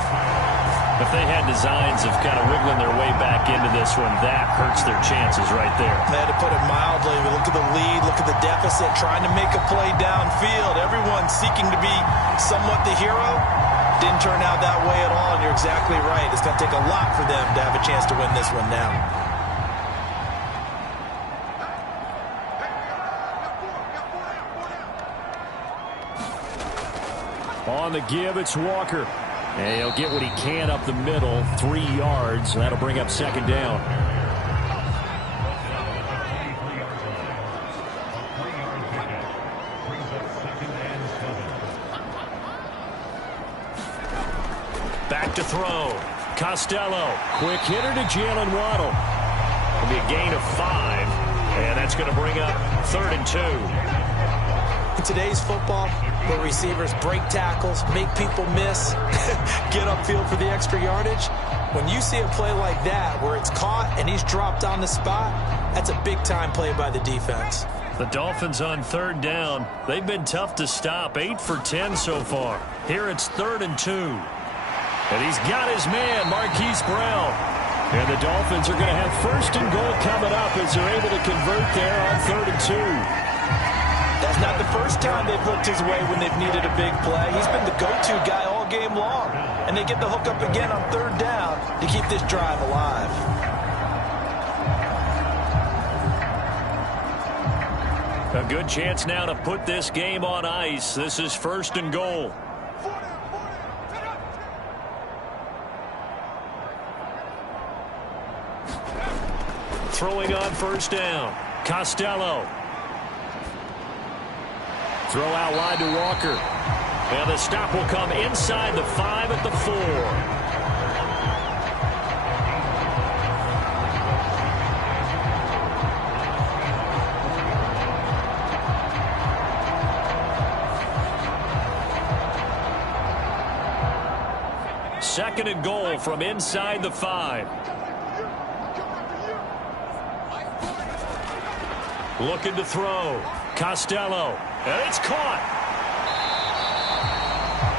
If they had designs of kind of wiggling their way back into this one, that hurts their chances right there. They had to put it mildly. Look at the lead, look at the deficit, trying to make a play downfield. Everyone seeking to be somewhat the hero. Didn't turn out that way at all, and you're exactly right. It's going to take a lot for them to have a chance to win this one now. On the give, it's Walker. And he'll get what he can up the middle, 3 yards. That'll bring up 2nd down. Back to throw. Costello. Quick hitter to Jalen Waddle. It'll be a gain of 5. And that's going to bring up 3rd and 2. In today's football, where receivers break tackles, make people miss, get upfield for the extra yardage, when you see a play like that where it's caught and he's dropped on the spot, that's a big-time play by the defense. The Dolphins on 3rd down. They've been tough to stop, 8 for 10 so far. Here it's 3rd and 2. And he's got his man, Marquise Brown. And the Dolphins are going to have 1st and goal coming up as they're able to convert there on 3rd and 2. That's not the first time they've looked his way when they've needed a big play. He's been the go-to guy all game long. And they get the hook up again on 3rd down to keep this drive alive. A good chance now to put this game on ice. This is 1st and goal. Throwing on 1st down. Costello. Throw out wide to Walker. And the stop will come inside the 5 at the 4. Second and goal from inside the 5. Looking to throw. Costello. And it's caught.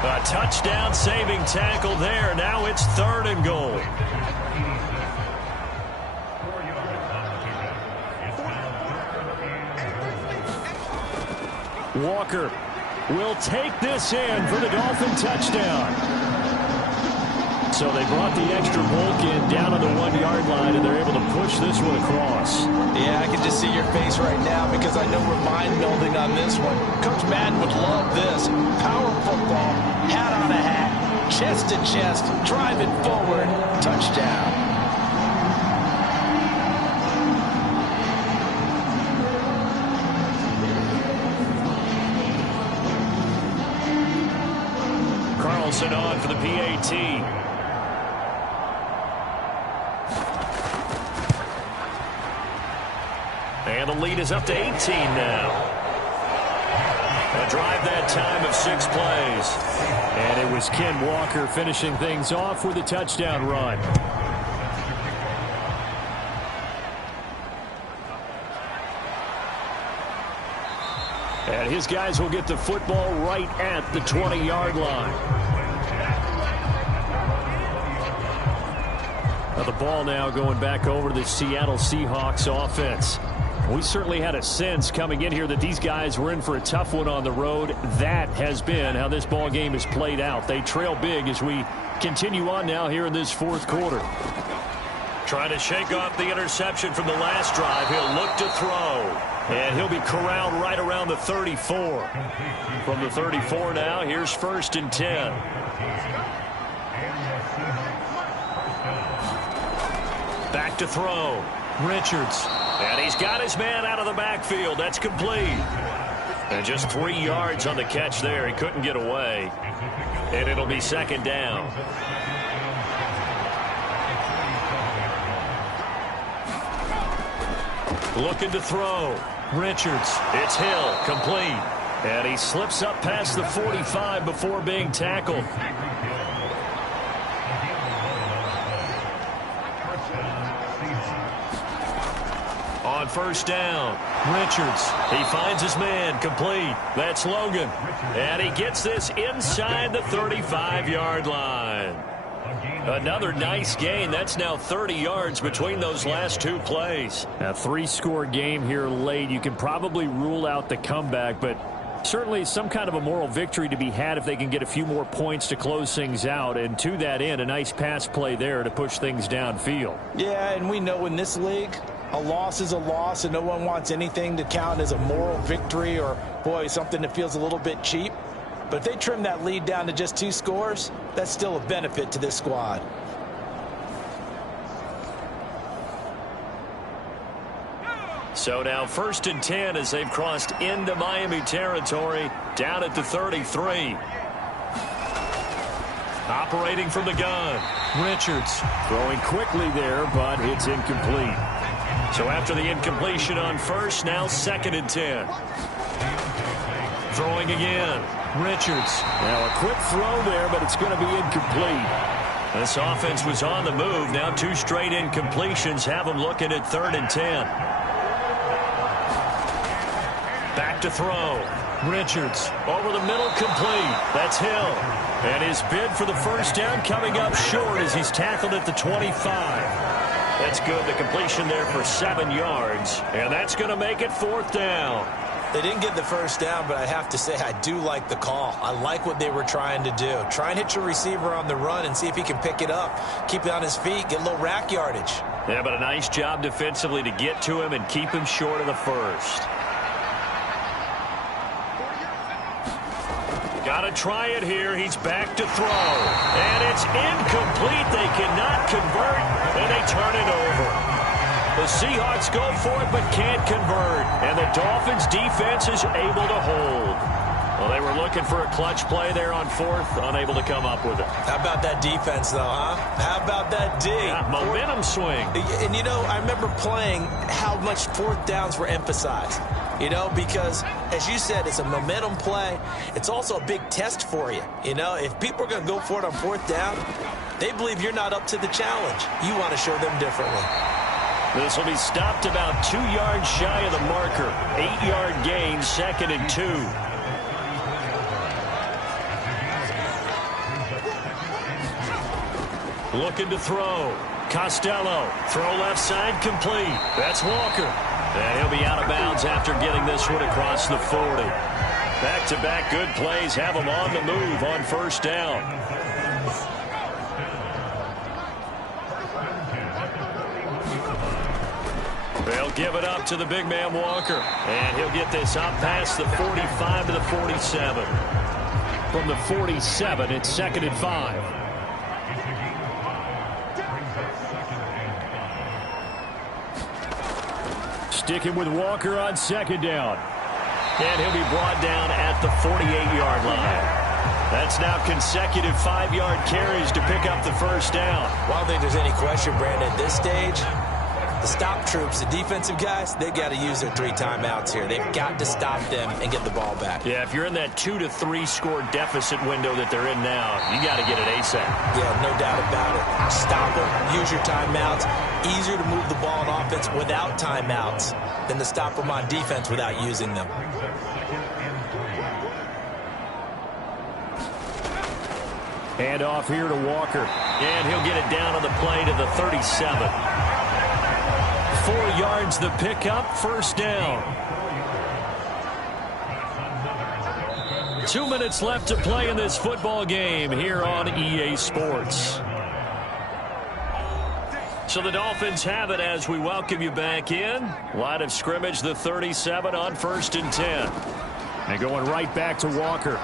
A touchdown saving tackle there. Now it's 3rd and goal. Walker will take this in for the Dolphin touchdown. So they brought the extra bulk in down on the 1-yard line, and they're able to push this one across. Yeah, I can just see your face right now because I know we're mind-melding on this one. Coach Madden would love this. Power football, hat on a hat, chest to chest, driving forward, touchdown. Carlson on for the PAT. And the lead is up to 18 now. A drive that time of 6 plays. And it was Ken Walker finishing things off with a touchdown run. And his guys will get the football right at the 20-yard line. Now the ball now going back over to the Seattle Seahawks offense. We certainly had a sense coming in here that these guys were in for a tough one on the road. That has been how this ball game has played out. They trail big as we continue on now here in this 4th quarter. Trying to shake off the interception from the last drive. He'll look to throw. And he'll be corralled right around the 34. From the 34 now, here's 1st and 10. Back to throw. Richards. And he's got his man out of the backfield. That's complete. And just 3 yards on the catch there. He couldn't get away. And it'll be 2nd down. Looking to throw. Richards. It's Hill. Complete. And he slips up past the 45 before being tackled. On first down, Richards. He finds his man. Complete. That's Logan. And he gets this inside the 35-yard line. Another nice gain. That's now 30 yards between those last two plays. A 3-score game here late. You can probably rule out the comeback, but certainly some kind of a moral victory to be had if they can get a few more points to close things out. And to that end, a nice pass play there to push things downfield. Yeah, and we know in this league, a loss is a loss, and no one wants anything to count as a moral victory or, boy, something that feels a little bit cheap. But if they trim that lead down to just 2 scores, that's still a benefit to this squad. So now 1st and 10 as they've crossed into Miami territory, down at the 33. Operating from the gun. Richards throwing quickly there, but it's incomplete. So after the incompletion on first, now 2nd and 10. Throwing again. Richards. Now a quick throw there, but it's going to be incomplete. This offense was on the move. Now 2 straight incompletions have them looking at 3rd and 10. Back to throw. Richards. Over the middle, complete. That's Hill. And his bid for the first down coming up short as he's tackled at the 25. That's good. The completion there for 7 yards. And that's going to make it 4th down. They didn't get the first down, but I have to say I do like the call. I like what they were trying to do. Try and hit your receiver on the run and see if he can pick it up. Keep it on his feet, get a little rack yardage. Yeah, but a nice job defensively to get to him and keep him short of the first. Got to try it here. He's back to throw. And it's incomplete. They cannot convert, and they turn it over. The Seahawks go for it but can't convert. And the Dolphins defense is able to hold. Well, they were looking for a clutch play there on 4th, unable to come up with it. How about that defense, though, huh? How about that D? Yeah, momentum swing. And, you know, I remember playing how much 4th downs were emphasized. You know, because, as you said, it's a momentum play. It's also a big test for you. You know, if people are going to go for it on 4th down, they believe you're not up to the challenge. You want to show them differently. This will be stopped about 2 yards shy of the marker. 8-yard gain, 2nd and 2. Looking to throw. Costello. Throw left side, complete. That's Walker. And he'll be out of bounds after getting this one across the 40. Back-to-back good plays have him on the move on first down. They'll give it up to the big man Walker. And he'll get this up past the 45 to the 47. From the 47, it's 2nd and 5. Sticking with Walker on 2nd down. And he'll be brought down at the 48-yard line. That's now consecutive 5-yard carries to pick up the first down. Well, I don't think there's any question, Brandon, at this stage. The stop troops, the defensive guys, they've got to use their 3 timeouts here. They've got to stop them and get the ball back. Yeah, if you're in that 2 to 3 score deficit window that they're in now, you got to get it ASAP. Yeah, no doubt about it. Stop them, use your timeouts. Easier to move the ball on offense without timeouts than to stop them on defense without using them. Hand off here to Walker. And he'll get it down on the play to the 37. 4 yards the pickup, first down. 2 minutes left to play in this football game here on EA Sports. So the Dolphins have it as we welcome you back in. Line of scrimmage, the 37 on 1st and 10. And going right back to Walker.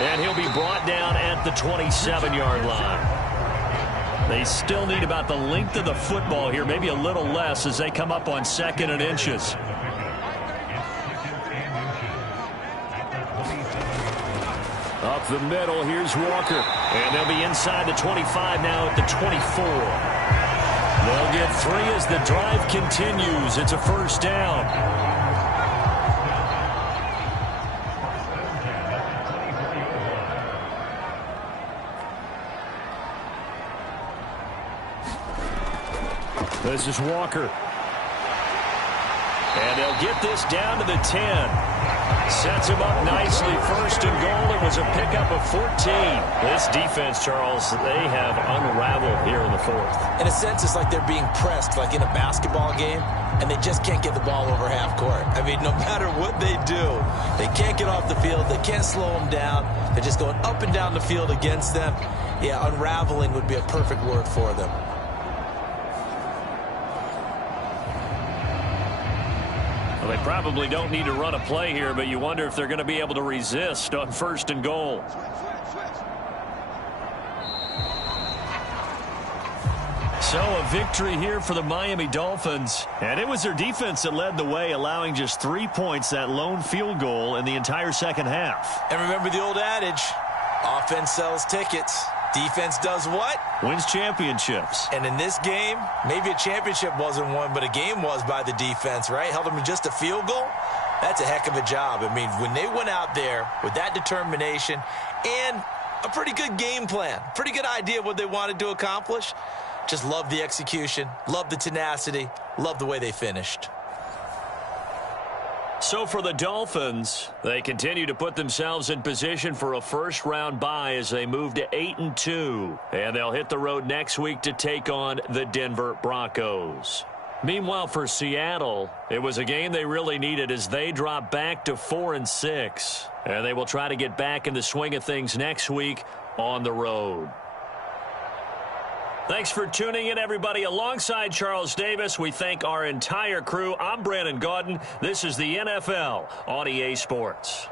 And he'll be brought down at the 27-yard line. They still need about the length of the football here, maybe a little less as they come up on 2nd and inches. Up the middle, here's Walker. And they'll be inside the 25 now at the 24. They'll get 3 as the drive continues. It's a first down. This is Walker. And they'll get this down to the 10. Sets him up nicely. First and goal. It was a pickup of 14. This defense, Charles, they have unraveled here in the fourth. In a sense, it's like they're being pressed, like in a basketball game, and they just can't get the ball over half court. I mean, no matter what they do, they can't get off the field. They can't slow them down. They're just going up and down the field against them. Yeah, unraveling would be a perfect word for them. Well, they probably don't need to run a play here, but you wonder if they're going to be able to resist on first and goal. So a victory here for the Miami Dolphins. And it was their defense that led the way, allowing just 3 points, that lone field goal in the entire second half. And remember the old adage, offense sells tickets. Defense does what? Wins championships. And in this game, maybe a championship wasn't won, but a game was by the defense, right? Held them to just a field goal. That's a heck of a job. I mean, when they went out there with that determination and a pretty good game plan, pretty good idea of what they wanted to accomplish, just love the execution, love the tenacity, love the way they finished. So for the Dolphins, they continue to put themselves in position for a first-round bye as they move to 8-2. And they'll hit the road next week to take on the Denver Broncos. Meanwhile, for Seattle, it was a game they really needed as they drop back to 4-6. And they will try to get back in the swing of things next week on the road. Thanks for tuning in, everybody. Alongside Charles Davis, we thank our entire crew. I'm Brandon Gaudin. This is the NFL on EA Sports.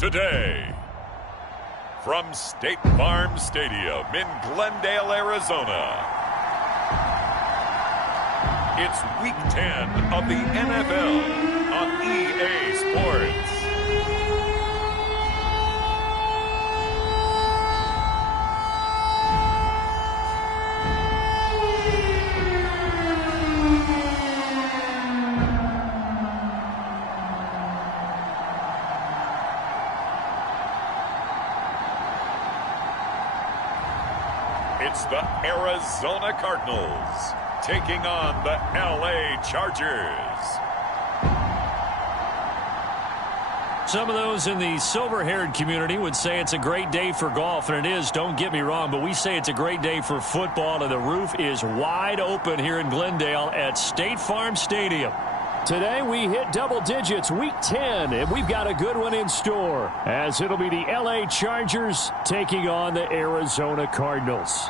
today. From State Farm Stadium in Glendale, Arizona, it's Week 10 of the NFL on EA Sports. It's the Arizona Cardinals taking on the LA Chargers. Some of those in the silver-haired community would say it's a great day for golf, and it is, don't get me wrong, but we say it's a great day for football, and the roof is wide open here in Glendale at State Farm Stadium. Today we hit double digits, Week 10, and we've got a good one in store, as it'll be the LA Chargers taking on the Arizona Cardinals.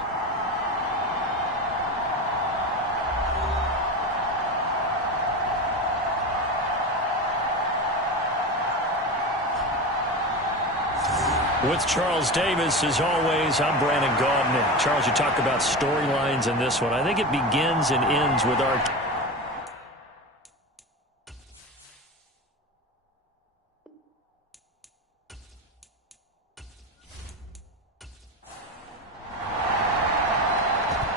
With Charles Davis, as always, I'm Brandon Gaudin. And Charles, you talk about storylines in this one. I think it begins and ends with our...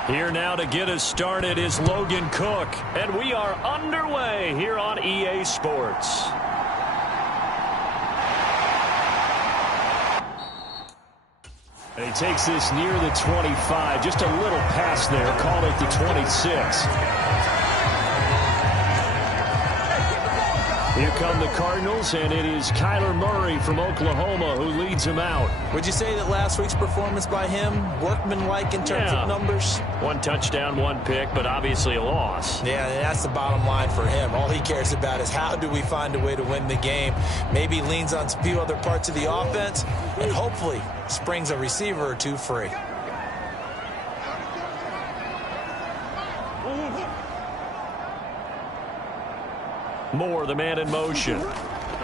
Here now to get us started is Logan Cook. And we are underway here on EA Sports. And he takes this near the 25. Just a little pass there. Call it the 26. Here come the Cardinals, and it is Kyler Murray from Oklahoma who leads them out. Would you say that last week's performance by him, workmanlike in terms of numbers? One touchdown, one pick, but obviously a loss. Yeah, that's the bottom line for him. All he cares about is how do we find a way to win the game. Maybe leans on a few other parts of the offense, and hopefully springs a receiver or two free. Moore, the man in motion.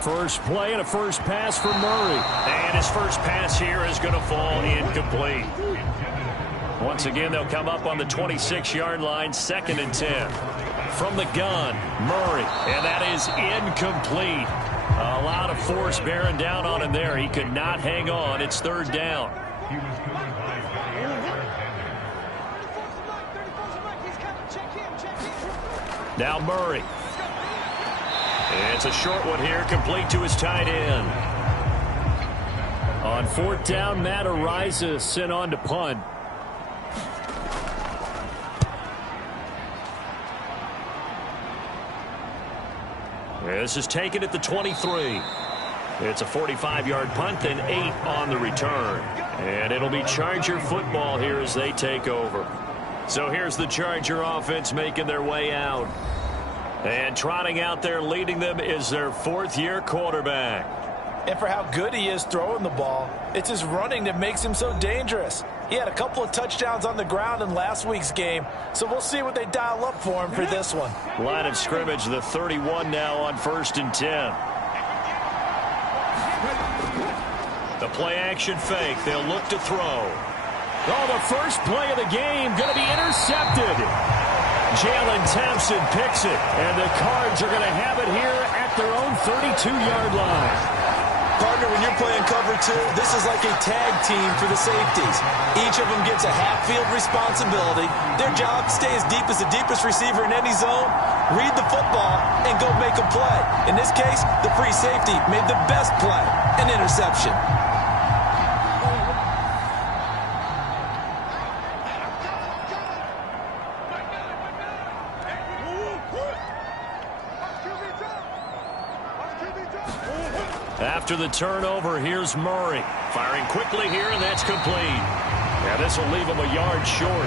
First play and a first pass for Murray. And his first pass here is going to fall incomplete. Once again, they'll come up on the 26-yard line, 2nd and 10. From the gun, Murray, and that is incomplete. A lot of force bearing down on him there. He could not hang on. It's 3rd down. Now Murray. It's a short one here, complete to his tight end. On 4th down, Matt Ariza sent on to punt. This is taken at the 23. It's a 45-yard punt, then 8 on the return. And it'll be Charger football here as they take over. So here's the Charger offense making their way out. And trotting out there leading them is their 4th-year quarterback. And for how good he is throwing the ball, it's his running that makes him so dangerous. He had a couple of touchdowns on the ground in last week's game, so we'll see what they dial up for him for this one. Line of scrimmage, the 31 now on 1st and 10. The play-action fake. They'll look to throw. Oh, the first play of the game going to be intercepted. Jalen Thompson picks it, and the Cards are going to have it here at their own 32-yard line. Partner, when you're playing cover 2, this is like a tag team for the safeties. Each of them gets a half-field responsibility. Their job, stay as deep as the deepest receiver in any zone, read the football, and go make a play. In this case, the free safety made the best play, an interception. After the turnover, here's Murray. Firing quickly here, and that's complete. Now this will leave him a yard short.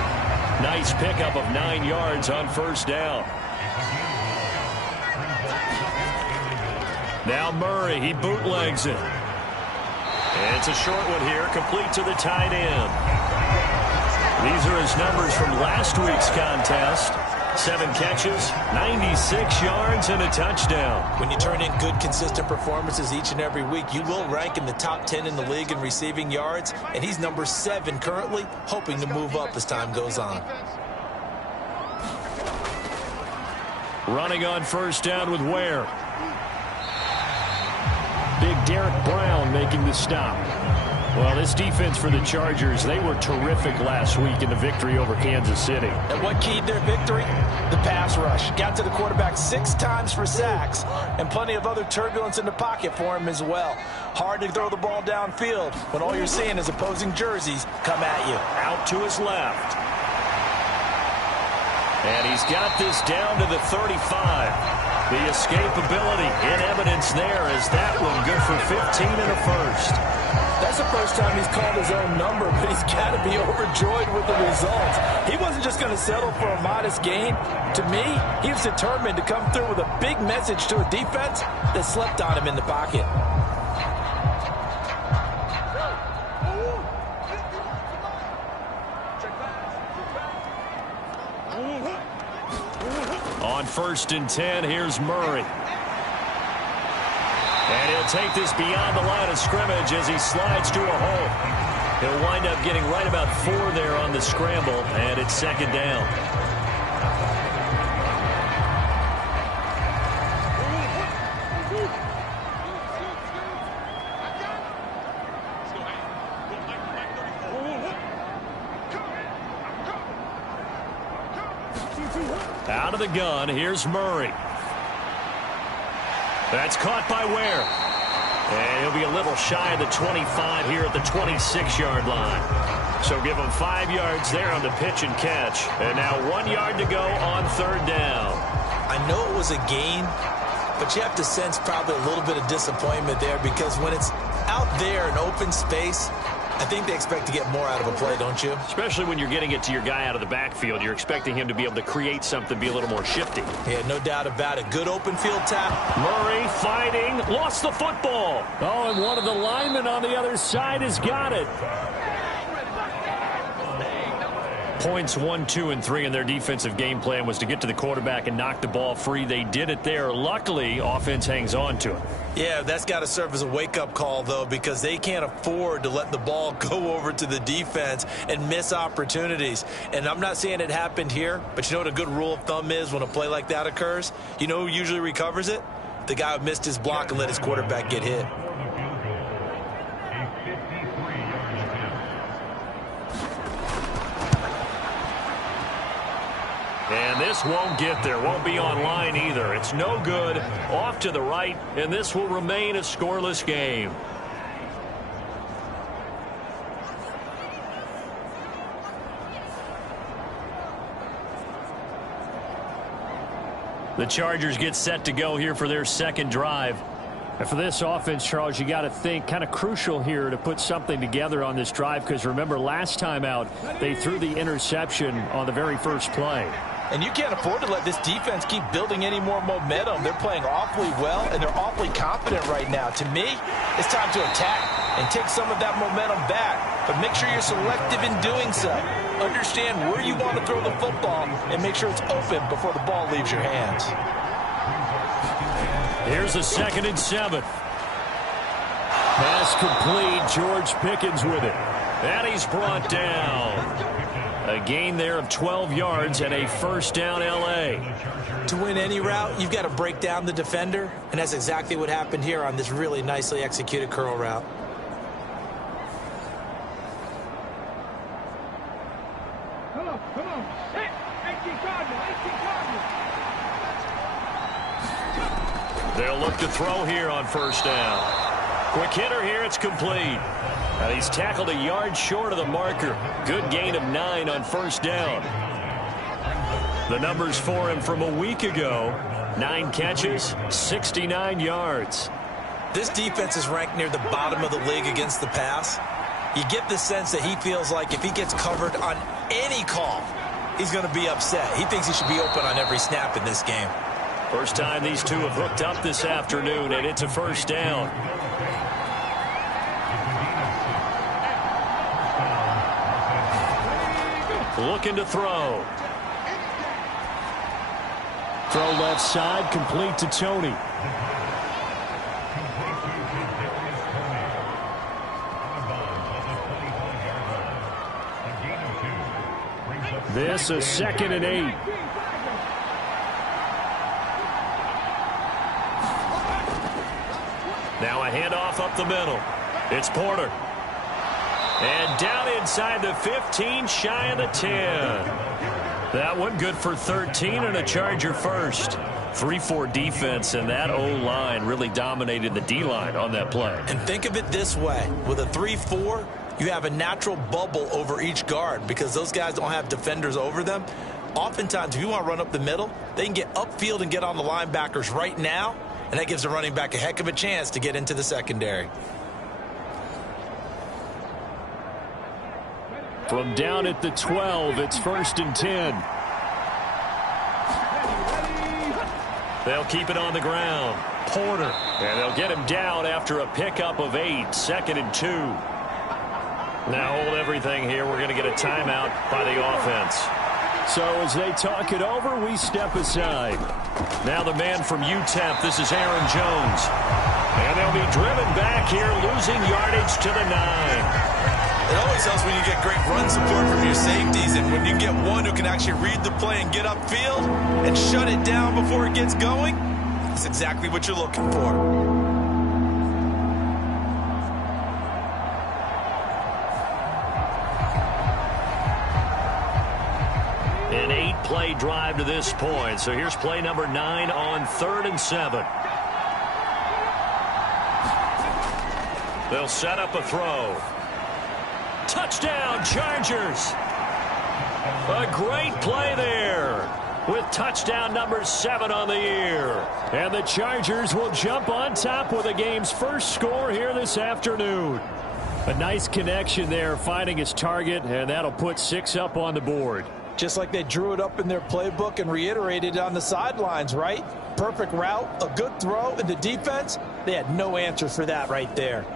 Nice pickup of 9 yards on 1st down. Now Murray, he bootlegs it. And it's a short one here, complete to the tight end. These are his numbers from last week's contest. 7 catches, 96 yards, and a touchdown. When you turn in good, consistent performances each and every week, you will rank in the top 10 in the league in receiving yards, and he's number 7 currently, hoping to move up as time goes on. Running on first down with Ware. Big Derek Brown making the stop. Well, this defense for the Chargers, they were terrific last week in the victory over Kansas City. And what keyed their victory? The pass rush. Got to the quarterback 6 times for sacks, and plenty of other turbulence in the pocket for him as well. Hard to throw the ball downfield when all you're seeing is opposing jerseys come at you. Out to his left. And he's got this down to the 35. The escapability in evidence there as that one good for 15 and a first. That's the first time he's called his own number, but he's got to be overjoyed with the results. He wasn't just going to settle for a modest gain. To me, he was determined to come through with a big message to a defense that slept on him in the pocket. On 1st and 10, here's Murray. And he'll take this beyond the line of scrimmage as he slides to a hole. He'll wind up getting right about 4 there on the scramble, and it's 2nd down. Out of the gun, here's Murray. That's caught by Ware. And he'll be a little shy of the 25 here at the 26-yard line. So give him 5 yards there on the pitch and catch. And now 1 yard to go on 3rd down. I know it was a gain, but you have to sense probably a little bit of disappointment there because when it's out there in open space, I think they expect to get more out of a play, don't you? Especially when you're getting it to your guy out of the backfield. You're expecting him to be able to create something, be a little more shifty. Yeah, no doubt about it. Good open field tap. Murray fighting, lost the football. Oh, and one of the linemen on the other side has got it. Points 1, 2, and 3 in their defensive game plan was to get to the quarterback and knock the ball free. They did it there. Luckily, offense hangs on to it. Yeah, that's got to serve as a wake-up call, though, because they can't afford to let the ball go over to the defense and miss opportunities. And I'm not saying it happened here, but you know what a good rule of thumb is when a play like that occurs? You know who usually recovers it? The guy who missed his block and let his quarterback get hit. And this won't get there, won't be online either. It's no good, off to the right, and this will remain a scoreless game. The Chargers get set to go here for their 2nd drive. And for this offense, Charles, you got to think kind of crucial here to put something together on this drive because remember last time out they threw the interception on the very first play. And you can't afford to let this defense keep building any more momentum. They're playing awfully well, and they're awfully confident right now. To me, it's time to attack and take some of that momentum back. But make sure you're selective in doing so. Understand where you want to throw the football and make sure it's open before the ball leaves your hands. Here's a 2nd and 7. Pass complete. George Pickens with it. And he's brought down. A gain there of 12 yards and a 1st down L.A. To win any route, you've got to break down the defender, and that's exactly what happened here on this really nicely executed curl route. Come on. Hit. 18 Cardinals. They'll look to throw here on 1st down. Quick hitter here, it's complete. He's tackled a yard short of the marker. Good gain of 9 on 1st down. The numbers for him from a week ago, 9 catches, 69 yards. This defense is ranked near the bottom of the league against the pass. You get the sense that he feels like if he gets covered on any call, he's going to be upset. He thinks he should be open on every snap in this game. First time these two have hooked up this afternoon, and it's a 1st down. Looking to throw. Throw left side, complete to Tony. This is 2nd and 8. Now a handoff up the middle. It's Porter. And down inside the 15, shy of the 10. That one good for 13 and a Charger first. 3-4 defense, and that O-line really dominated the D-line on that play. And think of it this way. With a 3-4, you have a natural bubble over each guard because those guys don't have defenders over them. Oftentimes, if you want to run up the middle, they can get upfield and get on the linebackers right now, and that gives the running back a heck of a chance to get into the secondary. From down at the 12, it's 1st and 10. They'll keep it on the ground. Porter. And they'll get him down after a pickup of 8. 2nd and 2. Now hold everything here. We're going to get a timeout by the offense. So as they talk it over, we step aside. Now the man from UTEP, this is Aaron Jones. And they'll be driven back here, losing yardage to the 9. It always helps when you get great run support from your safeties, and when you get one who can actually read the play and get upfield and shut it down before it gets going, that's exactly what you're looking for. An 8-play drive to this point. So here's play number 9 on 3rd and 7. They'll set up a throw. Touchdown, Chargers. A great play there with touchdown number 7 on the year. And the Chargers will jump on top with the game's first score here this afternoon. A nice connection there, finding his target, and that'll put 6 up on the board. Just like they drew it up in their playbook and reiterated it on the sidelines, right? Perfect route, a good throw, and the defense, they had no answer for that right there.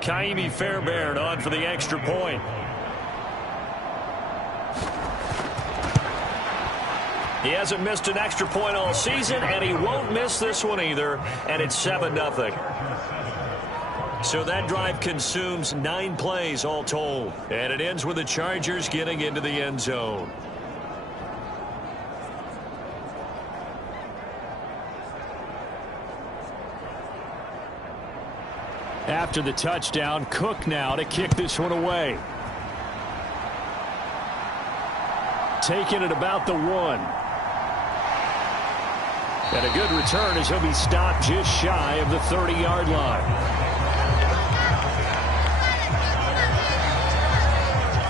Kaimi Fairbairn on for the extra point. He hasn't missed an extra point all season, and he won't miss this one either, and it's 7-0. So that drive consumes 9 plays all told, and it ends with the Chargers getting into the end zone. After the touchdown, Cook now to kick this one away. Taking it about the 1. And a good return as he'll be stopped just shy of the 30-yard line.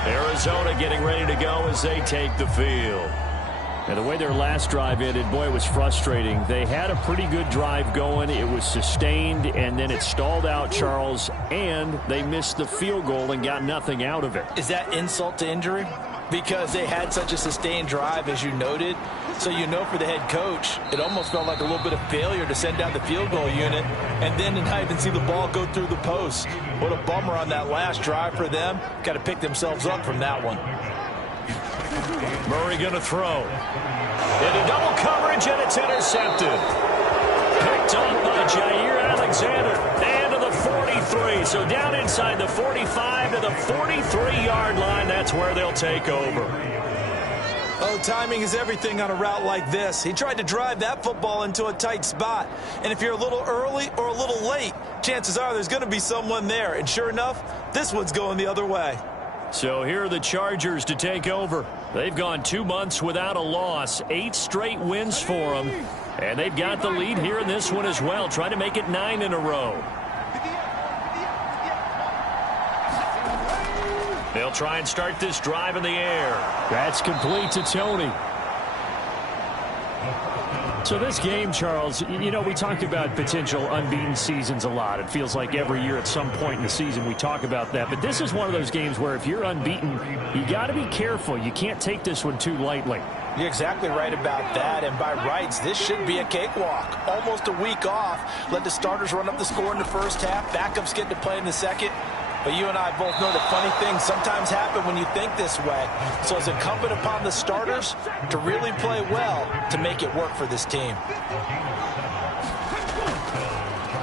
Arizona getting ready to go as they take the field. And the way their last drive ended, boy, it was frustrating. They had a pretty good drive going. It was sustained, and then it stalled out, Charles, and they missed the field goal and got nothing out of it. Is that insult to injury? Because they had such a sustained drive, as you noted. So you know for the head coach, it almost felt like a little bit of failure to send down the field goal unit and then to not even see the ball go through the post. What a bummer on that last drive for them. Got to pick themselves up from that one. Murray going to throw. Into double coverage, and it's intercepted. Picked up by Jair Alexander. And to the 43. So down inside the 45 to the 43-yard line. That's where they'll take over. Oh, timing is everything on a route like this. He tried to drive that football into a tight spot. And if you're a little early or a little late, chances are there's going to be someone there. And sure enough, this one's going the other way. So here are the Chargers to take over. They've gone 2 months without a loss, 8 straight wins for them. And they've got the lead here in this one as well, trying to make it 9 in a row. They'll try and start this drive in the air. That's complete to Tony. So this game, Charles, you know, we talked about potential unbeaten seasons a lot. It feels like every year at some point in the season we talk about that. But this is one of those games where if you're unbeaten, you got to be careful. You can't take this one too lightly. You're exactly right about that. And by rights, this should be a cakewalk. Almost a week off. Let the starters run up the score in the first half. Backups get to play in the second. But you and I both know that funny things sometimes happen when you think this way. So it's incumbent upon the starters to really play well to make it work for this team.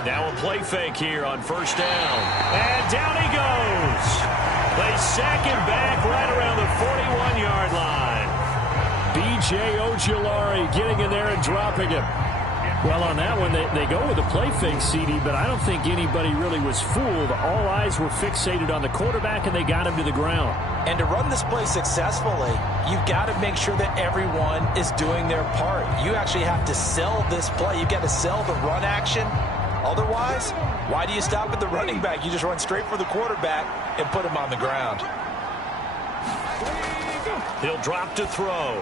Now a play fake here on first down. And down he goes. They sack him back right around the 41-yard line. B.J. Ojulari getting in there and dropping him. Well, on that one, they go with a play fake, CD, but I don't think anybody really was fooled. All eyes were fixated on the quarterback, and they got him to the ground. And to run this play successfully, you've got to make sure that everyone is doing their part. You actually have to sell this play. You've got to sell the run action. Otherwise, why do you stop at the running back? You just run straight for the quarterback and put him on the ground. He'll drop to throw.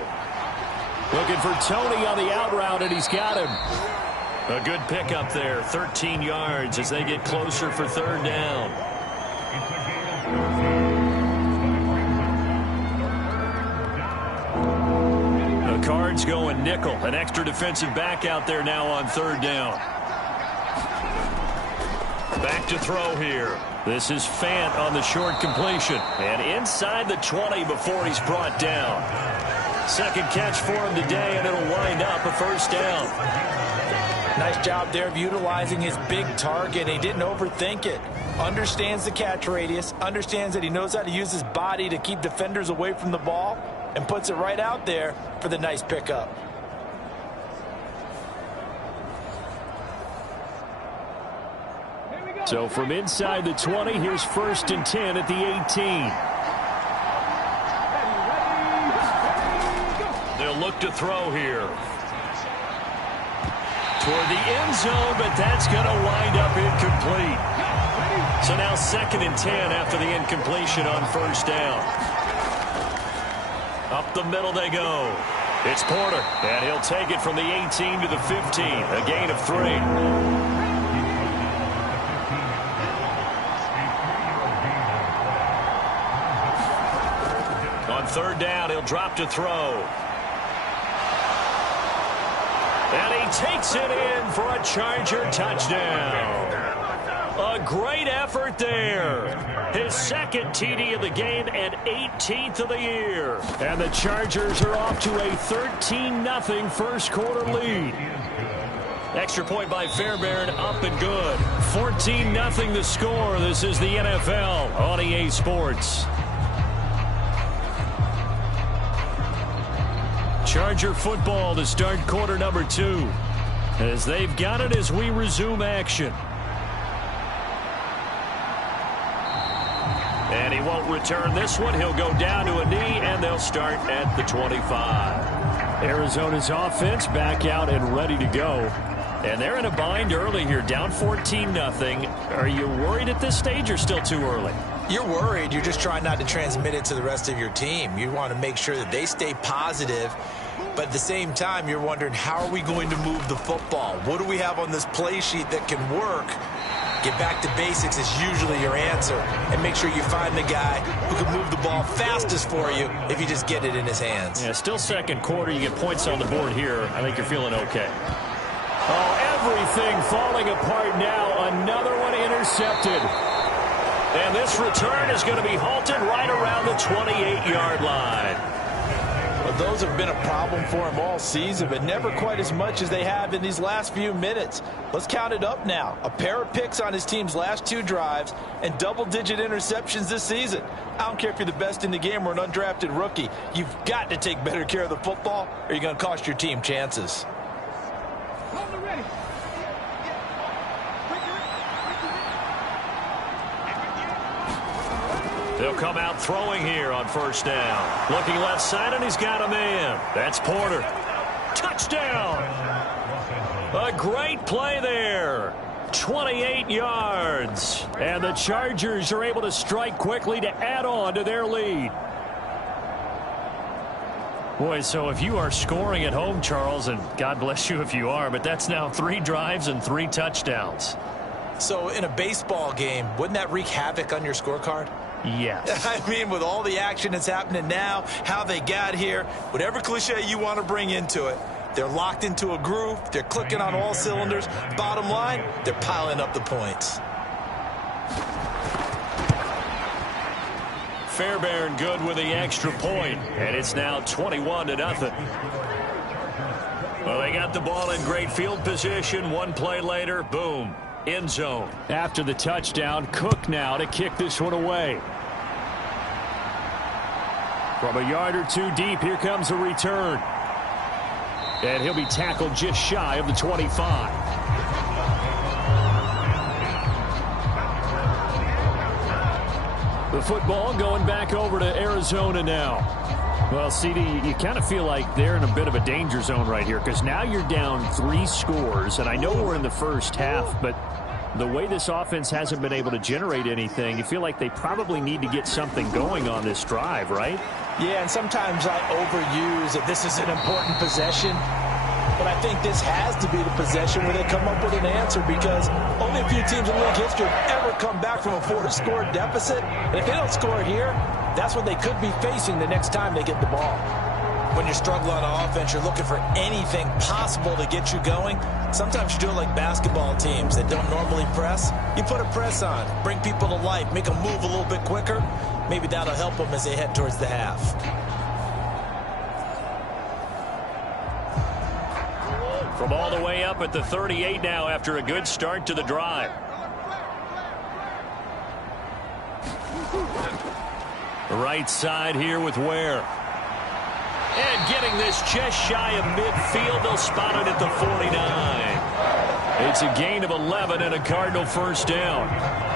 Looking for Tony on the out route, and he's got him. A good pickup there, 13 yards as they get closer for third down. The Cards going nickel. An extra defensive back out there now on third down. Back to throw here. This is Fant on the short completion. And inside the 20 before he's brought down. Second catch for him today, and it'll wind up a first down. Nice job there of utilizing his big target. He didn't overthink it. Understands the catch radius. Understands that he knows how to use his body to keep defenders away from the ball. And puts it right out there for the nice pickup. So from inside the 20, here's 1st and 10 at the 18. They'll look to throw here. Toward the end zone, but that's going to wind up incomplete. So now 2nd and 10 after the incompletion on first down. Up the middle they go. It's Porter, and he'll take it from the 18 to the 15, a gain of 3. On third down, he'll drop to throw. And he takes it in for a Charger touchdown. A great effort there. His 2nd TD of the game and 18th of the year. And the Chargers are off to a 13-0 first quarter lead. Extra point by Fairbairn, up and good. 14-0 the score. This is the NFL on EA Sports. Charger football to start quarter number 2. As they've got it as we resume action. And he won't return this one. He'll go down to a knee, and they'll start at the 25. Arizona's offense back out and ready to go. And they're in a bind early here, down 14-0. Are you worried at this stage or still too early? You're worried. You're just trying not to transmit it to the rest of your team. You want to make sure that they stay positive. But at the same time, you're wondering, how are we going to move the football? What do we have on this play sheet that can work? Get back to basics is usually your answer. And make sure you find the guy who can move the ball fastest for you if you just get it in his hands. Yeah, still second quarter. You get points on the board here. I think you're feeling okay. Oh, everything falling apart now. Another one intercepted. And this return is going to be halted right around the 28-yard line. Well, those have been a problem for him all season, but never quite as much as they have in these last few minutes. Let's count it up now. A pair of picks on his team's last 2 drives and double-digit interceptions this season. I don't care if you're the best in the game or an undrafted rookie. You've got to take better care of the football or you're going to cost your team chances. They'll come out throwing here on first down. Looking left side, and he's got a man. That's Porter. Touchdown! A great play there. 28 yards. And the Chargers are able to strike quickly to add on to their lead. Boy, so if you are scoring at home, Charles, and God bless you if you are, but that's now 3 drives and 3 touchdowns. So in a baseball game, wouldn't that wreak havoc on your scorecard? Yes. I mean, with all the action that's happening now, how they got here, whatever cliche you want to bring into it, they're locked into a groove. They're clicking on all cylinders. Bottom line, they're piling up the points. Fairbairn good with the extra point, and it's now 21-0. Well, they got the ball in great field position. One play later, boom, end zone. After the touchdown, Cook now to kick this one away. From a yard or two deep, here comes a return. And he'll be tackled just shy of the 25. The football going back over to Arizona now. Well, CD, you kind of feel like they're in a bit of a danger zone right here because now you're down 3 scores, and I know we're in the first half, but the way this offense hasn't been able to generate anything, you feel like they probably need to get something going on this drive, right? Yeah, and sometimes I overuse that this is an important possession, but I think this has to be the possession where they come up with an answer because only a few teams in league history have ever come back from a 4-score deficit. And if they don't score here, that's what they could be facing the next time they get the ball. When you're struggling on offense, you're looking for anything possible to get you going. Sometimes you do it like basketball teams that don't normally press. You put a press on, bring people to life, make them move a little bit quicker. Maybe that'll help them as they head towards the half. From all the way up at the 38 now after a good start to the drive. Right side here with Ware. And getting this just shy of midfield. They'll spot it at the 49. It's a gain of 11 and a Cardinal first down.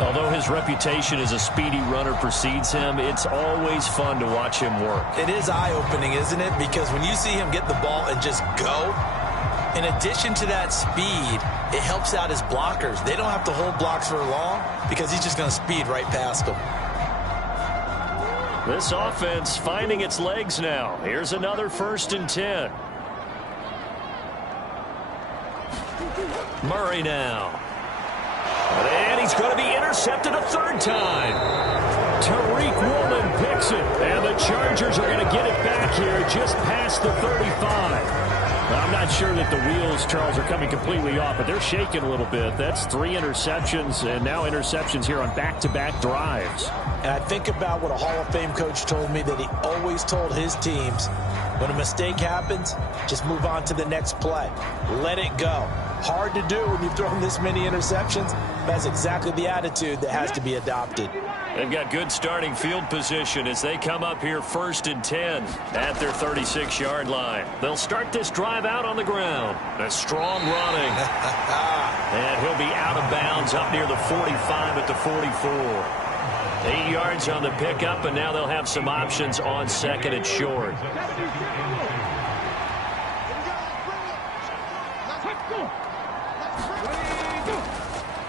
Although his reputation as a speedy runner precedes him, it's always fun to watch him work. It is eye-opening, isn't it? Because when you see him get the ball and just go, in addition to that speed, it helps out his blockers. They don't have to hold blocks for long because he's just going to speed right past them. This offense finding its legs now. Here's another 1st and 10. Murray now. And he's going to be intercepted a 3rd time. Tariq Woolen picks it. And the Chargers are going to get it back here just past the 35. I'm not sure that the wheels, Charles, are coming completely off, but they're shaking a little bit. That's 3 interceptions, and now interceptions here on back-to-back drives. And I think about what a Hall of Fame coach told me that he always told his teams, when a mistake happens, just move on to the next play. Let it go. Hard to do when you've thrown this many interceptions. That's exactly the attitude that has to be adopted. They've got good starting field position as they come up here 1st and 10 at their 36-yard line. They'll start this drive out on the ground. A strong running. And he'll be out of bounds up near the 45 at the 44. 8 yards on the pickup, and now they'll have some options on 2nd and short.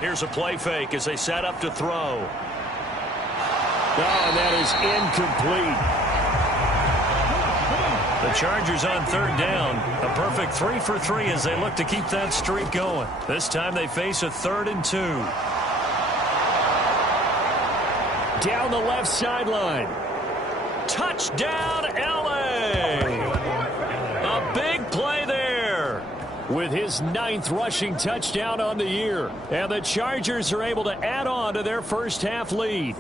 Here's a play fake as they set up to throw. Oh, and that is incomplete. The Chargers on 3rd down. A perfect 3 for 3 as they look to keep that streak going. This time they face a 3rd and 2. Down the left sideline. Touchdown, L.A. A big play there. With his 9th rushing touchdown on the year. And the Chargers are able to add on to their first half lead.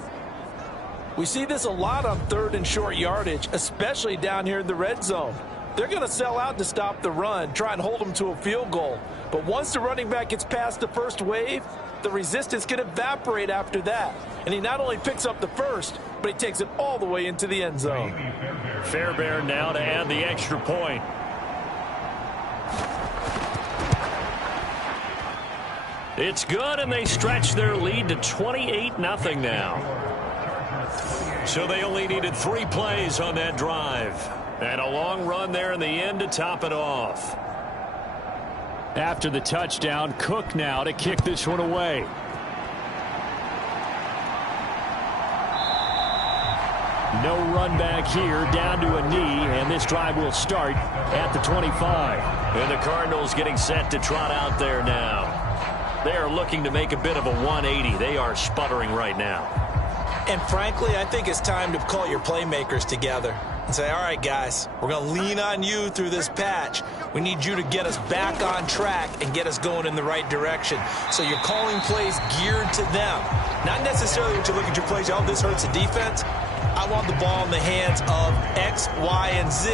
We see this a lot on 3rd and short yardage, especially down here in the red zone. They're going to sell out to stop the run, try and hold them to a field goal. But once the running back gets past the first wave, the resistance can evaporate after that. And he not only picks up the first, but he takes it all the way into the end zone. Fairbairn now to add the extra point. It's good, and they stretch their lead to 28-0 now. So they only needed 3 plays on that drive. And a long run there in the end to top it off. After the touchdown, Cook now to kick this one away. No run back here, down to a knee, and this drive will start at the 25. And the Cardinals getting set to trot out there now. They are looking to make a bit of a 180. They are sputtering right now. And frankly, I think it's time to call your playmakers together. and say, all right, guys, we're going to lean on you through this patch. We need you to get us back on track and get us going in the right direction. So you're calling plays geared to them. Not necessarily when you look at your plays, oh, this hurts the defense. I want the ball in the hands of X, Y, and Z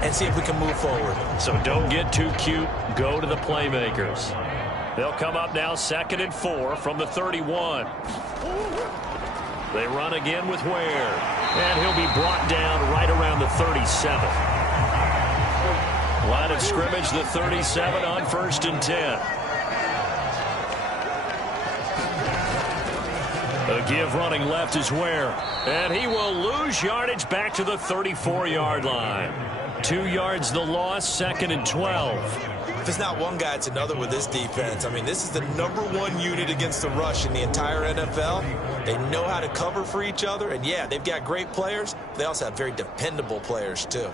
and see if we can move forward. So don't get too cute. Go to the playmakers. They'll come up now 2nd and 4 from the 31. They run again with Ware. And he'll be brought down right around the 37. Line of scrimmage, the 37 on 1st and 10. A give running left is Ware. And he will lose yardage back to the 34-yard line. 2 yards the loss, 2nd and 12. If it's not one guy, it's another with this defense. I mean, this is the #1 unit against the rush in the entire NFL. They know how to cover for each other. And, yeah, they've got great players. They also have very dependable players, too.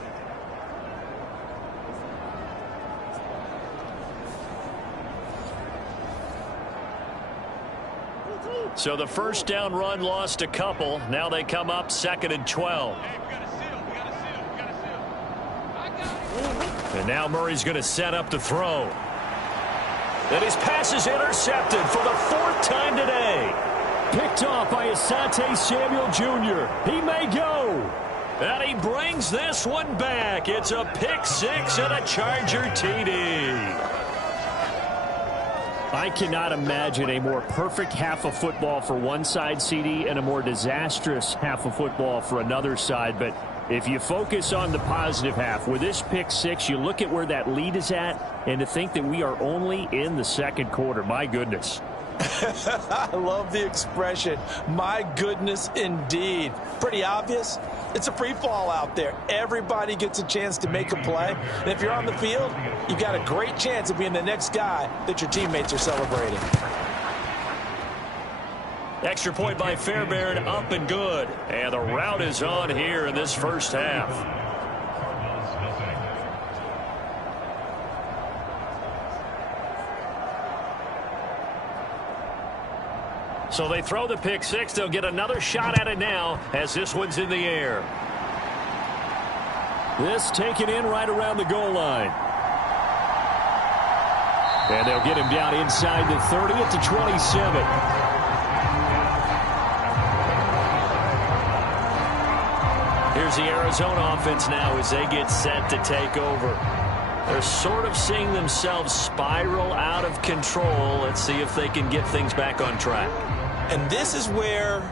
So the first down run lost a couple. Now they come up 2nd and 12. And now Murray's going to set up to throw. And his pass is intercepted for the 4th time today. Picked off by Asante Samuel Jr. He may go. And he brings this one back. It's a pick 6 and a Charger TD. I cannot imagine a more perfect half of football for one side, CD, and a more disastrous half of football for another side. But if you focus on the positive half, with this pick 6, you look at where that lead is at, and to think that we are only in the 2nd quarter. My goodness. I love the expression, my goodness indeed. Pretty obvious. It's a free fall out there. Everybody gets a chance to make a play. And if you're on the field, you've got a great chance of being the next guy that your teammates are celebrating. Extra point by Fairbairn, up and good. And the route is on here in this first half. So they throw the pick 6. They'll get another shot at it now as this one's in the air. This taken in right around the goal line. And they'll get him down inside the 30 at the 27. Here's the Arizona offense now as they get set to take over. They're sort of seeing themselves spiral out of control. Let's see if they can get things back on track. And this is where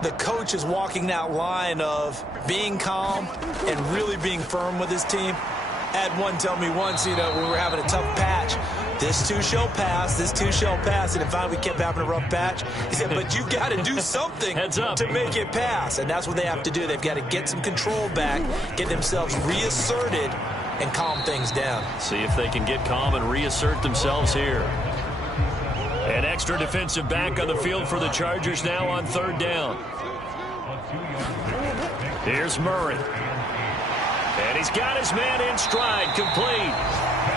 the coach is walking that line of being calm and really being firm with his team. I had one tell me once, when we were having a tough patch, this too shall pass, this too shall pass. And if finally we kept having a rough patch, he said, but you've got to do something to make it pass. And that's what they have to do. They've got to get some control back, get themselves reasserted, and calm things down. See if they can get calm and reassert themselves here. An extra defensive back on the field for the Chargers now on 3rd down. Here's Murray. And he's got his man in stride, complete.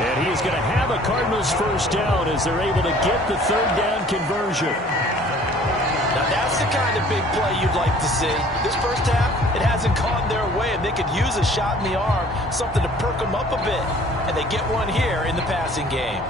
And he is going to have a Cardinals first down as they're able to get the 3rd down conversion. Now that's the kind of big play you'd like to see. This first half, it hasn't gone their way, and they could use a shot in the arm, something to perk them up a bit. And they get one here in the passing game.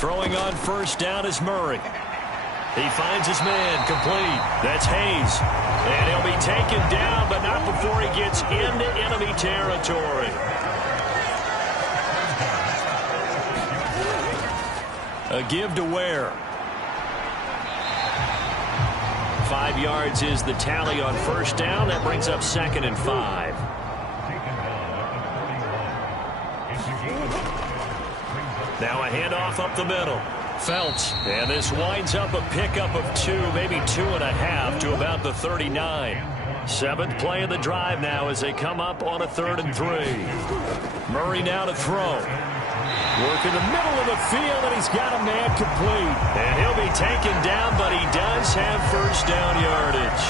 Throwing on first down is Murray. He finds his man, complete. That's Hayes. And he'll be taken down, but not before he gets into enemy territory. A give to Ware. 5 yards is the tally on first down. That brings up 2nd and 5. Now a handoff up the middle. Phelps. And this winds up a pickup of 2, maybe 2.5 to about the 39. 7th play of the drive now as they come up on a 3rd and 3. Murray now to throw. Work in the middle of the field, and he's got a man complete. And he'll be taken down, but he does have first down yardage.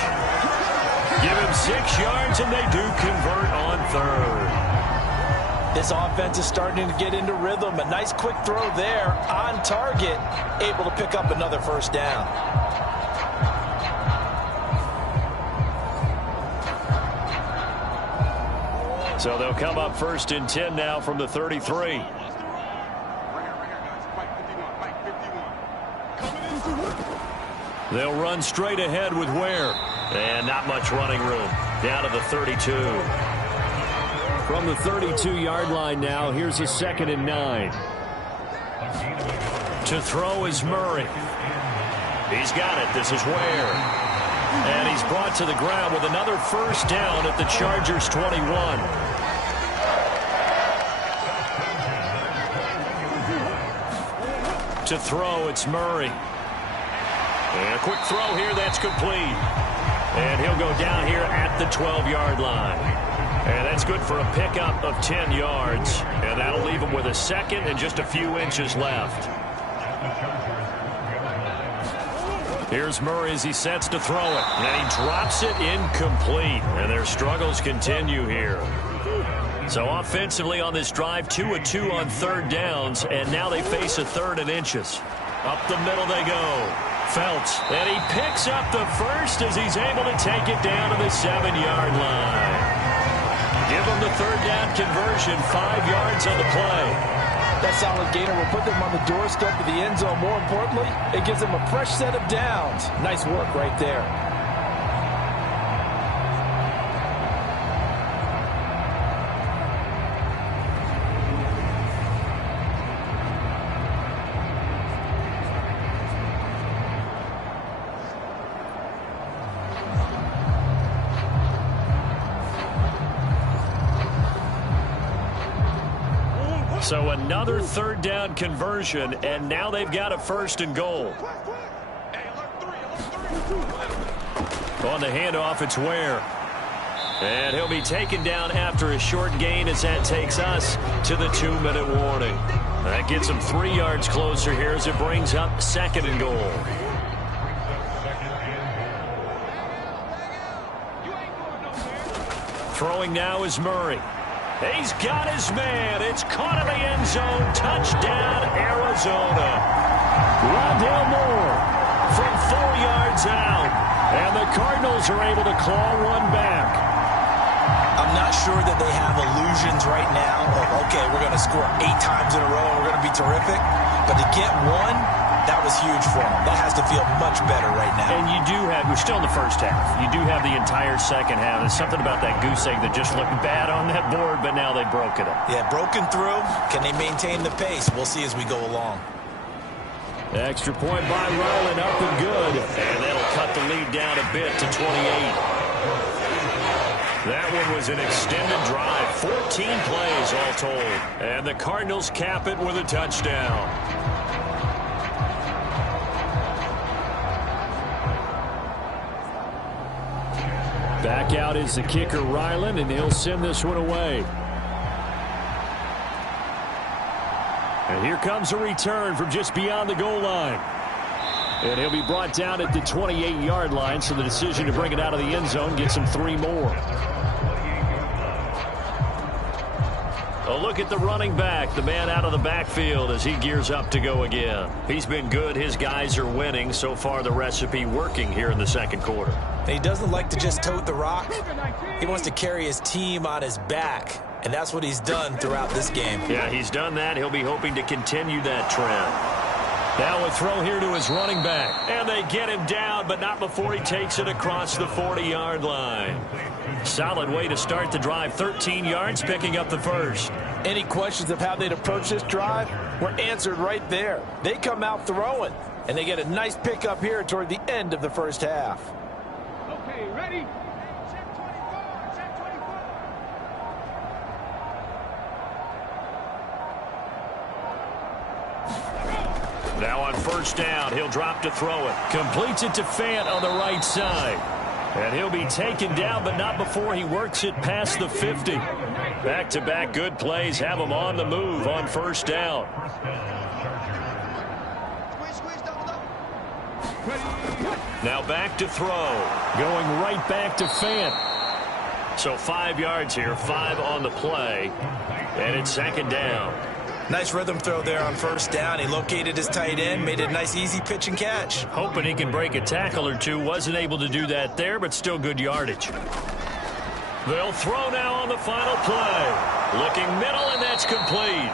Give him 6 yards, and they do convert on third. This offense is starting to get into rhythm. A nice quick throw there on target, able to pick up another first down. So they'll come up 1st and 10 now from the 33. They'll run straight ahead with Ware. And not much running room. Down to the 32. From the 32-yard line now, here's a 2nd and 9. To throw is Murray. He's got it. This is Ware. And he's brought to the ground with another first down at the Chargers' 21. To throw, it's Murray. And a quick throw here, that's complete. And he'll go down here at the 12-yard line. And that's good for a pickup of 10 yards. And that'll leave him with a 2nd and just a few inches left. Here's Murray as he sets to throw it. And he drops it incomplete. And their struggles continue here. So offensively on this drive, 2 of 2 on 3rd downs. And now they face a 3rd and inches. Up the middle they go. Felts, and he picks up the first as he's able to take it down to the 7-yard line. Give him the 3rd down conversion, 5 yards on the play. That solid gainer will put them on the doorstep of the end zone. More importantly, it gives them a fresh set of downs. Nice work right there. So another 3rd down conversion, and now they've got a 1st and goal. On the handoff, it's Ware. And he'll be taken down after a short gain as that takes us to the 2-minute warning. That gets him 3 yards closer here as it brings up 2nd and goal. Throwing now is Murray. He's got his man. It's caught in the end zone. Touchdown, Arizona. Rondale Moore From 4 yards out. And the Cardinals are able to claw one back. I'm not sure that they have illusions right now of, okay, we're going to score 8 times in a row and we're going to be terrific. But to get one, that was huge for them. That has to feel much better right now. And you do have, we're still in the first half. You do have the entire second half. There's something about that goose egg that just looked bad on that board, but now they've broken it. Yeah, broken through. Can they maintain the pace? We'll see as we go along. Extra point by Ryland, up and good. And that'll cut the lead down a bit to 28. That one was an extended drive. 14 plays all told. And the Cardinals cap it with a touchdown. Back out is the kicker, Ryland, and he'll send this one away. And here comes a return from just beyond the goal line. And he'll be brought down at the 28-yard line, so the decision to bring it out of the end zone gets him 3 more. A look at the running back, the man out of the backfield as he gears up to go again. He's been good. His guys are winning. So far, the recipe working here in the second quarter. And he doesn't like to just tote the rock. He wants to carry his team on his back. And that's what he's done throughout this game. Yeah, he's done that. He'll be hoping to continue that trend. Now a throw here to his running back. And they get him down, but not before he takes it across the 40-yard line. Solid way to start the drive. 13 yards, picking up the first. Any questions of how they'd approach this drive were answered right there. They come out throwing, and they get a nice pickup here toward the end of the first half. Okay, ready? Check 24, check 24. Now on first down, he'll drop to throw it. Completes it to Fant on the right side. And he'll be taken down, but not before he works it past the 50. Back-to-back good plays have him on the move on first down. Now back to throw. Going right back to Fant. So 5 yards here, 5 on the play. And it's second down. Nice rhythm throw there on first down. He located his tight end, made it a nice easy pitch and catch. Hoping he can break a tackle or two. Wasn't able to do that there, but still good yardage. They'll throw now on the final play. Looking middle, and that's complete.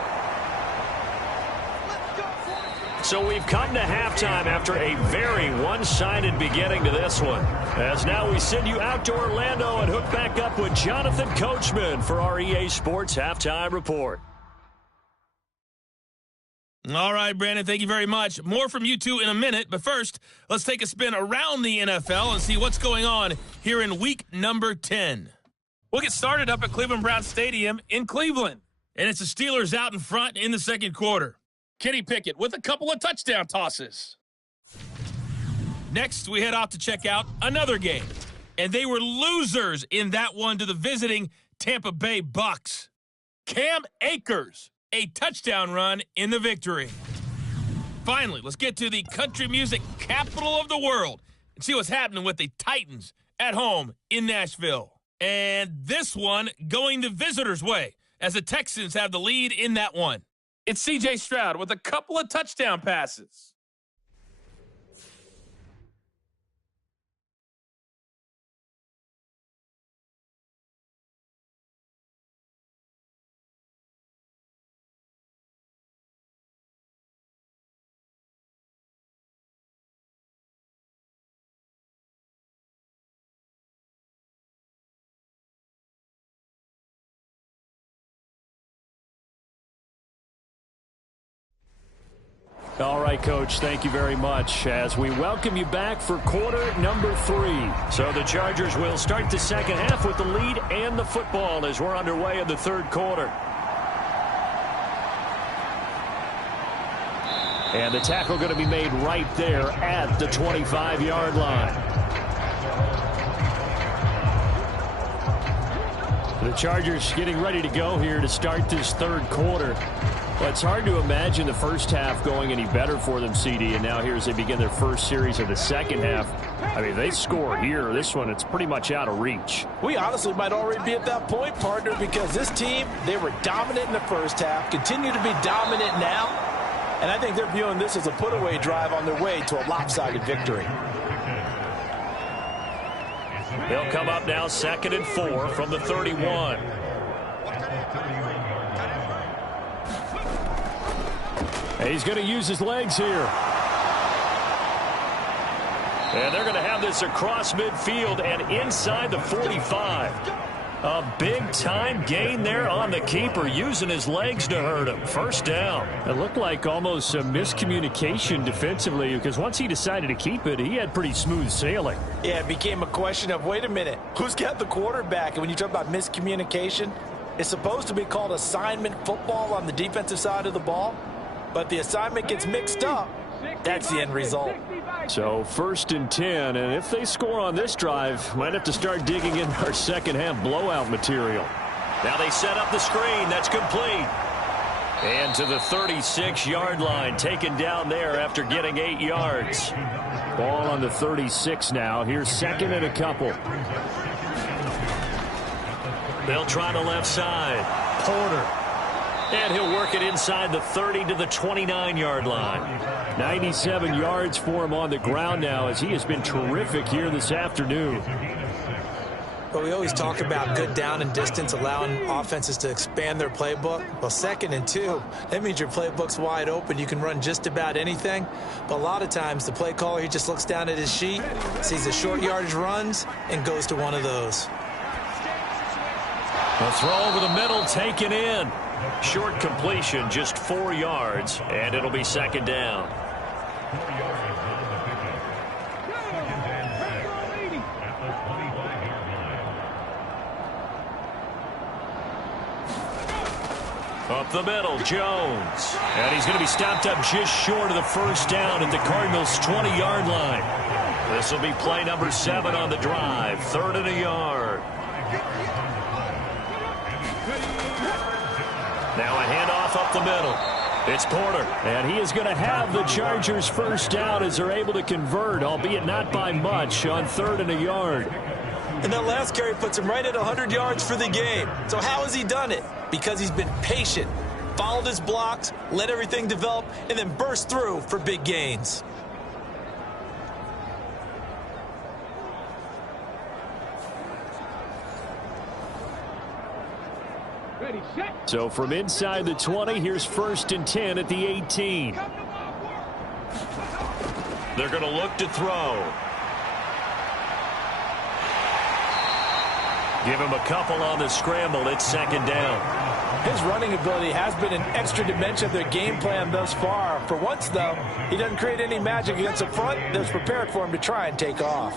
So we've come to halftime after a very one-sided beginning to this one. As now we send you out to Orlando and hook back up with Jonathan Coachman for our EA Sports Halftime Report. All right, Brandon, thank you very much. More from you two in a minute, but first, let's take a spin around the NFL and see what's going on here in week number 10. We'll get started up at Cleveland Browns Stadium in Cleveland, and it's the Steelers out in front in the second quarter. Kenny Pickett with a couple of touchdown tosses. Next, we head off to check out another game, and they were losers in that one to the visiting Tampa Bay Bucks. Cam Akers, a touchdown run in the victory. Finally, let's get to the country music capital of the world and see what's happening with the Titans at home in Nashville. And this one going the visitors' way as the Texans have the lead in that one. It's C.J. Stroud with a couple of touchdown passes. All right, Coach, thank you very much as we welcome you back for quarter number 3. So the Chargers will start the second half with the lead and the football as we're underway in the third quarter. And the tackle going to be made right there at the 25-yard line. The Chargers getting ready to go here to start this third quarter. Well, it's hard to imagine the first half going any better for them, CD, and now here as they begin their first series of the second half. I mean, they score here. This one, it's pretty much out of reach. We honestly might already be at that point, partner, because this team, they were dominant in the first half, continue to be dominant now, and I think they're viewing this as a put-away drive on their way to a lopsided victory. They'll come up now 2nd and 4 from the 31. And he's going to use his legs here. And they're going to have this across midfield and inside the 45. A big-time gain there on the keeper, using his legs to hurt him. First down. It looked like almost a miscommunication defensively because once he decided to keep it, he had pretty smooth sailing. Yeah, it became a question of, wait a minute, who's got the quarterback? And when you talk about miscommunication, it's supposed to be called assignment football on the defensive side of the ball. But the assignment gets mixed up. That's the end result. So 1st and 10, and if they score on this drive, might have to start digging in our second half blowout material. Now they set up the screen. That's complete. And to the 36-yard line, taken down there after getting 8 yards. Ball on the 36 now. Here's 2nd and a couple. They'll try the left side. Porter. And he'll work it inside the 30 to the 29-yard line. 97 yards for him on the ground now as he has been terrific here this afternoon. Well, we always talk about good down and distance, allowing offenses to expand their playbook. Well, 2nd and 2, that means your playbook's wide open. You can run just about anything. But a lot of times the play caller, he just looks down at his sheet, sees the short yardage runs, and goes to one of those. A throw over the middle, taken in. Short completion, just 4 yards, and it'll be 2nd down. Up the middle, Jones. And he's going to be stopped up just short of the first down at the Cardinals' 20-yard line. This will be play number 7 on the drive, 3rd and a yard. Now a handoff up the middle. It's Porter. And he is going to have the Chargers first down as they're able to convert, albeit not by much, on 3rd and a yard. And that last carry puts him right at 100 yards for the game. So how has he done it? Because he's been patient, followed his blocks, let everything develop, and then burst through for big gains. Ready, set. So from inside the 20, here's 1st and 10 at the 18. They're going to look to throw. Give him a couple on the scramble. It's 2nd down. His running ability has been an extra dimension of their game plan thus far. For once, though, he doesn't create any magic against the front that's prepared for him to try and take off.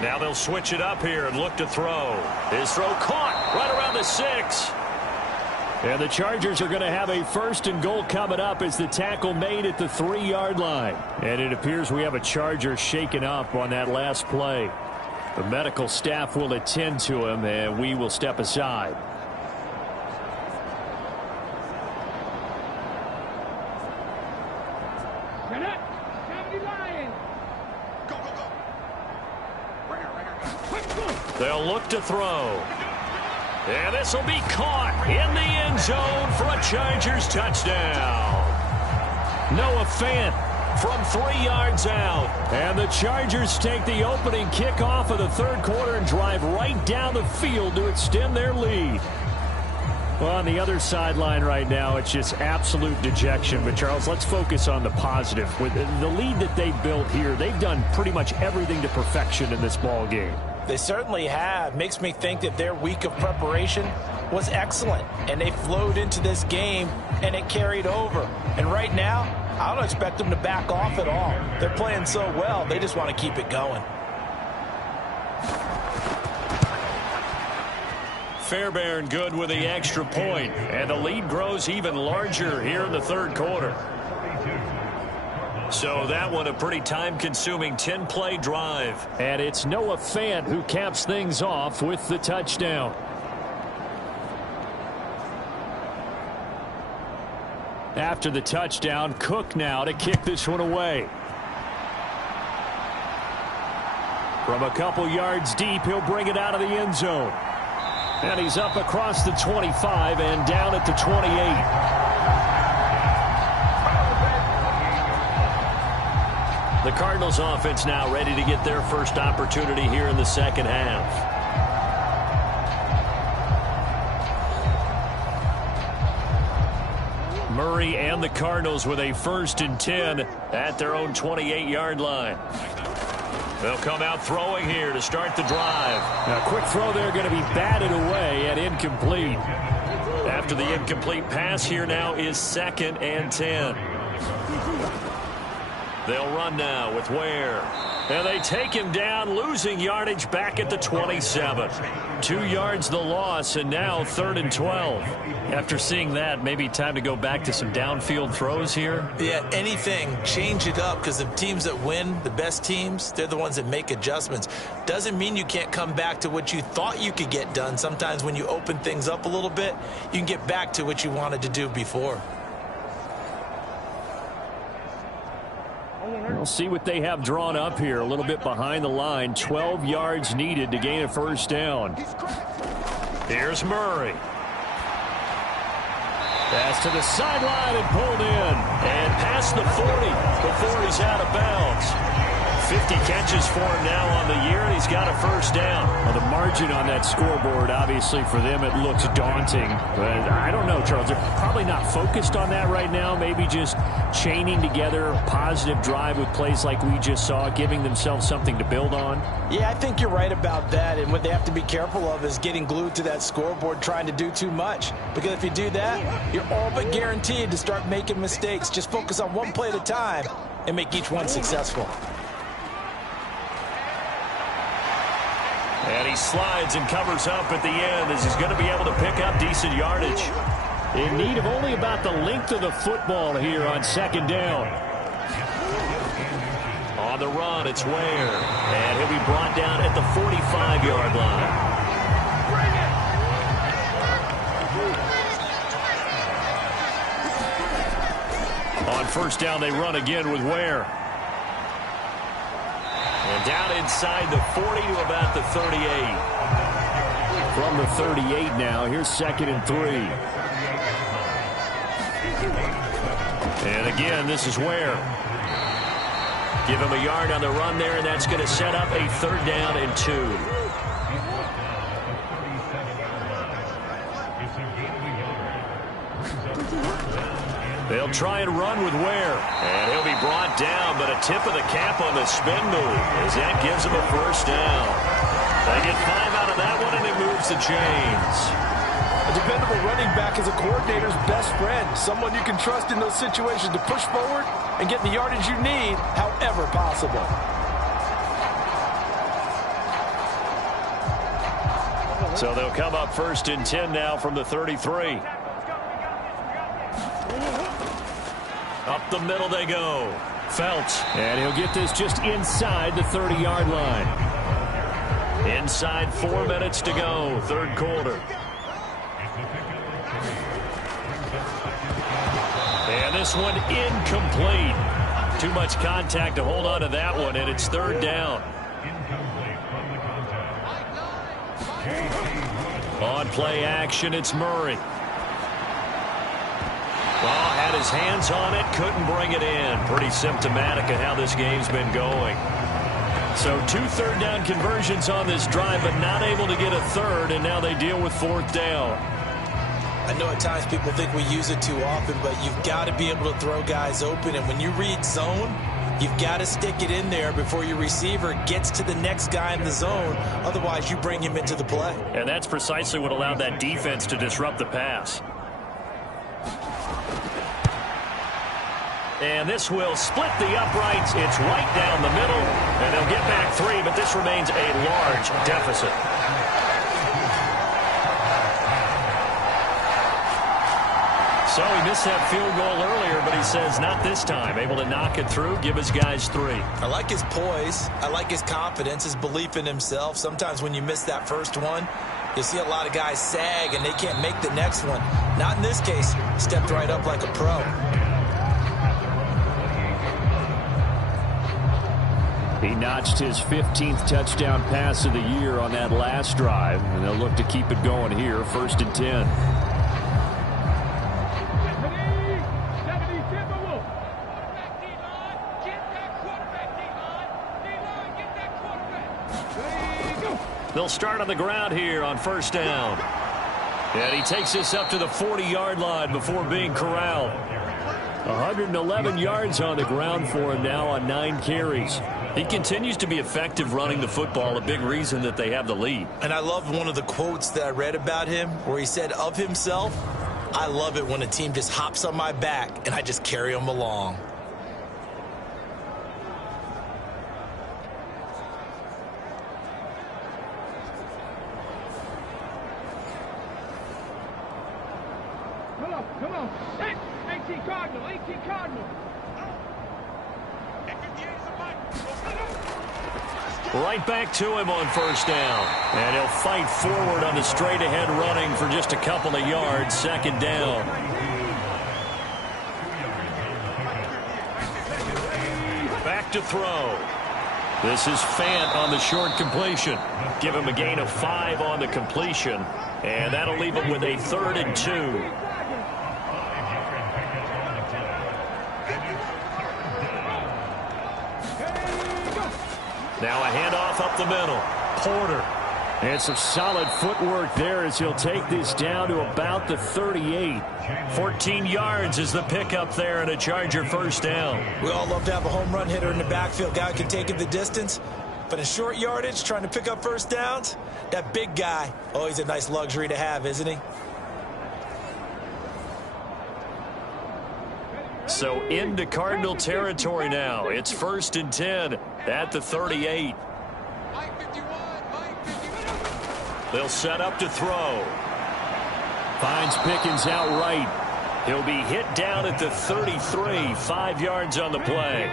Now they'll switch it up here and look to throw. His throw caught right around the 6. And the Chargers are going to have a 1st and goal coming up as the tackle made at the 3-yard line. And it appears we have a Charger shaken up on that last play. The medical staff will attend to him, and we will step aside. Set up. 70 Lions. Go, go, go. Right here. They'll look to throw. And this will be caught in the end zone for a Chargers touchdown. Noah Fant from 3 yards out. And the Chargers take the opening kickoff of the 3rd quarter and drive right down the field to extend their lead. Well, on the other sideline right now, it's just absolute dejection. But, Charles, let's focus on the positive. With the lead that they built here, they've done pretty much everything to perfection in this ball game. They certainly have. Makes me think that their week of preparation was excellent. And they flowed into this game, and it carried over. And right now, I don't expect them to back off at all. They're playing so well, they just want to keep it going. Fairbairn good with the extra point, and the lead grows even larger here in the 3rd quarter. So that one a pretty time-consuming 10-play drive. And it's Noah Fant who caps things off with the touchdown. After the touchdown, Cook now to kick this one away. From a couple yards deep, he'll bring it out of the end zone. And he's up across the 25 and down at the 28. The Cardinals offense now ready to get their first opportunity here in the 2nd half. Murray and the Cardinals with a 1st and 10 at their own 28-yard line. They'll come out throwing here to start the drive. A quick throw there going to be batted away and incomplete. After the incomplete pass, here now is 2nd and 10. They'll run now with Ware. And they take him down, losing yardage back at the 27. 2 yards the loss, and now 3rd and 12. After seeing that, maybe time to go back to some downfield throws here. Yeah, anything. Change it up, because the teams that win, the best teams, they're the ones that make adjustments. Doesn't mean you can't come back to what you thought you could get done. Sometimes when you open things up a little bit, you can get back to what you wanted to do before. We'll see what they have drawn up here. A little bit behind the line. 12 yards needed to gain a first down. Here's Murray. Pass to the sideline and pulled in. And past the 40 before he's out of bounds. 50 catches for him now on the year, and he's got a first down. Well, the margin on that scoreboard, obviously, for them, it looks daunting. But I don't know, Charles. They're probably not focused on that right now. Maybe just chaining together a positive drive with plays like we just saw, giving themselves something to build on. Yeah, I think you're right about that. And what they have to be careful of is getting glued to that scoreboard, trying to do too much. Because if you do that, you're all but guaranteed to start making mistakes. Just focus on one play at a time and make each one successful. And he slides and covers up at the end as he's going to be able to pick up decent yardage. In need of only about the length of the football here on 2nd down. On the run, it's Ware. And he'll be brought down at the 45-yard line. On first down, they run again with Ware. And down inside the 40 to about the 38. From the 38 now, here's 2nd and 3. And again, this is Ware. Give him a yard on the run there, and that's going to set up a 3rd down and 2. They'll try and run with Ware. And he'll be brought down, but a tip of the cap on the spin move as that gives him a 1st down. They get 5 out of that one, and it moves the chains. A dependable running back is a coordinator's best friend, someone you can trust in those situations to push forward and get the yardage you need however possible. So they'll come up 1st and 10 now from the 33. Up the middle they go. Phelps. And he'll get this just inside the 30-yard line. Inside 4 minutes to go, 3rd quarter. And this one incomplete. Too much contact to hold on to that one, and it's 3rd down. On play action, it's Murray. Well, had his hands on it, couldn't bring it in. Pretty symptomatic of how this game's been going. So 2 3rd down conversions on this drive, but not able to get a 3rd, and now they deal with 4th down. I know at times people think we use it too often, but you've got to be able to throw guys open. And when you read zone, you've got to stick it in there before your receiver gets to the next guy in the zone. Otherwise, you bring him into the play. And that's precisely what allowed that defense to disrupt the pass. And this will split the uprights. It's right down the middle. And they'll get back 3, but this remains a large deficit. So he missed that field goal earlier, but he says not this time. Able to knock it through, give his guys 3. I like his poise. I like his confidence, his belief in himself. Sometimes when you miss that first one, you see a lot of guys sag and they can't make the next one. Not in this case. Stepped right up like a pro. He notched his 15th touchdown pass of the year on that last drive, and they'll look to keep it going here, 1st and 10. They'll start on the ground here on 1st down. And he takes this up to the 40-yard line before being corralled. 111 yards on the ground for him now on 9 carries. He continues to be effective running the football, a big reason that they have the lead. And I love one of the quotes that I read about him where he said of himself, "I love it when a team just hops on my back and I just carry them along." Come on. Hey, 18 Cardinal, 18 Cardinal. Right back to him on 1st down. And he'll fight forward on the straight-ahead running for just a couple of yards. 2nd down. Back to throw. This is Fant on the short completion. Give him a gain of 5 on the completion. And that'll leave him with a 3rd and 2. Now a handoff up the middle. Porter. And some solid footwork there as he'll take this down to about the 38. 14 yards is the pickup there and a Charger 1st down. We all love to have a home run hitter in the backfield. Guy who can take it the distance. But in short yardage, trying to pick up 1st downs, that big guy, always a nice luxury to have, isn't he? So into Cardinal territory now. It's 1st and 10 at the 38. They'll set up to throw. Finds Pickens outright. He'll be hit down at the 33. 5 yards on the play.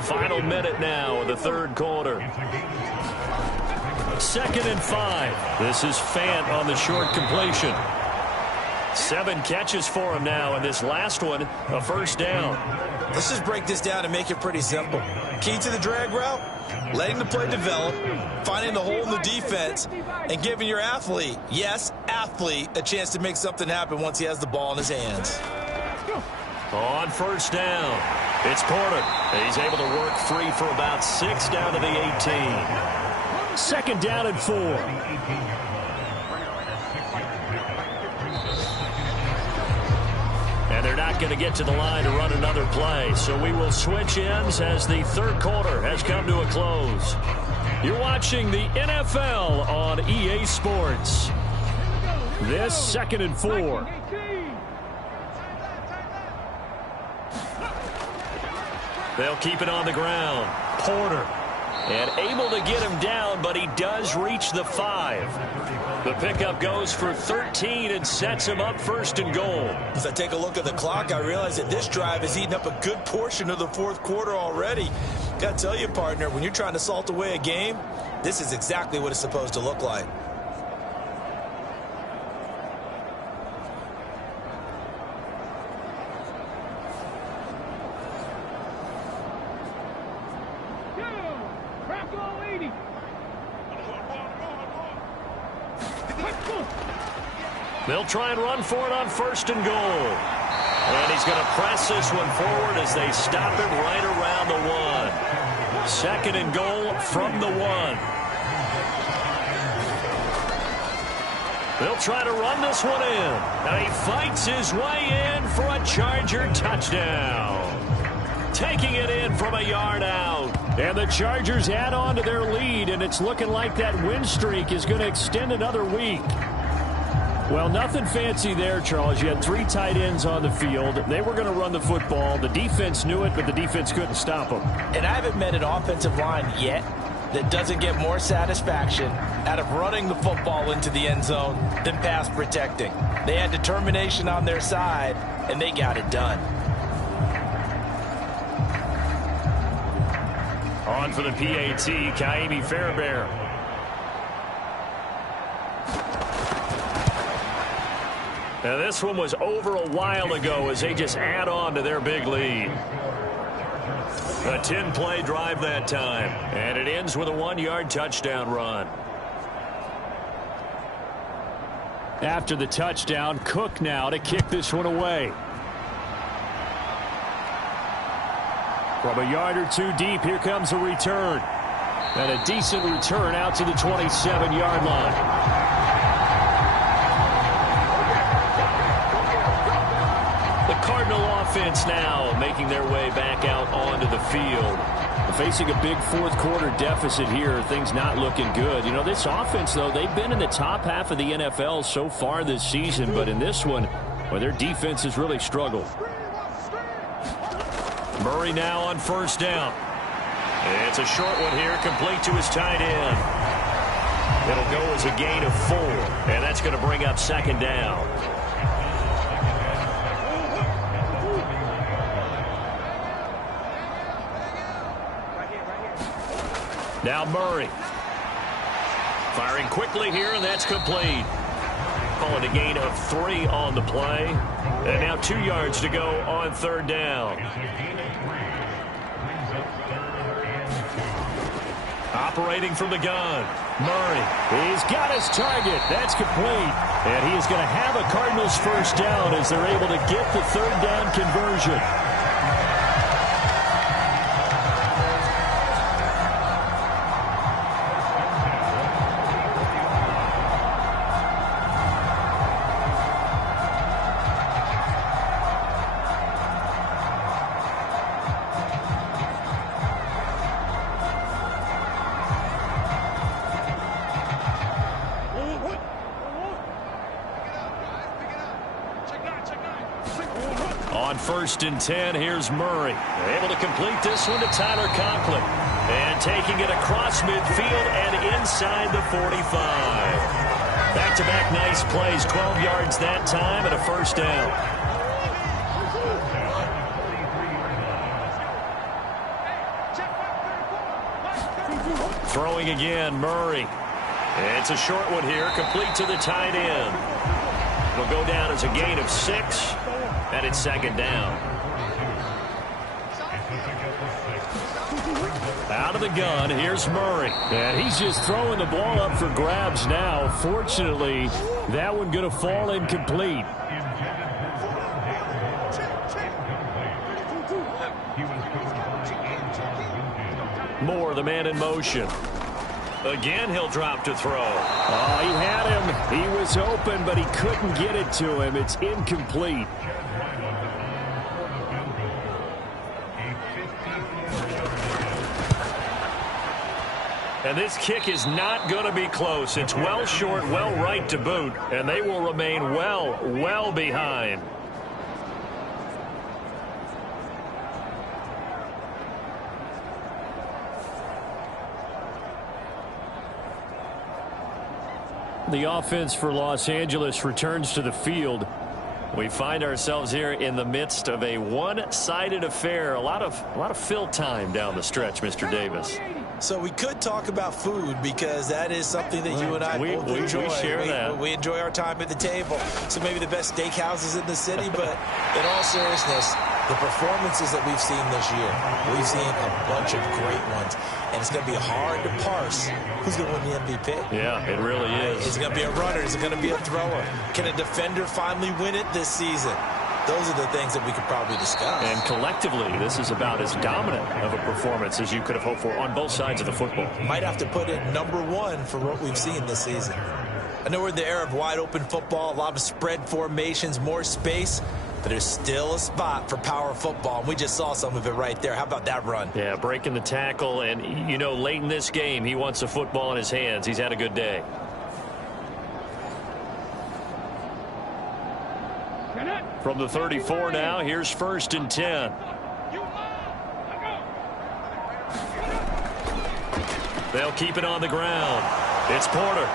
Final minute now of the 3rd quarter. 2nd and 5. This is Fant on the short completion. 7 catches for him now, and this last one, a first down. Let's just break this down and make it pretty simple. Key to the drag route, letting the play develop, finding the hole in the defense, and giving your athlete, yes, athlete, a chance to make something happen once he has the ball in his hands. On first down, it's Porter. He's able to work free for about 6 down to the 18. Second down and 4. And they're not going to get to the line to run another play. So we will switch ends as the third quarter has come to a close. You're watching the NFL on EA Sports. This second and 4. They'll keep it on the ground. Porter. And able to get him down, but he does reach the 5. The pickup goes for 13 and sets him up first and goal. As I take a look at the clock, I realize that this drive has eaten up a good portion of the fourth quarter already. Got to tell you, partner, when you're trying to salt away a game, this is exactly what it's supposed to look like. They'll try and run for it on first and goal. And he's going to press this one forward as they stop him right around the 1. Second and goal from the 1. They'll try to run this one in. And he fights his way in for a Charger touchdown. Taking it in from a yard out. And the Chargers add on to their lead, and it's looking like that win streak is going to extend another week. Well, nothing fancy there, Charles. You had 3 tight ends on the field. They were going to run the football. The defense knew it, but the defense couldn't stop them. And I haven't met an offensive line yet that doesn't get more satisfaction out of running the football into the end zone than pass protecting. They had determination on their side, and they got it done. On for the PAT, Kaimi Fairbairn. Now this one was over a while ago as they just add on to their big lead. A 10-play drive that time. And it ends with a 1-yard touchdown run. After the touchdown, Cook now to kick this one away. From a yard or 2 deep, here comes a return. And a decent return out to the 27-yard line. Cardinal offense now making their way back out onto the field. Facing a big fourth quarter deficit here, things not looking good. You know, this offense, though, they've been in the top half of the NFL so far this season, but in this one, well, their defense has really struggled. Murray now on first down. It's a short one here, complete to his tight end. It'll go as a gain of 4, and that's going to bring up second down. Now Murray. Firing quickly here, and that's complete. Call it a gain of 3 on the play. And now 2 yards to go on third down. Operating from the gun. Murray. He's got his target. That's complete. And he is going to have a Cardinals first down as they're able to get the third down conversion. First and 10, here's Murray. Able to complete this one to Tyler Conklin. And taking it across midfield and inside the 45. Back-to-back nice plays, 12 yards that time and a first down. Throwing again, Murray. It's a short one here, complete to the tight end. It'll go down as a gain of 6, and it's second down. Out of the gun, here's Murray. And he's just throwing the ball up for grabs now. Fortunately, that one going to fall incomplete. Moore, the man in motion. Again, he'll drop to throw. Oh, he had him. He was open, but he couldn't get it to him. It's incomplete. And this kick is not going to be close. It's well short, well right to boot, and they will remain well behind. The offense for Los Angeles returns to the field. We find ourselves here in the midst of a one-sided affair. A lot of fill time down the stretch, Mr. Davis. So we could talk about food because that is something that you and I both enjoy. We share that. We enjoy our time at the table. So maybe the best steakhouses in the city, but in all seriousness, the performances that we've seen this year, we've seen a bunch of great ones. And it's going to be hard to parse who's going to win the MVP. Yeah, it really is. Is it going to be a runner? Is it going to be a thrower? Can a defender finally win it this season? Those are the things that we could probably discuss. And collectively, this is about as dominant of a performance as you could have hoped for on both sides of the football. Might have to put it #1 for what we've seen this season. I know we're in the era of wide-open football, a lot of spread formations, more space, but there's still a spot for power football, and we just saw some of it right there. How about that run? Yeah, breaking the tackle, and, you know, late in this game, he wants the football in his hands. He's had a good day. From the 34 now, here's 1st and 10. They'll keep it on the ground. It's Porter.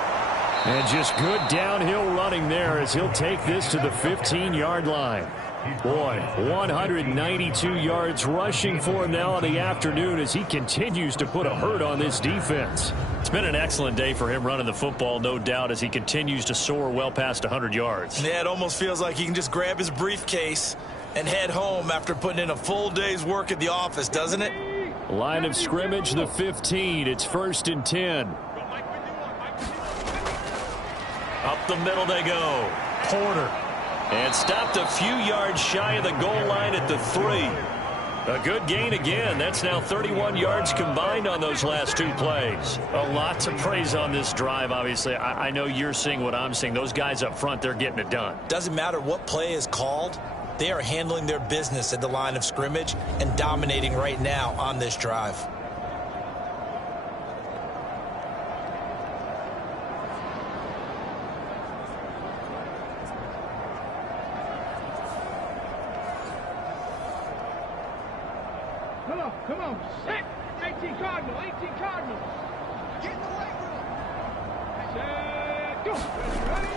And just good downhill running there as he'll take this to the 15-yard line. Boy, 192 yards rushing for him now in the afternoon as he continues to put a hurt on this defense. It's been an excellent day for him running the football, no doubt, as he continues to soar well past 100 yards. Yeah, it almost feels like he can just grab his briefcase and head home after putting in a full day's work at the office, doesn't it? Line of scrimmage, the 15. It's 1st and 10. Up the middle they go. Porter. And stopped a few yards shy of the goal line at the 3. A good gain again. That's now 31 yards combined on those last 2 plays. A lot to praise on this drive, obviously. I know you're seeing what I'm seeing. Those guys up front, they're getting it done. Doesn't matter what play is called. They are handling their business at the line of scrimmage and dominating right now on this drive. Come on, set. 18 Cardinal, 18 Cardinal. Get in the weight room. Set, go. Ready.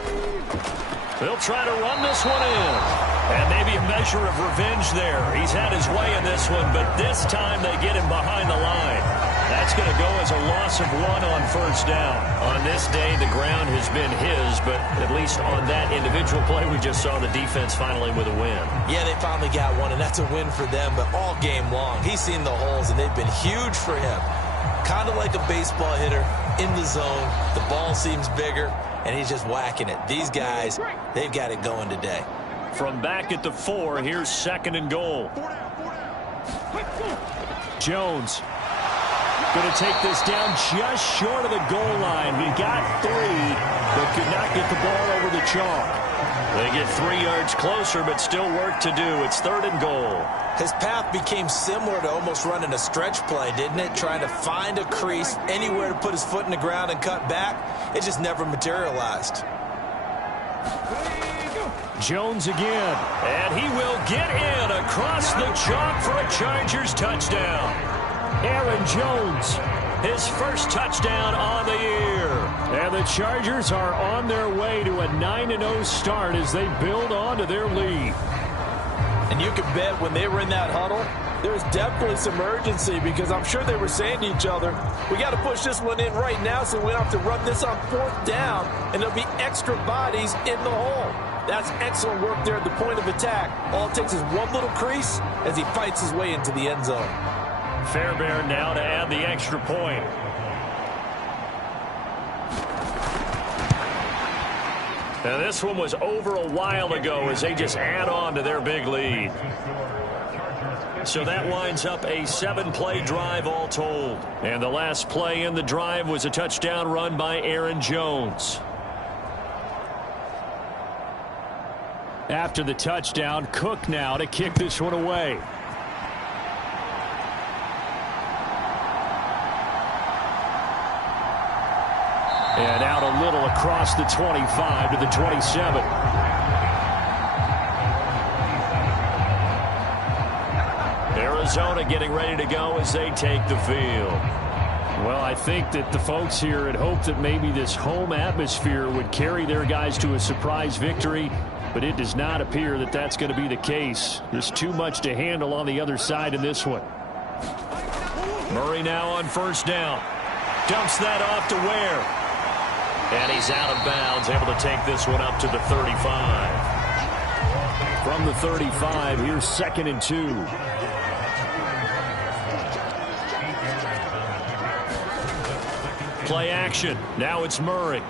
They'll try to run this one in. And maybe a measure of revenge there. He's had his way in this one, but this time they get him behind the line. That's going to go as a loss of 1 on 1st down. On this day, the ground has been his, but at least on that individual play, we just saw the defense finally with a win. Yeah, they finally got one, and that's a win for them, but all game long, he's seen the holes, and they've been huge for him. Kind of like a baseball hitter in the zone. The ball seems bigger, and he's just whacking it. These guys, they've got it going today. From back at the 4, here's 2nd and goal. Jones going to take this down just short of the goal line. He got 3, but could not get the ball over the chalk. They get 3 yards closer, but still work to do. It's 3rd and goal. His path became similar to almost running a stretch play, didn't it? Trying to find a crease, anywhere to put his foot in the ground and cut back. It just never materialized. Jones again. And he will get in across the chalk for a Chargers touchdown. Aaron Jones, his first touchdown on the year. And the Chargers are on their way to a 9-0 start as they build onto their lead. And you can bet when they were in that huddle, there's definitely some urgency because I'm sure they were saying to each other, we got to push this one in right now so we don't have to run this on 4th down, and there'll be extra bodies in the hole. That's excellent work there at the point of attack. All it takes is one little crease as he fights his way into the end zone. Fairbairn now to add the extra point. Now this one was over a while ago as they just add on to their big lead. So that winds up a 7-play drive all told. And the last play in the drive was a touchdown run by Aaron Jones. After the touchdown, Cook now to kick this one away. And out a little across the 25 to the 27. Arizona getting ready to go as they take the field. Well, I think that the folks here had hoped that maybe this home atmosphere would carry their guys to a surprise victory, but it does not appear that that's going to be the case. There's too much to handle on the other side in this one. Murray now on first down. Dumps that off to Ware. And he's out of bounds, able to take this one up to the 35. From the 35, here's 2nd and 2. Play action. Now it's Murray.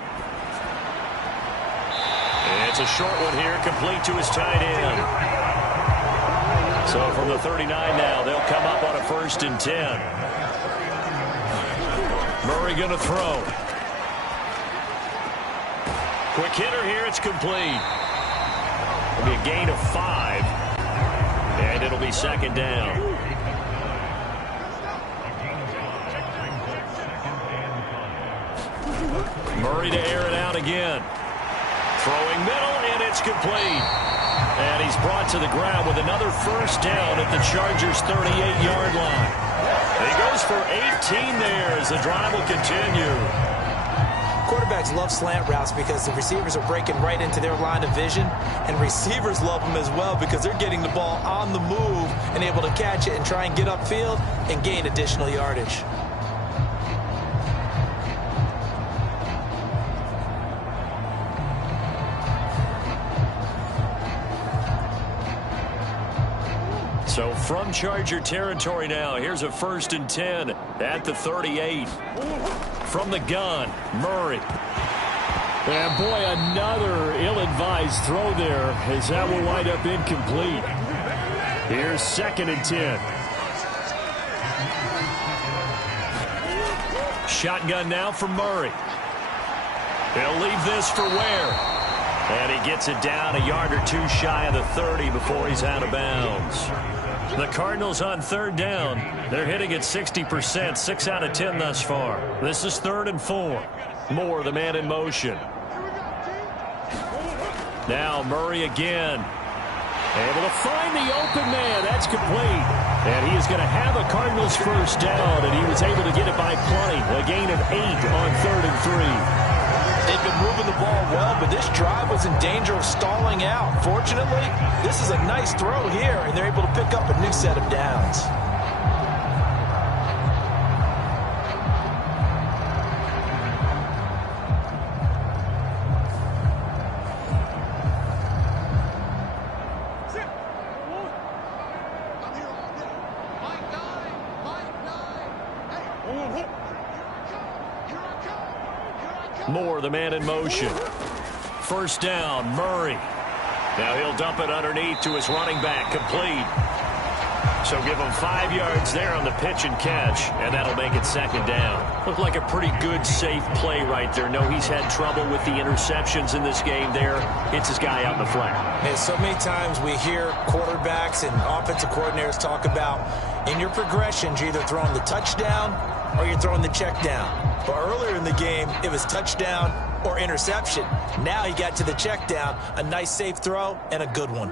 It's a short one here, complete to his tight end. So from the 39 now, they'll come up on a 1st and 10. Murray going to throw. Quick hitter here, it's complete. It'll be a gain of 5. And it'll be 2nd down. Murray to air it out again. Throwing middle, and it's complete. And he's brought to the ground with another 1st down at the Chargers' 38-yard line. He goes for 18 there as the drive will continue. Quarterbacks love slant routes because the receivers are breaking right into their line of vision, and receivers love them as well because they're getting the ball on the move and able to catch it and try and get upfield and gain additional yardage. So from Charger territory now, here's a 1st and 10 at the 38. From the gun, Murray. And boy, another ill-advised throw there as that will wind up incomplete. Here's 2nd and 10. Shotgun now for Murray. He'll leave this for Ware. And he gets it down a yard or 2 shy of the 30 before he's out of bounds. The Cardinals on 3rd down. They're hitting at 60%, 6 out of 10 thus far. This is 3rd and 4. Moore, the man in motion. Now Murray again. Able to find the open man. That's complete. And he is going to have a Cardinals 1st down, and he was able to get it by plenty. A gain of 8 on 3rd and 3. They've been moving the ball well, but this drive was in danger of stalling out. Fortunately, this is a nice throw here, and they're able to pick up a new set of downs. Moore, the man in motion. 1st down, Murray. Now he'll dump it underneath to his running back, complete. So give him 5 yards there on the pitch and catch, and that'll make it 2nd down. Looked like a pretty good, safe play right there. No, he's had trouble with the interceptions in this game there. Hits his guy out in the flat. And so many times we hear quarterbacks and offensive coordinators talk about in your progressions, you're either throwing the touchdown or you're throwing the check down. But earlier in the game, it was touchdown or interception. Now he got to the check down, a nice safe throw, and a good one.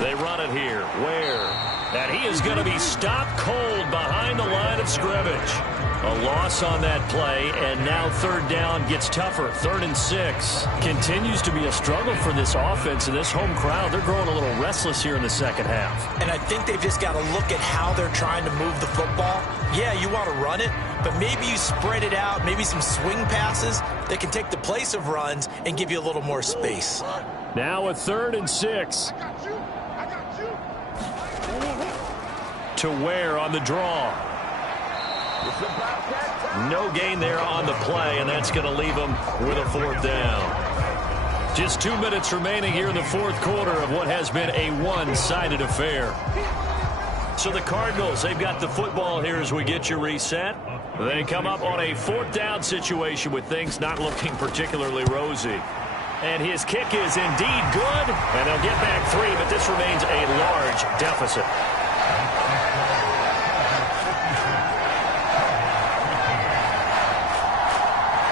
They run it here. Ware. And he is going to be stopped cold behind the line of scrimmage. A loss on that play, and now 3rd down gets tougher. 3rd and 6. Continues to be a struggle for this offense and this home crowd. They're growing a little restless here in the 2nd half. And I think they've just got to look at how they're trying to move the football. Yeah, you want to run it, but maybe you spread it out, maybe some swing passes that can take the place of runs and give you a little more space. Now a 3rd and 6. To Ware on the draw. No gain there on the play, and that's going to leave him with a 4th down. Just 2 minutes remaining here in the 4th quarter of what has been a one-sided affair. So the Cardinals, they've got the football here as we get you reset. They come up on a 4th down situation with things not looking particularly rosy. And his kick is indeed good, and they'll get back 3, but this remains a large deficit.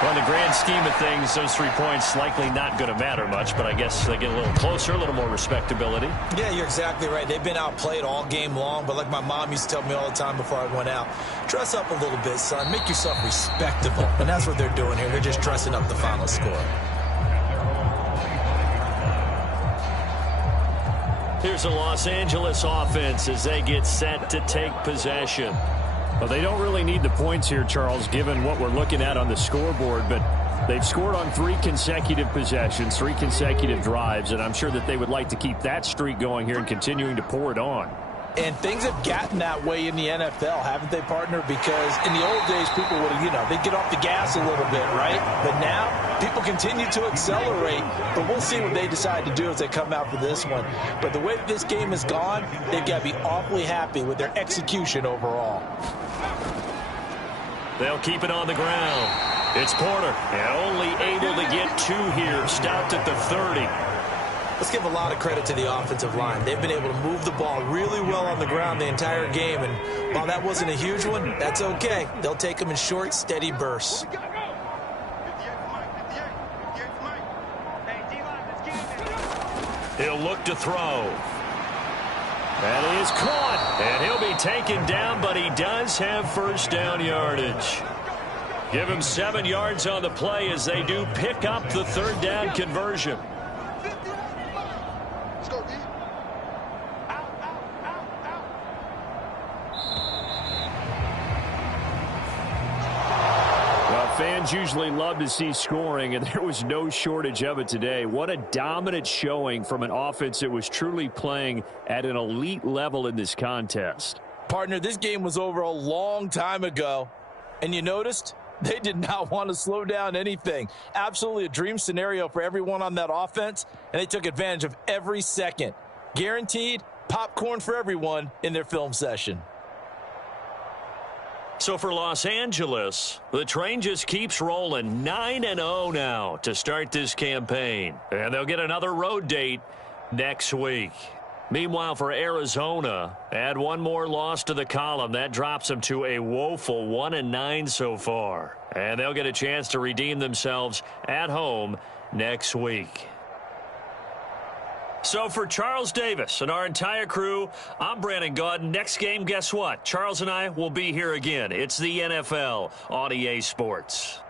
Well, in the grand scheme of things, those 3 points likely not going to matter much, but I guess they get a little closer, a little more respectability. Yeah, you're exactly right. They've been outplayed all game long, but like my mom used to tell me all the time before I went out, dress up a little bit, son. Make yourself respectable. And that's what they're doing here. They're just dressing up the final score. Here's a Los Angeles offense as they get set to take possession. Well, they don't really need the points here, Charles, given what we're looking at on the scoreboard, but they've scored on 3 consecutive possessions, 3 consecutive drives, and I'm sure that they would like to keep that streak going here and continuing to pour it on. And things have gotten that way in the NFL, haven't they, partner? Because in the old days, people would, they'd get off the gas a little bit, right? But now, people continue to accelerate. But we'll see what they decide to do as they come out for this one. But the way that this game has gone, they've got to be awfully happy with their execution overall. They'll keep it on the ground. It's Porter, and only able to get 2 here, stopped at the 30. Let's give a lot of credit to the offensive line. They've been able to move the ball really well on the ground the entire game. And while that wasn't a huge one, that's okay. They'll take them in short, steady bursts. He'll look to throw. That is caught. And he'll be taken down, but he does have 1st down yardage. Give him 7 yards on the play as they do pick up the 3rd down conversion. Fans usually love to see scoring, and there was no shortage of it today. What a dominant showing from an offense that was truly playing at an elite level in this contest. Partner, this game was over a long time ago, and you noticed they did not want to slow down anything. Absolutely a dream scenario for everyone on that offense, and they took advantage of every second. Guaranteed popcorn for everyone in their film session. So for Los Angeles, the train just keeps rolling. 9-0 now to start this campaign. And they'll get another road date next week. Meanwhile, for Arizona, add 1 more loss to the column. That drops them to a woeful 1-9 so far. And they'll get a chance to redeem themselves at home next week. So for Charles Davis and our entire crew, I'm Brandon Gaudin. Next game, guess what? Charles and I will be here again. It's the NFL on EA Sports.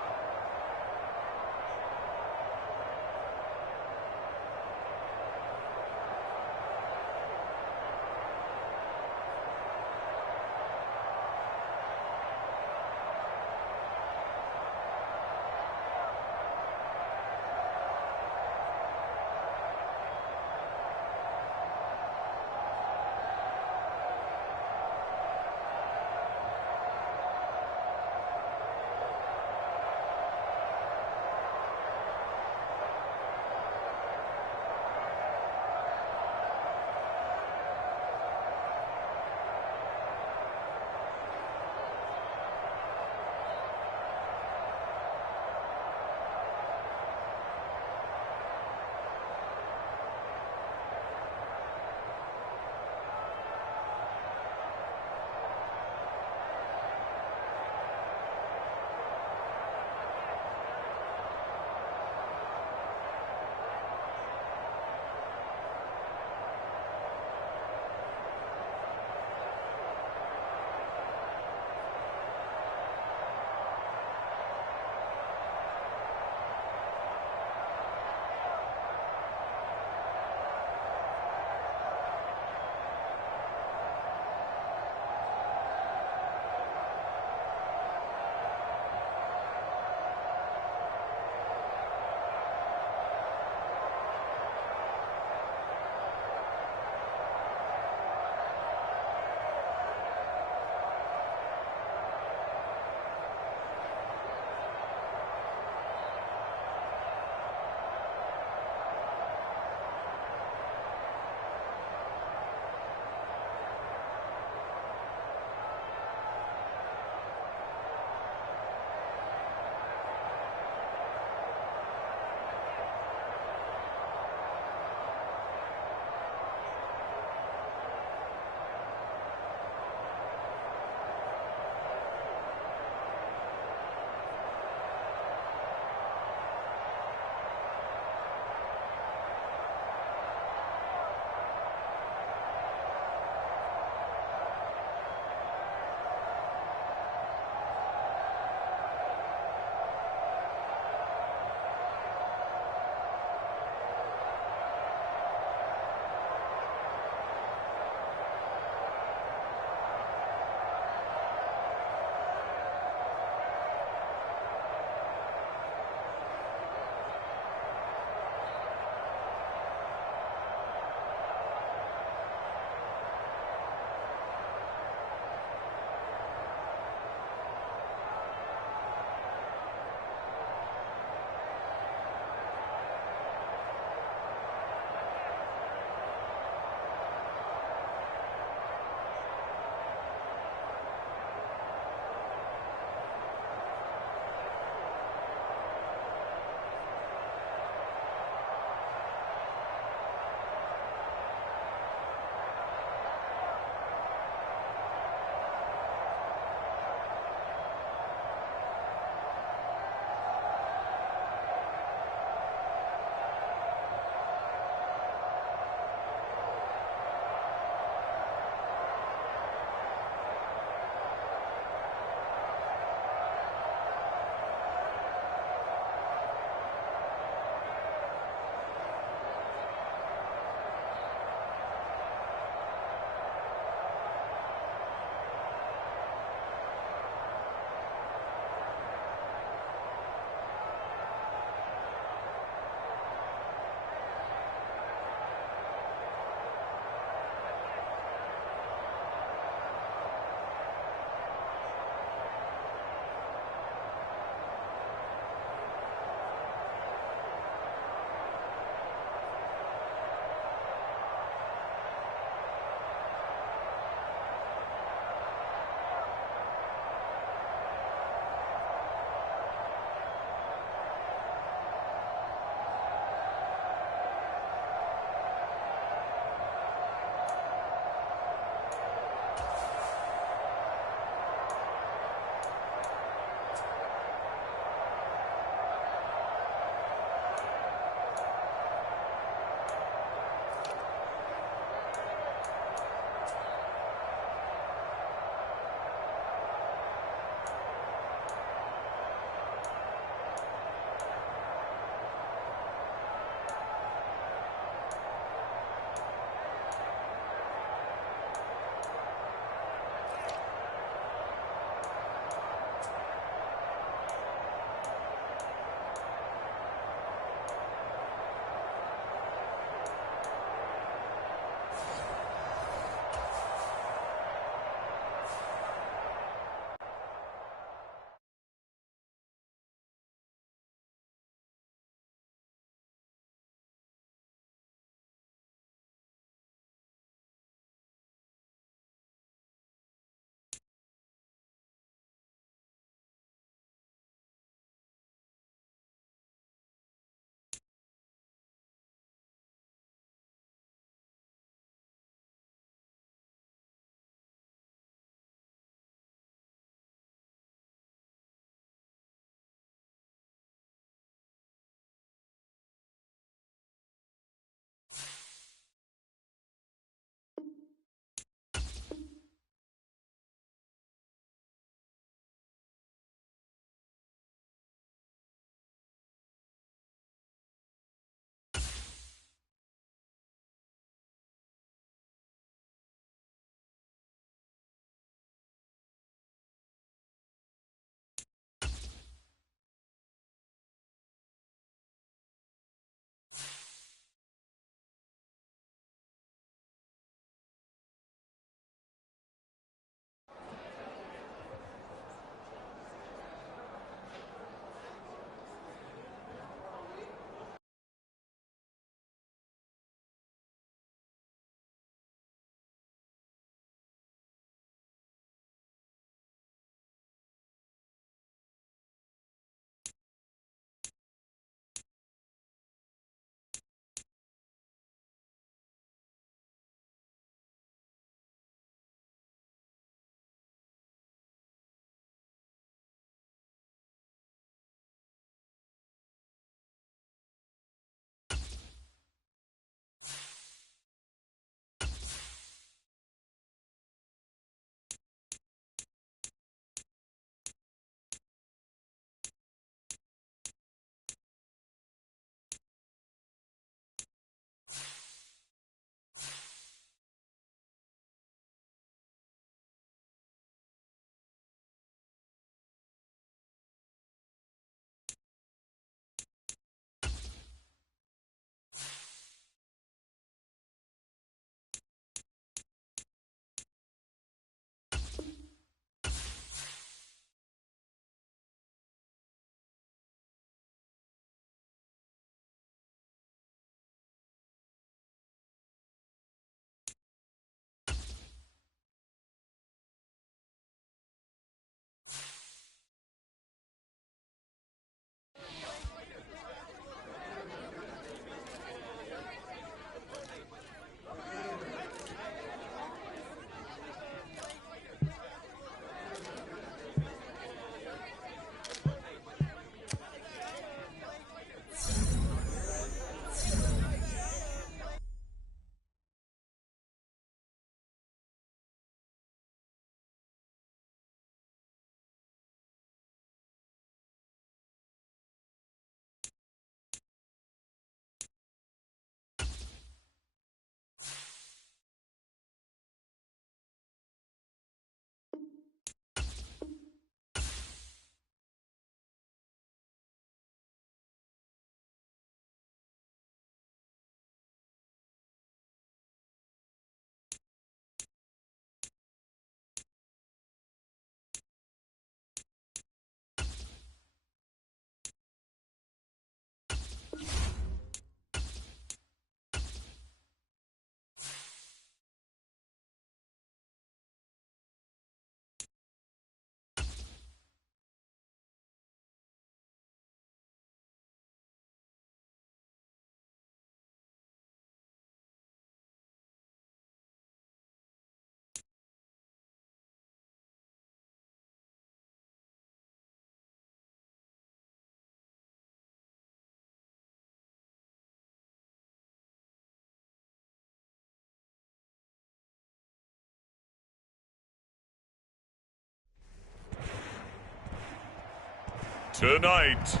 Tonight,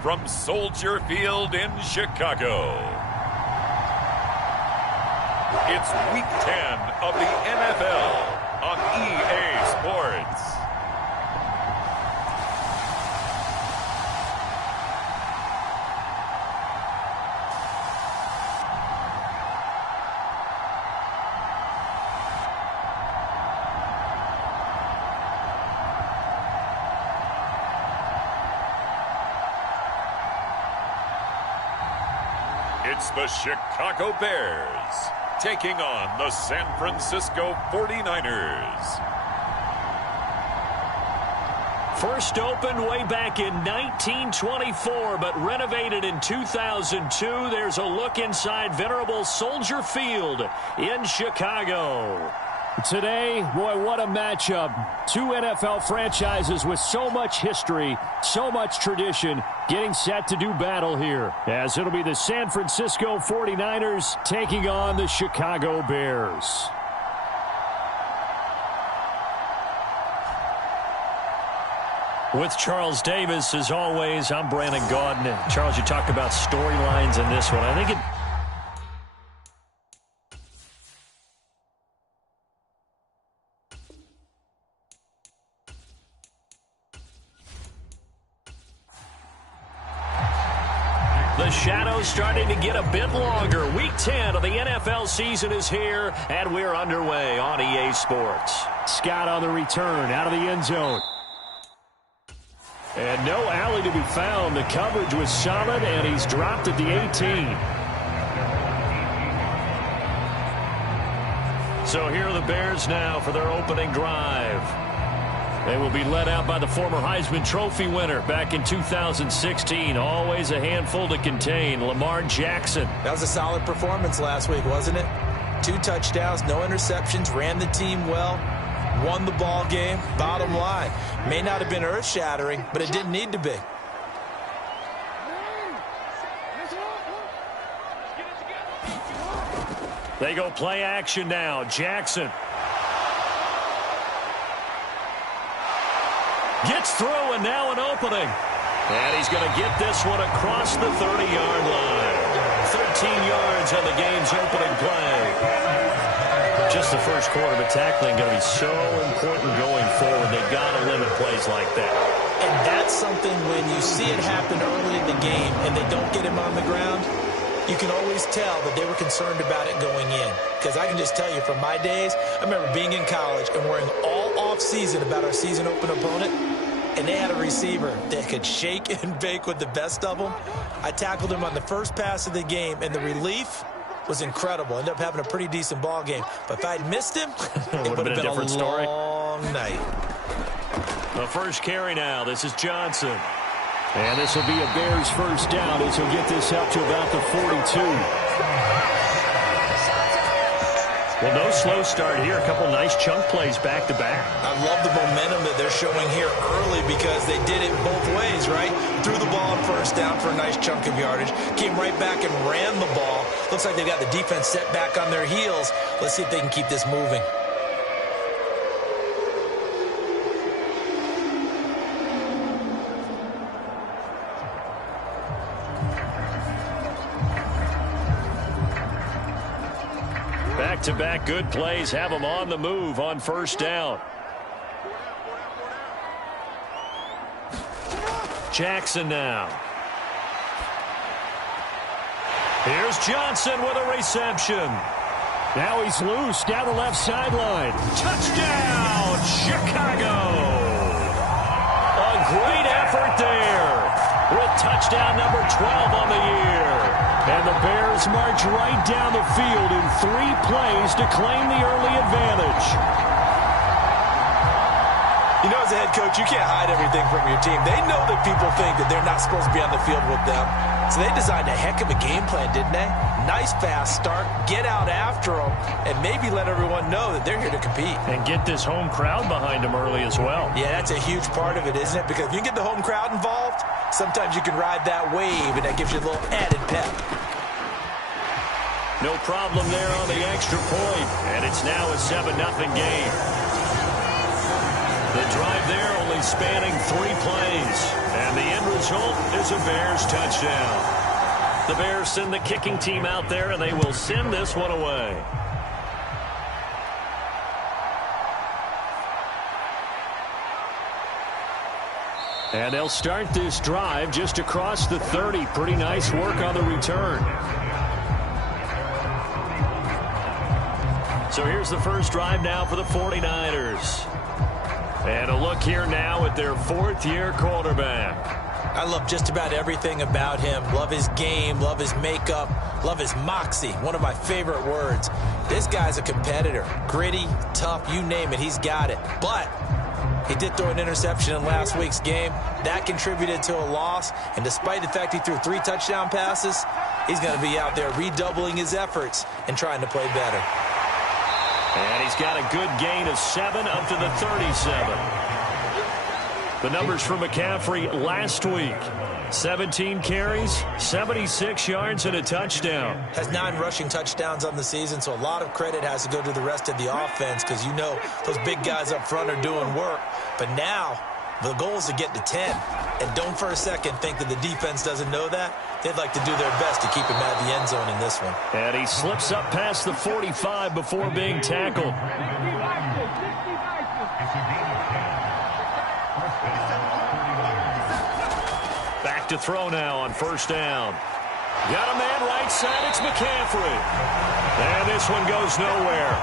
from Soldier Field in Chicago, it's Week 10 of the NFL on EA Sports. It's the Chicago Bears taking on the San Francisco 49ers. First opened way back in 1924, but renovated in 2002. There's a look inside venerable Soldier Field in Chicago. Today, boy, what a matchup. Two NFL franchises with so much history, so much tradition, getting set to do battle here, as it'll be the San Francisco 49ers taking on the Chicago Bears. With Charles Davis, as always, I'm Brandon Gaudin. Charles, you talk about storylines in this one. I think it... The shadows starting to get a bit longer. Week 10 of the NFL season is here, and we're underway on EA Sports. Scott on the return, out of the end zone. And no alley to be found. The coverage was solid, and he's dropped at the 18. So here are the Bears now for their opening drive. They will be led out by the former Heisman Trophy winner back in 2016. Always a handful to contain, Lamar Jackson. That was a solid performance last week, wasn't it? 2 touchdowns, no interceptions, ran the team well, won the ball game. Bottom line, may not have been earth-shattering, but it didn't need to be. They go play action now. Jackson gets through, and now an opening. And he's going to get this one across the 30-yard line. 13 yards on the game's opening play. Just the first quarter, but tackling going to be so important going forward. They've got to limit plays like that. And that's something when you see it happen early in the game and they don't get him on the ground, you can always tell that they were concerned about it going in. Because I can just tell you from my days, I remember being in college and worrying all off-season about our season-open opponent, and they had a receiver that could shake and bake with the best of them. I tackled him on the first pass of the game, and the relief was incredible. Ended up having a pretty decent ball game. But if I'd missed him, it would have been a different story. Long night. The first carry now. This is Johnson. And this will be a Bears first down as he'll get this up to about the 42. Well, no slow start here. A couple nice chunk plays back-to-back. I love the momentum that they're showing here early because they did it both ways, right? Threw the ball on first down for a nice chunk of yardage. Came right back and ran the ball. Looks like they've got the defense set back on their heels. Let's see if they can keep this moving. Back-to-back good plays have them on the move on first down. Jackson now. Here's Johnson with a reception. Now he's loose down the left sideline. Touchdown, Chicago. A great effort there with touchdown number 12 on the year. And the Bears march right down the field in 3 plays to claim the early advantage. You know, as a head coach, you can't hide everything from your team. They know that people think that they're not supposed to be on the field with them. So they designed a heck of a game plan, didn't they? Nice fast start, get out after them, and maybe let everyone know that they're here to compete. And get this home crowd behind them early as well. Yeah, that's a huge part of it, isn't it? Because if you get the home crowd involved, sometimes you can ride that wave, and that gives you a little added pep. No problem there on the extra point, and it's now a 7-0 game. The drive there only spanning 3 plays. And the end result is a Bears touchdown. The Bears send the kicking team out there, and they will send this one away. And they'll start this drive just across the 30. Pretty nice work on the return. So here's the first drive now for the 49ers. And a look here now at their 4th-year quarterback. I love just about everything about him. Love his game, love his makeup, love his moxie. One of my favorite words. This guy's a competitor. Gritty, tough, you name it, he's got it. But he did throw an interception in last week's game. That contributed to a loss. And despite the fact he threw 3 touchdown passes, he's going to be out there redoubling his efforts and trying to play better. And he's got a good gain of 7 up to the 37. The numbers for McCaffrey last week. 17 carries, 76 yards, and a touchdown. Has 9 rushing touchdowns on the season, so a lot of credit has to go to the rest of the offense because you know those big guys up front are doing work. But now the goal is to get to 10. And don't for a second think that the defense doesn't know that. They'd like to do their best to keep him out of the end zone in this one. And he slips up past the 45 before being tackled. Back to throw now on first down. Got a man right side. It's McCaffrey. And this one goes nowhere.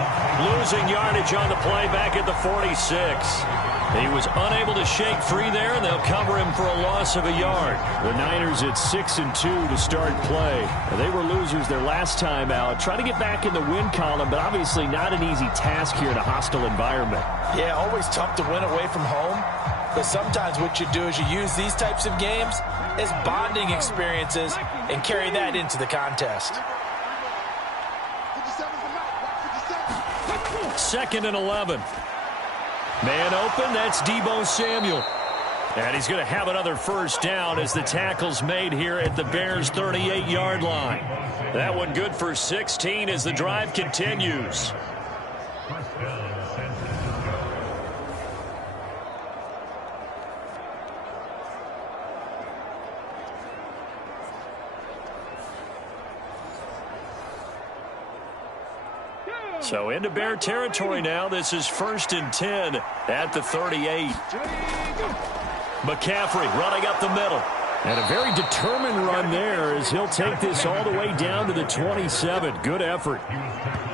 Losing yardage on the play back at the 46. He was unable to shake free there, and they'll cover him for a loss of a yard. The Niners at 6-2 to start play. And they were losers their last time out. Trying to get back in the win column, but obviously not an easy task here in a hostile environment. Yeah, always tough to win away from home. But sometimes what you do is you use these types of games as bonding experiences and carry that into the contest. 2nd and 11. Man open, that's Deebo Samuel. And he's going to have another first down as the tackle's made here at the Bears' 38-yard line. That one good for 16 as the drive continues. So into Bear territory now. This is 1st and 10 at the 38. McCaffrey running up the middle. And a very determined run there as he'll take this all the way down to the 27. Good effort.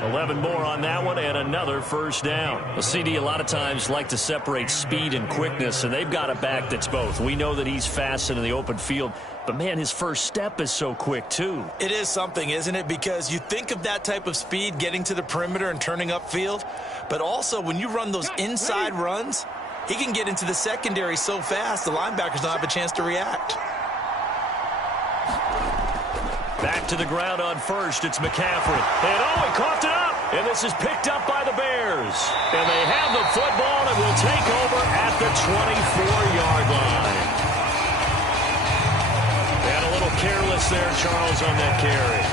11 more on that one and another first down. The CD a lot of times like to separate speed and quickness, and they've got a back that's both. We know that he's fast in the open field, but man, his first step is so quick too. It is something, isn't it? Because you think of that type of speed getting to the perimeter and turning upfield, but also when you run those inside runs, he can get into the secondary so fast the linebackers don't have a chance to react. Back to the ground on first. It's McCaffrey. And he coughed it up. And this is picked up by the Bears. And they have the football and will take over at the 24-yard line. And a little careless there, Charles, on that carry.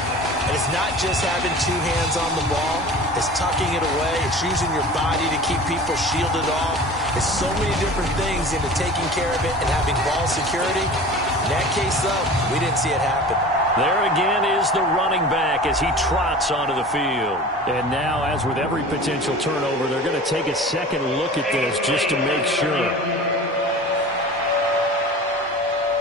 And it's not just having 2 hands on the ball. It's tucking it away. It's using your body to keep people shielded off. It's so many different things into taking care of it and having ball security. In that case, though, we didn't see it happen. There again is the running back as he trots onto the field. And now, as with every potential turnover, they're going to take a second look at this just to make sure.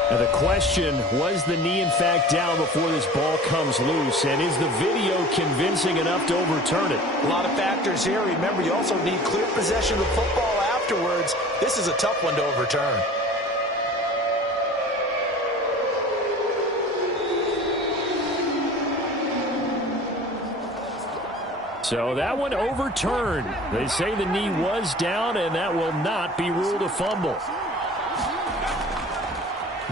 Now the question, was the knee in fact down before this ball comes loose? And is the video convincing enough to overturn it? A lot of factors here. Remember, you also need clear possession of the football afterwards. This is a tough one to overturn. So that one overturned. They say the knee was down, and that will not be ruled a fumble.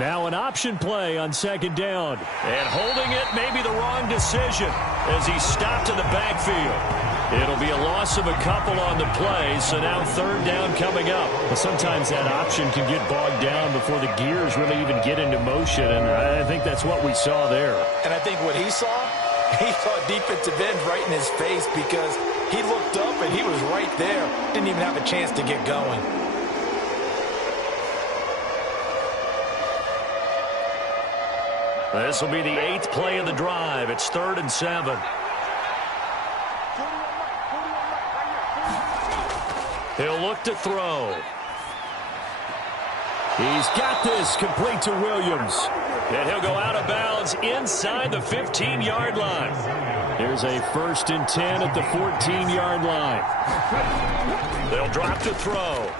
Now an option play on 2nd down. And holding it may be the wrong decision as he stopped in the backfield. It'll be a loss of a couple on the play, so now 3rd down coming up. Well, sometimes that option can get bogged down before the gears really even get into motion, and I think that's what we saw there. And I think what he saw defensive end right in his face because he looked up and he was right there. Didn't even have a chance to get going. This will be the 8th play of the drive. It's 3rd and 7. He'll look to throw. He's got this, complete to Williams. And he'll go out of bounds inside the 15-yard line. Here's a 1st and 10 at the 14-yard line. They'll drop to throw.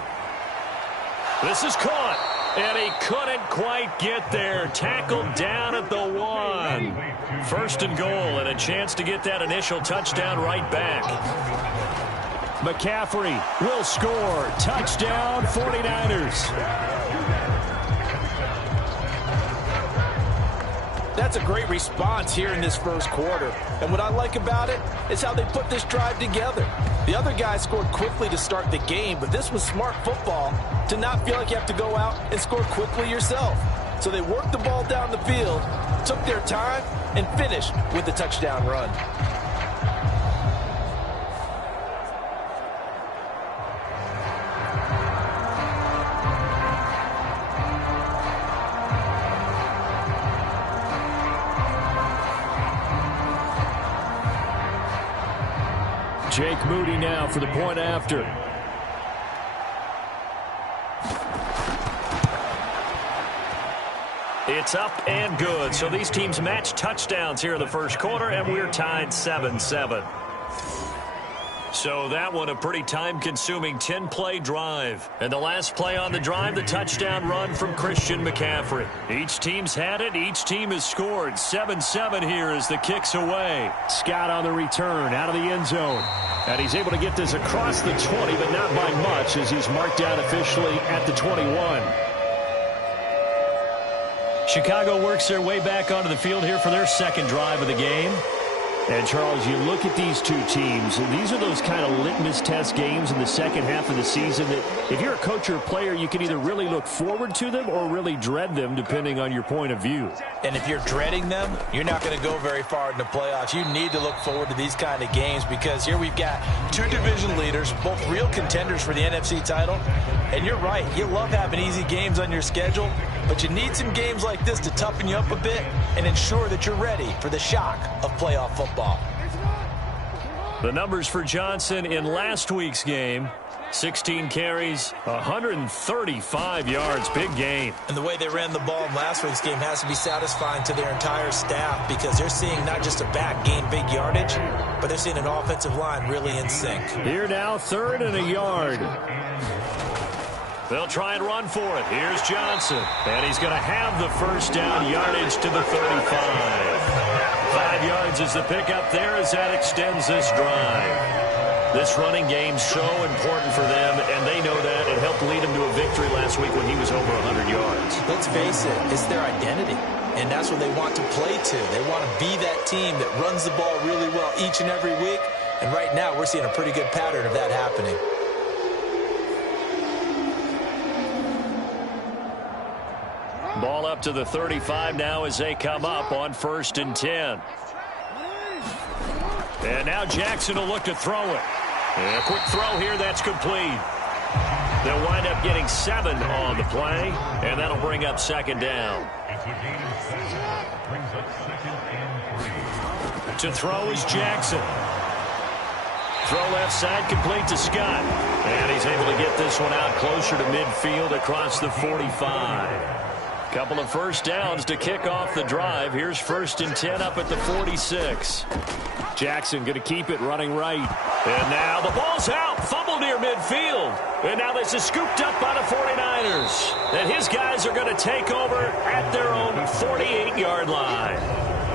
This is caught. And he couldn't quite get there. Tackled down at the 1. 1st and goal and a chance to get that initial touchdown right back. McCaffrey will score. Touchdown, 49ers. That's a great response here in this first quarter. And what I like about it is how they put this drive together. The other guys scored quickly to start the game, but this was smart football to not feel like you have to go out and score quickly yourself. So they worked the ball down the field, took their time, and finished with the touchdown run. Jake Moody now for the point after. It's up and good. So these teams match touchdowns here in the first quarter, and we're tied 7-7. So that one a pretty time-consuming 10-play drive. And the last play on the drive, the touchdown run from Christian McCaffrey. Each team's had it. Each team has scored. 7-7 here as the kick's away. Scott on the return out of the end zone. And he's able to get this across the 20, but not by much as he's marked down officially at the 21. Chicago works their way back onto the field here for their second drive of the game. And, Charles, you look at these two teams, and these are those kind of litmus test games in the second half of the season that if you're a coach or a player, you can either really look forward to them or really dread them, depending on your point of view. And if you're dreading them, you're not going to go very far in the playoffs. You need to look forward to these kind of games because here we've got two division leaders, both real contenders for the NFC title. And you're right, you love having easy games on your schedule, but you need some games like this to toughen you up a bit and ensure that you're ready for the shock of playoff football. The numbers for Johnson in last week's game: 16 carries, 135 yards. Big game. And the way they ran the ball in last week's game has to be satisfying to their entire staff because they're seeing not just a back gain big yardage, but they're seeing an offensive line really in sync. Here now, 3rd and a yard. They'll try and run for it. Here's Johnson. And he's going to have the first down, yardage to the 35. 5 yards is the pickup there as that extends this drive. This running game's so important for them, and they know that. It helped lead them to a victory last week when he was over 100 yards. Let's face it, it's their identity, and that's what they want to play to. They want to be that team that runs the ball really well each and every week, and right now we're seeing a pretty good pattern of that happening. Ball up to the 35 now as they come up on 1st and 10. And now Jackson will look to throw it. And a quick throw here, that's complete. They'll wind up getting 7 on the play, and that'll bring up 2nd down. To throw is Jackson. Throw left side, complete to Scott. And he's able to get this one out closer to midfield across the 45. Couple of first downs to kick off the drive. Here's 1st and 10 up at the 46. Jackson going to keep it running right. And now the ball's out. Fumble near midfield. And now this is scooped up by the 49ers. And his guys are going to take over at their own 48-yard line.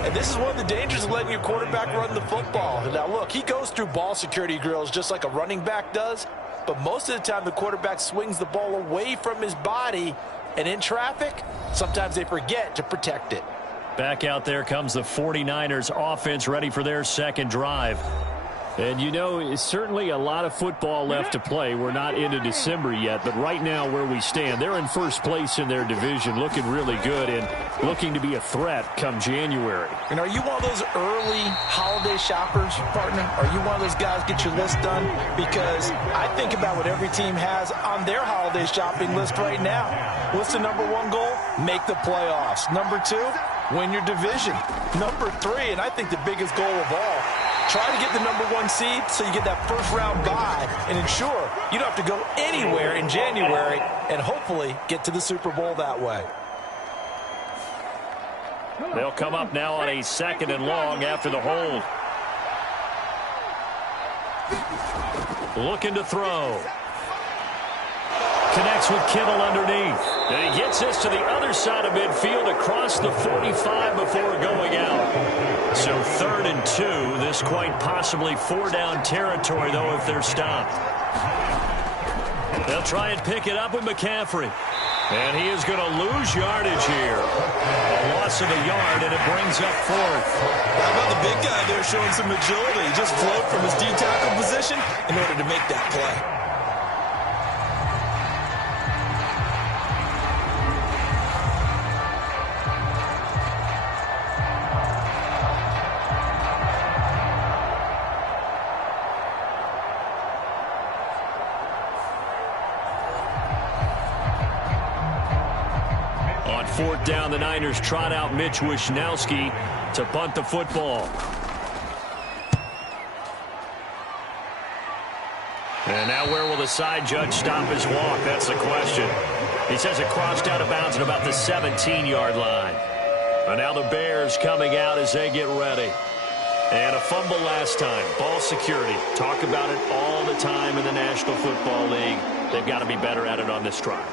And this is one of the dangers of letting your quarterback run the football. Now, look, he goes through ball security drills just like a running back does. But most of the time, the quarterback swings the ball away from his body. And in traffic, sometimes they forget to protect it. Back out there comes the 49ers offense ready for their second drive. And, you know, it's certainly a lot of football left to play. We're not into December yet, but right now where we stand, they're in first place in their division, looking really good and looking to be a threat come January. And are you one of those early holiday shoppers, partner? Are you one of those guys get your list done? Because I think about what every team has on their holiday shopping list right now. What's the number one goal? Make the playoffs. Number 2, win your division. Number 3, and I think the biggest goal of all, try to get the number 1 seed so you get that first-round bye and ensure you don't have to go anywhere in January and hopefully get to the Super Bowl that way. They'll come up now on a 2nd and long after the hold. Looking to throw. Connects with Kittle underneath. And he gets this to the other side of midfield across the 45 before going out. So 3rd and 2. This quite possibly 4-down territory, though, if they're stopped. They'll try and pick it up with McCaffrey. And he is going to lose yardage here. A loss of a yard, and it brings up 4th. How about the big guy there showing some agility? He just float from his D-tackle position in order to make that play. On 4th down, the Niners trot out Mitch Wishnowski to punt the football. And now where will the side judge stop his walk? That's the question. He says it crossed out of bounds at about the 17-yard line. And now the Bears coming out as they get ready. And a fumble last time. Ball security. Talk about it all the time in the National Football League. They've got to be better at it on this drive.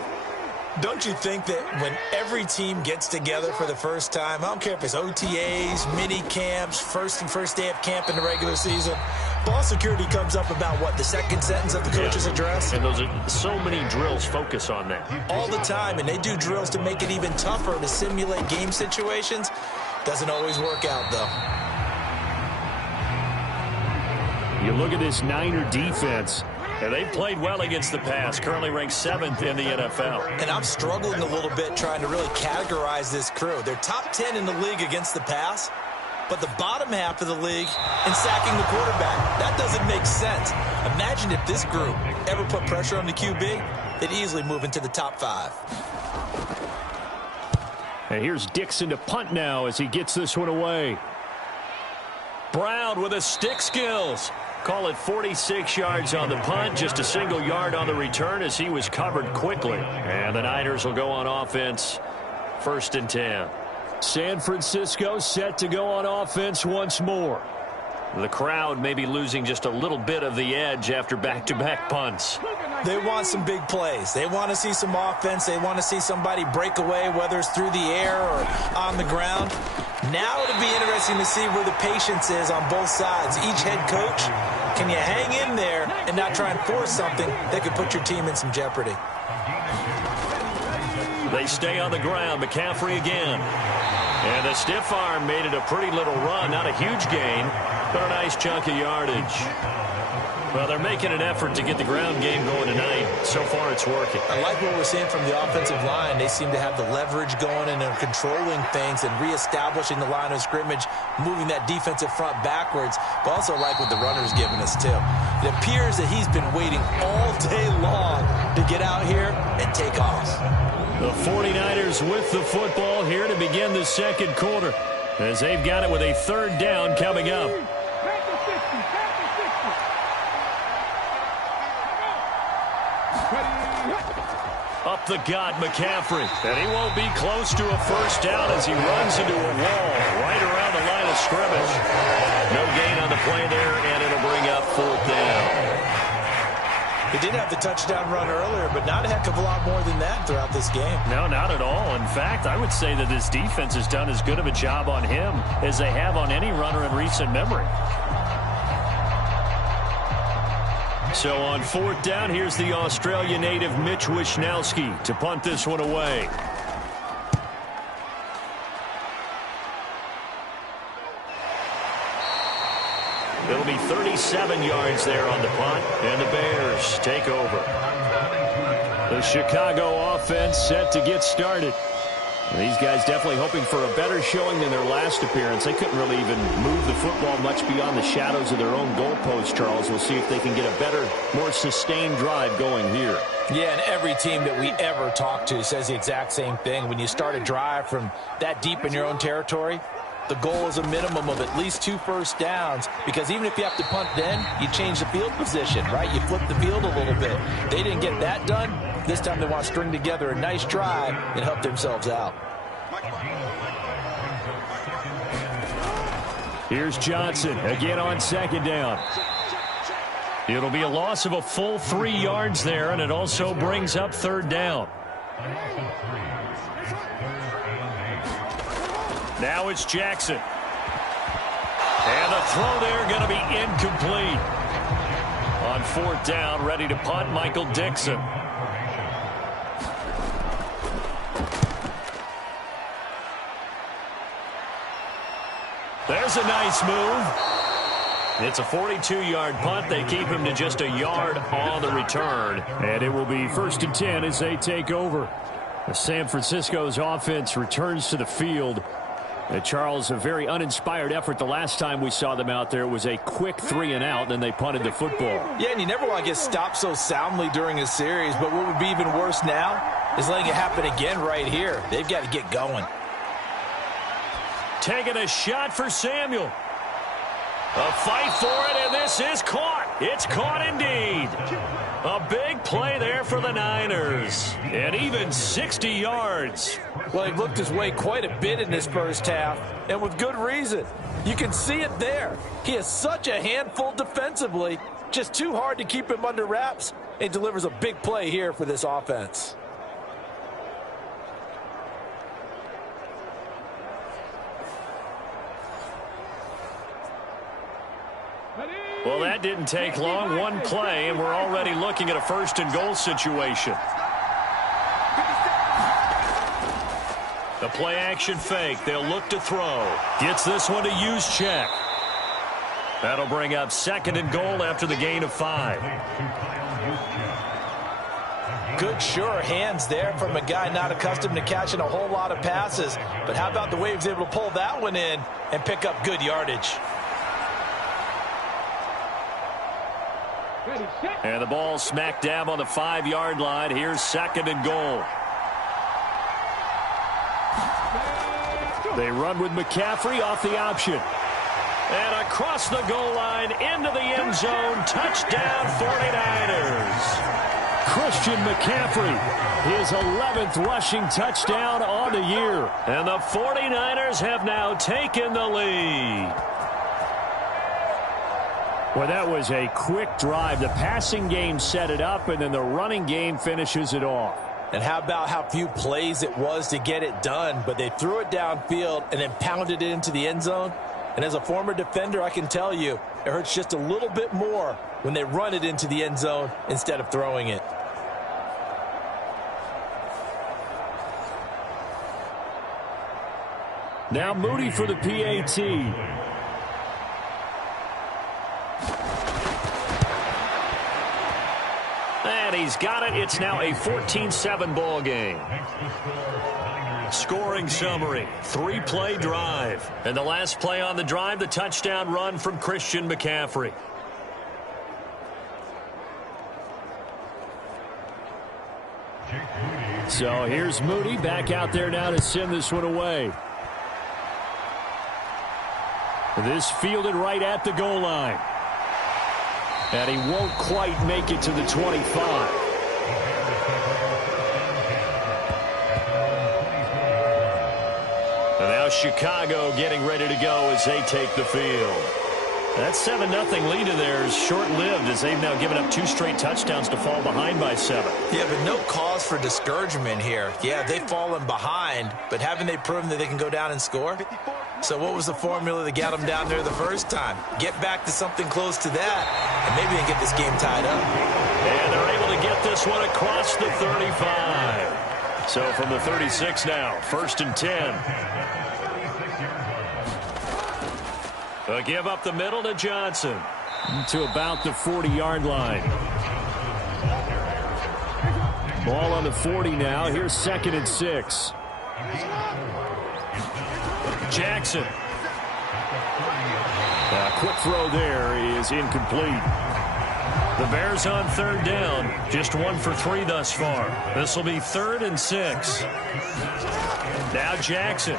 Don't you think that when every team gets together for the first time, I don't care if it's OTAs, mini camps, first day of camp in the regular season, ball security comes up about, what, the 2nd sentence of the coach's address? And those are so many drills focus on that. All the time, and they do drills to make it even tougher to simulate game situations. Doesn't always work out, though. You look at this Niner defense. And they've played well against the pass, currently ranked 7th in the NFL. And I'm struggling a little bit trying to really categorize this crew. They're top 10 in the league against the pass, but the bottom half of the league in sacking the quarterback. That doesn't make sense. Imagine if this group ever put pressure on the QB, they'd easily move into the top 5. And here's Dixon to punt now as he gets this one away. Brown with his stick skills. Call it 46 yards on the punt, just a single yard on the return as he was covered quickly. And the Niners will go on offense, 1st and 10. San Francisco set to go on offense once more. The crowd may be losing just a little bit of the edge after back-to-back punts. They want some big plays. They want to see some offense. They want to see somebody break away, whether it's through the air or on the ground. Now it'll be interesting to see where the patience is on both sides. Each head coach, can you hang in there and not try and force something that could put your team in some jeopardy? They stay on the ground. McCaffrey again. And the stiff arm made it a pretty little run. Not a huge gain, but a nice chunk of yardage. Well, they're making an effort to get the ground game going tonight. So far, it's working. I like what we're seeing from the offensive line. They seem to have the leverage going and they're controlling things and reestablishing the line of scrimmage, moving that defensive front backwards, but also like what the runner's giving us, too. It appears that he's been waiting all day long to get out here and take off. The 49ers with the football here to begin the 2nd quarter, as they've got it with a 3rd down coming up. Up the gut, McCaffrey. And he won't be close to a 1st down as he runs into a wall right around the line of scrimmage. No gain on the play there, and it'll bring up 4th down. He did have the touchdown run earlier, but not a heck of a lot more than that throughout this game. No, not at all. In fact, I would say that this defense has done as good of a job on him as they have on any runner in recent memory. So on 4th down, here's the Australia native Mitch Wishnowski to punt this one away. It'll be 37 yards there on the punt, and the Bears take over. The Chicago offense set to get started. These guys definitely hoping for a better showing than their last appearance. They couldn't really even move the football much beyond the shadows of their own goalpost, Charles. We'll see if they can get a better, more sustained drive going here. Yeah, and every team that we ever talk to says the exact same thing. When you start a drive from that deep in your own territory, the goal is a minimum of at least 2 first downs, because even if you have to punt then, you change the field position, right? You flip the field a little bit. They didn't get that done. This time they want to string together a nice drive and help themselves out. Here's Johnson again on second down. It'll be a loss of a full 3 yards there, and it also brings up third down. Now it's Jackson. And the throw there going to be incomplete. On fourth down, ready to punt, Michael Dixon. There's a nice move. It's a 42-yard punt. They keep him to just a yard on the return. And it will be 1st and 10 as they take over. San Francisco's offense returns to the field. Charles, a very uninspired effort. The last time we saw them out there was a quick 3-and-out, and then they punted the football. Yeah, and you never want to get stopped so soundly during a series, but what would be even worse now is letting it happen again right here. They've got to get going. Taking a shot for Samuel. A fight for it, and this is caught. It's caught indeed. A big play there for the Niners. And even 60 yards. Well, he looked his way quite a bit in this first half, and with good reason. You can see it there. He is such a handful defensively. Just too hard to keep him under wraps. He delivers a big play here for this offense. Well, that didn't take long. One play, and we're already looking at a 1st and goal situation. The play action fake. They'll look to throw. Gets this one to Juszczyk. That'll bring up 2nd and goal after the gain of 5. Good, sure hands there from a guy not accustomed to catching a whole lot of passes. But how about the way he was able to pull that one in and pick up good yardage? And the ball smack dab on the 5-yard line. Here's 2nd and goal. They run with McCaffrey off the option. And across the goal line into the end zone. Touchdown 49ers. Christian McCaffrey, his 11th rushing touchdown on the year. And the 49ers have now taken the lead. Well, that was a quick drive. The passing game set it up, and then the running game finishes it off. And how about how few plays it was to get it done, but they threw it downfield and then pounded it into the end zone. And as a former defender, I can tell you, it hurts just a little bit more when they run it into the end zone instead of throwing it. Now Moody for the PAT. And he's got it. It's now a 14-7 ball game. Scoring summary, 3-play drive. And the last play on the drive, the touchdown run from Christian McCaffrey. So here's Moody back out there now to send this one away. This fielded right at the goal line. And he won't quite make it to the 25. And now Chicago getting ready to go as they take the field. That 7-0 lead in there is short-lived as they've now given up 2 straight touchdowns to fall behind by 7. Yeah, but no cause for discouragement here. Yeah, they've fallen behind, but haven't they proven that they can go down and score? So what was the formula that got them down there the first time? Get back to something close to that, and maybe they get this game tied up. And they're able to get this one across the 35. So from the 36 now, 1st and 10. A give up the middle to Johnson. To about the 40-yard line. Ball on the 40 now. Here's 2nd and 6. Jackson. A quick throw there is incomplete. The Bears on third down, just 1 for 3 thus far. This will be 3rd and 6. Now Jackson.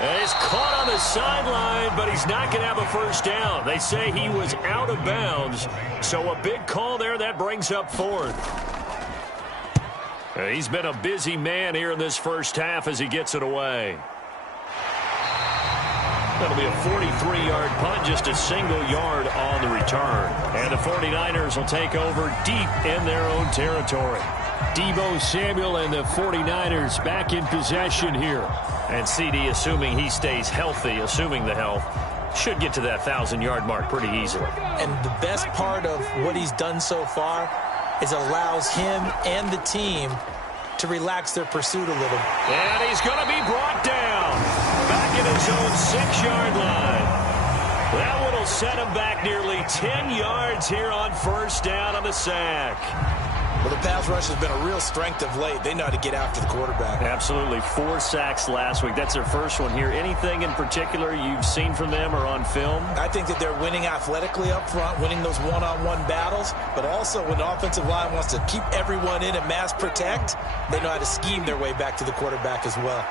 And he's caught on the sideline, but he's not going to have a first down. They say he was out of bounds, so a big call there that brings up 4th. He's been a busy man here in this first half as he gets it away. That'll be a 43-yard punt, just a single yard on the return. And the 49ers will take over deep in their own territory. Deebo Samuel and the 49ers back in possession here. And CD, assuming he stays healthy, assuming the health, should get to that 1,000-yard mark pretty easily. And the best part of what he's done so far is allows him and the team to relax their pursuit a little. And he's going to be brought down back in his own 6-yard line. That one will set him back nearly 10 yards here on first down on the sack. Well, the pass rush has been a real strength of late. They know how to get after the quarterback. Absolutely. 4 sacks last week. That's their first one here. Anything in particular you've seen from them or on film? I think that they're winning athletically up front, winning those one-on-one battles, but also when the offensive line wants to keep everyone in and mass protect, they know how to scheme their way back to the quarterback as well.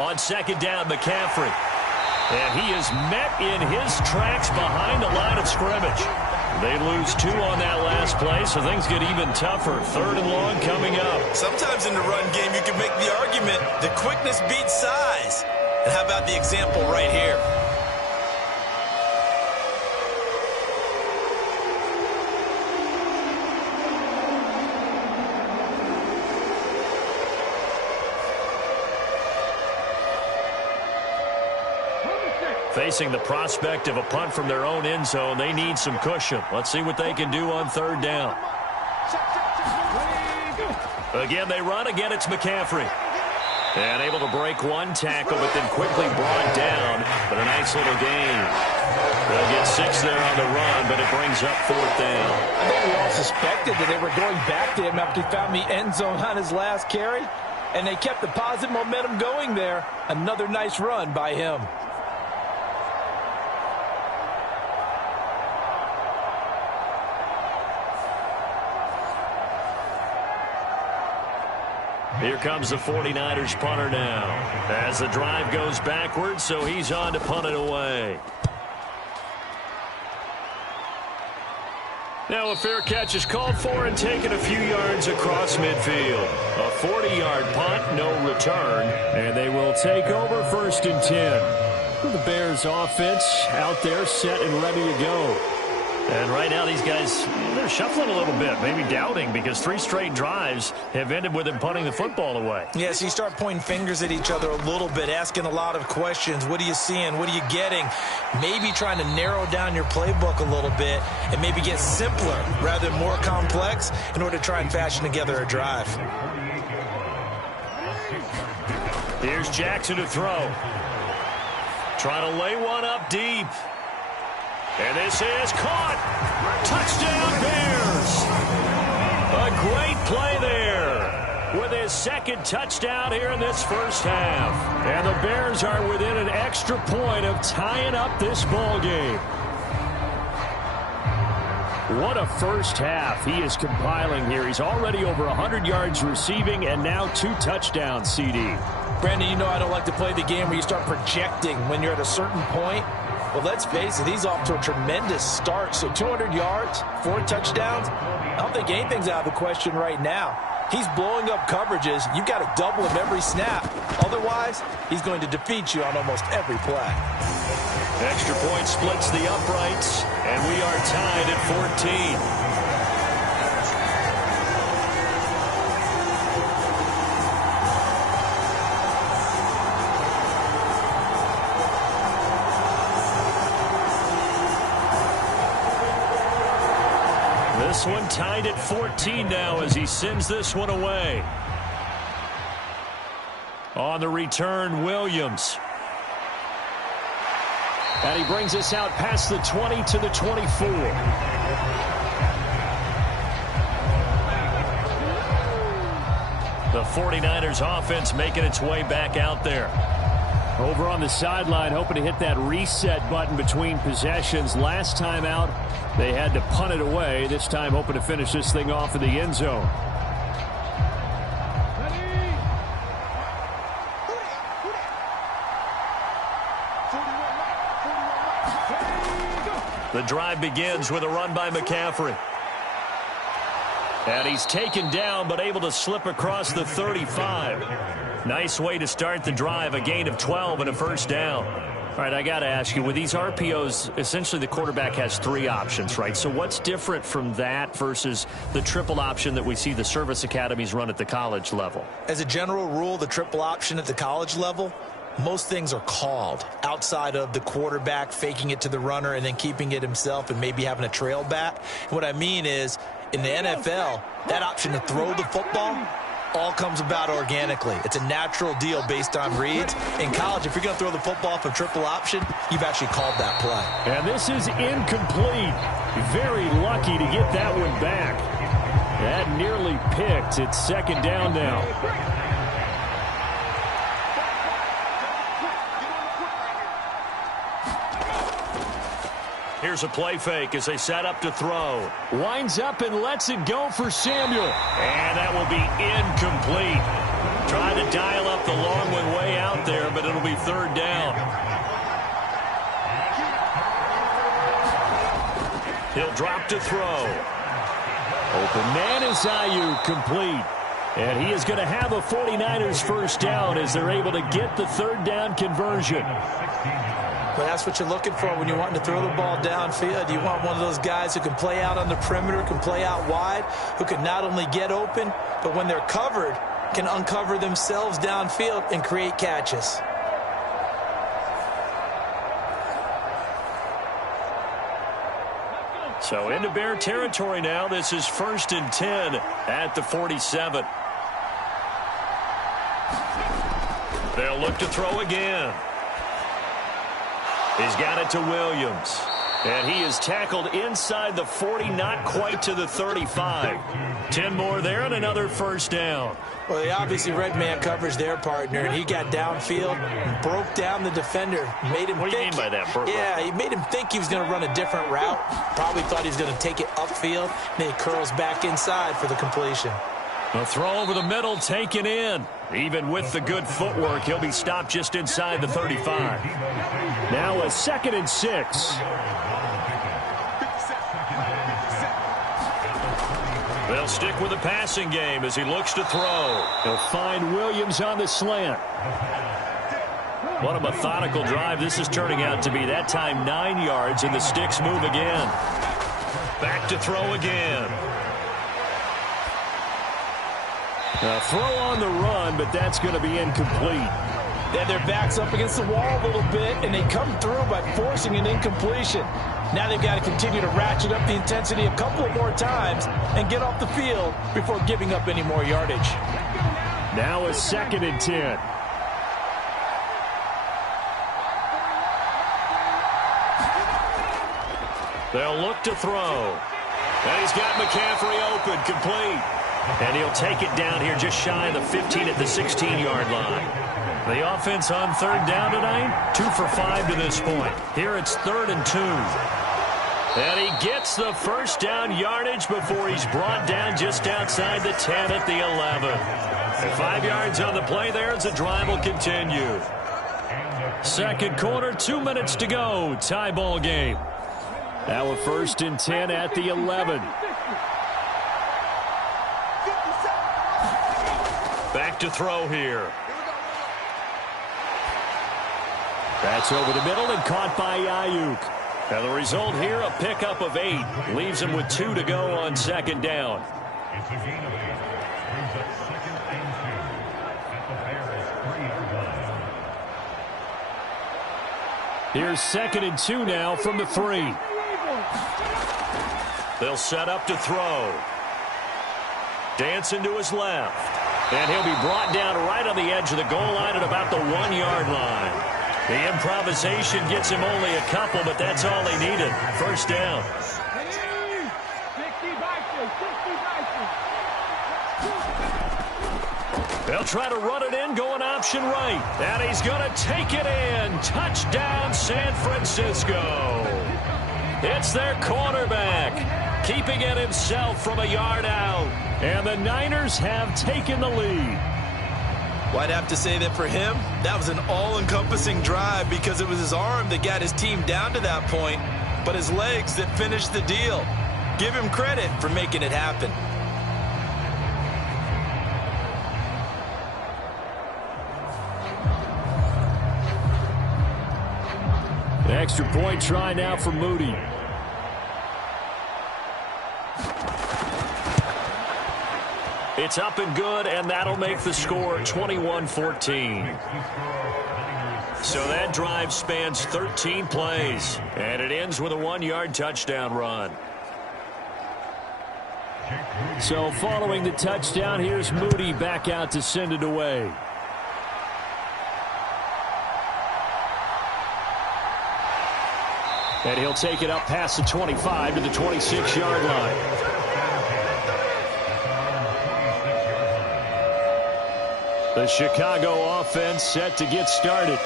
On second down, McCaffrey. And he is met in his tracks behind the line of scrimmage. They lose 2 on that last play, so things get even tougher. 3rd and long coming up. Sometimes in the run game, you can make the argument that quickness beats size. And how about the example right here? Facing the prospect of a punt from their own end zone, they need some cushion. Let's see what they can do on 3rd down. Again, they run. Again, it's McCaffrey. And able to break 1 tackle, but then quickly brought down. But a nice little gain. They'll get 6 there on the run, but it brings up 4th down. I think we all suspected that they were going back to him after he found the end zone on his last carry. And they kept the positive momentum going there. Another nice run by him. Here comes the 49ers punter now. As the drive goes backwards, so he's on to punt it away. Now a fair catch is called for and taken a few yards across midfield. A 40-yard punt, no return, and they will take over 1st and 10. The Bears offense out there set and ready to go. And right now these guys, they're shuffling a little bit, maybe doubting, because 3 straight drives have ended with them punting the football away. Yes, you start pointing fingers at each other a little bit, asking a lot of questions. What are you seeing? What are you getting? Maybe trying to narrow down your playbook a little bit and maybe get simpler rather than more complex in order to try and fashion together a drive. Here's Jackson to throw. Trying to lay one up deep. And this is caught. Touchdown, Bears. A great play there with his 2nd touchdown here in this first half. And the Bears are within an extra point of tying up this ball game. What a first half he is compiling here. He's already over 100 yards receiving and now 2 touchdowns, CD. Brandon, you know I don't like to play the game where you start projecting when you're at a certain point. Well, let's face it, he's off to a tremendous start. So 200 yards, 4 touchdowns. I don't think anything's out of the question right now. He's blowing up coverages. You've got to double him every snap. Otherwise, he's going to defeat you on almost every play. Extra point splits the uprights, and we are tied at 14. This one tied at 14 now as he sends this one away. On the return, Williams. And he brings us out past the 20 to the 24. The 49ers offense making its way back out there. Over on the sideline, hoping to hit that reset button between possessions. Last time out, they had to punt it away. This time, hoping to finish this thing off in the end zone. The drive begins with a run by McCaffrey. And he's taken down, but able to slip across the 35. Nice way to start the drive, a gain of 12 and a first down. All right, I got to ask you, with these RPOs, essentially the quarterback has 3 options, right? So what's different from that versus the triple option that we see the service academies run at the college level? As a general rule, the triple option at the college level, most things are called outside of the quarterback faking it to the runner and then keeping it himself and maybe having a trail back. And what I mean is, in the NFL, that option to throw the football all comes about organically. It's a natural deal based on reads. In college, if you're going to throw the football for triple option, you've actually called that play. And this is incomplete. Very lucky to get that one back. That nearly picked. It's second down now. Here's a play fake as they set up to throw. Winds up and lets it go for Samuel. And that will be incomplete. Trying to dial up the long one way out there, but it'll be third down. He'll drop to throw. Open man is Ayuk, complete. And he is going to have a 49ers first down as they're able to get the third down conversion. But that's what you're looking for when you're wanting to throw the ball downfield. You want one of those guys who can play out on the perimeter, can play out wide, who can not only get open, but when they're covered, can uncover themselves downfield and create catches. So into Bear territory now. This is 1st and 10 at the 47. They'll look to throw again. He's got it to Williams. And he is tackled inside the 40, not quite to the 35. 10 more there and another first down. Well, they obviously red man coverage their partner, and he got downfield and broke down the defender. Made him what do you mean by that? Yeah, he made him think he was going to run a different route. Probably thought he was going to take it upfield. Then he curls back inside for the completion. A throw over the middle, taken in. Even with the good footwork, he'll be stopped just inside the 35. Now a 2nd and 6. They'll stick with the passing game as he looks to throw. He'll find Williams on the slant. What a methodical drive this is turning out to be. That time 9 yards, and the sticks move again. Back to throw again. A throw on the run, but that's going to be incomplete. They have their backs up against the wall a little bit, and they come through by forcing an incompletion. Now they've got to continue to ratchet up the intensity a couple more times and get off the field before giving up any more yardage. Now a 2nd and 10. They'll look to throw. And he's got McCaffrey open, complete. And he'll take it down here just shy of the 15 at the 16-yard line. The offense on third down tonight, 2 for 5 to this point. Here it's 3rd and 2. And he gets the first down yardage before he's brought down just outside the 10 at the 11. And 5 yards on the play there as the drive will continue. Second quarter, 2 minutes to go. Tie ball game. Now a 1st and 10 at the 11. Back to throw here. That's over the middle and caught by Ayuk. And the result here, a pickup of 8. Leaves him with 2 to go on second down. Here's 2nd and 2 now from the 3. They'll set up to throw. Dancing to his left. And he'll be brought down right on the edge of the goal line at about the 1-yard line. The improvisation gets him only a couple, but that's all he needed. First down. 60 They'll try to run it in, going option right. And he's going to take it in. Touchdown, San Francisco. It's their cornerback, keeping it himself from a yard out. And the Niners have taken the lead. Well, I'd have to say that for him, that was an all-encompassing drive because it was his arm that got his team down to that point, but his legs that finished the deal. Give him credit for making it happen. Extra point try now for Moody. It's up and good, and that'll make the score 21-14. So that drive spans 13 plays, and it ends with a 1-yard touchdown run. So following the touchdown, here's Moody back out to send it away. And he'll take it up past the 25 to the 26-yard line. The Chicago offense set to get started.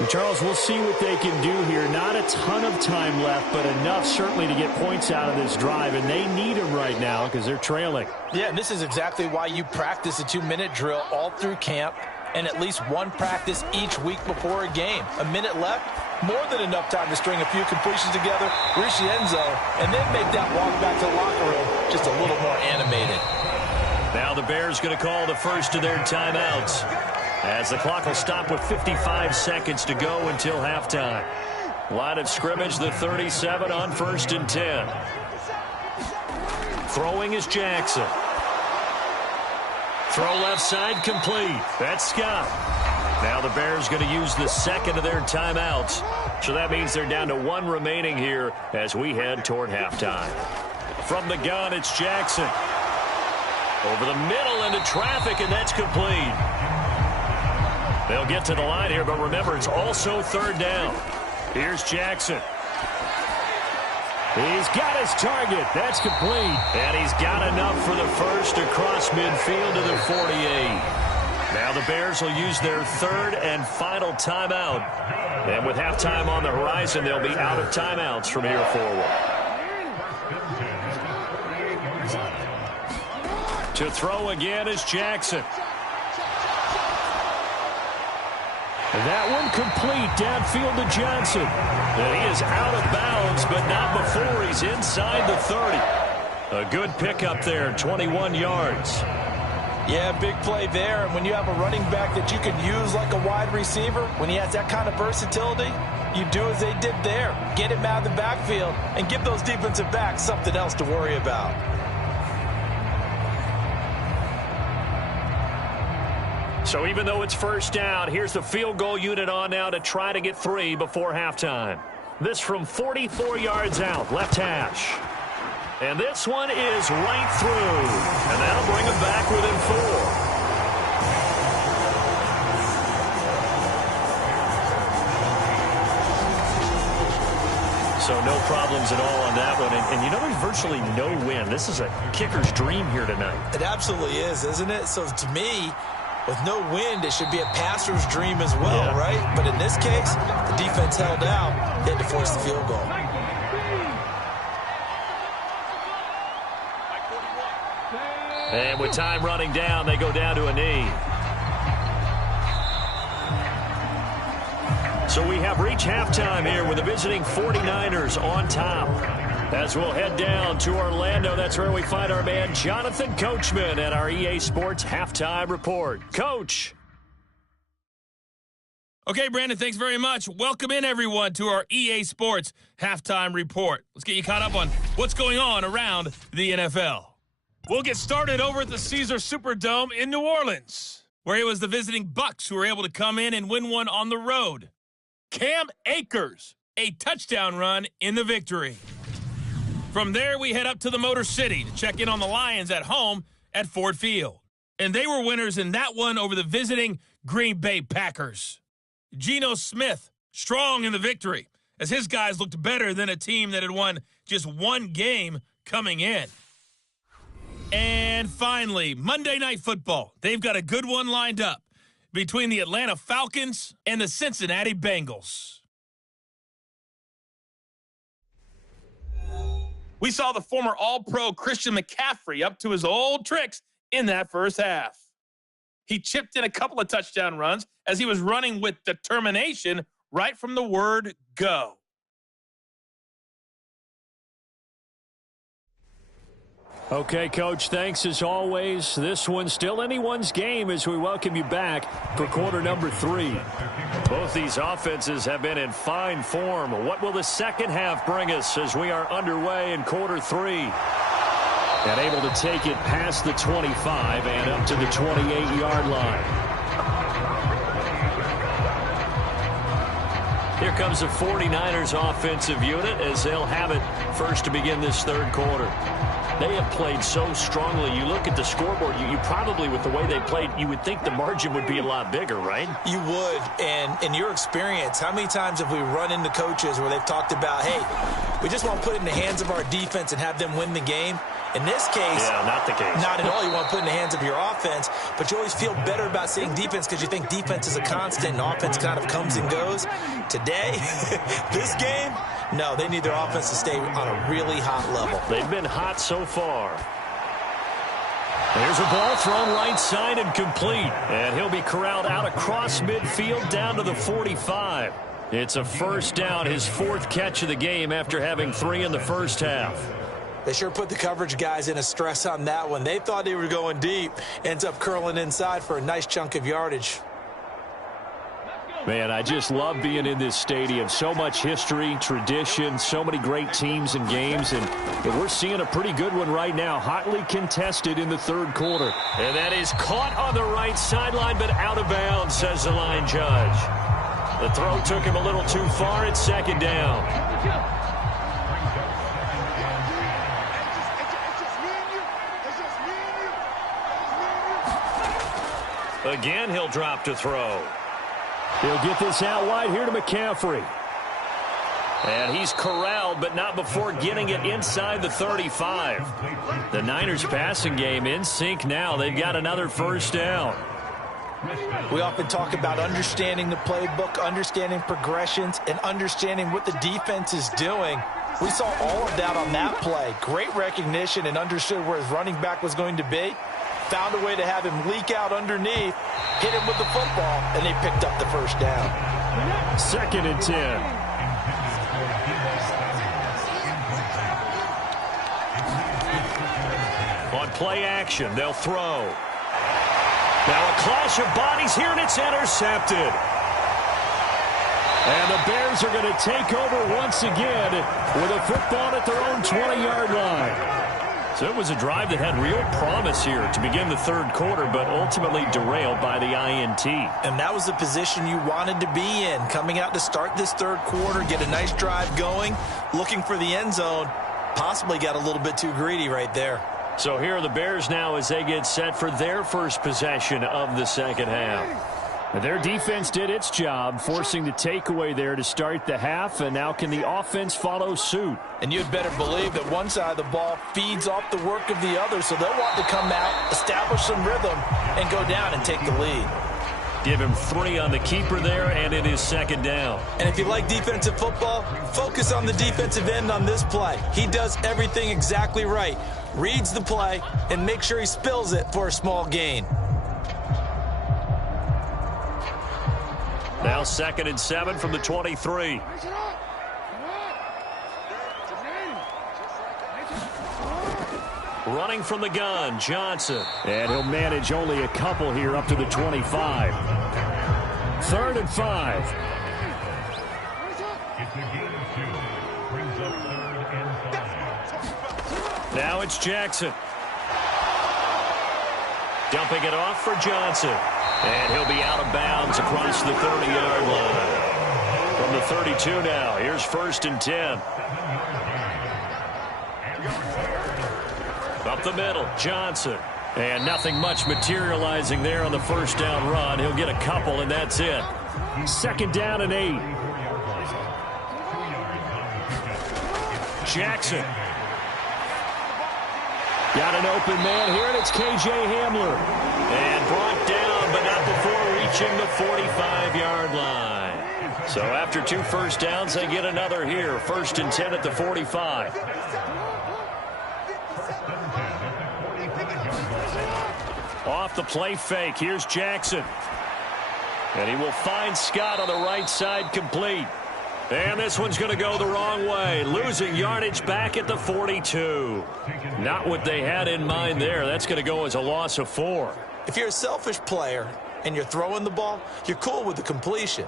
And Charles, we'll see what they can do here. Not a ton of time left, but enough certainly to get points out of this drive, and they need them right now because they're trailing. Yeah, and this is exactly why you practice a 2-minute drill all through camp and at least one practice each week before a game. A minute left, more than enough time to string a few completions together, reach the end zone, and then make that walk back to the locker room just a little more animated. Now the Bears going to call the first of their timeouts as the clock will stop with 55 seconds to go until halftime. Line of scrimmage, the 37 on 1st and 10. Throwing is Jackson. Throw left side complete. That's Scott. Now the Bears going to use the second of their timeouts. So that means they're down to 1 remaining here as we head toward halftime. From the gun, it's Jackson. Over the middle into traffic, and that's complete. They'll get to the line here, but remember, it's also 3rd down. Here's Jackson. He's got his target. That's complete. And he's got enough for the first across midfield to the 48. Now the Bears will use their 3rd and final timeout. And with halftime on the horizon, they'll be out of timeouts from here forward. To throw again is Jackson. That one complete downfield to Johnson. And he is out of bounds, but not before he's inside the 30. A good pickup there, 21 yards. Yeah, big play there. And when you have a running back that you can use like a wide receiver, when he has that kind of versatility, you do as they did there. Get him out of the backfield and give those defensive backs something else to worry about. So even though it's 1st down, here's the field goal unit on now to try to get 3 before halftime. This from 44 yards out, left hash. And this one is right through. And that'll bring them back within 4. So no problems at all on that one. And you know there's virtually no wind. This is a kicker's dream here tonight. It absolutely is, isn't it? So to me, with no wind, it should be a passer's dream as well, right? But in this case, the defense held out. They had to force the field goal. And with time running down, they go down to a knee. So we have reached halftime here with the visiting 49ers on top. As we'll head down to Orlando, that's where we find our man Jonathan Coachman at our EA Sports Halftime Report. Coach. Okay, Brandon, thanks very much. Welcome in, everyone, to our EA Sports Halftime Report. Let's get you caught up on what's going on around the NFL. We'll get started over at the Caesars Superdome in New Orleans, where it was the visiting Bucs who were able to come in and win one on the road. Cam Akers, a touchdown run in the victory. From there, we head up to the Motor City to check in on the Lions at home at Ford Field. And they were winners in that one over the visiting Green Bay Packers. Geno Smith, strong in the victory, as his guys looked better than a team that had won just one game coming in. And finally, Monday Night Football. They've got a good one lined up between the Atlanta Falcons and the Cincinnati Bengals. We saw the former All-Pro Christian McCaffrey up to his old tricks in that first half. He chipped in a couple of touchdown runs as he was running with determination right from the word go. Okay, Coach, thanks as always. This one's still anyone's game as we welcome you back for quarter number 3. Both these offenses have been in fine form. What will the second half bring us as we are underway in quarter 3? And able to take it past the 25 and up to the 28-yard line. Here comes the 49ers offensive unit as they'll have it first to begin this third quarter. They have played so strongly. You look at the scoreboard, you probably, with the way they played, you would think the margin would be a lot bigger, right? You would. And in your experience, how many times have we run into coaches where they've talked about, hey, we just want to put it in the hands of our defense and have them win the game? In this case, not the case. Not at all. You want to put it in the hands of your offense, but you always feel better about seeing defense because you think defense is a constant and offense kind of comes and goes. Today, this game, no, they need their offense to stay on a really hot level. They've been hot so far. There's a ball thrown right side and complete. And he'll be corralled out across midfield down to the 45. It's a first down, his 4th catch of the game after having 3 in the first half. They sure put the coverage guys in a stress on that one. They thought they were going deep. Ends up curling inside for a nice chunk of yardage. Man, I just love being in this stadium. So much history, tradition, so many great teams and games. And we're seeing a pretty good one right now. Hotly contested in the third quarter. And that is caught on the right sideline, but out of bounds, says the line judge. The throw took him a little too far. It's second down. Again, he'll drop to throw. He'll get this out wide here to McCaffrey. And he's corralled, but not before getting it inside the 35. The Niners passing game in sync now. They've got another first down. We often talk about understanding the playbook, understanding progressions, and understanding what the defense is doing. We saw all of that on that play. Great recognition and understood where his running back was going to be. Found a way to have him leak out underneath, hit him with the football, and they picked up the first down. 2nd and 10. On play action, they'll throw. Now a clash of bodies here, and it's intercepted. And the Bears are going to take over once again with a football at their own 20-yard line. So it was a drive that had real promise here to begin the third quarter, but ultimately derailed by the INT. And that was the position you wanted to be in, coming out to start this third quarter, get a nice drive going, looking for the end zone. Possibly got a little bit too greedy right there. So here are the Bears now as they get set for their first possession of the second half. Their defense did its job, forcing the takeaway there to start the half, and now can the offense follow suit? And you'd better believe that one side of the ball feeds off the work of the other, so they'll want to come out, establish some rhythm, and go down and take the lead. Give him 3 on the keeper there, and it is second down. And if you like defensive football, focus on the defensive end on this play. He does everything exactly right. Reads the play, and make sure he spills it for a small gain. Now 2nd and 7 from the 23. Running from the gun, Johnson. And he'll manage only a couple here up to the 25. 3rd and 5. Now it's Jackson. Dumping it off for Johnson. And he'll be out of bounds across the 30-yard line. From the 32 now, here's 1st and 10. Up the middle, Johnson. And nothing much materializing there on the first down run. He'll get a couple, and that's it. 2nd down and 8. Jackson. Got an open man here, and it's K.J. Hamler. And brought down, but not before reaching the 45-yard line. So after 2 first downs, they get another here. 1st and 10 at the 45. Off the play fake, here's Jackson. And he will find Scott on the right side, complete. And this one's going to go the wrong way. Losing yardage back at the 42. Not what they had in mind there. That's going to go as a loss of 4. If you're a selfish player and you're throwing the ball, you're cool with the completion.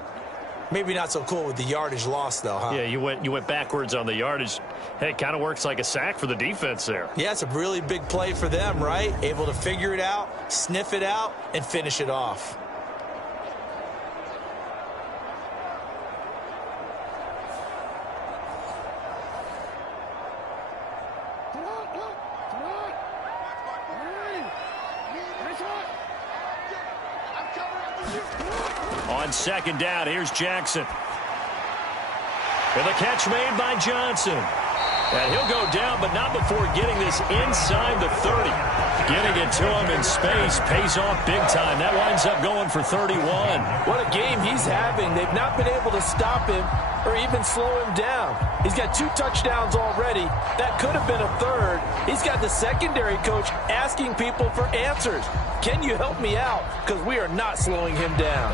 Maybe not so cool with the yardage loss, though, huh? Yeah, you went backwards on the yardage. Hey, it kind of works like a sack for the defense there. Yeah, it's a really big play for them, right? Able to figure it out, sniff it out, and finish it off. On 2nd down, here's Jackson. And the catch made by Johnson. And he'll go down, but not before getting this inside the 30. Getting it to him in space pays off big time. That winds up going for 31. What a game he's having. They've not been able to stop him or even slow him down. He's got 2 touchdowns already. That could have been a 3rd. He's got the secondary coach asking people for answers. Can you help me out? Because we are not slowing him down.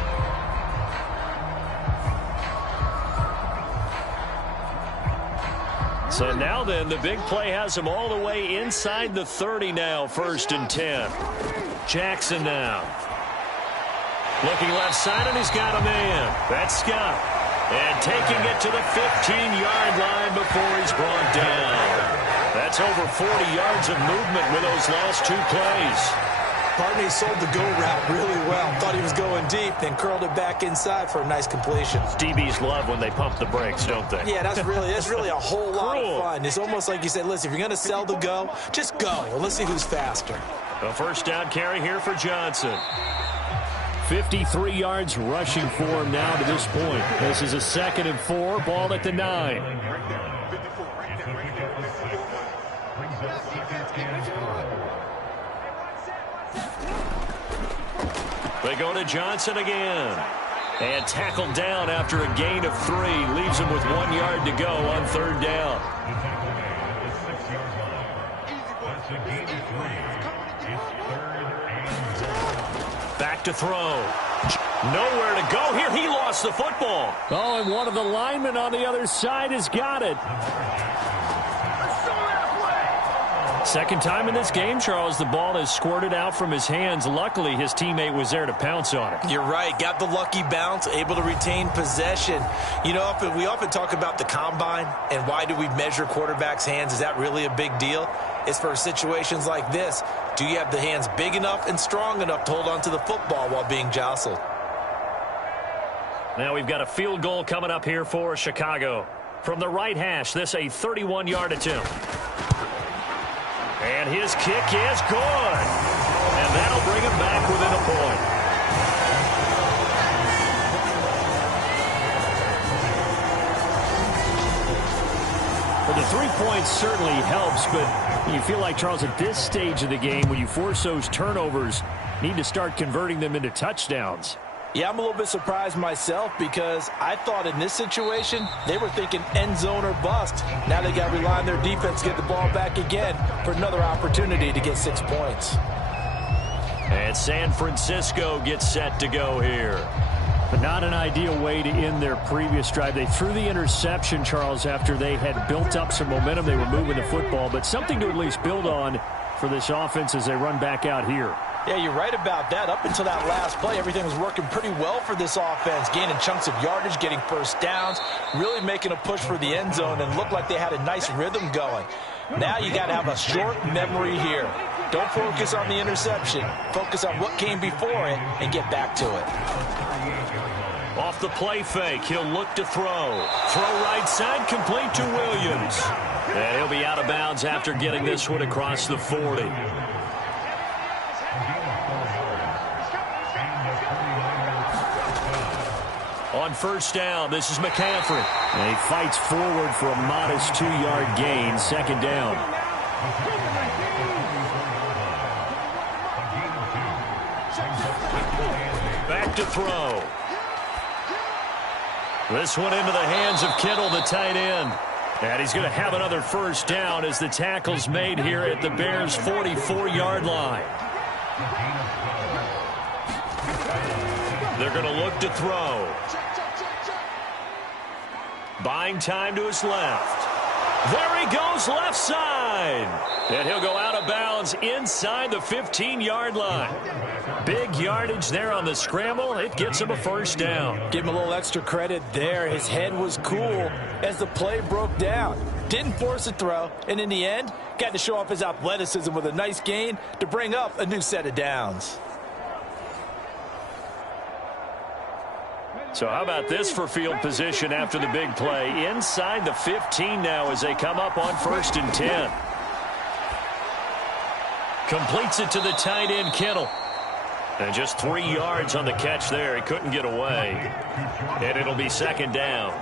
So now then, the big play has him all the way inside the 30 now, 1st and 10. Jackson now. Looking left side, and he's got a man. That's Scott. And taking it to the 15-yard line before he's brought down. That's over 40 yards of movement with those last 2 plays. Barney sold the go route really well. Thought he was going deep, then curled it back inside for a nice completion. DBs love when they pump the brakes, don't they? Yeah, that's really a whole lot of fun. It's almost like you said, listen, if you're going to sell the go, just go. And let's see who's faster. A 1st down carry here for Johnson. 53 yards rushing for him now to this point. This is a 2nd and 4, ball at the 9. They go to Johnson again. And tackled down after a gain of 3. Leaves him with 1 yard to go on 3rd down. Back to throw. Nowhere to go here. He lost the football. Oh, and one of the linemen on the other side has got it. 2nd time in this game, Charles, the ball has squirted out from his hands. Luckily, his teammate was there to pounce on it. You're right. Got the lucky bounce, able to retain possession. You know, we often talk about the combine and why do we measure quarterbacks' hands. Is that really a big deal? It's for situations like this. Do you have the hands big enough and strong enough to hold on to the football while being jostled? Now we've got a field goal coming up here for Chicago. From the right hash, this a 31-yard attempt. And his kick is good. And that'll bring him back within a point. Well, the 3 points certainly helps, but you feel like, Charles, at this stage of the game, when you force those turnovers, need to start converting them into touchdowns. Yeah, I'm a little bit surprised myself because I thought in this situation they were thinking end zone or bust. Now they got to rely on their defense to get the ball back again for another opportunity to get 6 points. And San Francisco gets set to go here. But not an ideal way to end their previous drive. They threw the interception, Charles, after they had built up some momentum. They were moving the football, but something to at least build on for this offense as they run back out here. Yeah, you're right about that. Up until that last play, everything was working pretty well for this offense, gaining chunks of yardage, getting first downs, really making a push for the end zone, and looked like they had a nice rhythm going. Now you got to have a short memory here. Don't focus on the interception. Focus on what came before it and get back to it. Off the play fake, he'll look to throw. Throw right side, complete to Williams. And he'll be out of bounds after getting this one across the 40. On first down, this is McCaffrey. And he fights forward for a modest 2-yard gain. Second down. Back to throw. This one into the hands of Kittle, the tight end. And he's going to have another first down as the tackle's made here at the Bears' 44-yard line. They're going to look to throw. Buying time to his left. There he goes, left side. And he'll go out of bounds inside the 15-yard line. Big yardage there on the scramble. It gets him a first down. Give him a little extra credit there. His head was cool as the play broke down. Didn't force a throw, and in the end, got to show off his athleticism with a nice gain to bring up a new set of downs. So how about this for field position after the big play? Inside the 15 now as they come up on 1st and 10. Completes it to the tight end, Kittle. And just 3 yards on the catch there. He couldn't get away. And it'll be second down.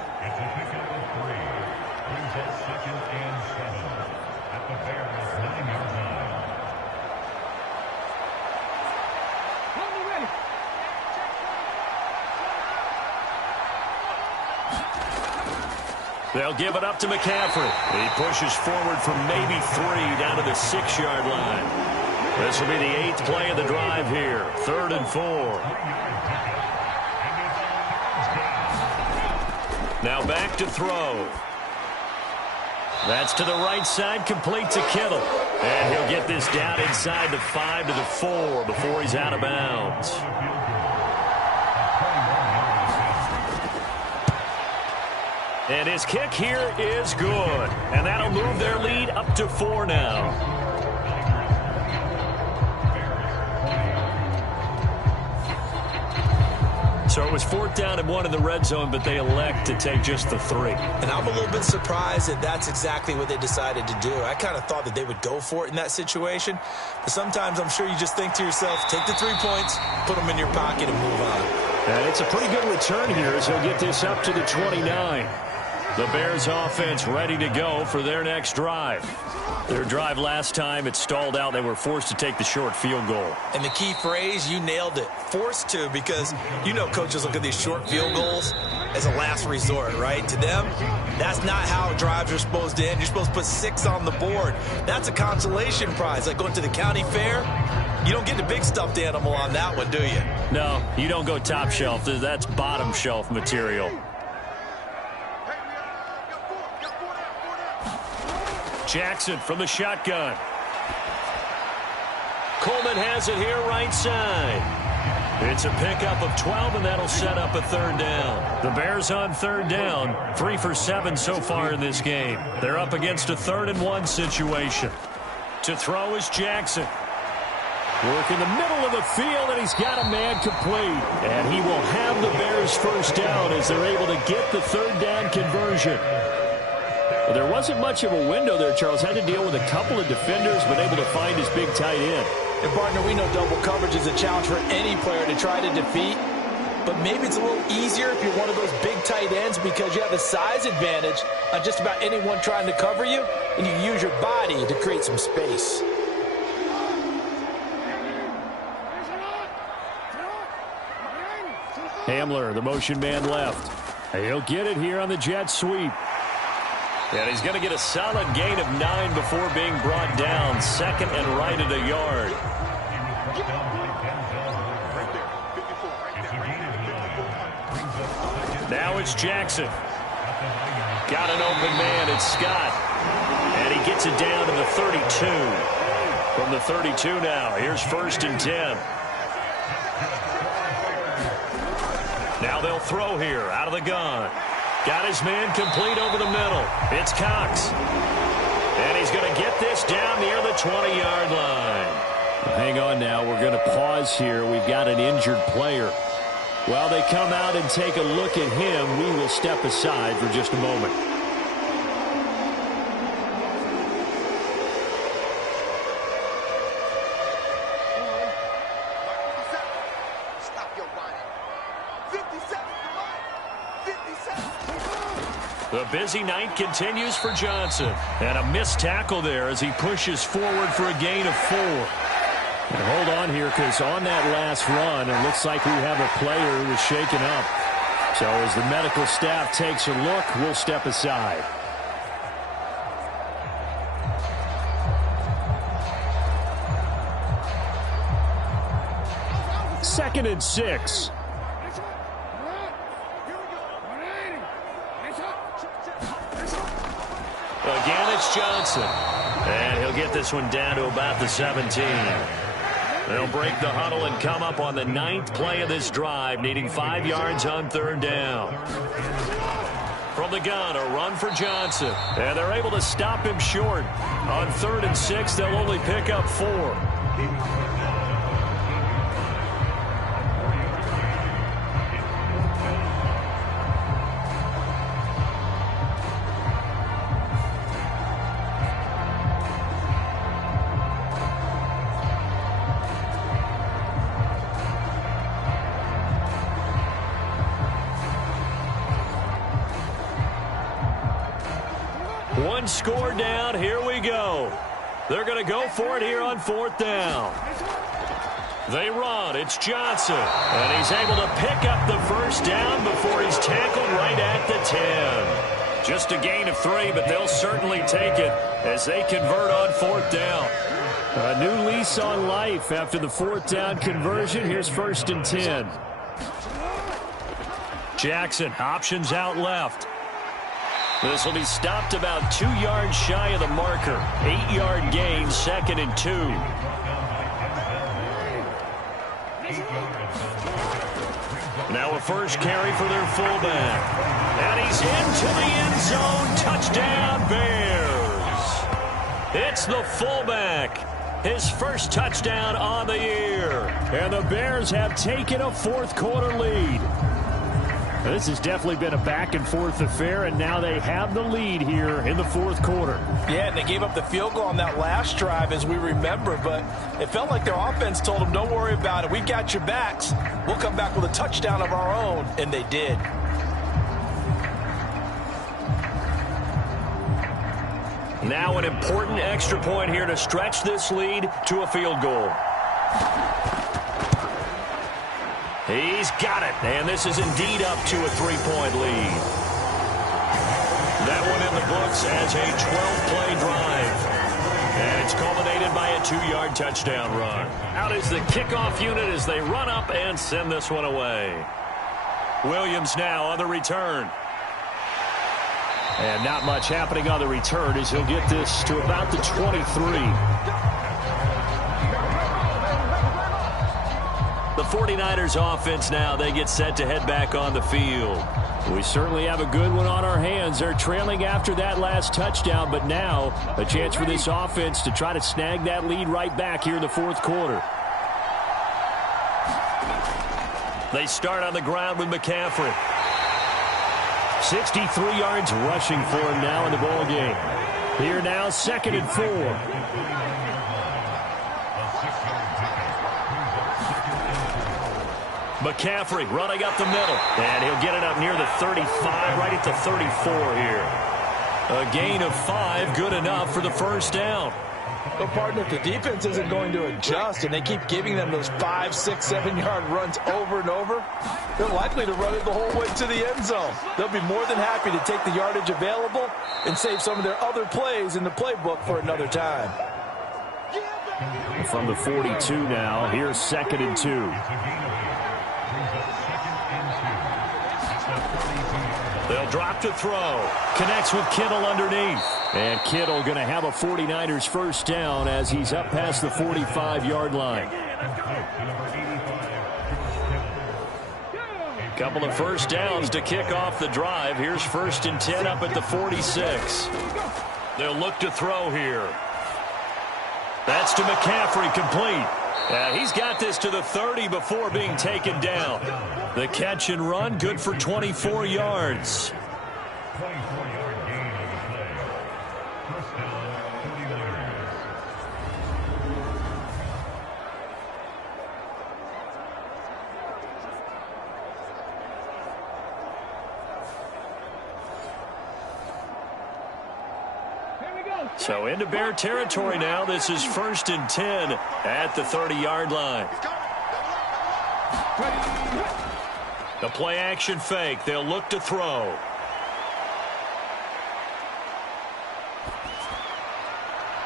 They'll give it up to McCaffrey. He pushes forward from maybe 3 down to the 6-yard line. This will be the 8th play of the drive here. 3rd and 4. Now back to throw. That's to the right side, complete to Kittle. And he'll get this down inside the 5 to the 4 before he's out of bounds. And his kick here is good. And that'll move their lead up to 4 now. So it was 4th down and 1 in the red zone, but they elect to take just the 3. And I'm a little bit surprised that that's exactly what they decided to do. I kind of thought that they would go for it in that situation. But sometimes I'm sure you just think to yourself, take the 3 points, put them in your pocket, and move on. And it's a pretty good return here as he'll get this up to the 29. The Bears offense ready to go for their next drive. Their drive last time, it stalled out. They were forced to take the short field goal. And the key phrase, you nailed it. Forced to, because you know coaches look at these short field goals as a last resort, right? To them, that's not how drives are supposed to end. You're supposed to put 6 on the board. That's a consolation prize. Like going to the county fair, you don't get the big stuffed animal on that one, do you? No, you don't go top shelf. That's bottom shelf material. Jackson from the shotgun. Coleman has it here right side. It's a pickup of 12, and that'll set up a 3rd down. The Bears on 3rd down, 3 for 7 so far in this game. They're up against a 3rd and 1 situation. To throw is Jackson. Work in the middle of the field, and he's got a man complete. And he will have the Bears first down as they're able to get the 3rd down conversion. Well, there wasn't much of a window there, Charles. Had to deal with a couple of defenders, but able to find his big tight end. And, partner, we know double coverage is a challenge for any player to try to defeat. But maybe it's a little easier if you're one of those big tight ends because you have a size advantage on just about anyone trying to cover you, and you can use your body to create some space. Hamler, the motion man left. He'll get it here on the jet sweep. And he's going to get a solid gain of 9 before being brought down. 2nd and right at a yard. Now it's Jackson. Got an open man. It's Scott. And he gets it down to the 32. From the 32 now. Here's 1st and 10. Now they'll throw here out of the gun. Got his man complete over the middle. It's Cox. And he's going to get this down near the 20-yard line. Hang on now. We're going to pause here. We've got an injured player. While they come out and take a look at him, we will step aside for just a moment. The busy night continues for Johnson. And a missed tackle there as he pushes forward for a gain of 4. And hold on here, because on that last run, it looks like we have a player who is shaken up. So as the medical staff takes a look, we'll step aside. Second and 6. Again, it's Johnson. And he'll get this one down to about the 17. They'll break the huddle and come up on the 9th play of this drive, needing 5 yards on 3rd down. From the gun, a run for Johnson. And they're able to stop him short. On 3rd and 6, they'll only pick up 4. One score down. Here we go. They're going to go for it here on 4th down. They run. It's Johnson. And he's able to pick up the first down before he's tackled right at the 10. Just a gain of 3, but they'll certainly take it as they convert on 4th down. A new lease on life after the 4th down conversion. Here's 1st and 10. Jackson options out left. This will be stopped about 2 yards shy of the marker. 8-yard gain, 2nd and 2. Now a first carry for their fullback. And he's into the end zone. Touchdown, Bears. It's the fullback. His first touchdown on the year. And the Bears have taken a 4th quarter lead. This has definitely been a back-and-forth affair, and now they have the lead here in the 4th quarter. Yeah, and they gave up the field goal on that last drive, as we remember, but it felt like their offense told them, don't worry about it. We got your backs. We'll come back with a touchdown of our own, and they did. Now an important extra point here to stretch this lead to a field goal. He's got it, and this is indeed up to a 3-point lead. That one in the books as a 12-play drive. And it's culminated by a 2-yard touchdown run. Out is the kickoff unit as they run up and send this one away. Williams now on the return. And not much happening on the return as he'll get this to about the 23. The 49ers offense now, they get set to head back on the field. We certainly have a good one on our hands. They're trailing after that last touchdown, but now a chance for this offense to try to snag that lead right back here in the 4th quarter. They start on the ground with McCaffrey. 63 yards rushing for him now in the ball game. Here now, 2nd and 4. McCaffrey running up the middle. And he'll get it up near the 35, right at the 34 here. A gain of 5, good enough for the first down. Well, partner, if the defense isn't going to adjust and they keep giving them those 5, 6, 7-yard runs over and over, they're likely to run it the whole way to the end zone. They'll be more than happy to take the yardage available and save some of their other plays in the playbook for another time. From the 42 now, here's 2nd and 2. They'll drop to throw. Connects with Kittle underneath. And Kittle going to have a 49ers first down as he's up past the 45-yard line. Couple of first downs to kick off the drive. Here's 1st and 10 up at the 46. They'll look to throw here. That's to McCaffrey, complete. He's got this to the 30 before being taken down. The catch and run, good for 24 yards. So into Bear territory now. This is 1st and 10 at the 30-yard line. The play action fake. They'll look to throw.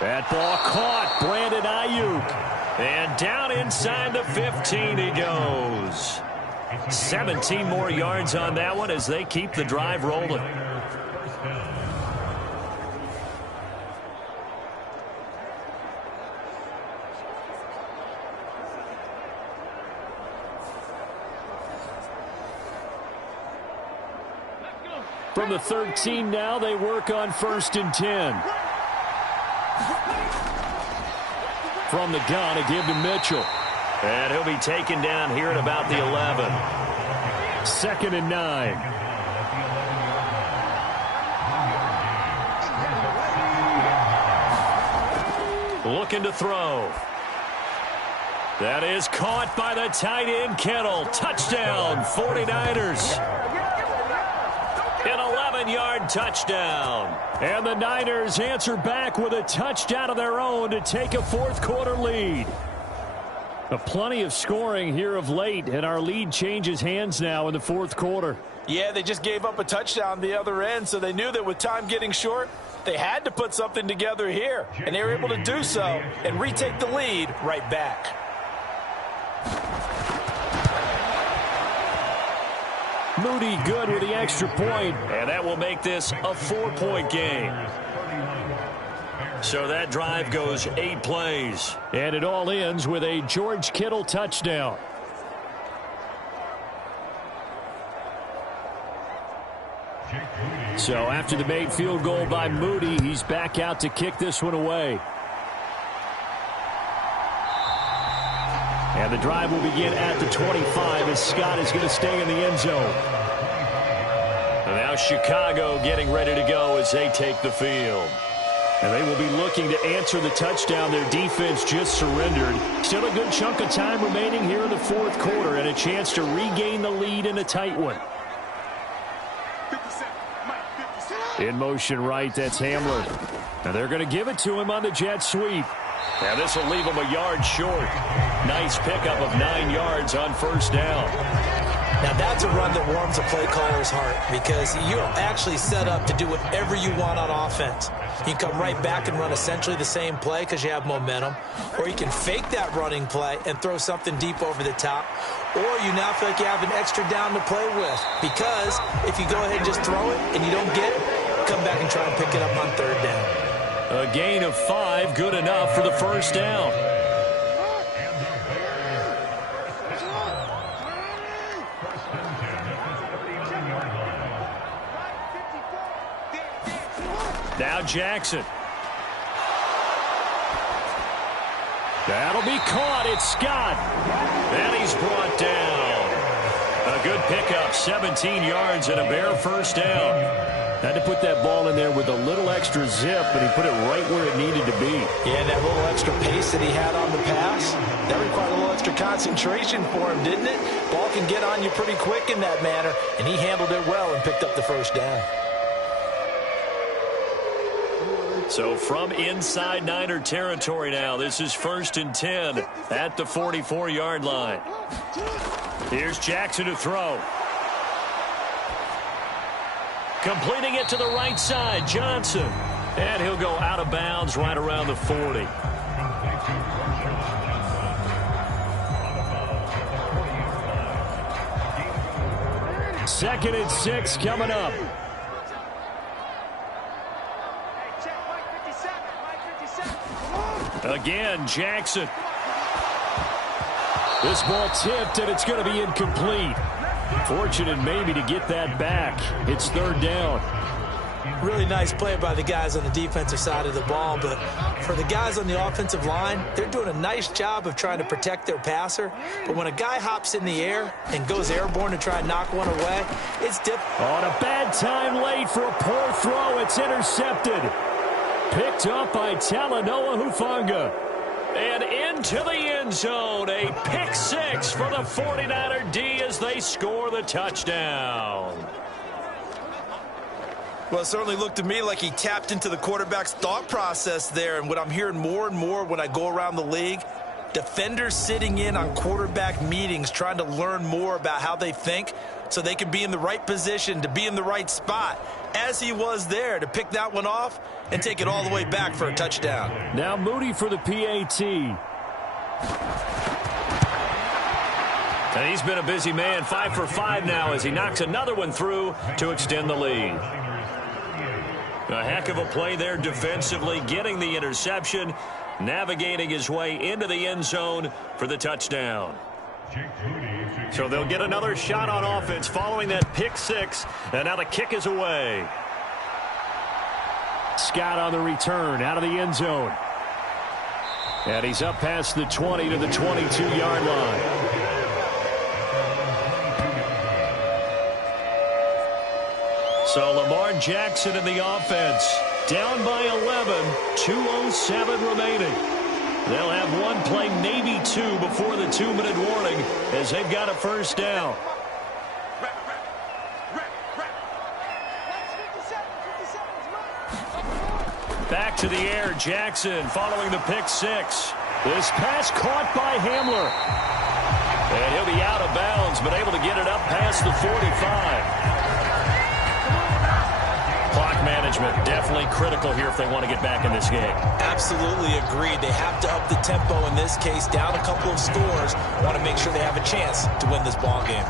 That ball caught. Brandon Ayuk. And down inside the 15 he goes. 17 more yards on that one as they keep the drive rolling. From the 13 now, they work on 1st and 10. From the gun, a give to Mitchell. And he'll be taken down here at about the 11. 2nd and 9. Looking to throw. That is caught by the tight end, Kittle. Touchdown, 49ers. An 11-yard touchdown. And the Niners answer back with a touchdown of their own to take a fourth-quarter lead. Plenty of scoring here of late, and our lead changes hands now in the fourth quarter. Yeah, they just gave up a touchdown the other end, so they knew that with time getting short, they had to put something together here. And they were able to do so and retake the lead right back. Moody good with the extra point. And that will make this a 4-point game. So that drive goes 8 plays. And it all ends with a George Kittle touchdown. So after the made field goal by Moody, he's back out to kick this one away. And the drive will begin at the 25 as Scott is going to stay in the end zone. And now Chicago getting ready to go as they take the field. And they will be looking to answer the touchdown their defense just surrendered. Still a good chunk of time remaining here in the fourth quarter and a chance to regain the lead in a tight one. In motion right, that's Hamler. Now they're going to give it to him on the jet sweep. Now this will leave him a yard short. Nice pickup of 9 yards on first down. Now that's a run that warms a play caller's heart because you're actually set up to do whatever you want on offense. You can come right back and run essentially the same play because you have momentum, or you can fake that running play and throw something deep over the top, or you now feel like you have an extra down to play with because if you go ahead and just throw it and you don't get it, come back and try and pick it up on third down. A gain of 5, good enough for the first down. Now Jackson. That'll be caught. It's Scott. And he's brought down. A good pickup, 17 yards and a Bear first down. Had to put that ball in there with a little extra zip, but he put it right where it needed to be. Yeah, that little extra pace that he had on the pass, that required a little extra concentration for him, didn't it? Ball can get on you pretty quick in that manner, and he handled it well and picked up the first down. So from inside Niner territory now, this is 1st and 10 at the 44-yard line. Here's Jackson to throw. Completing it to the right side, Johnson. And he'll go out of bounds right around the 40. Second and 6 coming up. Again, Jackson. This ball tipped, and it's going to be incomplete. Fortunate maybe to get that back. It's third down. Really nice play by the guys on the defensive side of the ball, but for the guys on the offensive line, they're doing a nice job of trying to protect their passer. But when a guy hops in the air and goes airborne to try and knock one away, it's difficult. On a bad time late for a poor throw. It's intercepted. Picked up by Talanoa Hufanga. And into the end zone. A pick 6 for the 49er D as they score the touchdown. Well, it certainly looked to me like he tapped into the quarterback's thought process there. And what I'm hearing more and more when I go around the league, defenders sitting in on quarterback meetings trying to learn more about how they think so they can be in the right position to be in the right spot, as he was there to pick that one off and take it all the way back for a touchdown. Now Moody for the PAT. And he's been a busy man, 5 for 5 now as he knocks another one through to extend the lead. A heck of a play there defensively, getting the interception, navigating his way into the end zone for the touchdown. So they'll get another shot on offense following that pick six, and now the kick is away. Scott on the return out of the end zone. And he's up past the 20 to the 22-yard line. So Lamar Jackson in the offense, down by 11, 2:07 remaining. They'll have one play, maybe two, before the 2-minute warning as they've got a first down. Back to the air, Jackson following the pick six. This pass caught by Hamler. And he'll be out of bounds, but able to get it up past the 45. Clock management definitely critical here if they want to get back in this game. Absolutely agreed. They have to up the tempo in this case, down a couple of scores. Want to make sure they have a chance to win this ball game.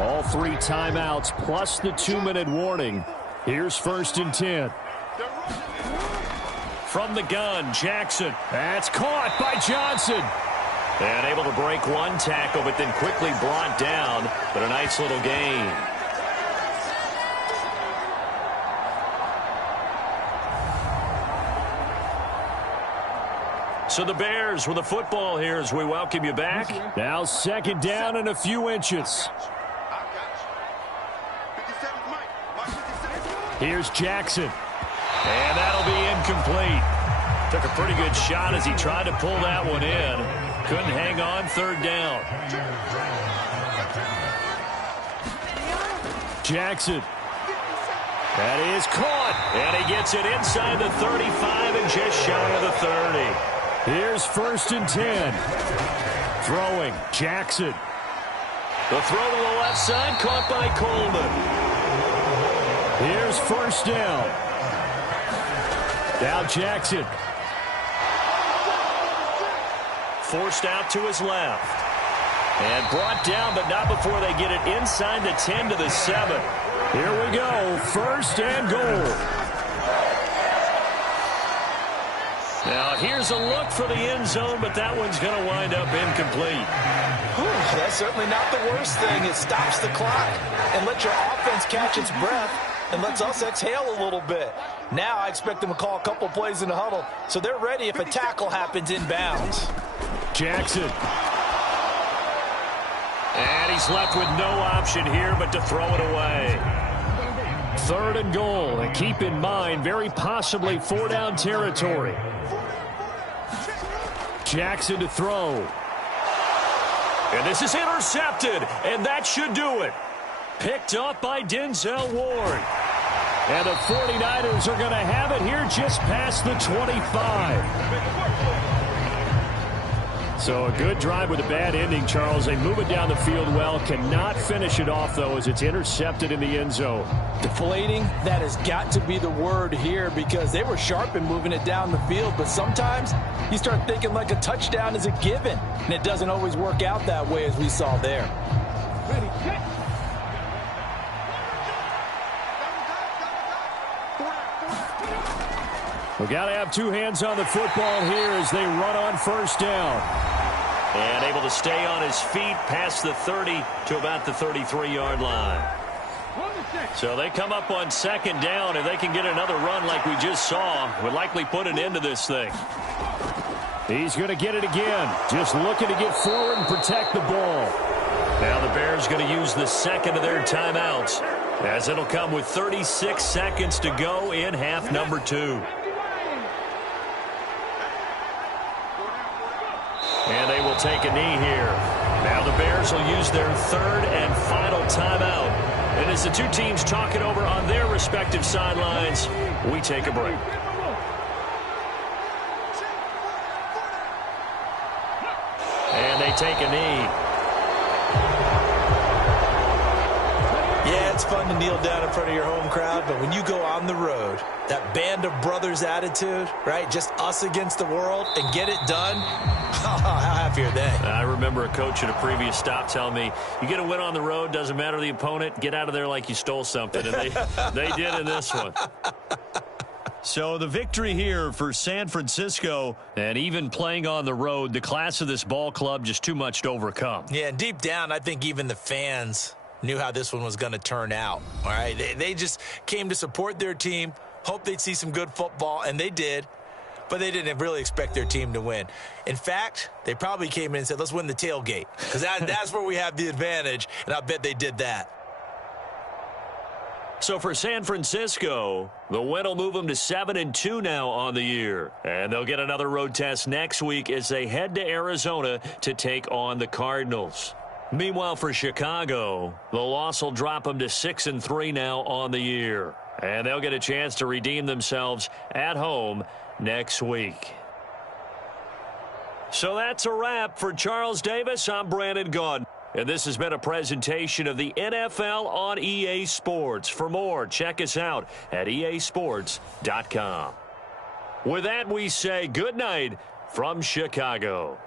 All 3 timeouts plus the 2-minute warning. Here's 1st and 10. From the gun, Jackson. That's caught by Johnson. And able to break one tackle, but then quickly brought down. But a nice little gain. So the Bears with the football here as we welcome you back. Now 2nd down and a few inches. Here's Jackson. And that'll be incomplete. Took a pretty good shot as he tried to pull that one in. Couldn't hang on, 3rd down. Jackson. That is caught. And he gets it inside the 35 and just shy of the 30. Here's 1st and 10. Throwing, Jackson. The throw to the left side, caught by Coleman. Here's 1st down. Now Jackson. Forced out to his left. And brought down, but not before they get it inside the 10 to the 7. Here we go, 1st and goal. Now here's a look for the end zone, but that one's going to wind up incomplete. That's certainly not the worst thing. It stops the clock and lets your offense catch its breath and lets us exhale a little bit. Now I expect them to call a couple plays in the huddle, so they're ready if a tackle happens inbounds. Jackson. And he's left with no option here but to throw it away. 3rd and goal. And keep in mind, very possibly 4-down territory. Jackson to throw. And this is intercepted, and that should do it. Picked up by Denzel Ward. And the 49ers are going to have it here just past the 25. So a good drive with a bad ending, Charles. They move it down the field well. Cannot finish it off, though, as it's intercepted in the end zone. Deflating, that has got to be the word here because they were sharp in moving it down the field. But sometimes you start thinking like a touchdown is a given. And it doesn't always work out that way as we saw there. Ready, set. We got to have 2 hands on the football here as they run on 1st down. And able to stay on his feet past the 30 to about the 33-yard line. So they come up on 2nd down. If they can get another run like we just saw, would likely put an end to this thing. He's going to get it again. Just looking to get forward and protect the ball. Now the Bears going to use the 2nd of their timeouts, as it'll come with 36 seconds to go in half number 2. And they will take a knee here. Now the Bears will use their 3rd and final timeout And as the two teams talk it over on their respective sidelines, we take a break. And they take a knee. Yeah, it's fun to kneel down in front of your home crowd, but when you go on the road, that band of brothers attitude, right, just us against the world, and get it done, how happy are they? I remember a coach at a previous stop telling me, you get a win on the road, doesn't matter the opponent, get out of there like you stole something, and they did in this one. So the victory here for San Francisco, and even playing on the road, the class of this ball club just too much to overcome. Yeah, and deep down, I think even the fans knew how this one was going to turn out. All right, they just came to support their team, hoped they'd see some good football, and they did, but they didn't really expect their team to win. In fact, they probably came in and said, let's win the tailgate, because that's where we have the advantage, and I bet they did that. So for San Francisco, the win will move them to 7-2 now on the year. And they'll get another road test next week as they head to Arizona to take on the Cardinals. Meanwhile, for Chicago, the loss will drop them to 6-3 now on the year. And they'll get a chance to redeem themselves at home next week. So that's a wrap. For Charles Davis, I'm Brandon Gaudin. And this has been a presentation of the NFL on EA Sports. For more, check us out at easports.com. With that, we say good night from Chicago.